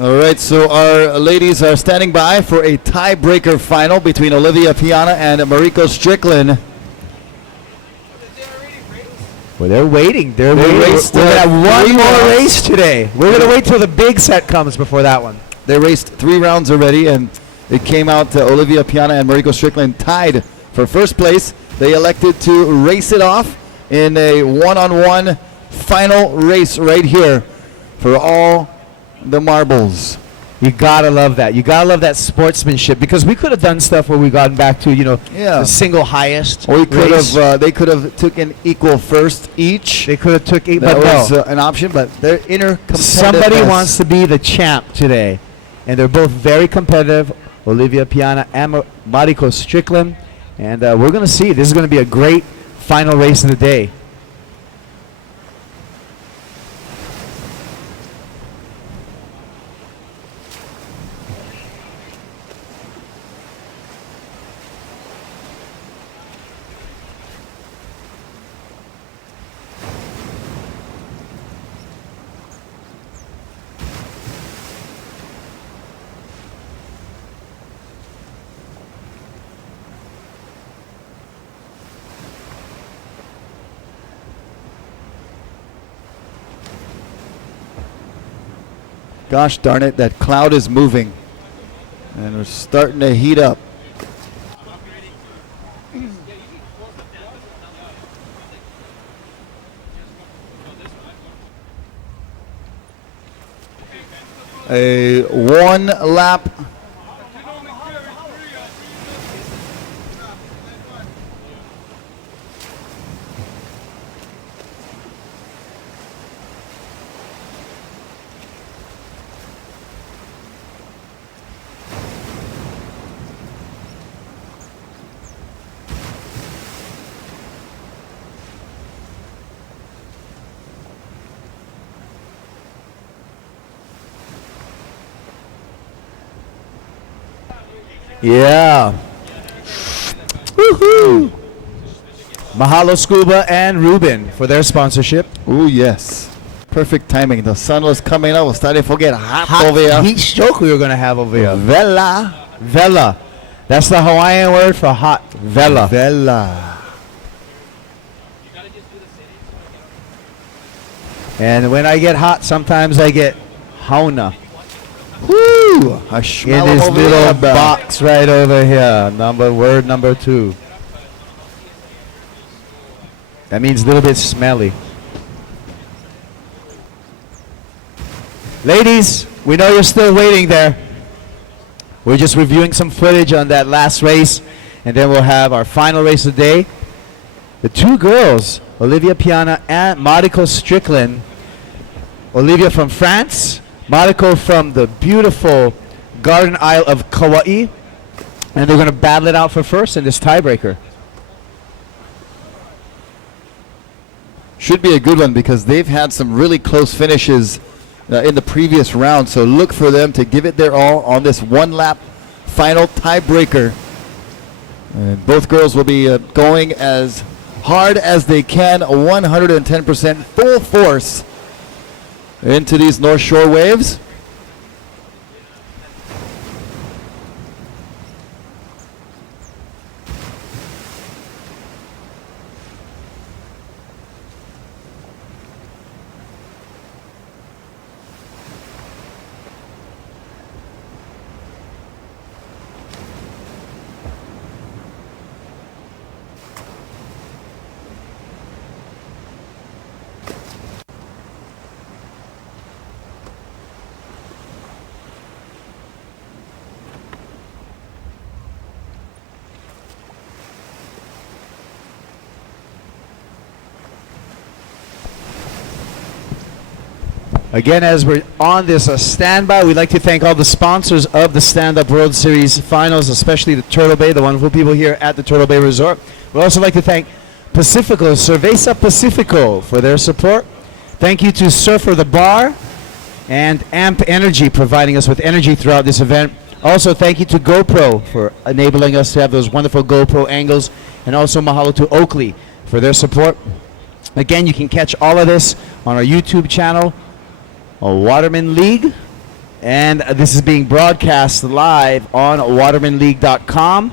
All right, so our ladies are standing by for a tiebreaker final between Olivia Piana and Mariko Strickland. Well, they're waiting. They're They waiting. raced, We're gonna have one 3 more rounds. race today. We're gonna wait till the big set comes before that one. They raced 3 rounds already, and it came out to Olivia Piana and Mariko Strickland tied for first place. They elected to race it off in a one-on-one final race right here for all the marbles. You gotta love that. You gotta love that sportsmanship, because we could have done stuff where we gotten back to, you know, the single highest. Or we could race. have. They could have took an equal first each. They could have took That but was no. an option, but their inner competitiveness. Somebody wants to be the champ today, and they're both very competitive. Olivia Piana and Mariko Strickland, and we're gonna see. This is gonna be a great final race of the day. Gosh darn it, that cloud is moving. And we're starting to heat up. A 1 lap. Yeah. Woohoo! Mahalo Scuba and Ruben for their sponsorship. Oh yes. Perfect timing. The sun was coming up. We're starting to get hot over here. Heat stroke we were going to have over here. Vela. Vela. That's the Hawaiian word for hot. Vela. Vela. And when I get hot, sometimes I get hauna. Woo! I smell in this over little here, bro. box right over here. Word number 2. That means a little bit smelly. Ladies, we know you're still waiting there. We're just reviewing some footage on that last race, and then we'll have our final race of the day. The 2 girls, Olivia Piana and Mariko Strickland. Olivia from France, Mariko from the beautiful Garden Isle of Kauai, and they're going to battle it out for first in this tiebreaker. Should be a good one because they've had some really close finishes in the previous round. So look for them to give it their all on this 1 lap final tiebreaker. And both girls will be going as hard as they can, 110% full force into these North Shore waves. Again, as we're on this standby, we'd like to thank all the sponsors of the Stand-Up World Series Finals, especially the Turtle Bay, the wonderful people here at the Turtle Bay Resort. We'd also like to thank Pacifico, Cerveza Pacifico, for their support. Thank you to Surfer the Bar and Amp Energy, providing us with energy throughout this event. Also, thank you to GoPro for enabling us to have those wonderful GoPro angles, and also mahalo to Oakley for their support. Again, you can catch all of this on our YouTube channel, Waterman League, and this is being broadcast live on watermanleague.com.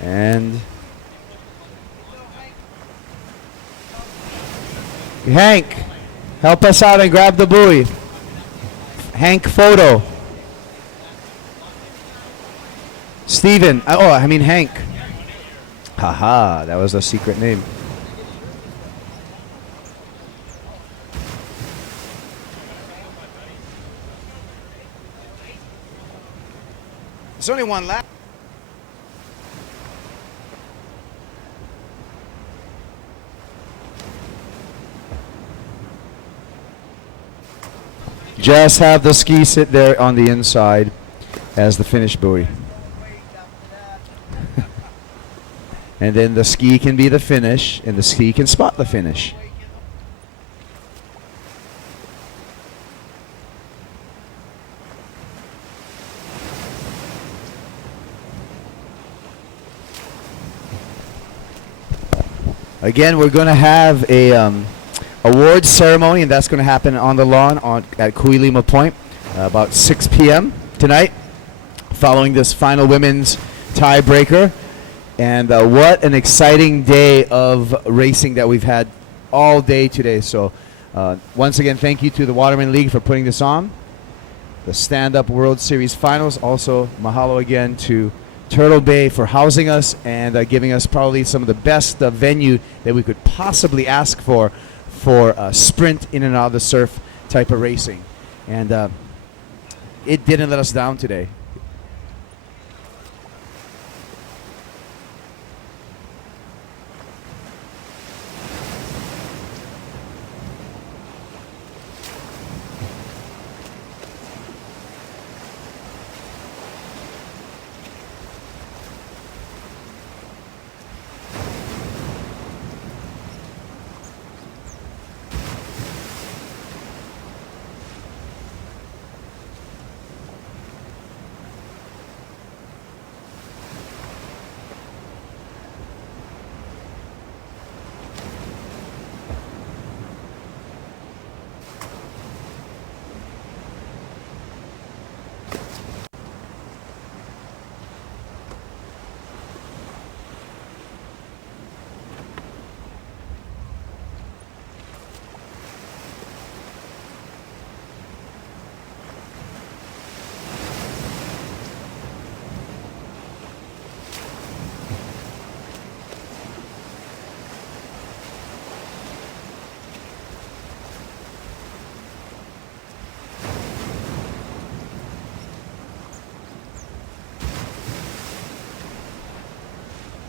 And Hank, help us out and grab the buoy. Hank Photo. Steven, Hank. Haha, that was a secret name. It's only 1 lap. Just have the ski sit there on the inside as the finish buoy. And then the ski can be the finish, and the ski can spot the finish. Again, we're going to have a awards ceremony, and that's going to happen on the lawn at Kuilima Point about 6 p.m. tonight, following this final women's tiebreaker. And what an exciting day of racing that we've had all day today. So once again, thank you to the Waterman League for putting this on. The Stand-Up World Series Finals. Also, mahalo again to Turtle Bay for housing us and giving us probably some of the best venue that we could possibly ask for sprint in and out of the surf type of racing. And it didn't let us down today.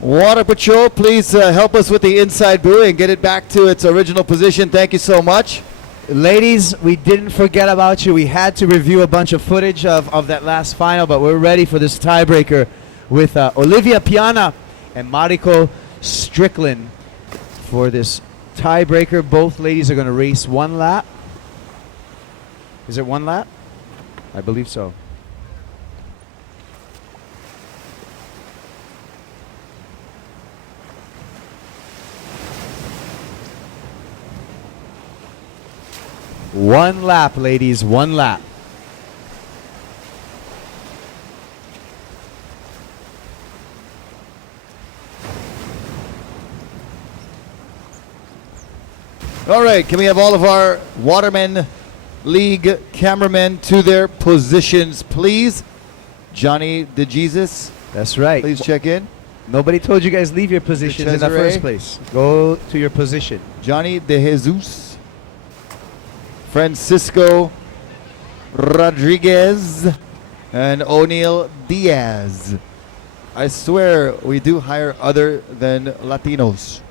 Water Patrol, please help us with the inside buoy and get it back to its original position. Thank you so much. Ladies, we didn't forget about you. We had to review a bunch of footage of that last final, but we're ready for this tiebreaker with Olivia Piana and Mariko Strickland for this tiebreaker. Both ladies are going to race one lap. Is it one lap? I believe so. One lap, ladies, one lap. All right, can we have all of our Waterman League cameramen to their positions, please? Johnny DeJesus. That's right. Please check in. Nobody told you guys leave your positions in the first place. Go to your position. Johnny DeJesus. Francisco Rodriguez and O'Neil Diaz. I swear we do hire other than Latinos.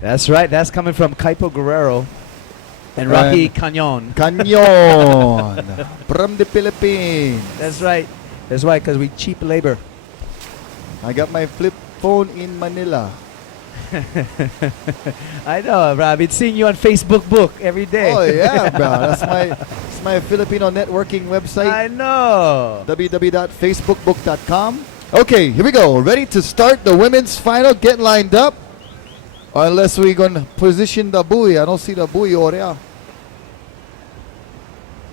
That's right. That's coming from Kaipo Guerrero and Rocky Canyon. Canyon from the Philippines. That's right. That's right, because we cheap labor. I got my flip phone in Manila. I know, bro. I've been seeing you on Facebook book every day. Oh yeah, bro. That's my Filipino networking website. I know. www.facebookbook.com. Okay, here we go. Ready to start the women's final. Get lined up. Unless we're gonna position the buoy. I don't see the buoy over there.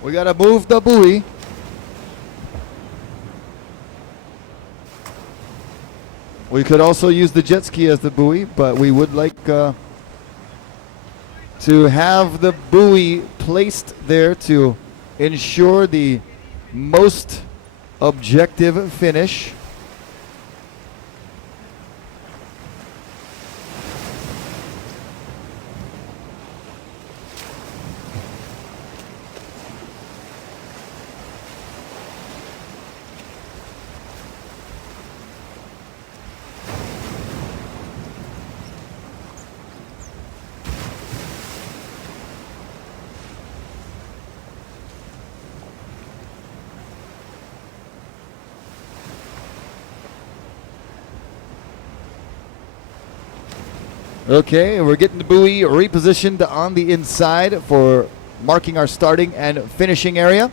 We gotta move the buoy. We could also use the jet ski as the buoy, but we would like to have the buoy placed there to ensure the most objective finish. Okay, we're getting the buoy repositioned on the inside for marking our starting and finishing area.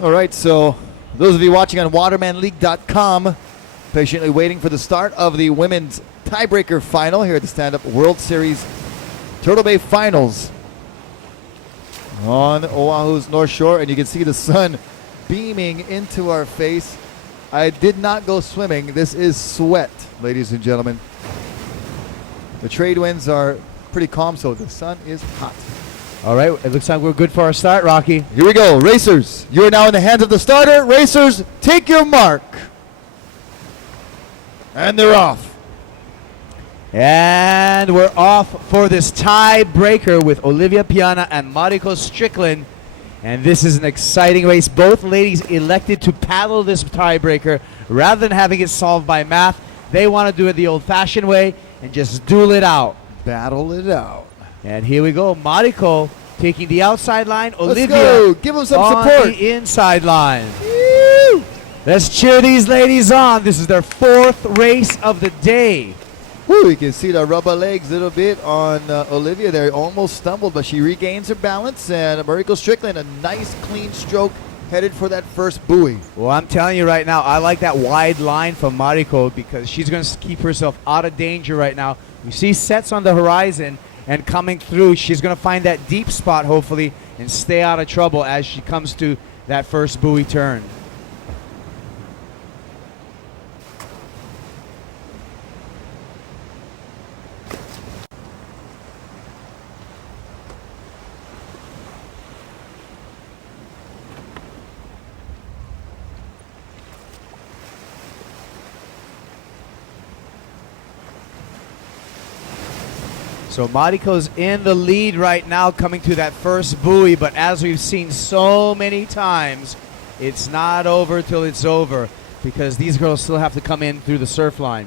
All right, so those of you watching on watermanleague.com, patiently waiting for the start of the women's tiebreaker final here at the Stand Up World Series Turtle Bay Finals on Oahu's North Shore, and you can see the sun beaming into our face. I did not go swimming. This is sweat, ladies and gentlemen. The trade winds are pretty calm, so the sun is hot. All right, it looks like we're good for our start, Rocky. Here we go. Racers, you are now in the hands of the starter. Racers, take your mark. And they're off. And we're off for this tiebreaker with Olivia Piana and Mariko Strickland. And this is an exciting race. Both ladies elected to paddle this tiebreaker rather than having it solved by math. They want to do it the old-fashioned way and just duel it out. Battle it out. And here we go. Mariko taking the outside line. Olivia, go. Give them some on support. the inside line. Woo! Let's cheer these ladies on. This is their 4th race of the day. Woo, you can see the rubber legs a little bit on Olivia there. Almost stumbled, but she regains her balance. And Mariko Strickland, a nice clean stroke, headed for that first buoy. Well, I'm telling you right now, I like that wide line from Mariko because she's going to keep herself out of danger right now. We see sets on the horizon, and coming through, she's going to find that deep spot, hopefully, and stay out of trouble as she comes to that first buoy turn. So Mariko's in the lead right now coming to that first buoy, but as we've seen so many times, it's not over till it's over because these girls still have to come in through the surf line.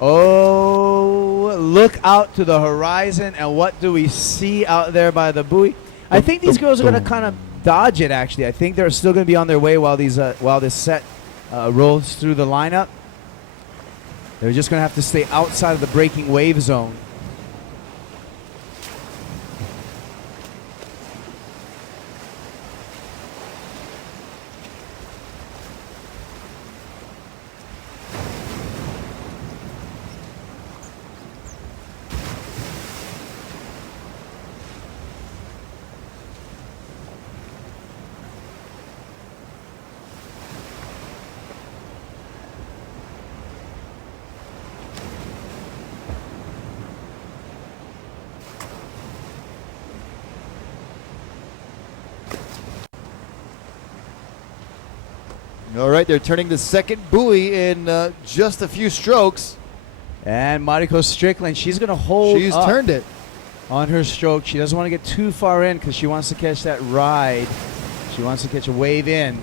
Oh, look out to the horizon, and what do we see out there by the buoy? I think these girls are going to kind of dodge it, actually. I think they're still going to be on their way while this set rolls through the lineup. They're just going to have to stay outside of the breaking wave zone. All right, they're turning the second buoy in just a few strokes. And Mariko Strickland, she's going to hold She's up turned it on her stroke. She doesn't want to get too far in because she wants to catch that ride. She wants to catch a wave in.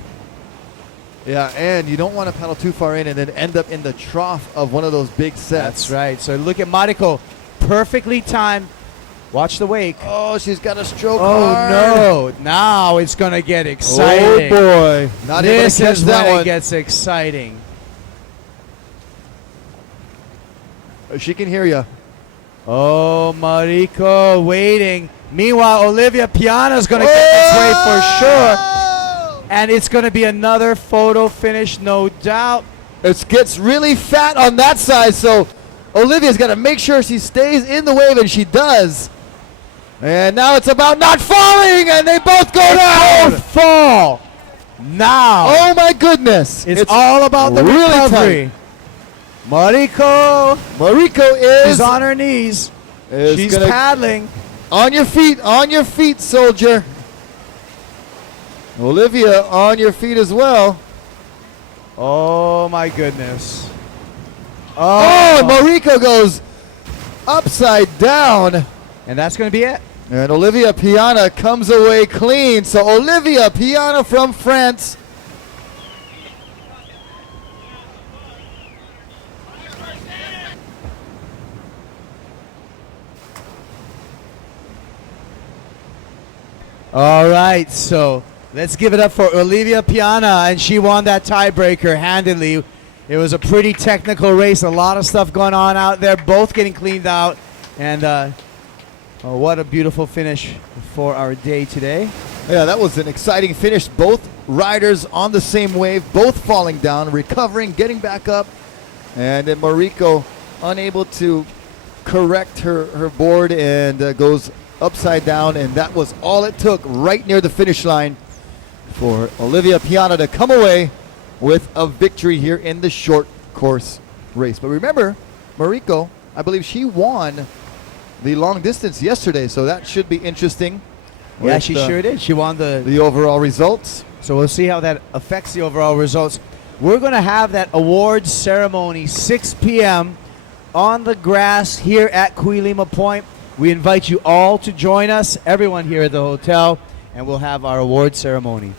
Yeah, and you don't want to paddle too far in and then end up in the trough of one of those big sets. That's right. So look at Mariko. Perfectly timed. Watch the wake. Oh, she's got a stroke Oh, hard. no. Now it's going to get exciting. Oh, boy. Not able This to catch is that when one. it gets exciting. She can hear you. Oh, Mariko waiting. Meanwhile, Olivia Piana's going to get this wave for sure. And it's going to be another photo finish, no doubt. It gets really fat on that side, so Olivia's got to make sure she stays in the wave, and she does. And now it's about not falling, and they both go down. Both fall. Now. Oh, my goodness. It's all about the really recovery. tight. Mariko is is on her knees. She's gonna- paddling. On your feet, soldier. Olivia, on your feet as well. Oh, my goodness. Oh, and Mariko goes upside down. And that's going to be it. And Olivia Piana comes away clean. So Olivia Piana from France. All right, so let's give it up for Olivia Piana, and she won that tiebreaker handedly. It was a pretty technical race, a lot of stuff going on out there, both getting cleaned out, and what a beautiful finish for our day today. Yeah, that was an exciting finish. Both riders on the same wave, both falling down, recovering, getting back up, and then Mariko unable to correct her board and goes upside down, and that was all it took right near the finish line for Olivia Piana to come away with a victory here in the short course race. But remember, Mariko, I believe she won the long distance yesterday, so that should be interesting. Yeah, she sure did. She won the overall results. So we'll see how that affects the overall results. We're going to have that awards ceremony 6 p.m. on the grass here at Kuilima Point. We invite you all to join us, everyone here at the hotel, and we'll have our award ceremony.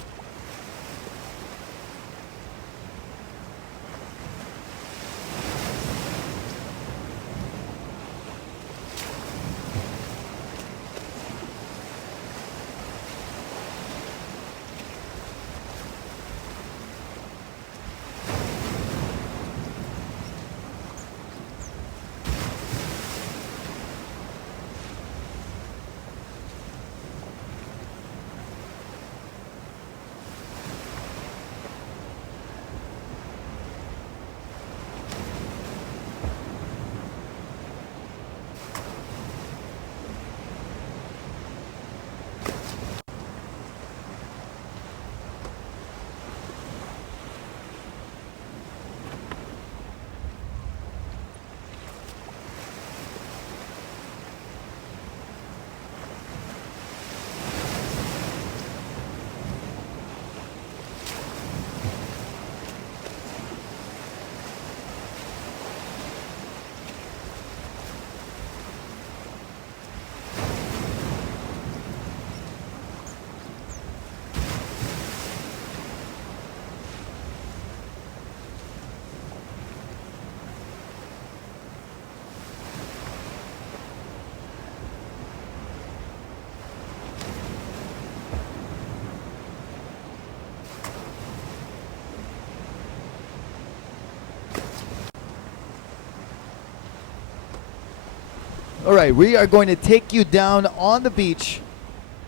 All right, we are going to take you down on the beach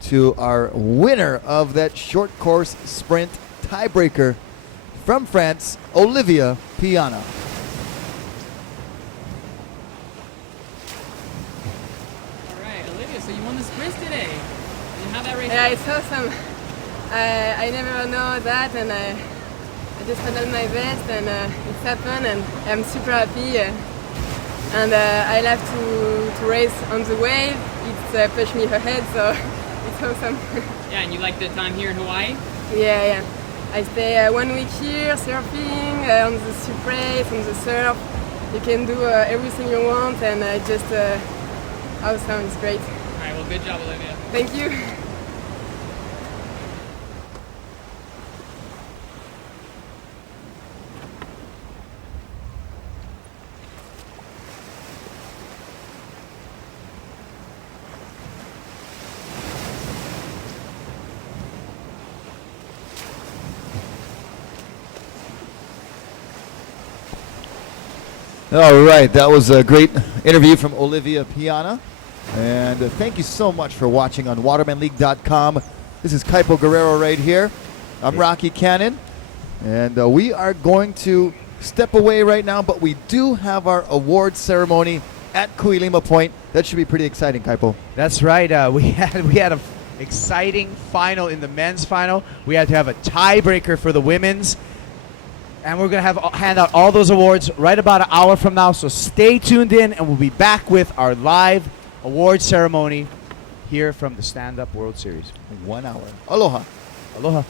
to our winner of that short course sprint tiebreaker from France, Olivia Piana. All right, Olivia, so you won the sprint today. And how that race? Yeah, it's awesome. I never know that, and I just had done my best, and it's happened, and I'm super happy. And I love to race on the wave. It's pushed me ahead, so it's awesome. Yeah, and you like the time here in Hawaii? Yeah. I stay 1 week here surfing on the surface, on the surf. You can do everything you want, and just awesome. It's great. All right, well, good job, Olivia. Thank you. All right, that was a great interview from Olivia Piana. And thank you so much for watching on watermanleague.com. This is Kaipo Guerrero right here. I'm Rocky Cannon. And we are going to step away right now, but we do have our award ceremony at Kuilima Point. That should be pretty exciting, Kaipo. That's right. We had an exciting final in the men's final. We had to have a tiebreaker for the women's. And we're going to hand out all those awards right about an hour from now. So stay tuned in, and we'll be back with our live award ceremony here from the Stand Up World Series. 1 hour. Aloha. Aloha.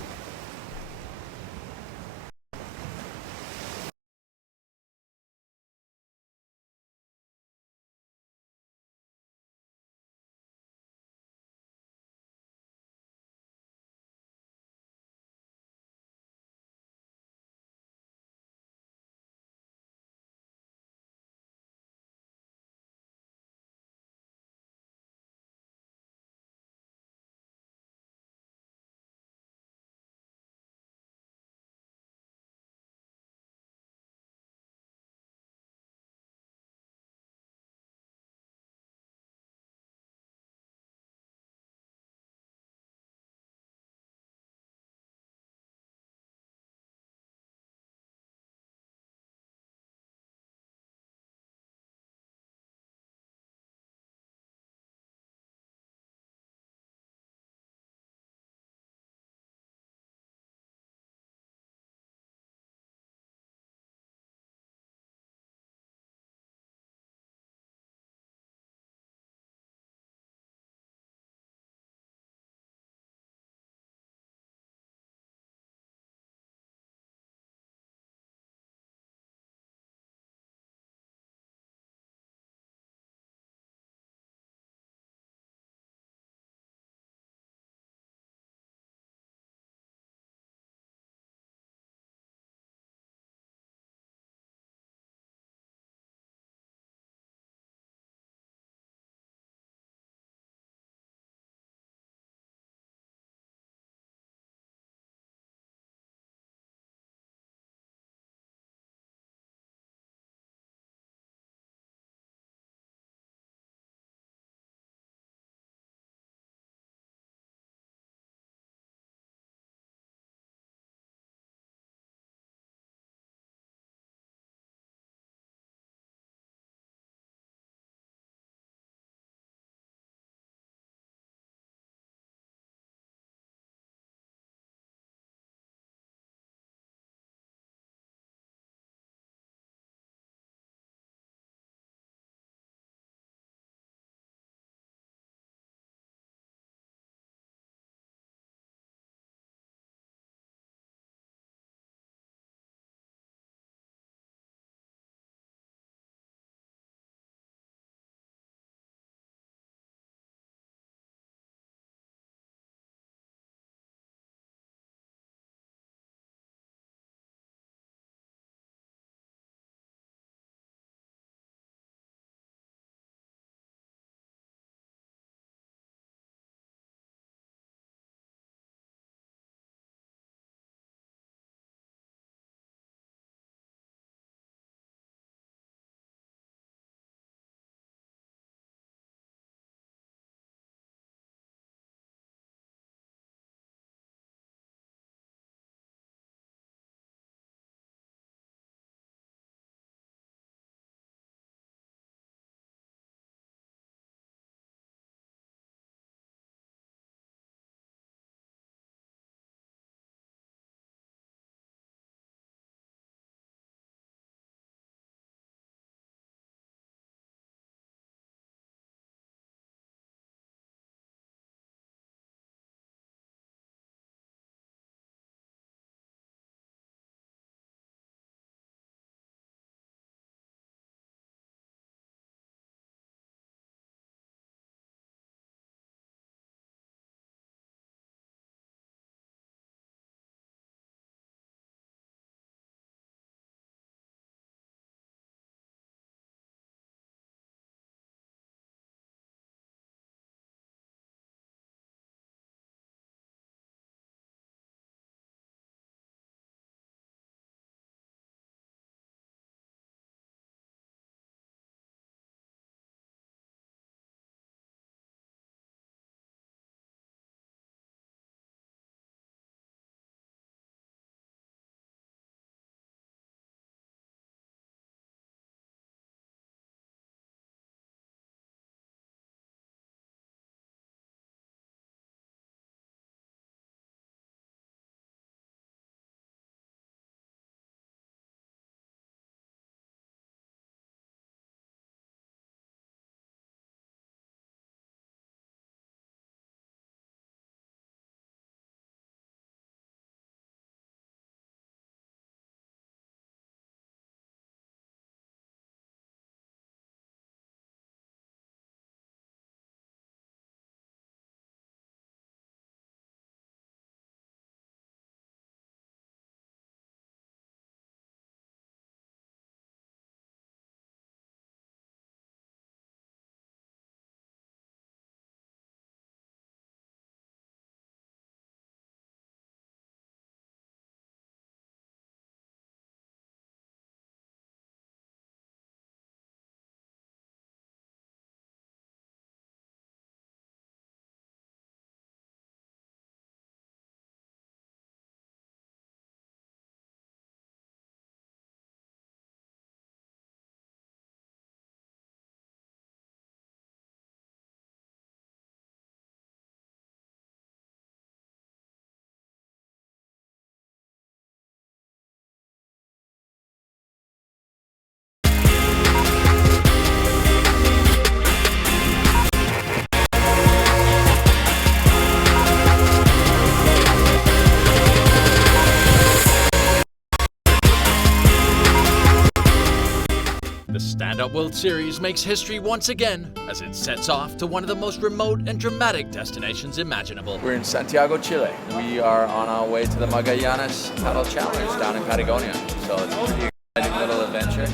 Stand-Up World Series makes history once again as it sets off to one of the most remote and dramatic destinations imaginable. We're in Santiago, Chile. We are on our way to the Magallanes Paddle Challenge down in Patagonia. So it's a pretty exciting little adventure.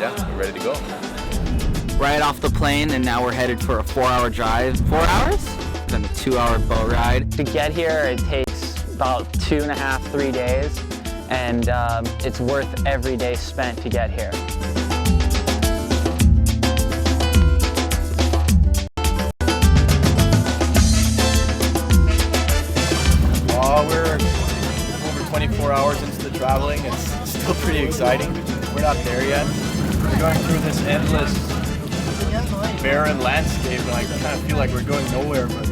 Yeah, we're ready to go. Right off the plane, and now we're headed for a 4-hour drive. 4 hours? Then a 2-hour boat ride. To get here, it takes about 2.5, 3 days, and it's worth every day spent to get here. We're over 24 hours into the traveling. It's still pretty exciting. We're not there yet. We're going through this endless barren landscape, and I kind of feel like we're going nowhere, but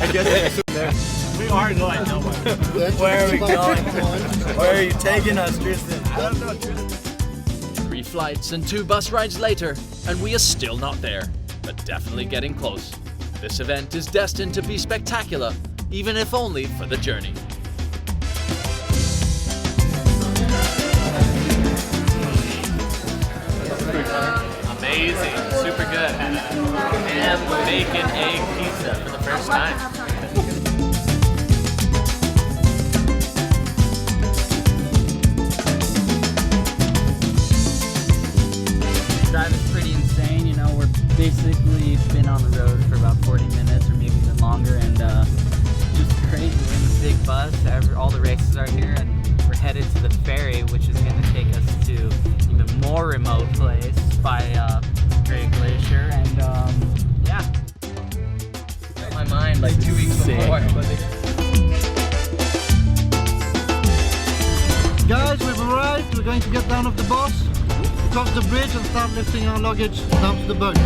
I guess there. We are going nowhere. Where are we going? Where are you taking us, Tristan? I don't know, Tristan. 3 flights and 2 bus rides later, and we are still not there, but definitely getting close. This event is destined to be spectacular, even if only for the journey. Amazing, super good. Had a ham, bacon, egg pizza for the first time. Drive is pretty insane, you know, we're basically been on the road for about 40 minutes or maybe even longer, and just crazy. We're in this big bus, all the races are here, and we're headed to the ferry, which is going to take us to even more remote place by Great Glacier, and yeah. My mind like 2 weeks before. Guys, we've arrived. We're going to get down off the bus, cross the bridge and start lifting our luggage down to the boat.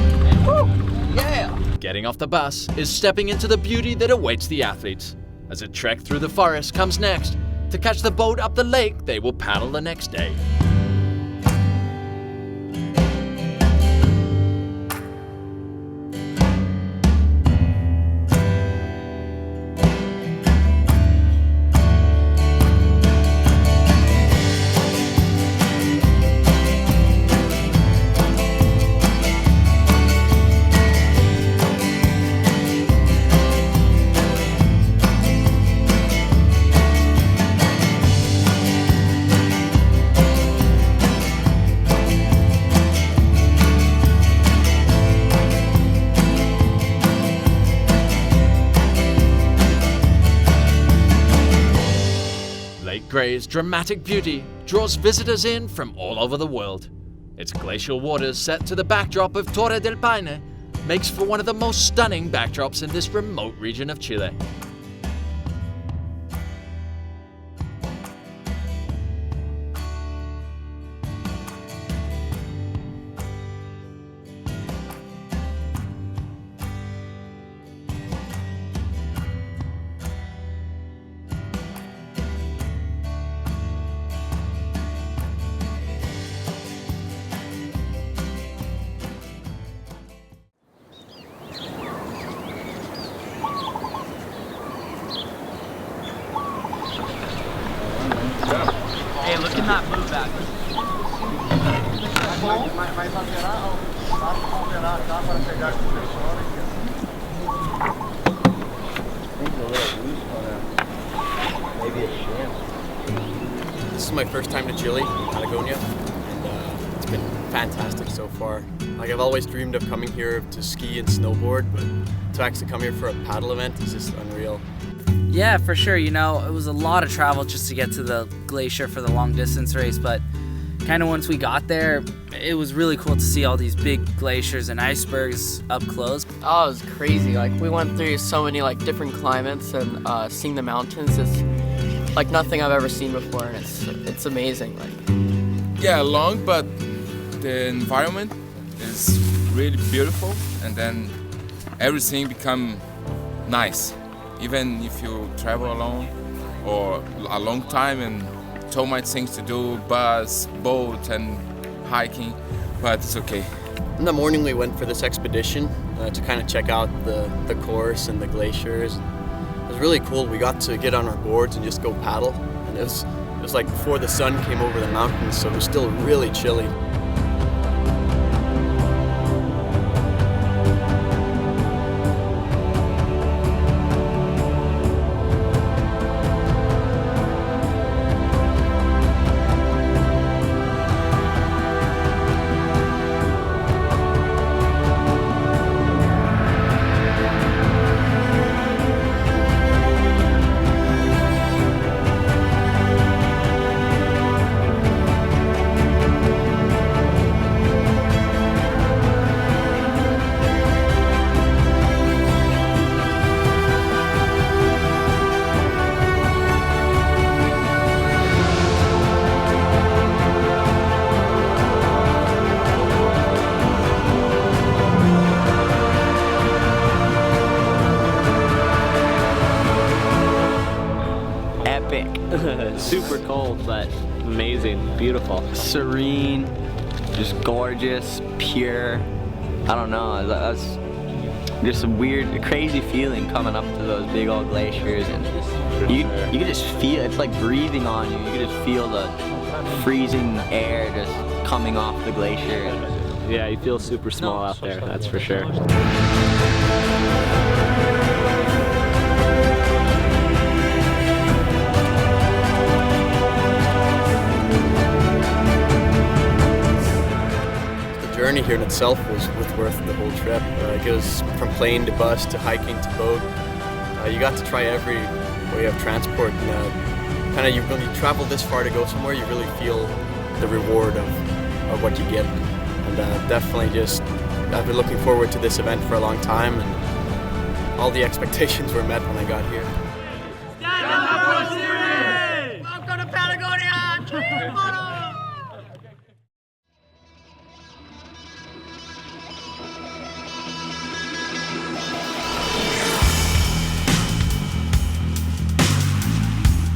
Woo! Yeah! Getting off the bus is stepping into the beauty that awaits the athletes. As a trek through the forest comes next, to catch the boat up the lake they will paddle the next day. Lake Gray's dramatic beauty draws visitors in from all over the world. Its glacial waters set to the backdrop of Torre del Paine makes for one of the most stunning backdrops in this remote region of Chile. Hey, look at that move back. This is my first time to Chile, Patagonia, and it's been fantastic so far. Like, I've always dreamed of coming here to ski and snowboard, but to actually come here for a paddle event is just unreal. Yeah, for sure. You know, it was a lot of travel just to get to the glacier for the long distance race, but kind of once we got there, it was really cool to see all these big glaciers and icebergs up close. Oh, it was crazy. Like, we went through so many like different climates, and seeing the mountains is like nothing I've ever seen before, and it's amazing. Like, yeah, long, but the environment is really beautiful, and then everything become nice. Even if you travel alone or a long time and so much things to do, bus, boat and hiking, but it's okay. In the morning we went for this expedition to kind of check out the course and the glaciers. It was really cool. We got to get on our boards and just go paddle, and it was It was like before the sun came over the mountains, so it was still really chilly. Super cold, but amazing, beautiful. Serene, just gorgeous, pure. I don't know, that's just a weird, crazy feeling coming up to those big old glaciers, and you can just feel, it's like breathing on you. You can just feel the freezing air just coming off the glacier. Yeah, you feel super small out there, that's for sure. The journey here in itself was worth the whole trip. It goes from plane to bus to hiking to boat. You got to try every way of transport, and when you travel this far to go somewhere, you really feel the reward of what you get. And definitely I've been looking forward to this event for a long time, and all the expectations were met when I got here. Welcome to Patagonia!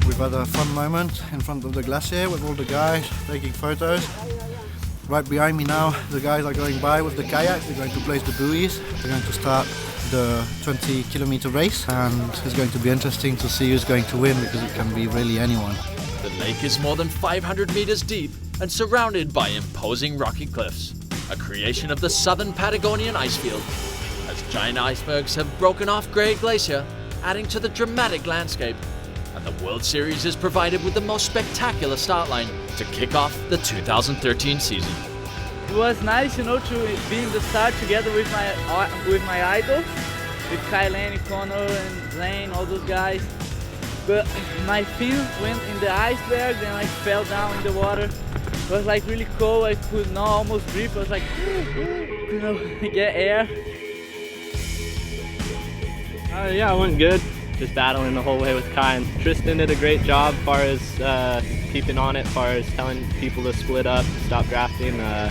We've had a fun moment in front of the glacier with all the guys taking photos. Right behind me now, the guys are going by with the kayaks. They're going to place the buoys. They're going to start the 20-kilometer race, and it's going to be interesting to see who's going to win, because it can be really anyone. The lake is more than 500 meters deep and surrounded by imposing rocky cliffs, a creation of the southern Patagonian icefield, as giant icebergs have broken off Great Glacier, adding to the dramatic landscape. And the World Series is provided with the most spectacular start line to kick off the 2013 season. It was nice, to be in the start together with my idols, with Kylan, Connor, and Zane, all those guys. But my fin went in the iceberg, then I fell down in the water. It was really cold. I could not almost breathe. I was like, get air. Yeah, it went good. Just battling the whole way with Kai, and Tristan did a great job as far as keeping on it, as far as telling people to split up, stop drafting. I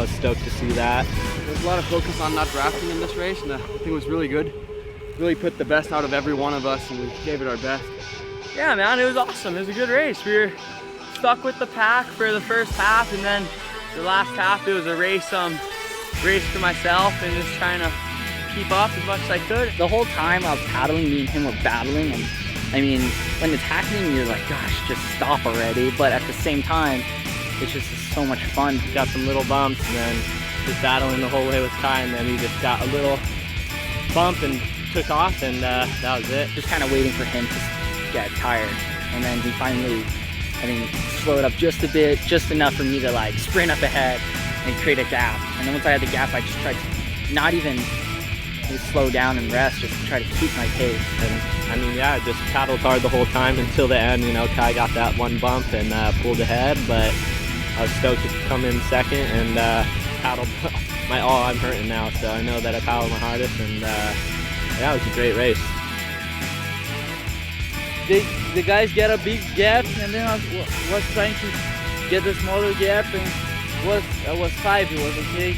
was stoked to see that. There's a lot of focus on not drafting in this race, and I think it was really good. Really put the best out of every one of us, and we gave it our best. Yeah, man, it was awesome. It was a good race. We were stuck with the pack for the first half, and then the last half it was a race for myself and just trying to keep up as much as I could. The whole time I was paddling, me and him were battling, and I mean, when it's happening, you're like, gosh, just stop already. But at the same time, it's just so much fun. Got some little bumps, and then just battling the whole way with Kai, and then he just got a little bump and took off, and that was it. Just kind of waiting for him to get tired, and then he finally, slowed up just a bit, just enough for me to sprint up ahead and create a gap. And then once I had the gap, I just tried to not even slow down and rest, just try to keep my pace. And yeah, just paddled hard the whole time until the end. Kai got that one bump and pulled ahead, but I was stoked to come in second and paddled I'm hurting now, so I know that I paddled my hardest, and yeah, it was a great race. The guys get a big gap, and then I was trying to get a smaller gap, and I was 5, it was okay.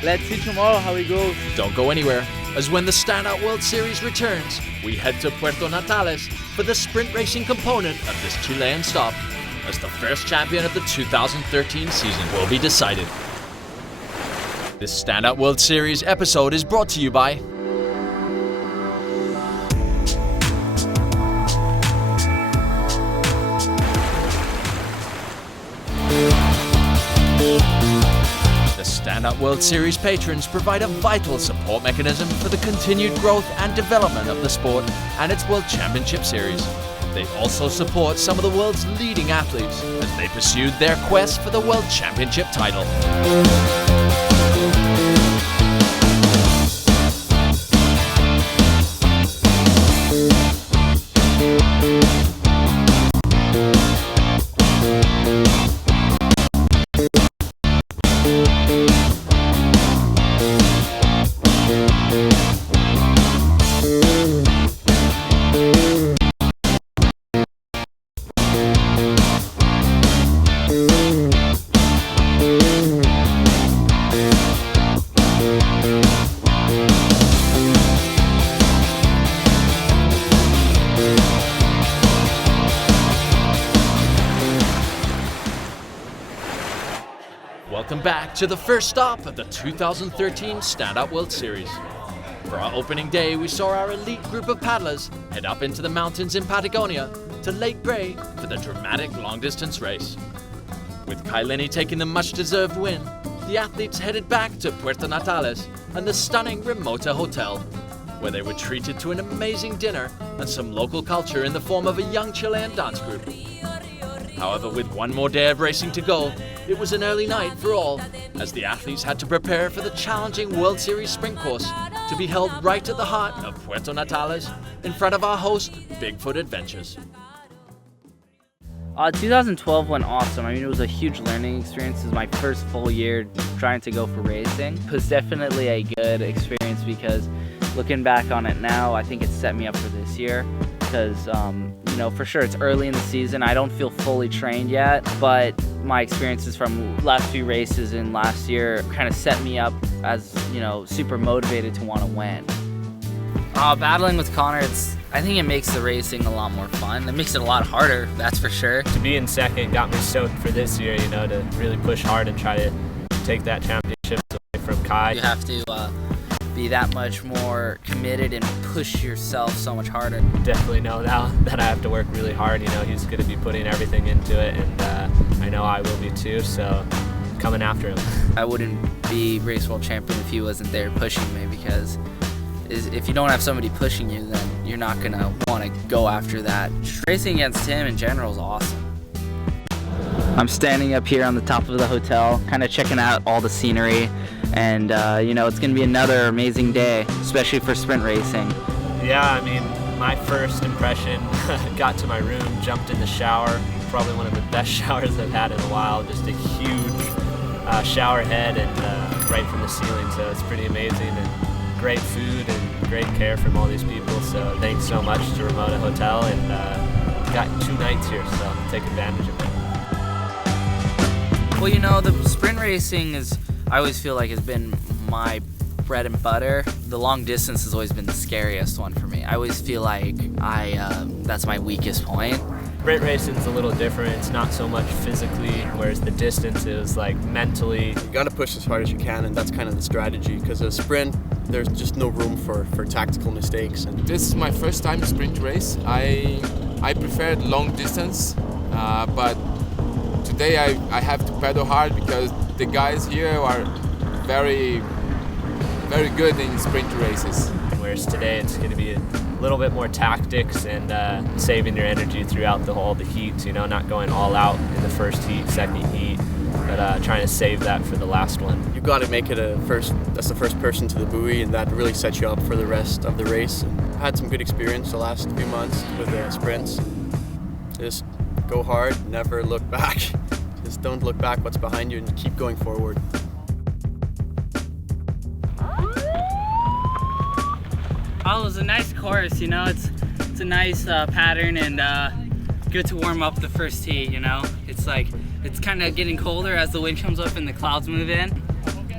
Let's see tomorrow how it goes. Don't go anywhere, as when the Standout World Series returns, we head to Puerto Natales for the sprint racing component of this Chilean stop, as the first champion of the 2013 season will be decided. This Standout World Series episode is brought to you by Stand Up World Series patrons provide a vital support mechanism for the continued growth and development of the sport and its World Championship Series. They also support some of the world's leading athletes as they pursued their quest for the World Championship title. Welcome back to the first stop of the 2013 Stand Up World Series. For our opening day, we saw our elite group of paddlers head up into the mountains in Patagonia to Lake Bray for the dramatic long-distance race. With Kailini taking the much-deserved win, the athletes headed back to Puerto Natales and the stunning Ramota Hotel, where they were treated to an amazing dinner and some local culture in the form of a young Chilean dance group. However, with one more day of racing to go, it was an early night for all, as the athletes had to prepare for the challenging World Series sprint course to be held right at the heart of Puerto Natales in front of our host, Bigfoot Adventures. 2012 went awesome. I mean, it was a huge learning experience. It was my first full year trying to go for racing. It was definitely a good experience because looking back on it now, I think it set me up for this year because, you know, for sure it's early in the season. I don't feel fully trained yet, but my experiences from last few races and last year kind of set me up as, you know, super motivated to want to win. Battling with Connor, I think it makes the racing a lot more fun. It makes it a lot harder, that's for sure. To be in second got me stoked for this year, you know, to really push hard and try to take that championship away from Kai. You have to be that much more committed and push yourself so much harder. Definitely know now that I have to work really hard. You know, he's going to be putting everything into it, and I know I will be too, so coming after him. I wouldn't be race world champion if he wasn't there pushing me, because if you don't have somebody pushing you, then you're not going to want to go after that. Racing against him in general is awesome. I'm standing up here on the top of the hotel, kind of checking out all the scenery, and you know, it's going to be another amazing day, especially for sprint racing. Yeah, I mean, my first impression, got to my room, jumped in the shower, probably one of the best showers I've had in a while, just a huge shower head and right from the ceiling, so it's pretty amazing, and great food and great care from all these people, so thanks so much to Ramota Hotel, and got 2 nights here, so take advantage of it. Well, you know, the sprint racing I always feel like has been my bread and butter. The long distance has always been the scariest one for me. I always feel like that's my weakest point. Sprint racing's a little different. It's not so much physically, whereas the distance is like mentally. You gotta push as hard as you can, and that's kind of the strategy, because a sprint, there's just no room for tactical mistakes. And this is my first time sprint race. I preferred long distance, but today I have to pedal hard because the guys here are very, very good in sprint races. Whereas today it's going to be a little bit more tactics and saving your energy throughout all the heats, you know, not going all out in the first heat, second heat, but trying to save that for the last one. You've got to make it that's the first person to the buoy, and that really sets you up for the rest of the race. And I had some good experience the last few months with the sprints. Just go hard, never look back. Just don't look back what's behind you and keep going forward. Oh, it was a nice course, you know, it's a nice pattern, and good to warm up the first tee, you know. It's kind of getting colder as the wind comes up and the clouds move in.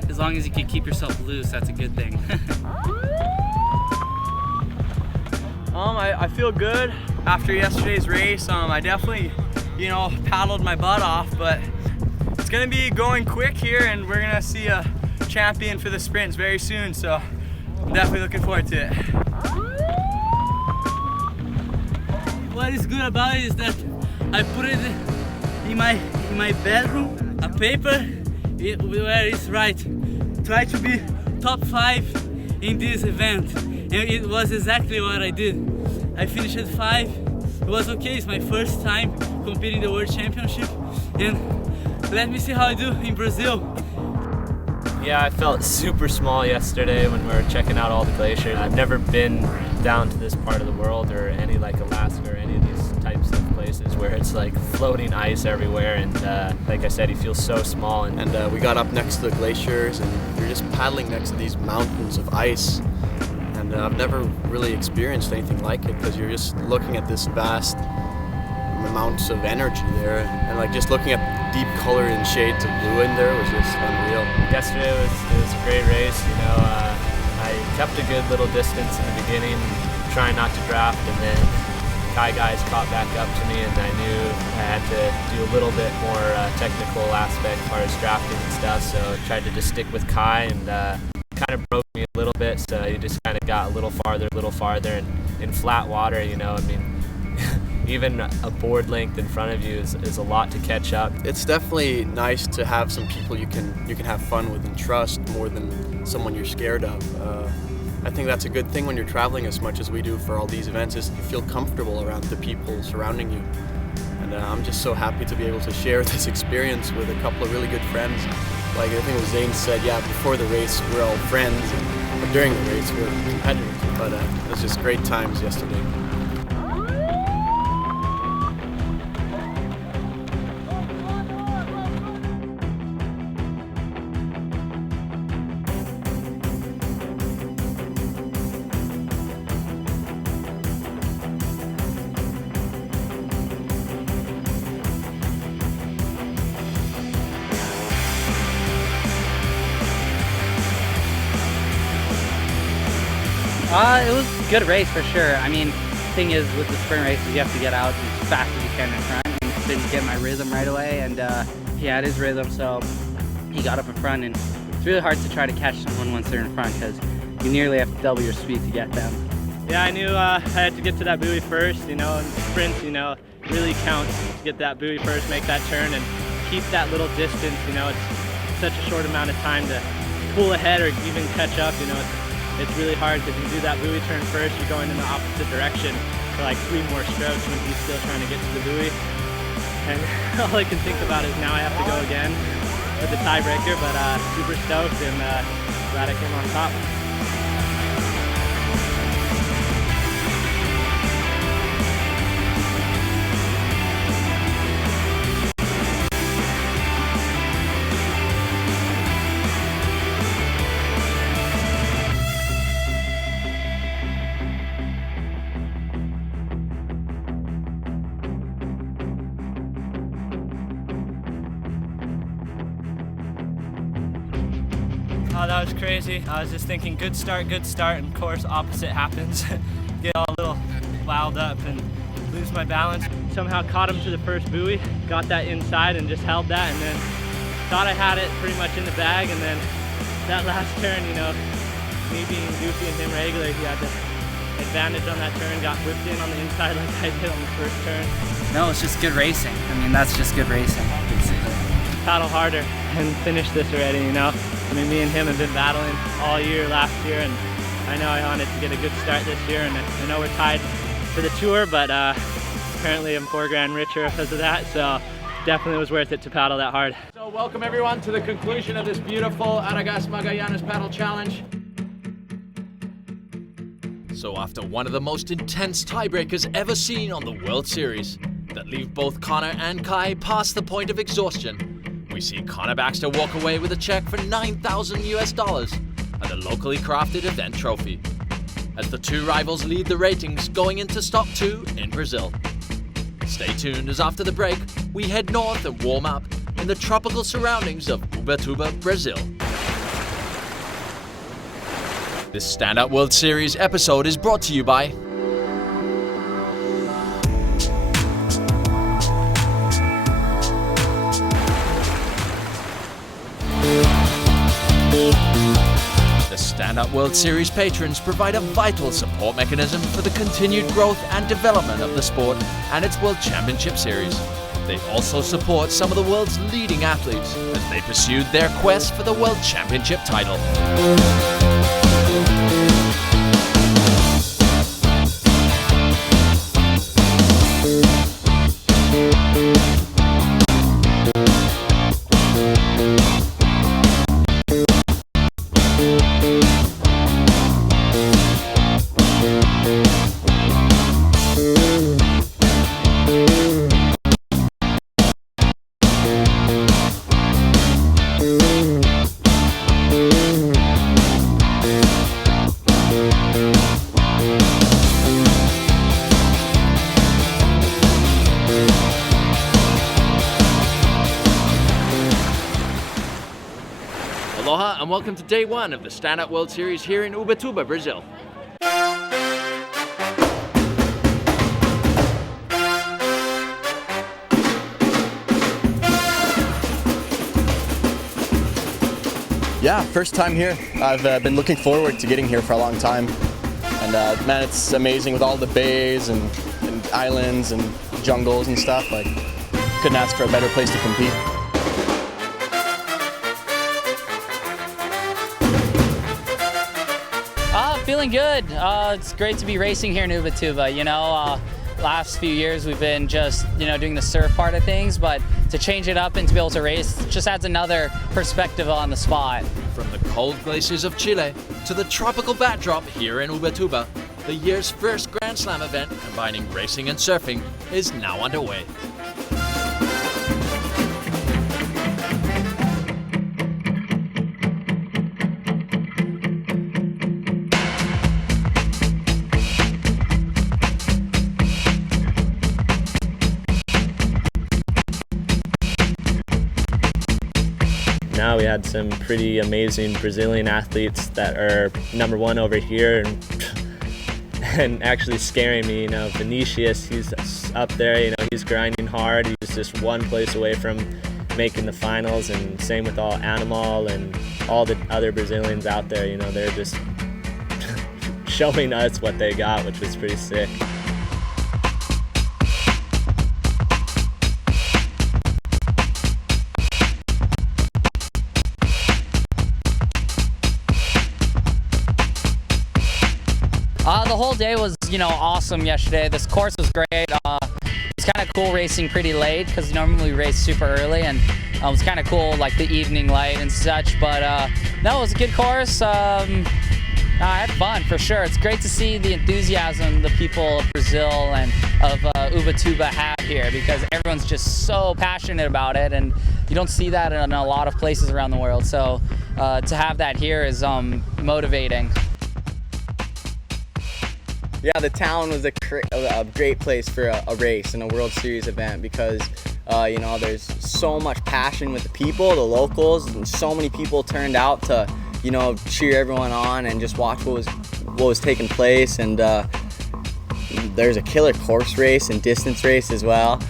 As long as you can keep yourself loose, that's a good thing. I feel good after yesterday's race. I definitely, you know, paddled my butt off, but it's gonna be going quick here, and we're gonna see a champion for the sprints very soon, so I'm definitely looking forward to it. What is good about it is that I put it in my bedroom, a paper where it's right try to be top 5 in this event. And it was exactly what I did. I finished at 5. It was okay, it's my first time competing in the World Championship. And let me see how I do in Brazil. Yeah, I felt super small yesterday when we were checking out all the glaciers. I've never been down to this part of the world or any like Alaska or any of these types of places where it's like floating ice everywhere, and like I said, you feel so small. And we got up next to the glaciers and you're just paddling next to these mountains of ice. And I've never really experienced anything like it because you're just looking at this vast amounts of energy there, and like just looking at deep color and shades of blue in there was just unreal. Yesterday it was a great race. You know, I kept a good little distance in the beginning, trying not to draft, and then Kai guys caught back up to me, and I knew I had to do a little bit more technical aspect as far as drafting and stuff. So I tried to just stick with Kai, and kind of broke me a little bit. So you just kind of got a little farther, and in flat water, you know, I mean. Even a board length in front of you is a lot to catch up. It's definitely nice to have some people you can have fun with and trust more than someone you're scared of. I think that's a good thing when you're traveling as much as we do for all these events, is you feel comfortable around the people surrounding you. And I'm just so happy to be able to share this experience with a couple of really good friends. Like I think it was Zane said, yeah, before the race we're all friends, but during the race we're competitors. But it was just great times yesterday. It was a good race for sure. I mean, the thing is with the sprint races, you have to get out as fast as you can in front. And didn't get my rhythm right away, and he had his rhythm, so he got up in front. And it's really hard to try to catch someone once they're in front because you nearly have to double your speed to get them. Yeah, I knew I had to get to that buoy first, you know, and sprints, you know, really counts to get that buoy first, make that turn, and keep that little distance. You know, it's such a short amount of time to pull ahead or even catch up, you know. It's really hard because you do that buoy turn first, you're going in the opposite direction for like 3 more strokes when he's still trying to get to the buoy. And all I can think about is now I have to go again with the tiebreaker, but super stoked and glad I came on top. Oh, that was crazy. I was just thinking good start, and of course opposite happens. Get all a little wound up and lose my balance. Somehow caught him to the first buoy, got that inside and just held that, and then thought I had it pretty much in the bag, and then that last turn, you know, me being goofy and him regular, he had the advantage on that turn, got whipped in on the inside like I did on the first turn. No, it's just good racing. I mean, that's just good racing. Paddle harder and finish this already, you know. I mean, me and him have been battling all year last year, and I know I wanted to get a good start this year, and I know we're tied for the tour, but apparently I'm $4 richer because of that, so definitely was worth it to paddle that hard. So welcome everyone to the conclusion of this beautiful Aragás Magallanes Paddle Challenge. So after one of the most intense tiebreakers ever seen on the World Series, that leave both Connor and Kai past the point of exhaustion, we see Connor Baxter walk away with a check for $9,000 and a locally crafted event trophy, as the two rivals lead the ratings going into stop 2 in Brazil. Stay tuned as after the break, we head north and warm up in the tropical surroundings of Ubatuba, Brazil. This Stand Up World Series episode is brought to you by Stand Up World Series patrons provide a vital support mechanism for the continued growth and development of the sport and its World Championship Series. They also support some of the world's leading athletes as they pursued their quest for the World Championship title. Aloha and welcome to day one of the Stand Up World Series here in Ubatuba, Brazil. Yeah, first time here. I've been looking forward to getting here for a long time. And man, it's amazing with all the bays and islands and jungles and stuff. Like, couldn't ask for a better place to compete. Feeling good. It's great to be racing here in Ubatuba. You know, last few years we've been just, doing the surf part of things, but to change it up and to be able to race just adds another perspective on the spot. From the cold glaciers of Chile to the tropical backdrop here in Ubatuba, the year's first Grand Slam event combining racing and surfing is now underway. Now we had some pretty amazing Brazilian athletes that are #1 over here and actually scaring me. Vinicius, he's up there, he's grinding hard. He's just one place away from making the finals, and same with all Animal and all the other Brazilians out there. They're just showing us what they got, which was pretty sick. The whole day was, awesome yesterday. This course was great. It was kind of cool racing pretty late because normally we race super early, and it was kind of cool, like the evening light and such. But no, it was a good course. I had fun for sure. It's great to see the enthusiasm the people of Brazil and of Ubatuba have here, because everyone's just so passionate about it, and you don't see that in a lot of places around the world. So to have that here is motivating. Yeah, the town was a great place for a race and a World Series event because, there's so much passion with the people, the locals, and so many people turned out to, cheer everyone on and just watch what was taking place. And there's a killer course race and distance race as well.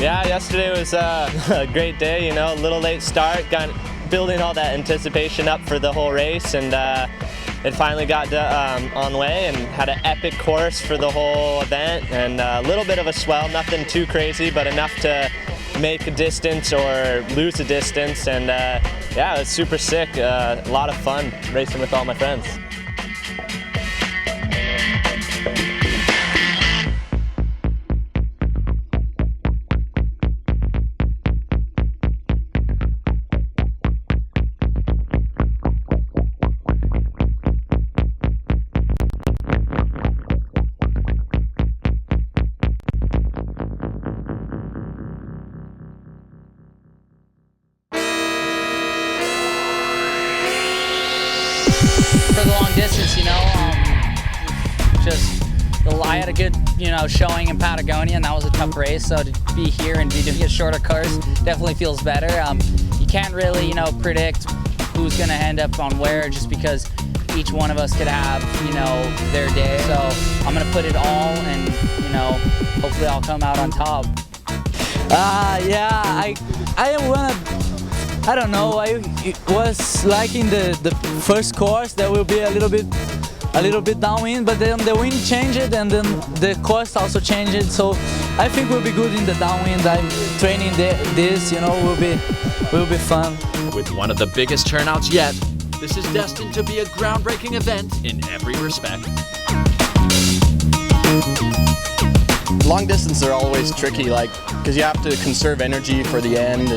Yeah, yesterday was a great day, a little late start, building all that anticipation up for the whole race, and it finally got on the way and had an epic course for the whole event, and a little bit of a swell, nothing too crazy, but enough to make a distance or lose a distance, and yeah, it was super sick, a lot of fun racing with all my friends. for the long distance, you know. I had a good, showing in Patagonia, and that was a tough race. So to be here and be doing a shorter course definitely feels better. You can't really, predict who's going to end up on where, just because each one of us could have, their day. So I'm going to put it all, and hopefully I'll come out on top. I don't know. I was liking the first course. There will be a little bit downwind, but then the wind changed and then the course also changed. So I think we'll be good in the downwind. I'm training this, will be fun. With one of the biggest turnouts yet, this is destined to be a groundbreaking event in every respect. Long distance are always tricky, because you have to conserve energy for the end,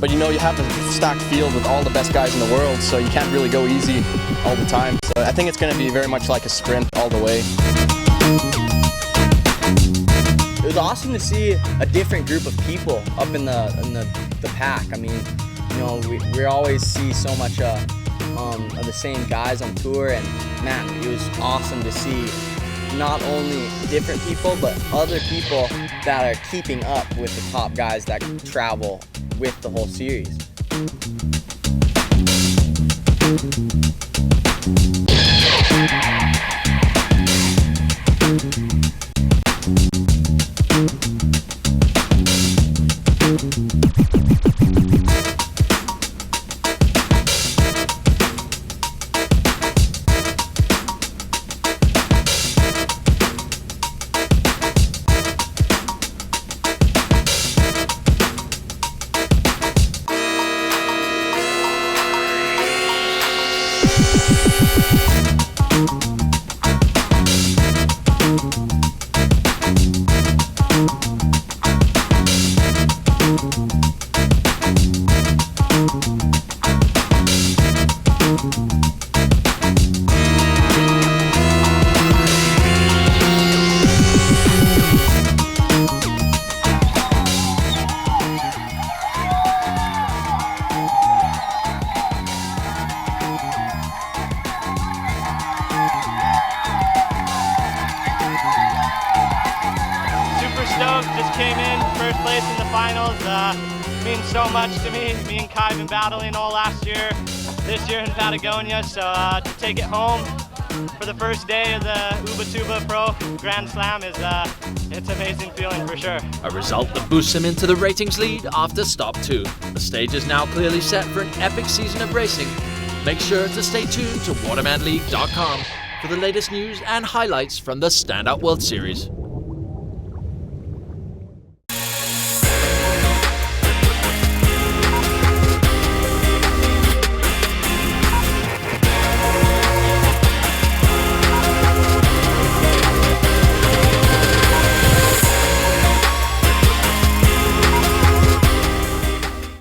but you have a stacked field with all the best guys in the world, so you can't really go easy all the time. So I think it's going to be very much like a sprint all the way. It was awesome to see a different group of people up in the pack. I mean, we always see so much of the same guys on tour, and man, it was awesome to see not only different people, but other people that are keeping up with the top guys that travel with the whole series. Just came in first place in the finals. Means so much to me. Me and Kai have been battling all last year, this year in Patagonia. So to take it home for the first day of the Ubatuba Pro Grand Slam is it's an amazing feeling for sure. A result that boosts him into the ratings lead after stop 2. The stage is now clearly set for an epic season of racing. Make sure to stay tuned to watermanleague.com for the latest news and highlights from the Standout World Series.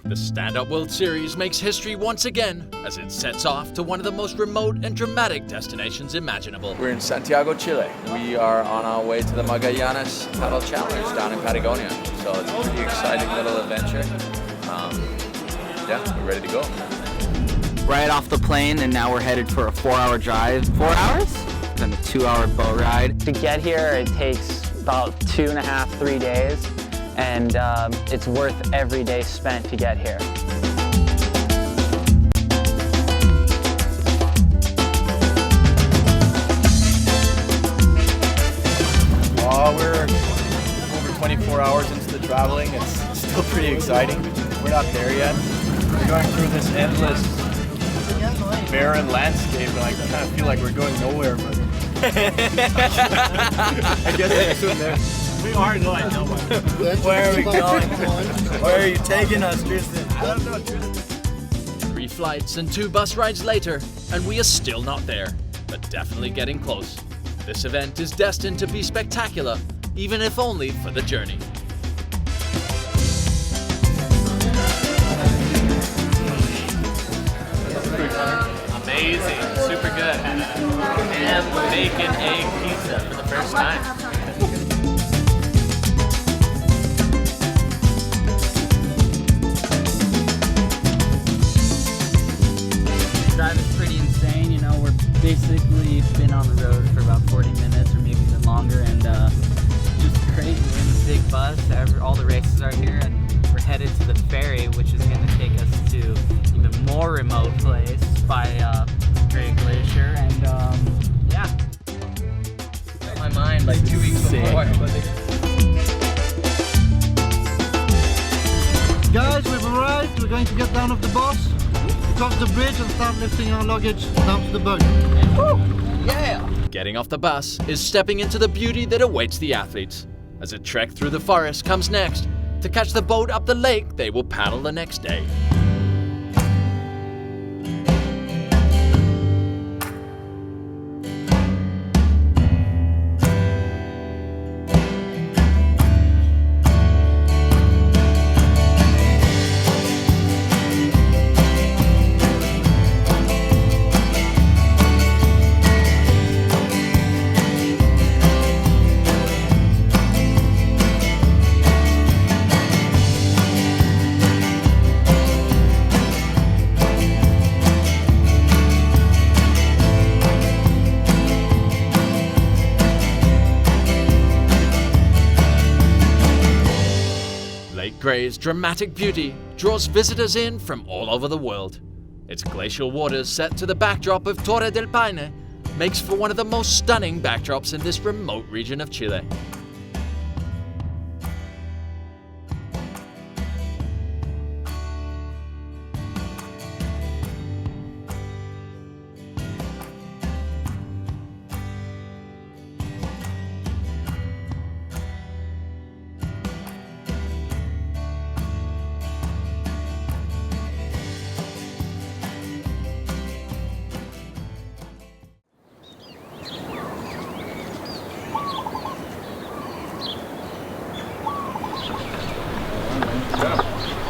The Standout World Series makes history once again as it sets off to one of the most remote and dramatic destinations imaginable. We're in Santiago, Chile. We are on our way to the Magallanes Paddle Challenge down in Patagonia. So it's a pretty exciting little adventure. We're ready to go. Right off the plane, and now we're headed for a 4-hour drive. 4 hours? Then a 2-hour boat ride. To get here, it takes about 2.5, 3 days. And it's worth every day spent to get here. We're over 24 hours into the traveling. It's still pretty exciting. We're not there yet. We're going through this endless, barren landscape, and I kind of feel like we're going nowhere, but I guess I assume there. We are going nowhere. Where are we going? Where are you taking us, Tristan? I don't know, Tristan. 3 flights and 2 bus rides later, and we are still not there, but definitely getting close. This event is destined to be spectacular, even if only for the journey. Amazing, super good. And bacon, egg pizza for the first time. Drive is pretty insane, Guys, we've arrived. We're going to get down off the bus, cross the bridge and start lifting our luggage down to the boat. Yeah! Getting off the bus is stepping into the beauty that awaits the athletes. As a trek through the forest comes next, to catch the boat up the lake they will paddle the next day. Gray's dramatic beauty draws visitors in from all over the world. Its glacial waters set to the backdrop of Torre del Paine makes for one of the most stunning backdrops in this remote region of Chile.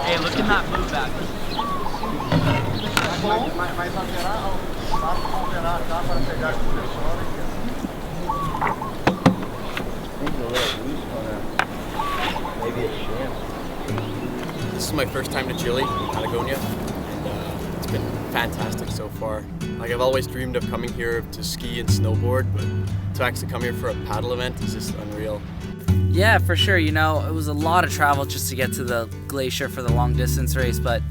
Hey, look at that move back. This is my first time to Chile, Patagonia, and it's been fantastic so far. Like, I've always dreamed of coming here to ski and snowboard, but to actually come here for a paddle event is just unreal. Yeah, for sure. You know, it was a lot of travel just to get to the glacier for the long distance race, but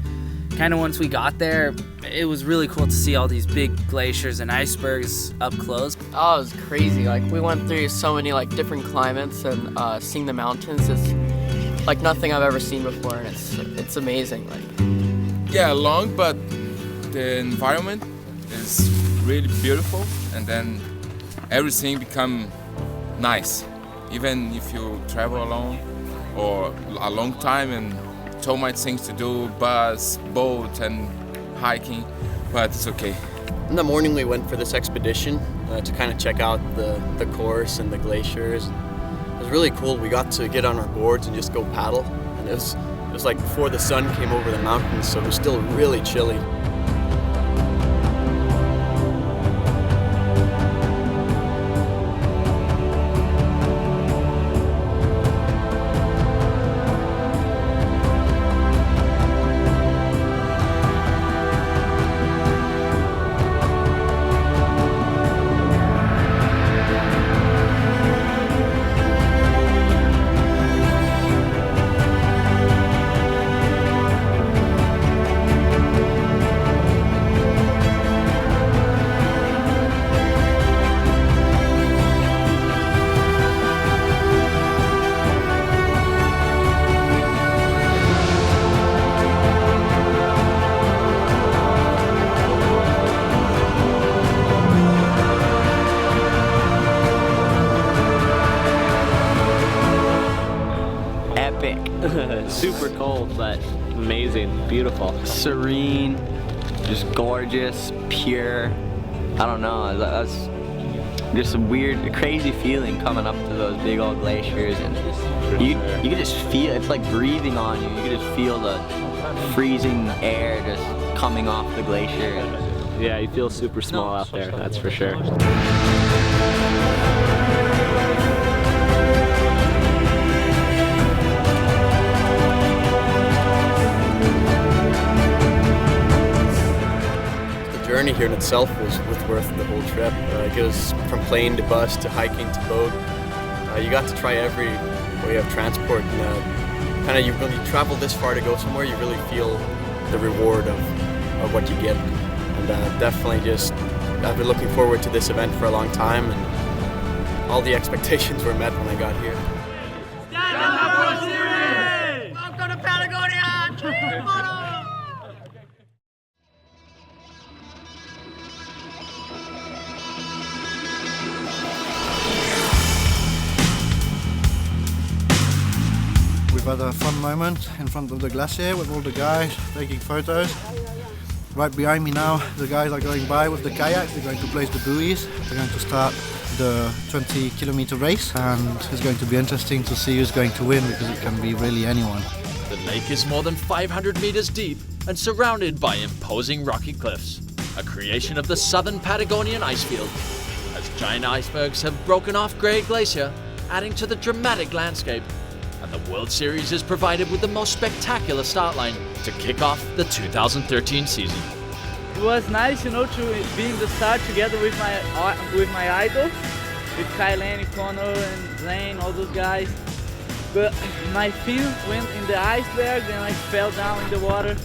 kind of once we got there, it was really cool to see all these big glaciers and icebergs up close. Oh, it was crazy. Like, we went through so many like different climates, and seeing the mountains is like nothing I've ever seen before, and it's amazing. Like, yeah, long, but the environment is really beautiful, and then everything become nice. Even if you travel alone or a long time and so much things to do, bus, boat and hiking, but it's okay. In the morning we went for this expedition to kind of check out the course and the glaciers. It was really cool. We got to get on our boards and just go paddle, and it was like before the sun came over the mountains, so it was still really chilly. Super cold, but amazing, beautiful. Serene, just gorgeous, pure. I don't know, that's just a weird, crazy feeling coming up to those big old glaciers, and you can just feel, it's like breathing on you. You can just feel the freezing air just coming off the glacier. Yeah, you feel super small out there, that's for sure. The journey here in itself was worth the whole trip. Like, it was from plane to bus to hiking to boat. You got to try every way of transport, and kind of when you travel this far to go somewhere, you really feel the reward of what you get. And definitely just, I've been looking forward to this event for a long time, and all the expectations were met when I got here. Welcome to Patagonia! We've had a fun moment in front of the glacier with all the guys taking photos. Right behind me now, the guys are going by with the kayaks. They're going to place the buoys. They're going to start the 20-kilometer race, and it's going to be interesting to see who's going to win, because it can be really anyone. The lake is more than 500 meters deep and surrounded by imposing rocky cliffs, a creation of the southern Patagonian icefield, as giant icebergs have broken off Great Glacier, adding to the dramatic landscape. And the World Series is provided with the most spectacular start line to kick off the 2013 season. It was nice, you know, to be in the start together with my idol, with Kailani, Connor, and Zane, all those guys. But my fin went in the iceberg and I fell down in the water.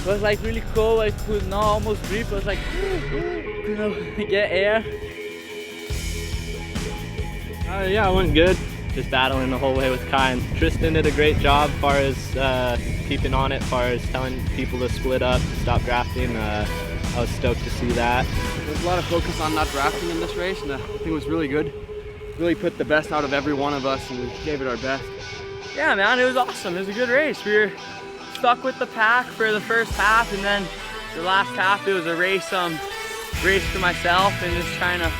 It was like really cold. I could not almost breathe. I was like, you know, get air. Yeah, it went good. Just battling the whole way with Kai, and Tristan did a great job as far as keeping on it, as far as telling people to split up, stop drafting. I was stoked to see that. There's a lot of focus on not drafting in this race, and I think it was really good. Really put the best out of every one of us, and we gave it our best. Yeah, man, it was awesome. It was a good race. We were stuck with the pack for the first half, and then the last half it was a race for myself and just trying to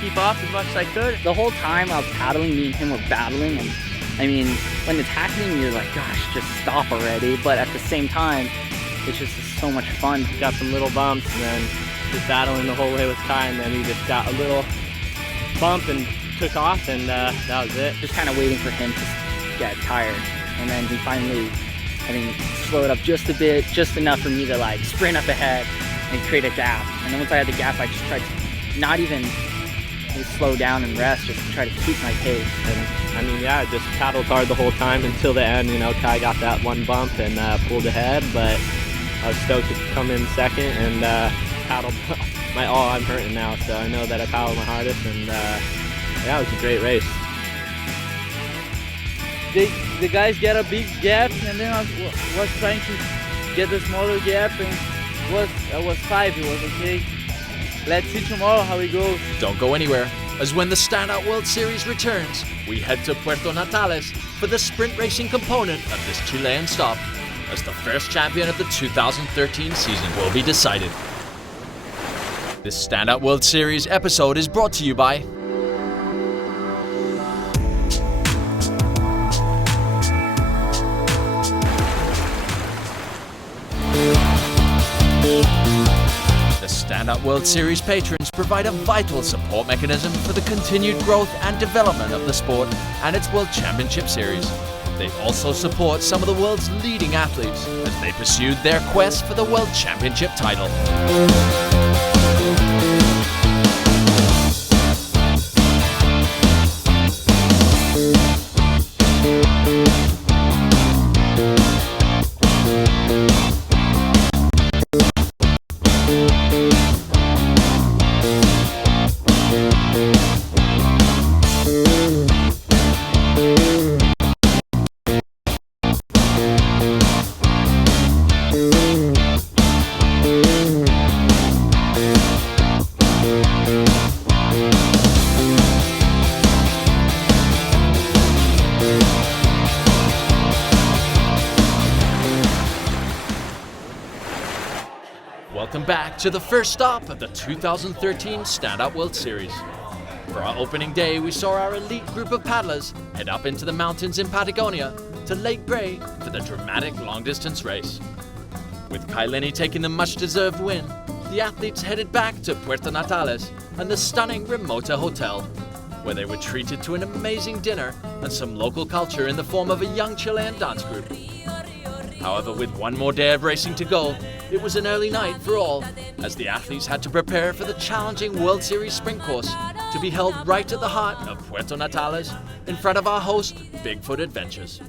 keep up as much as I could. The whole time I was paddling, me and him were battling, and I mean, when it's happening, you're like, gosh, just stop already. But at the same time, it's just so much fun. Got some little bumps, and then just battling the whole way with Kai, and then he just got a little bump and took off, and that was it. Just kind of waiting for him to get tired, and then he finally, I mean, slowed up just a bit, just enough for me to like sprint up ahead and create a gap. And then once I had the gap, I just tried to not even slow down and rest, just to try to keep my pace. And I mean, yeah, I just paddled hard the whole time until the end. You know, Kai got that one bump and pulled ahead, but I was stoked to come in second and paddled I'm hurting now, so I know that I paddled my hardest, and yeah, it was a great race. The guys get a big gap, and then I was trying to get a smaller gap, and I was 5, it was okay. Let's see tomorrow how it goes. Don't go anywhere, as when the Standout World Series returns, we head to Puerto Natales for the sprint racing component of this Chilean stop, as the first champion of the 2013 season will be decided. This Standout World Series episode is brought to you by The Standout World Series patrons provide a vital support mechanism for the continued growth and development of the sport and its World Championship Series. They also support some of the world's leading athletes as they pursued their quest for the World Championship title. Welcome back to the first stop of the 2013 Standout World Series. For our opening day, we saw our elite group of paddlers head up into the mountains in Patagonia to Lake Bray for the dramatic long-distance race. With Kailani taking the much-deserved win, the athletes headed back to Puerto Natales and the stunning Ramota Hotel, where they were treated to an amazing dinner and some local culture in the form of a young Chilean dance group. However, with one more day of racing to go, it was an early night for all, as the athletes had to prepare for the challenging World Series sprint course to be held right at the heart of Puerto Natales in front of our host, Bigfoot Adventures.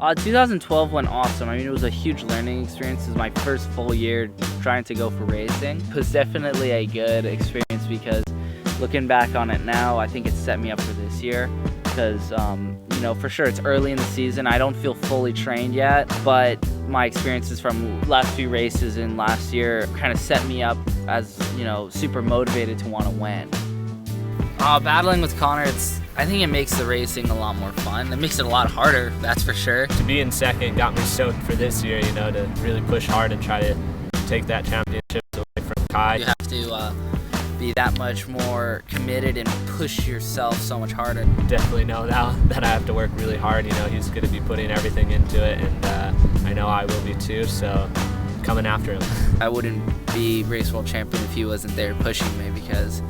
2012 went awesome. I mean, it was a huge learning experience. It was my first full year trying to go for racing. It was definitely a good experience because looking back on it now, I think it set me up for this year because, You know, for sure it's early in the season. I don't feel fully trained yet, but my experiences from last few races and last year kind of set me up as, you know, super motivated to want to win. Battling with Connor, I think it makes the racing a lot more fun. It makes it a lot harder, that's for sure. To be in second got me stoked for this year, you know, to really push hard and try to take that championship away from Kai. You have to be that much more committed and push yourself so much harder. Definitely know now that I have to work really hard. You know, he's going to be putting everything into it, and I know I will be too, so coming after him. I wouldn't be race world champion if he wasn't there pushing me, because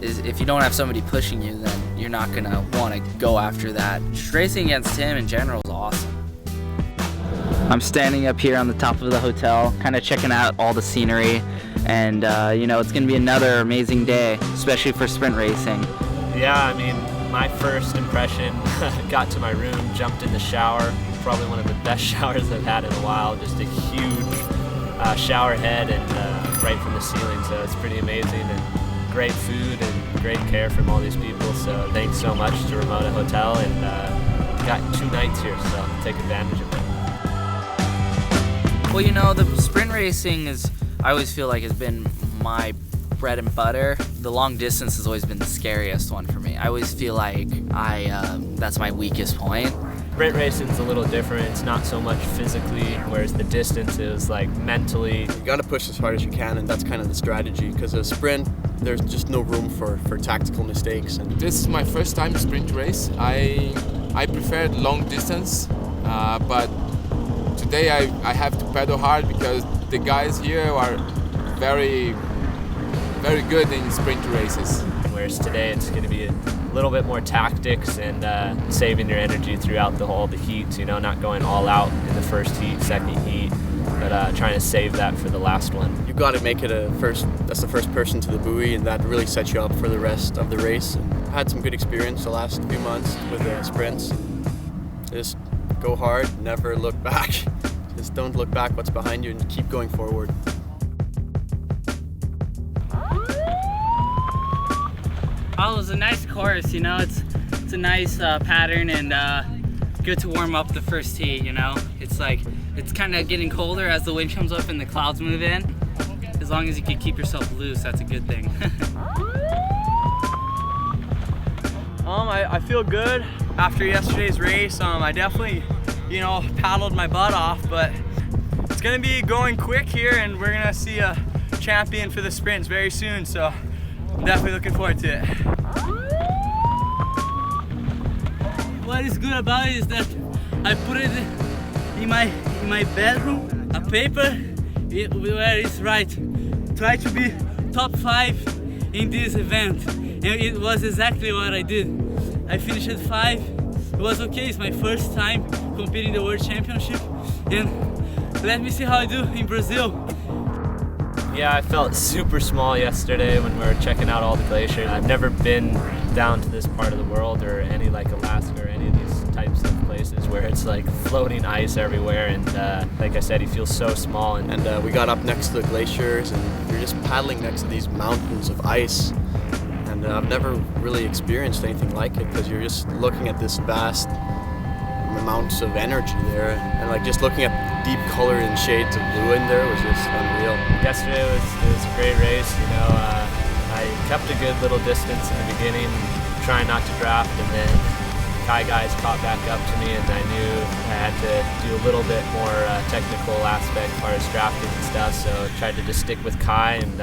if you don't have somebody pushing you, then you're not going to want to go after that. Just racing against him in general is awesome. I'm standing up here on the top of the hotel, kind of checking out all the scenery, and you know, it's going to be another amazing day, especially for sprint racing. Yeah, I mean, my first impression, got to my room, jumped in the shower, probably one of the best showers I've had in a while, just a huge shower head and right from the ceiling, so it's pretty amazing, and great food and great care from all these people, so thanks so much to Ramona Hotel, and got 2 nights here, so take advantage of it. Well, you know, the sprint racing I always feel like has been my bread and butter. The long distance has always been the scariest one for me. I always feel like that's my weakest point. Sprint racing's a little different. It's not so much physically, whereas the distance is like mentally. You gotta push as hard as you can, and that's kind of the strategy, because a sprint, there's just no room for tactical mistakes. And this is my first time sprint race. I preferred long distance, but today I have to pedal hard because the guys here are very, very good in sprint races. Whereas today it's going to be a little bit more tactics and saving your energy throughout the heats, you know, not going all out in the first heat, second heat, but trying to save that for the last one. You got to make it that's the first person to the buoy, and that really sets you up for the rest of the race. And I had some good experience the last few months with the sprints. Just go hard, never look back. Just don't look back what's behind you and keep going forward. Oh, it was a nice course, you know, it's a nice pattern, and good to warm up the first heat, you know. It's kind of getting colder as the wind comes up and the clouds move in. As long as you can keep yourself loose, that's a good thing. I feel good after yesterday's race. I definitely, you know, paddled my butt off, but it's gonna be going quick here, and we're gonna see a champion for the sprints very soon, so I'm definitely looking forward to it. What is good about it is that I put it in my bedroom, a paper where it's right. Try to be top 5 in this event, and it was exactly what I did. I finished at 5. It was okay. It's my first time competing in the World Championship, and let me see how I do in Brazil. Yeah, I felt super small yesterday when we were checking out all the glaciers. I've never been down to this part of the world, or any like Alaska or any of these types of places where it's like floating ice everywhere, and like I said, you feel so small. And we got up next to the glaciers, and you're just paddling next to these mountains of ice. And I've never really experienced anything like it, because you're just looking at this vast amounts of energy there, and like just looking at deep color and shades of blue in there was just unreal. Yesterday it was a great race, you know. I kept a good little distance in the beginning, trying not to draft, and then Kai guys caught back up to me, and I knew I had to do a little bit more technical aspect as far as drafting and stuff, so I tried to just stick with Kai, and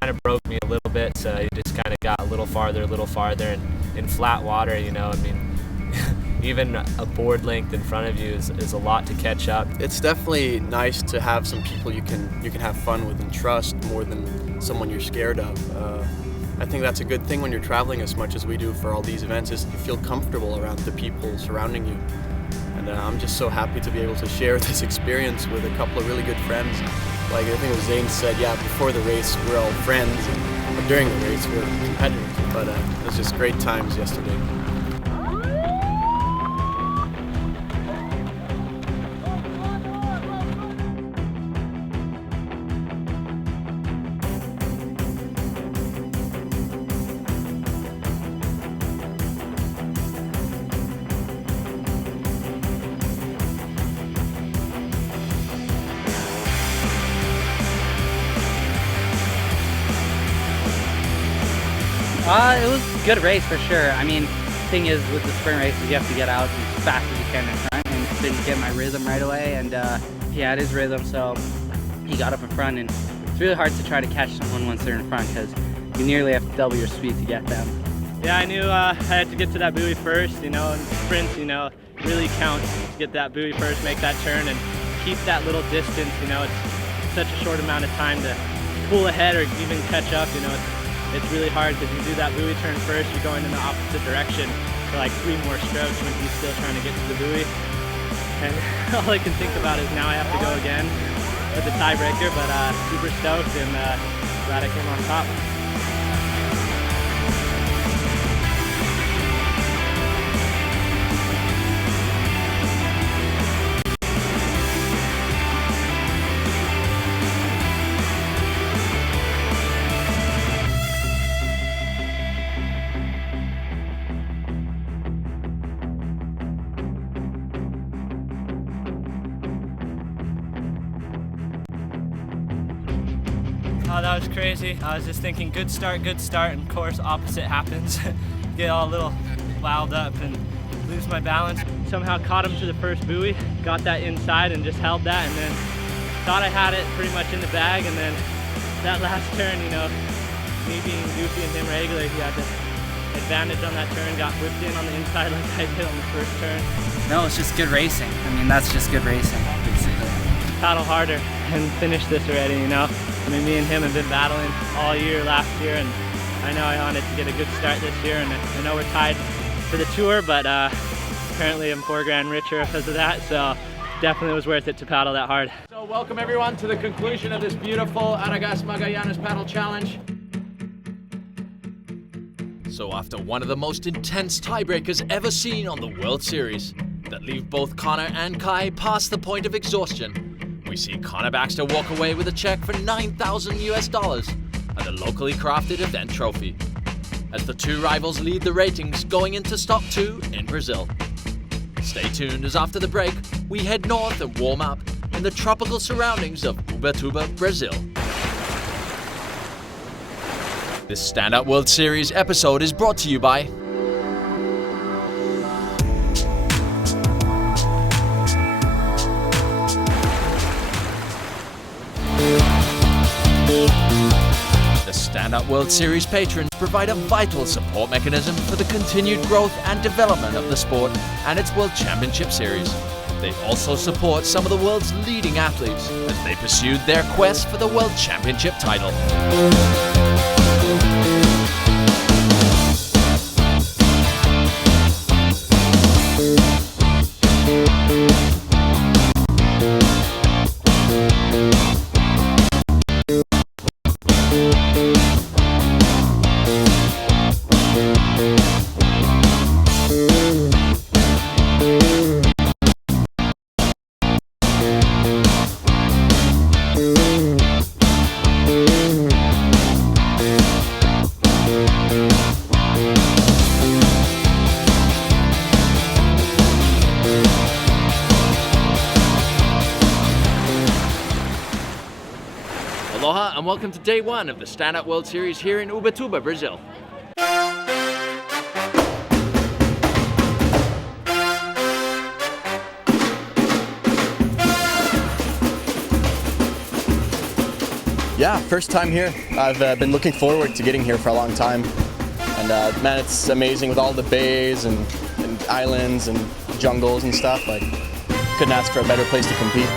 kind of broke me a little bit, so he just kind of got a little farther, and in flat water, you know, I mean, even a board length in front of you is a lot to catch up. It's definitely nice to have some people you can have fun with and trust more than someone you're scared of. I think that's a good thing when you're traveling as much as we do for all these events, is you feel comfortable around the people surrounding you. And I'm just so happy to be able to share this experience with a couple of really good friends. Like I think it was Zane said, yeah, before the race we're all friends, but during the race we're competitors. But it was just great times yesterday. It was a good race for sure. I mean, the thing is with the sprint races, you have to get out as fast as you can in front, and didn't get my rhythm right away, and he had his rhythm, so he got up in front, and it's really hard to try to catch someone once they're in front because you nearly have to double your speed to get them. Yeah, I knew I had to get to that buoy first, you know, and sprints, you know, really counts to get that buoy first, make that turn, and keep that little distance, you know. It's such a short amount of time to pull ahead or even catch up, you know. It's really hard because you do that buoy turn first, you're going in the opposite direction for like 3 more strokes when he's still trying to get to the buoy. And all I can think about is now I have to go again with the tiebreaker, but super stoked and glad I came on top. Oh, that was crazy. I was just thinking good start, and of course opposite happens. Get all a little wound up and lose my balance. Somehow caught him to the first buoy, got that inside and just held that, and then thought I had it pretty much in the bag, and then that last turn, you know, me being goofy and him regular, he had the advantage on that turn, got whipped in on the inside like I did on the first turn. No, it's just good racing. I mean, that's just good racing, basically. Paddle harder and finish this already, you know. I mean, me and him have been battling all year last year, and I know I wanted to get a good start this year, and I know we're tied for the tour, but currently I'm $4 richer because of that, so definitely was worth it to paddle that hard. So welcome everyone to the conclusion of this beautiful Aragás Magallanes Paddle Challenge. So after one of the most intense tiebreakers ever seen on the World Series, that leave both Connor and Kai past the point of exhaustion, we see Connor Baxter walk away with a check for $9,000 and a locally crafted event trophy, as the two rivals lead the ratings going into stop 2 in Brazil. Stay tuned as after the break, we head north and warm up in the tropical surroundings of Ubatuba, Brazil. This Stand-Up World Series episode is brought to you by the Stand-Up World Series patrons provide a vital support mechanism for the continued growth and development of the sport and its World Championship Series. They also support some of the world's leading athletes as they pursued their quest for the World Championship title. Aloha and welcome to day 1 of the Stand-Up World Series here in Ubatuba, Brazil. Yeah, first time here. I've been looking forward to getting here for a long time. And man, it's amazing with all the bays and islands and jungles and stuff. Like, couldn't ask for a better place to compete.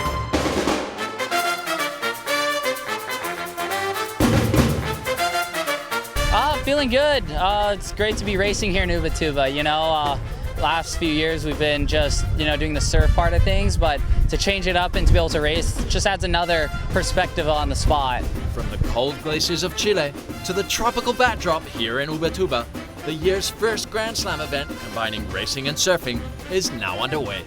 Feeling good. It's great to be racing here in Ubatuba. You know, last few years we've been just, you know, doing the surf part of things, but to change it up and to be able to race just adds another perspective on the spot. From the cold glaciers of Chile to the tropical backdrop here in Ubatuba, the year's first Grand Slam event combining racing and surfing is now underway.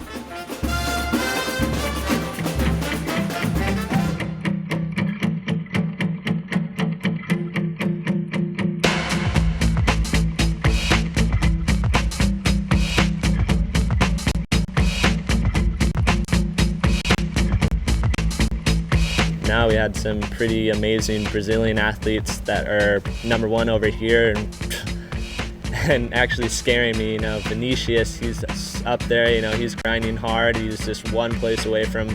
Now we had some pretty amazing Brazilian athletes that are #1 over here, and and actually scaring me. Vinicius, he's up there, he's grinding hard. He's just one place away from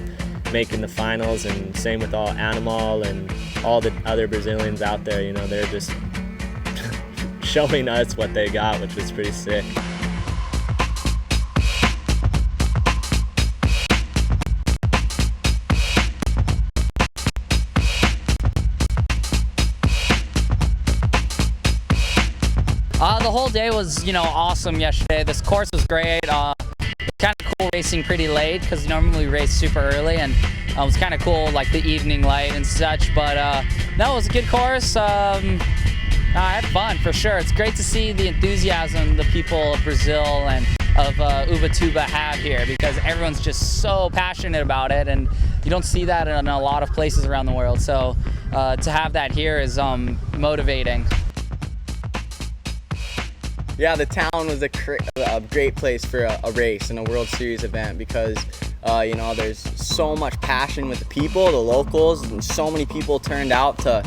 making the finals, and same with all Animal and all the other Brazilians out there. They're just showing us what they got, which was pretty sick. The whole day was, awesome yesterday. This course was great. Kind of cool racing pretty late because normally we race super early, and it was kind of cool, like the evening light and such. But no, it was a good course. I had fun for sure. It's great to see the enthusiasm the people of Brazil and of Ubatuba have here, because everyone's just so passionate about it, and you don't see that in a lot of places around the world. So to have that here is motivating. Yeah, the town was a great place for a race and a World Series event because, there's so much passion with the people, the locals, and so many people turned out to,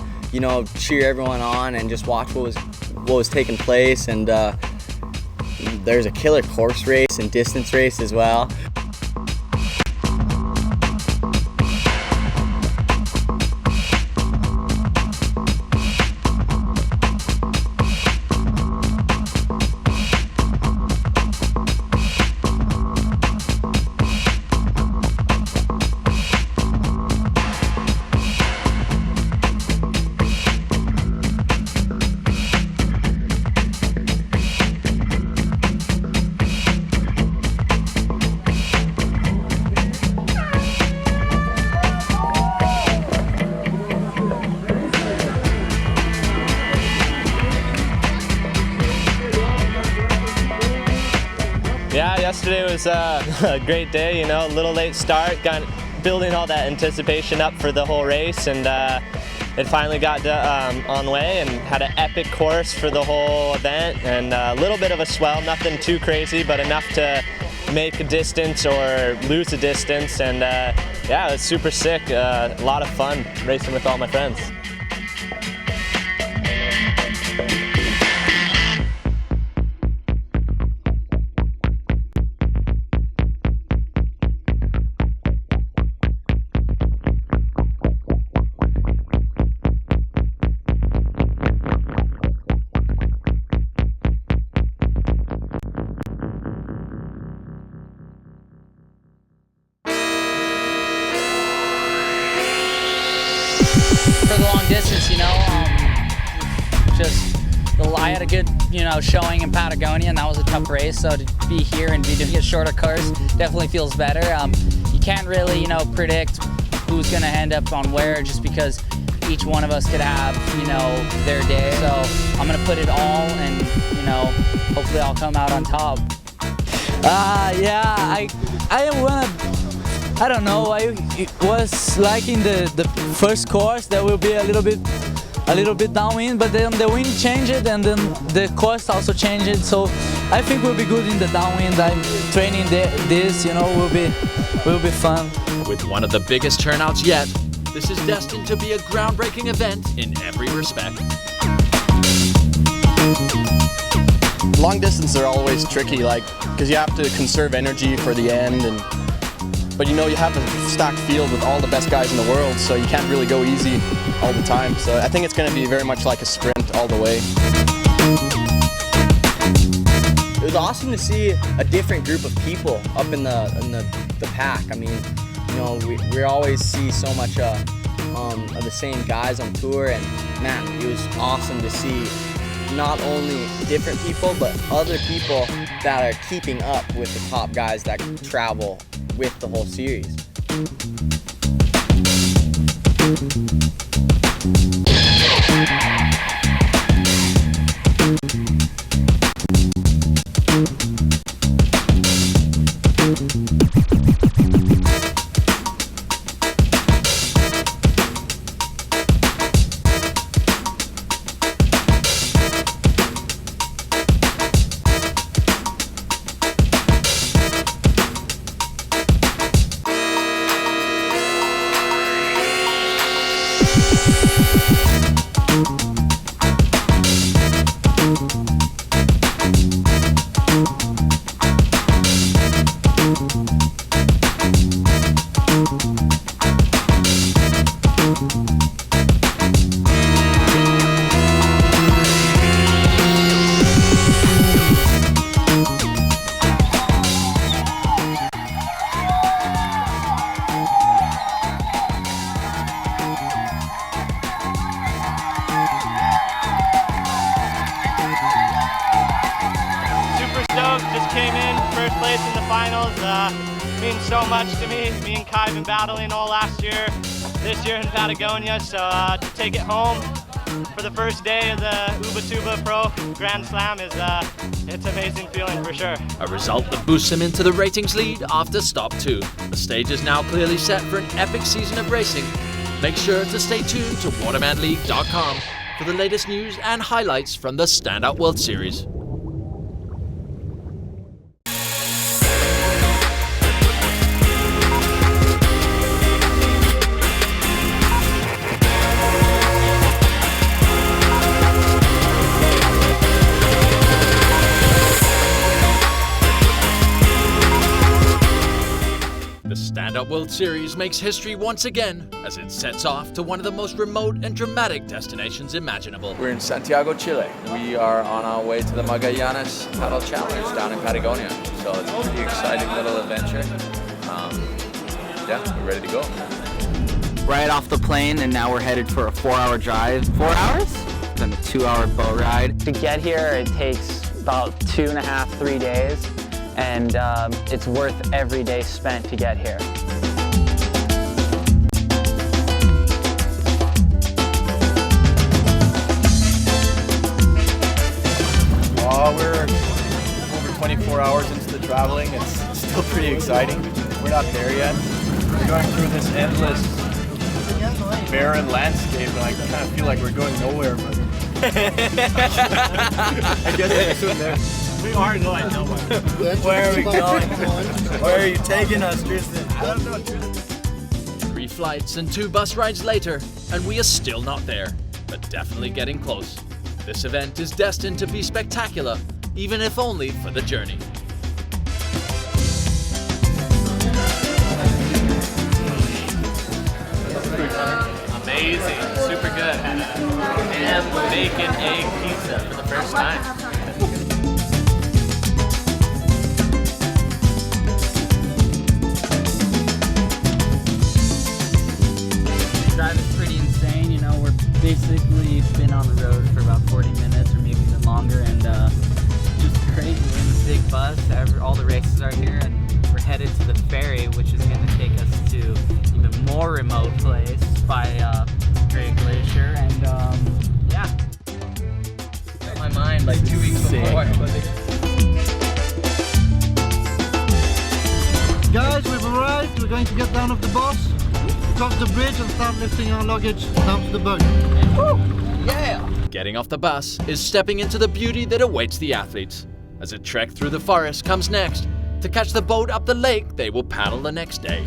cheer everyone on and just watch what was taking place. And there's a killer course race and distance race as well. Yeah, yesterday was a great day, a little late start, building all that anticipation up for the whole race, and it finally got on the way and had an epic course for the whole event, and a little bit of a swell, nothing too crazy, but enough to make a distance or lose a distance, and yeah, it was super sick, a lot of fun racing with all my friends. For the long distance, I had a good, showing in Patagonia, and that was a tough race. So to be here and be doing a shorter course definitely feels better. You can't really, predict who's going to end up on where, just because each one of us could have, their day. So I'm going to put it all, and hopefully I'll come out on top. Yeah, I am one of. I don't know, I was liking the first course. There will be a little bit downwind, but then the wind changed and then the course also changed, so I think we'll be good in the downwind. I'm training this, will be fun. With one of the biggest turnouts yet, this is destined to be a groundbreaking event in every respect. Long distance are always tricky, because you have to conserve energy for the end, but you have a stacked field with all the best guys in the world, so you can't really go easy all the time. So I think it's going to be very much like a sprint all the way. It was awesome to see a different group of people up in the pack. I mean, we always see so much of the same guys on tour, and man, it was awesome to see not only different people, but other people that are keeping up with the top guys that travel with the whole series. in the finals means so much to me. Me and Kai have been battling all last year, this year in Patagonia, so to take it home for the first day of the Ubatuba Pro Grand Slam is it's an amazing feeling for sure. A result that boosts him into the ratings lead after stop 2. The stage is now clearly set for an epic season of racing. Make sure to stay tuned to watermanleague.com for the latest news and highlights from the Standout World Series. The Standout World Series makes history once again as it sets off to one of the most remote and dramatic destinations imaginable. We're in Santiago, Chile. We are on our way to the Magallanes Paddle Challenge down in Patagonia. So it's a pretty exciting little adventure. Yeah, we're ready to go. Right off the plane, and now we're headed for a 4-hour drive. 4 hours? Then a 2-hour boat ride. To get here, it takes about 2.5, 3 days. And it's worth every day spent to get here. We're over 24 hours into the traveling. It's still pretty exciting. We're not there yet. We're going through this endless barren landscape, and I kind of feel like we're going nowhere, but I guess I assume there. We are going nowhere. Where are we going? Where are you taking us, Tristan? I don't know, Tristan. 3 flights and 2 bus rides later, and we are still not there, but definitely getting close. This event is destined to be spectacular, even if only for the journey. Amazing, super good. And bacon egg pizza for the first time. Drive is pretty insane, you know, we're basically been on the road for about 40 minutes or maybe even longer, and just crazy. We're in this big bus, all the races are here, and we're headed to the ferry, which is going to take us to even more remote place by Great Glacier, and yeah. Got my mind like 2 weeks before. Guys, we've arrived. We're going to get down off the bus, cross the bridge and start lifting our luggage down to the boat. Yeah! Getting off the bus is stepping into the beauty that awaits the athletes. As a trek through the forest comes next, to catch the boat up the lake they will paddle the next day.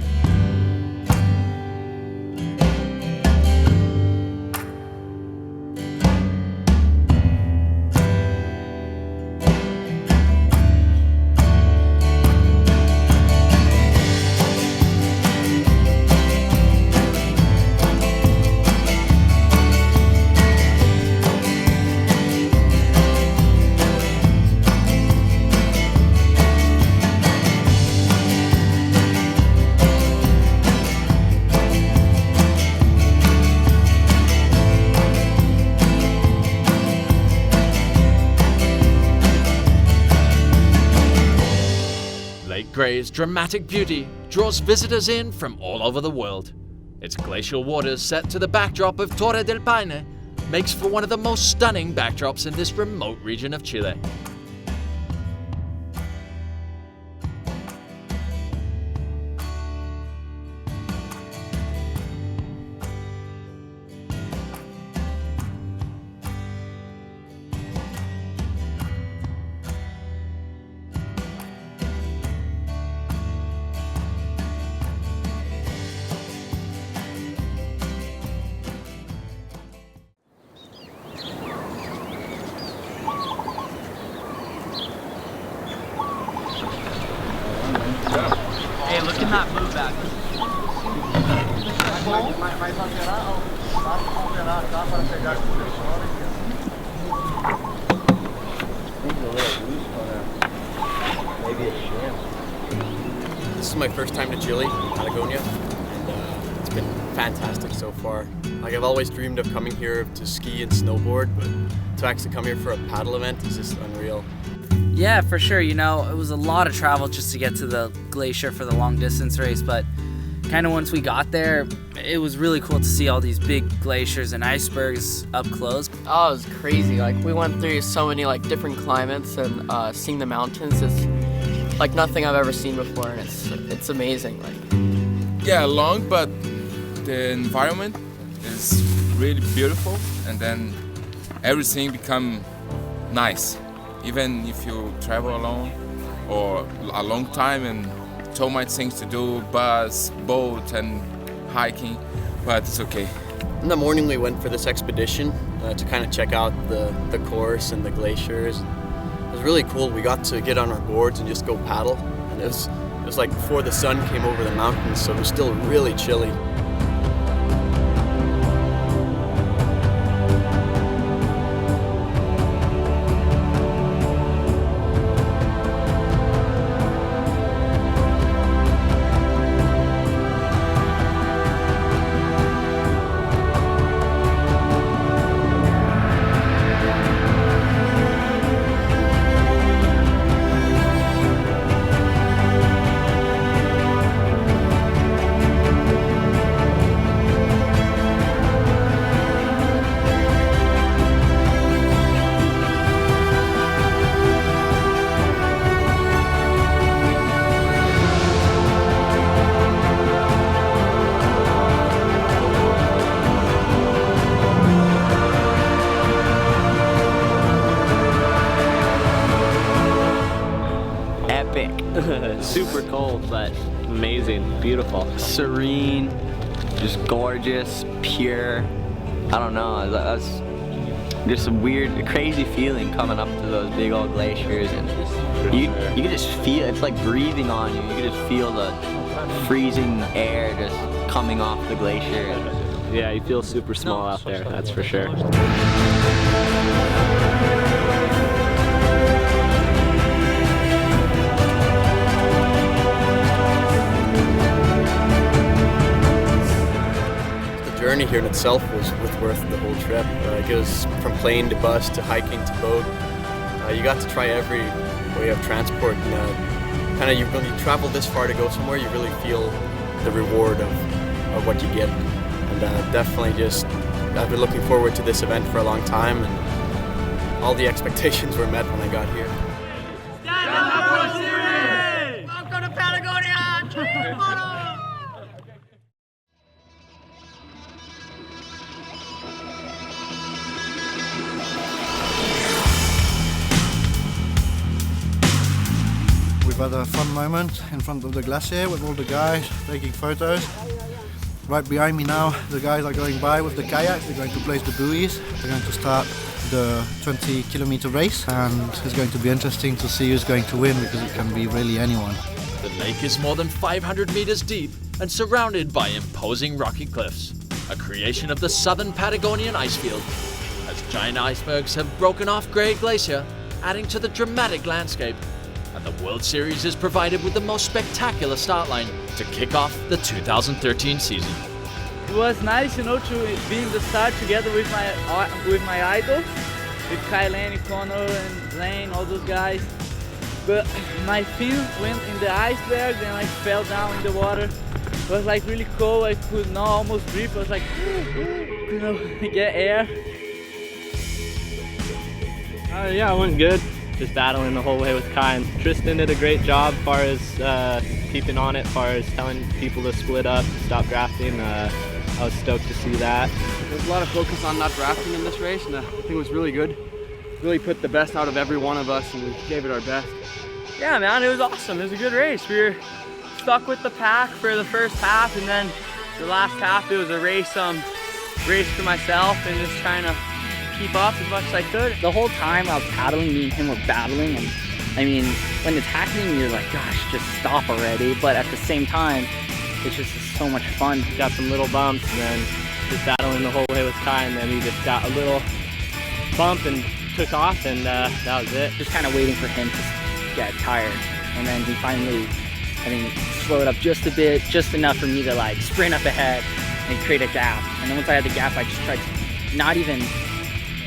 Gray's dramatic beauty draws visitors in from all over the world. Its glacial waters set to the backdrop of Torre del Paine makes for one of the most stunning backdrops in this remote region of Chile. Hey, look at that move back. This is my first time to Chile, Patagonia, and it's been fantastic so far. Like, I've always dreamed of coming here to ski and snowboard, but to actually come here for a paddle event is just unreal. Yeah, for sure. You know, it was a lot of travel just to get to the glacier for the long distance race, but kind of once we got there, it was really cool to see all these big glaciers and icebergs up close. Oh, it was crazy. Like we went through so many like different climates and seeing the mountains is like nothing I've ever seen before, and it's amazing. Like Yeah, long, but the environment is really beautiful, and then everything become nice. Even if you travel alone or a long time and so much things to do, bus, boat and hiking, but it's okay. In the morning we went for this expedition to kind of check out the course and the glaciers. It was really cool. We got to get on our boards and just go paddle, and it was like before the sun came over the mountains, so it was still really chilly. Super cold, but amazing, beautiful. Serene, just gorgeous, pure. I don't know, that's just a weird, crazy feeling coming up to those big old glaciers, and you can just feel, it's like breathing on you. You can just feel the freezing air just coming off the glacier. Yeah, you feel super small out there, that's for sure. The journey here in itself was worth the whole trip. It goes from plane to bus to hiking to boat. You got to try every way of transport, and when you travel this far to go somewhere, you really feel the reward of what you get. And definitely I've been looking forward to this event for a long time, and all the expectations were met when I got here. Welcome to Patagonia! We've had a fun moment in front of the glacier with all the guys taking photos. Right behind me now, the guys are going by with the kayaks. They're going to place the buoys. They're going to start the 20-kilometer race, and it's going to be interesting to see who's going to win, because it can be really anyone. The lake is more than 500 meters deep and surrounded by imposing rocky cliffs, a creation of the southern Patagonian icefield, as giant icebergs have broken off Great Glacier, adding to the dramatic landscape. And the World Series is provided with the most spectacular start line to kick off the 2013 season. It was nice, you know, to be in the start together with my idols, with Kylan, Connor, and Lane, all those guys. But my feet went in the iceberg, then I fell down in the water. It was like really cold. I could not almost breathe. I was like, you know, get air. Yeah, it went good. Just battling the whole way with Kai, and Tristan did a great job as far as keeping on it, as far as telling people to split up, stop drafting. I was stoked to see that. There's a lot of focus on not drafting in this race, and I think it was really good. Really put the best out of every one of us, and we gave it our best. Yeah, man, it was awesome. It was a good race. We were stuck with the pack for the first half, and then the last half it was a race for myself and just trying to keep up as much as I could. The whole time I was paddling, me and him were battling, and I mean, when it's happening, you're like, gosh, just stop already. But at the same time, it's just so much fun. Got some little bumps, and then just battling the whole way with Kai, and then he just got a little bump and took off, and that was it. Just kind of waiting for him to get tired, and then he finally, I think, slowed up just a bit, just enough for me to like sprint up ahead and create a gap. And then once I had the gap, I just tried to not even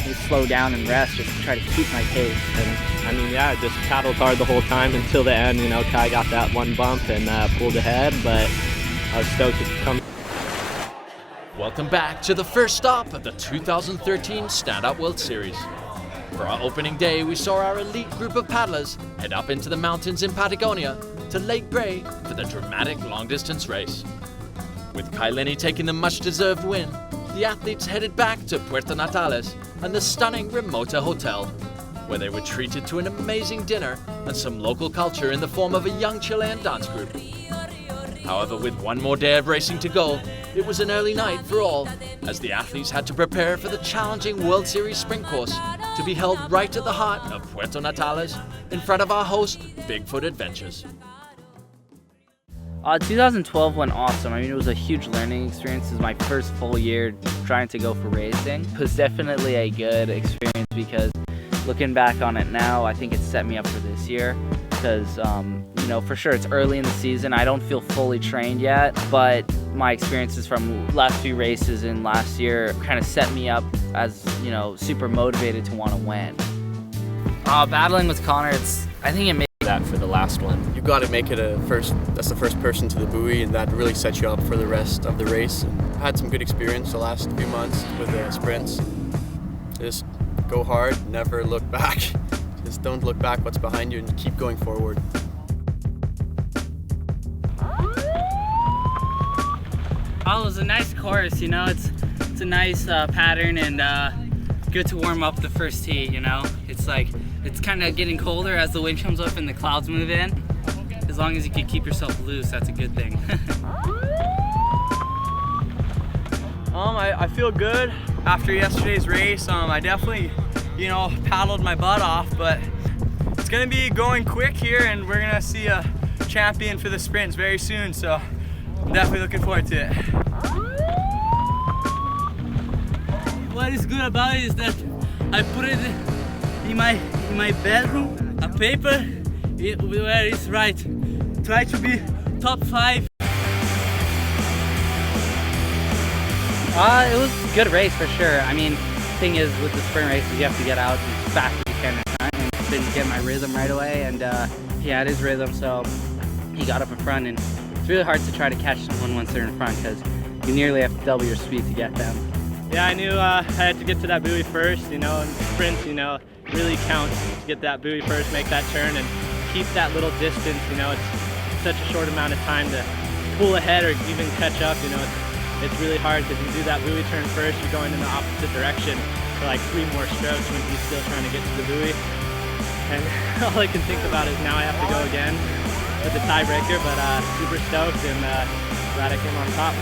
me slow down and rest just to try to keep my pace. And I mean, yeah, just paddled hard the whole time until the end. You know, Kai got that one bump and pulled ahead, but I was stoked to come. Welcome back to the first stop of the 2013 Stand Up World Series. For our opening day, we saw our elite group of paddlers head up into the mountains in Patagonia to Lake Bray for the dramatic long-distance race. With Kai Lenny taking the much-deserved win, the athletes headed back to Puerto Natales and the stunning Ramota Hotel, where they were treated to an amazing dinner and some local culture in the form of a young Chilean dance group. However, with one more day of racing to go, it was an early night for all, as the athletes had to prepare for the challenging World Series sprint course to be held right at the heart of Puerto Natales in front of our host, Bigfoot Adventures. 2012 went awesome. I mean, it was a huge learning experience. It was my first full year trying to go for racing. It was definitely a good experience because looking back on it now, I think it set me up for this year because, you know, for sure it's early in the season. I don't feel fully trained yet, but my experiences from last few races and last year kind of set me up as, you know, super motivated to want to win. Battling with Connor, I think it made that for the last one. You got to make it that's the first person to the buoy, and that really sets you up for the rest of the race. And I had some good experience the last few months with the sprints. Just go hard, never look back. Just don't look back what's behind you and keep going forward. Oh, it was a nice course, you know, it's a nice pattern and good to warm up the first tee, you know. It's kind of getting colder as the wind comes up and the clouds move in. As long as you can keep yourself loose, that's a good thing. I feel good after yesterday's race. I definitely, you know, paddled my butt off, but it's gonna be going quick here and we're gonna see a champion for the sprints very soon, so I'm definitely looking forward to it. What is good about it is that I put it in my bedroom, a paper where it's right. Try to be top 5. It was a good race for sure. I mean, the thing is with the sprint races, you have to get out as fast as you can in front, and didn't get my rhythm right away, and he had his rhythm, so he got up in front, and it's really hard to try to catch someone once they're in front because you nearly have to double your speed to get them. Yeah, I knew I had to get to that buoy first, you know, and sprints, you know, really counts to get that buoy first, make that turn, and keep that little distance, you know. It's such a short amount of time to pull ahead or even catch up, you know. It's really hard because you do that buoy turn first, you're going in the opposite direction for like 3 more strokes when he's still trying to get to the buoy. And all I can think about is now I have to go again with the tiebreaker, but super stoked and glad I came on top.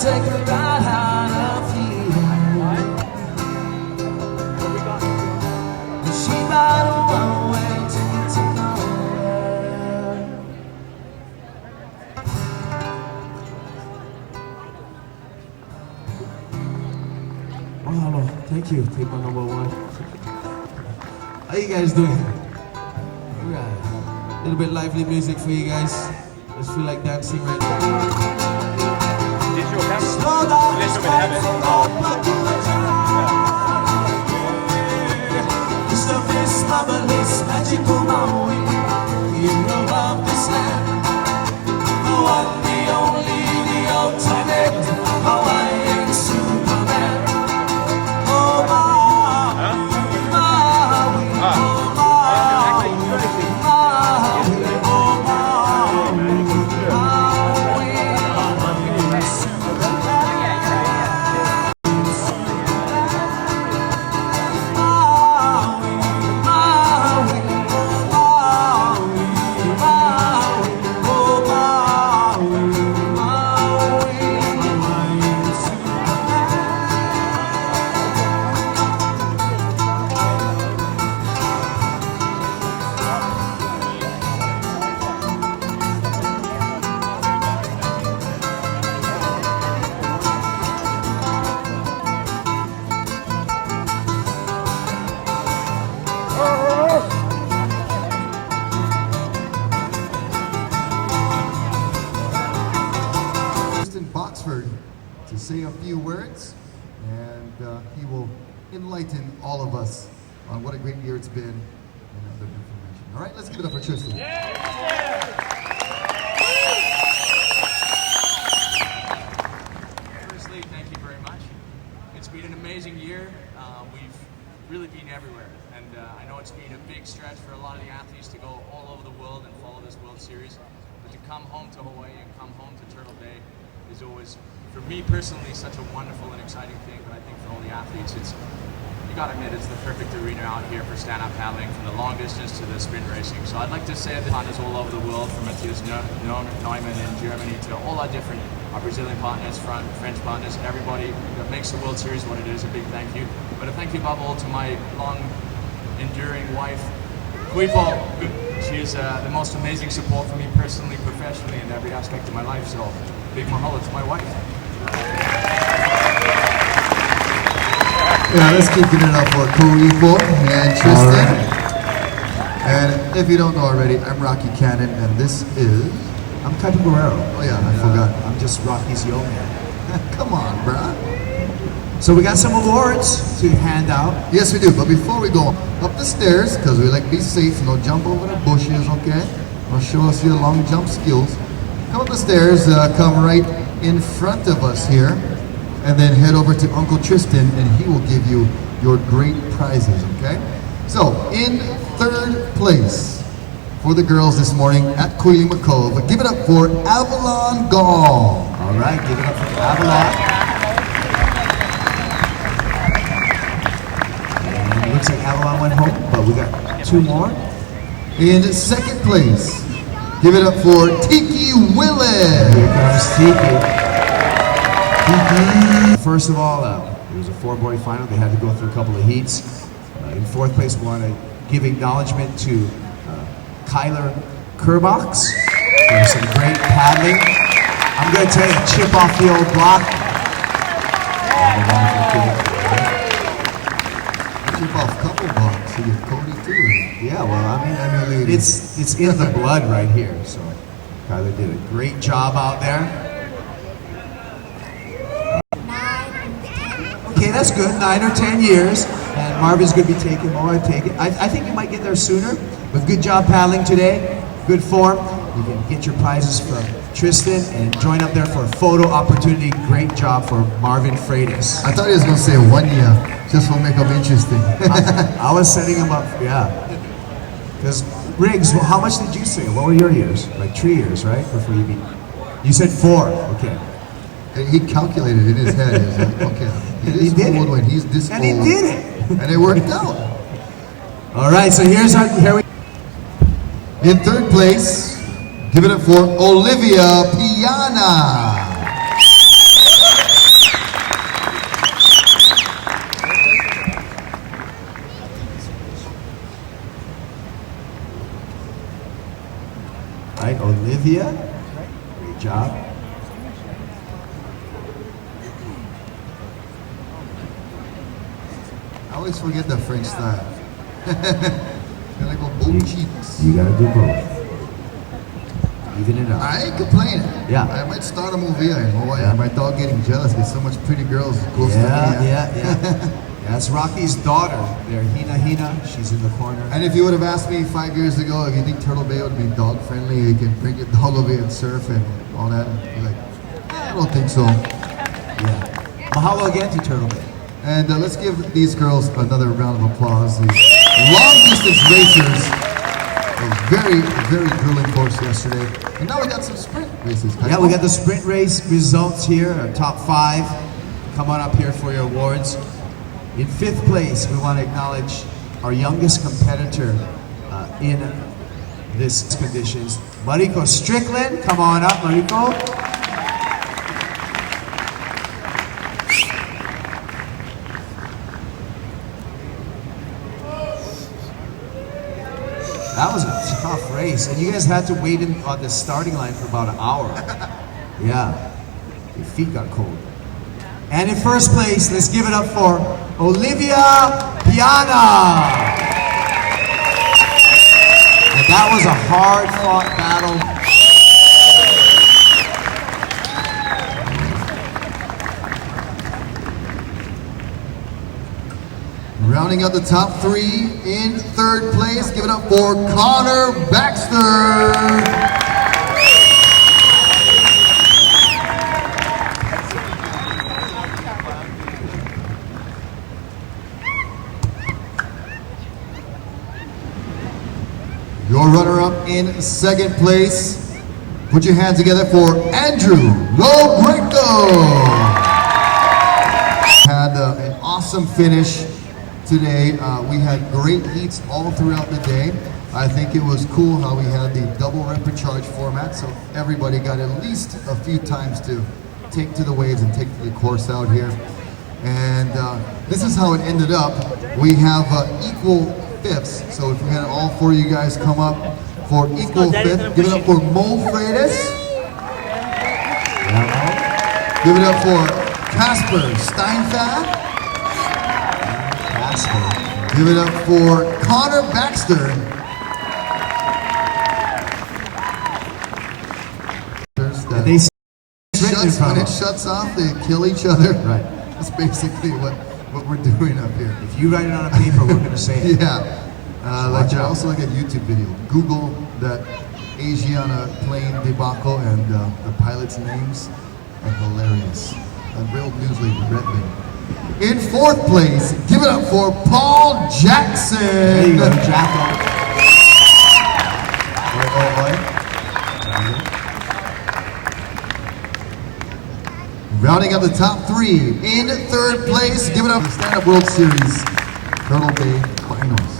take a ride out of here. She got a one-way ticket to nowhere. Oh, hello. Thank you. Take my number one. How you guys doing? Alright. A little bit lively music for you guys. Just feel like dancing right now. Slow down, it's time for all but you and It's the this marvelous magical Maui. Hero of this land. The one, the only, the ultimate Hawaiian Superman. Oh, Maui, Maui, oh, Maui, Maui, oh, to say a few words, and he will enlighten all of us on what a great year it's been and other information. All right, let's give it up for Tristan. Firstly, thank you very much. It's been an amazing year. We've really been everywhere, and I know it's been a big stretch for a lot of the athletes to go all over the world and follow this World Series, but to come home to Hawaii and come home to Turtle Bay is always, for me personally, such a wonderful and exciting thing, but I think for all the athletes, you gotta admit, it's the perfect arena out here for stand-up paddling, from the long distance to the sprint racing. So I'd like to say that partners all over the world, from Matthias Neumann in Germany to all our different, our Brazilian partners, French partners, everybody that makes the World Series what it is, a big thank you. But a thank you above all to my long, enduring wife, Kuipo. She is the most amazing support for me personally, professionally, in every aspect of my life. So big mahalo to my wife. Yeah, let's keep it up for Kuipo and Tristan. And if you don't know already, I'm Rocky Cannon, and this is... I'm Kaipa Guerrero. Oh yeah, I forgot. I'm just Rocky's yo man. Come on, bruh. So we got some awards to hand out. Yes, we do. But before we go up the stairs, because we like to be safe, no jump over the bushes, okay? Or show us your long jump skills. Come up the stairs, come right in front of us here, and then head over to Uncle Tristan, and he will give you your great prizes, okay? So, in third place for the girls this morning at Kuilima Cove, give it up for Avalon Gall. All right, give it up for Avalon. And it looks like Avalon went home, but we got two more. In second place, give it up for Tiki Willis. Here comes Tiki. First of all, it was a four-boy final. They had to go through a couple of heats. In fourth place, we want to give acknowledgement to Kyler Kerbox for some great paddling. I'm going to tell you, chip off the old block. Chip off a couple blocks to get Cody too. Yeah, well, I mean, it's in the blood right here. So Kyler did a great job out there. Okay, that's good. 9 or 10 years. And Marvin's going to be taking more. I think you might get there sooner. But good job paddling today. Good form. You can get your prizes from Tristan and join up there for a photo opportunity. Great job for Marvin Freitas. I thought he was going to say 1 year, just to make them interesting. I was setting him up, yeah. Because Riggs, well, how much did you say? What were your years? Like 3 years, right? Before you beat. You said 4. Okay. And he calculated in his head. He was like, okay, he did old when he's this and old. And he did it. And it worked out. All right, so here we. In third place, give it up for Olivia Piana. Olivia. Great job. I always forget the French style. Gotta go boom cheeks. You gotta do both. Even it up. I ain't complaining. Yeah. I might start a movie in Hawaii. My dog getting jealous because so much pretty girls close to me. Yeah. That's Rocky's daughter there, Hina. She's in the corner. And if you would have asked me 5 years ago if you think Turtle Bay would be dog friendly, you can bring your dog over here and surf and all that, I'd be like, I don't think so. Yeah. Mahalo again to Turtle Bay. And let's give these girls another round of applause. These long distance racers. A very, very grueling course yesterday. And now we got some sprint races. Yeah, we got the sprint race results here, our top 5. Come on up here for your awards. In 5th place, we want to acknowledge our youngest competitor in this conditions, Mariko Strickland. Come on up, Mariko. That was a tough race, and you guys had to wait on the starting line for about an hour. Yeah, your feet got cold. And in 1st place, let's give it up for Olivia Piana. And that was a hard-fought battle. Rounding out the top 3 in 3rd place, give it up for Connor Baxter. Your runner-up in 2nd place, put your hands together for Andrew Lobreco. Had an awesome finish today. We had great heats all throughout the day. I think it was cool how we had the double replicharge format, so everybody got at least a few times to take to the waves and take to the course out here. And this is how it ended up. We have equal fifths, so if we had all 4 of you guys come up for equal fifth, give it up for Mo Freitas. Give it up for Casper Steinfeld. Give it up for Connor Baxter. When it shuts off, they kill each other. Right. That's basically what we're doing up here. If you write it on a paper, we're going to say it. Yeah. Also like a YouTube video. Google that Asiana plane debacle and the pilots' names are hilarious. A real news lady, Redmond. In 4th place, give it up for Paul Jackson. There you go, Jacko. Rounding up the top 3, in 3rd place, give it up for the Stand-Up World Series Turtle Bay Finals.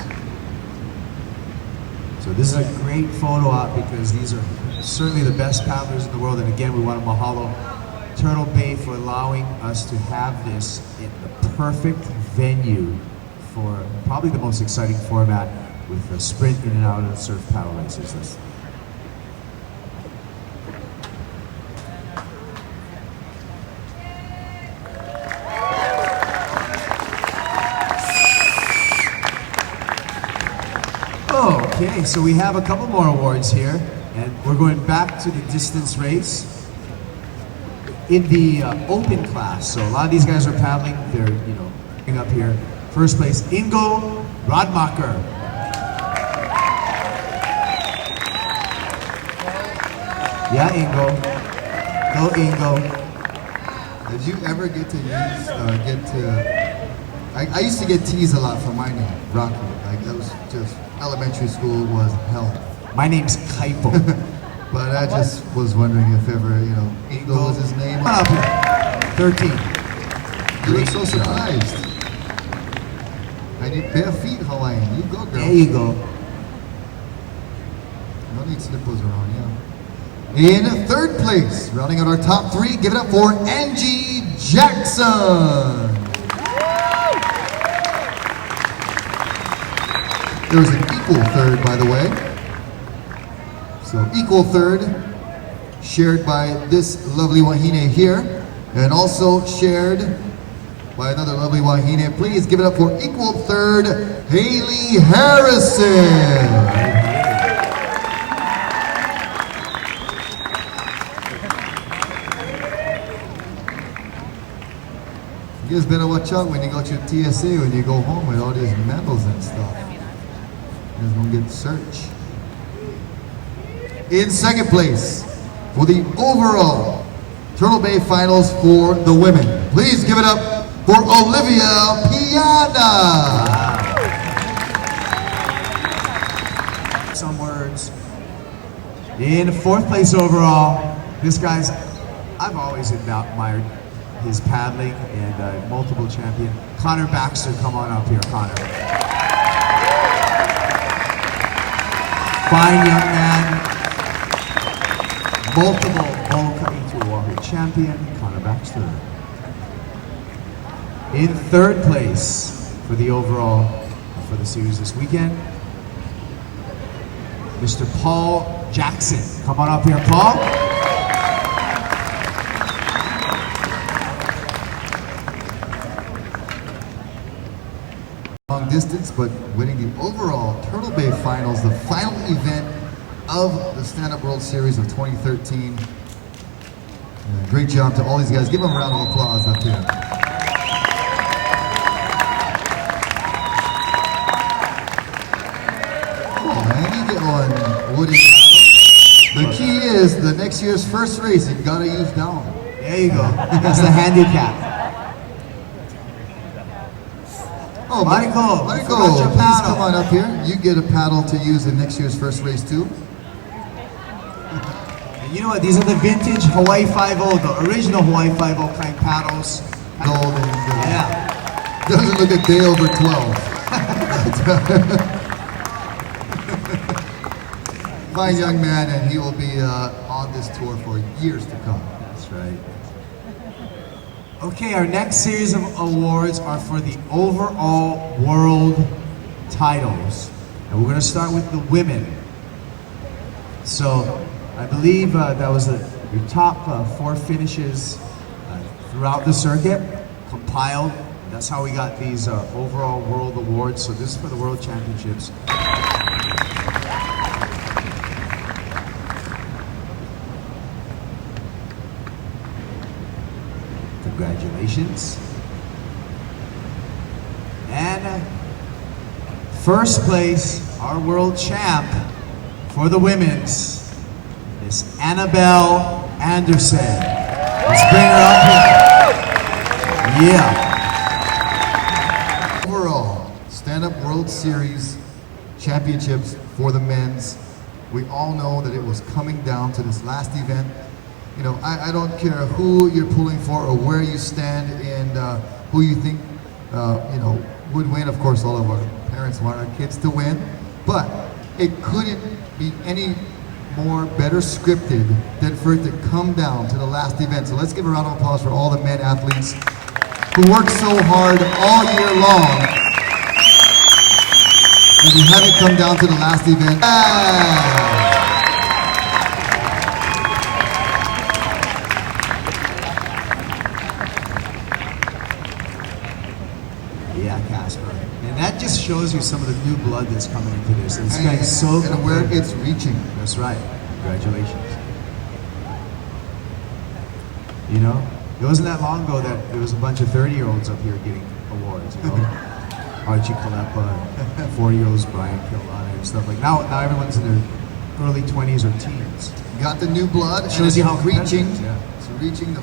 So this is a great photo op because these are certainly the best paddlers in the world. And again, we want to mahalo Turtle Bay for allowing us to have this in the perfect venue for probably the most exciting format with the sprint in and out of surf paddle races. Okay, so we have a couple more awards here, and we're going back to the distance race. In the open class, so a lot of these guys are paddling, they're, up here. 1st place, Ingo Rodmacher. Yeah, Ingo. Go, Ingo. Did you ever get to use, I used to get teased a lot for my name, Rocky. Like, that was just, elementary school was hell. My name's Kaipo. But I just was wondering if ever, Ingo was his name. Come on up here. 13. You look so surprised. I need bare feet, Hawaiian. You go, girl. There you go. No need slippers around, yeah. In 3rd place, rounding out our top 3, give it up for Angie Jackson. There was an equal 3rd, by the way. So equal 3rd shared by this lovely wahine here, and also shared by another lovely wahine. Please give it up for equal third, Haley Harrison. You guys better watch out when you go to TSA, when you go home with all these medals and stuff. You guys gonna get searched. In second place, for the overall Turtle Bay Finals for the women, please give it up for Olivia Piana. Some words. In fourth place overall, this guy's, I've always admired his paddling and multiple champion. Connor Baxter, come on up here, Connor. Fine young man. Multiple bowl coming to Oahu champion, Connor Baxter. In third place for the overall for the series this weekend, Mr. Paul Jackson. Come on up here, Paul. Long distance, but winning the overall Turtle Bay Finals, the final event of the Stand-Up World Series of 2013. Great job to all these guys. Give them a round of applause up here. Oh man, you get one wooden paddle. The key is the next year's first race, you gotta use down. There you go. That's the handicap. Oh, Michael, please come on up here. You get a paddle to use in next year's first race too. And you know what? These are the vintage Hawaii 5-0, the original Hawaii 5-0 kind paddles. Gold and yeah. Doesn't look a day over 12. Fine young man, and he will be on this tour for years to come. That's right. Okay, our next series of awards are for the overall world titles. And we're going to start with the women. So, I believe that was your top 4 finishes throughout the circuit, compiled. That's how we got these overall world awards. So this is for the World Championships. Congratulations. And first place, our world champ for the women's, Miss Annabelle Anderson. Let's bring her up here. Yeah. Overall, Stand-Up World Series Championships for the men's. We all know that it was coming down to this last event. You know, I don't care who you're pulling for or where you stand and who you think, you know, would win. Of course, all of our parents want our kids to win, but it couldn't be any more better scripted than for it to come down to the last event. So let's give a round of applause for all the men athletes who work so hard all year long and to have it come down to the last event. Yeah, Casper. And that just shows you some of the new blood that's coming into this. And it's getting so and where it's reaching. That's right. Congratulations. You know, it wasn't that long ago that there was a bunch of 30-year-olds up here getting awards, you know? Archie Kalepa, 40-year-olds, Brian Kilana, and stuff like that. Now everyone's in their early 20s or teens. You got the new blood. It shows you how reaching. It's reaching the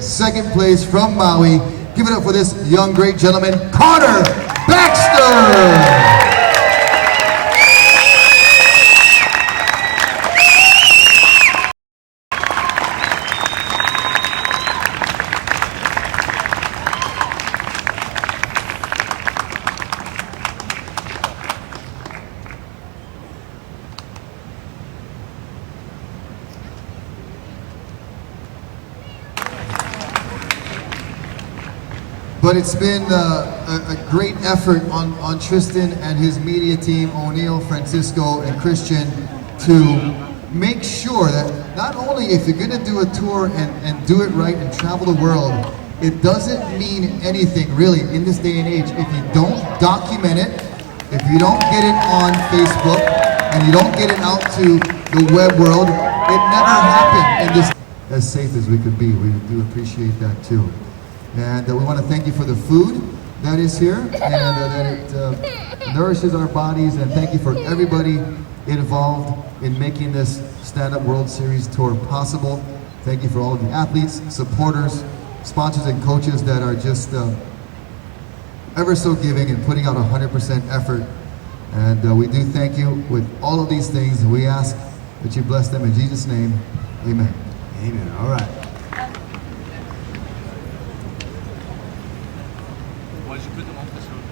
second place from Maui. Give it up for this young, great gentleman, Connor Baxter! But it's been a great effort on Tristan and his media team, O'Neill, Francisco, and Christian, to make sure that not only if you're gonna do a tour and do it right and travel the world, it doesn't mean anything really in this day and age if you don't document it, if you don't get it on Facebook, and you don't get it out to the web world. It never happened in this. As safe as we could be, we do appreciate that too. And we want to thank you for the food that is here, and that it nourishes our bodies, and thank you for everybody involved in making this Stand Up World Series tour possible. Thank you for all of the athletes, supporters, sponsors, and coaches that are just ever so giving and putting out 100% effort. And we do thank you with all of these things. We ask that you bless them in Jesus' name. Amen. Amen. All right. Why did you put them off this road?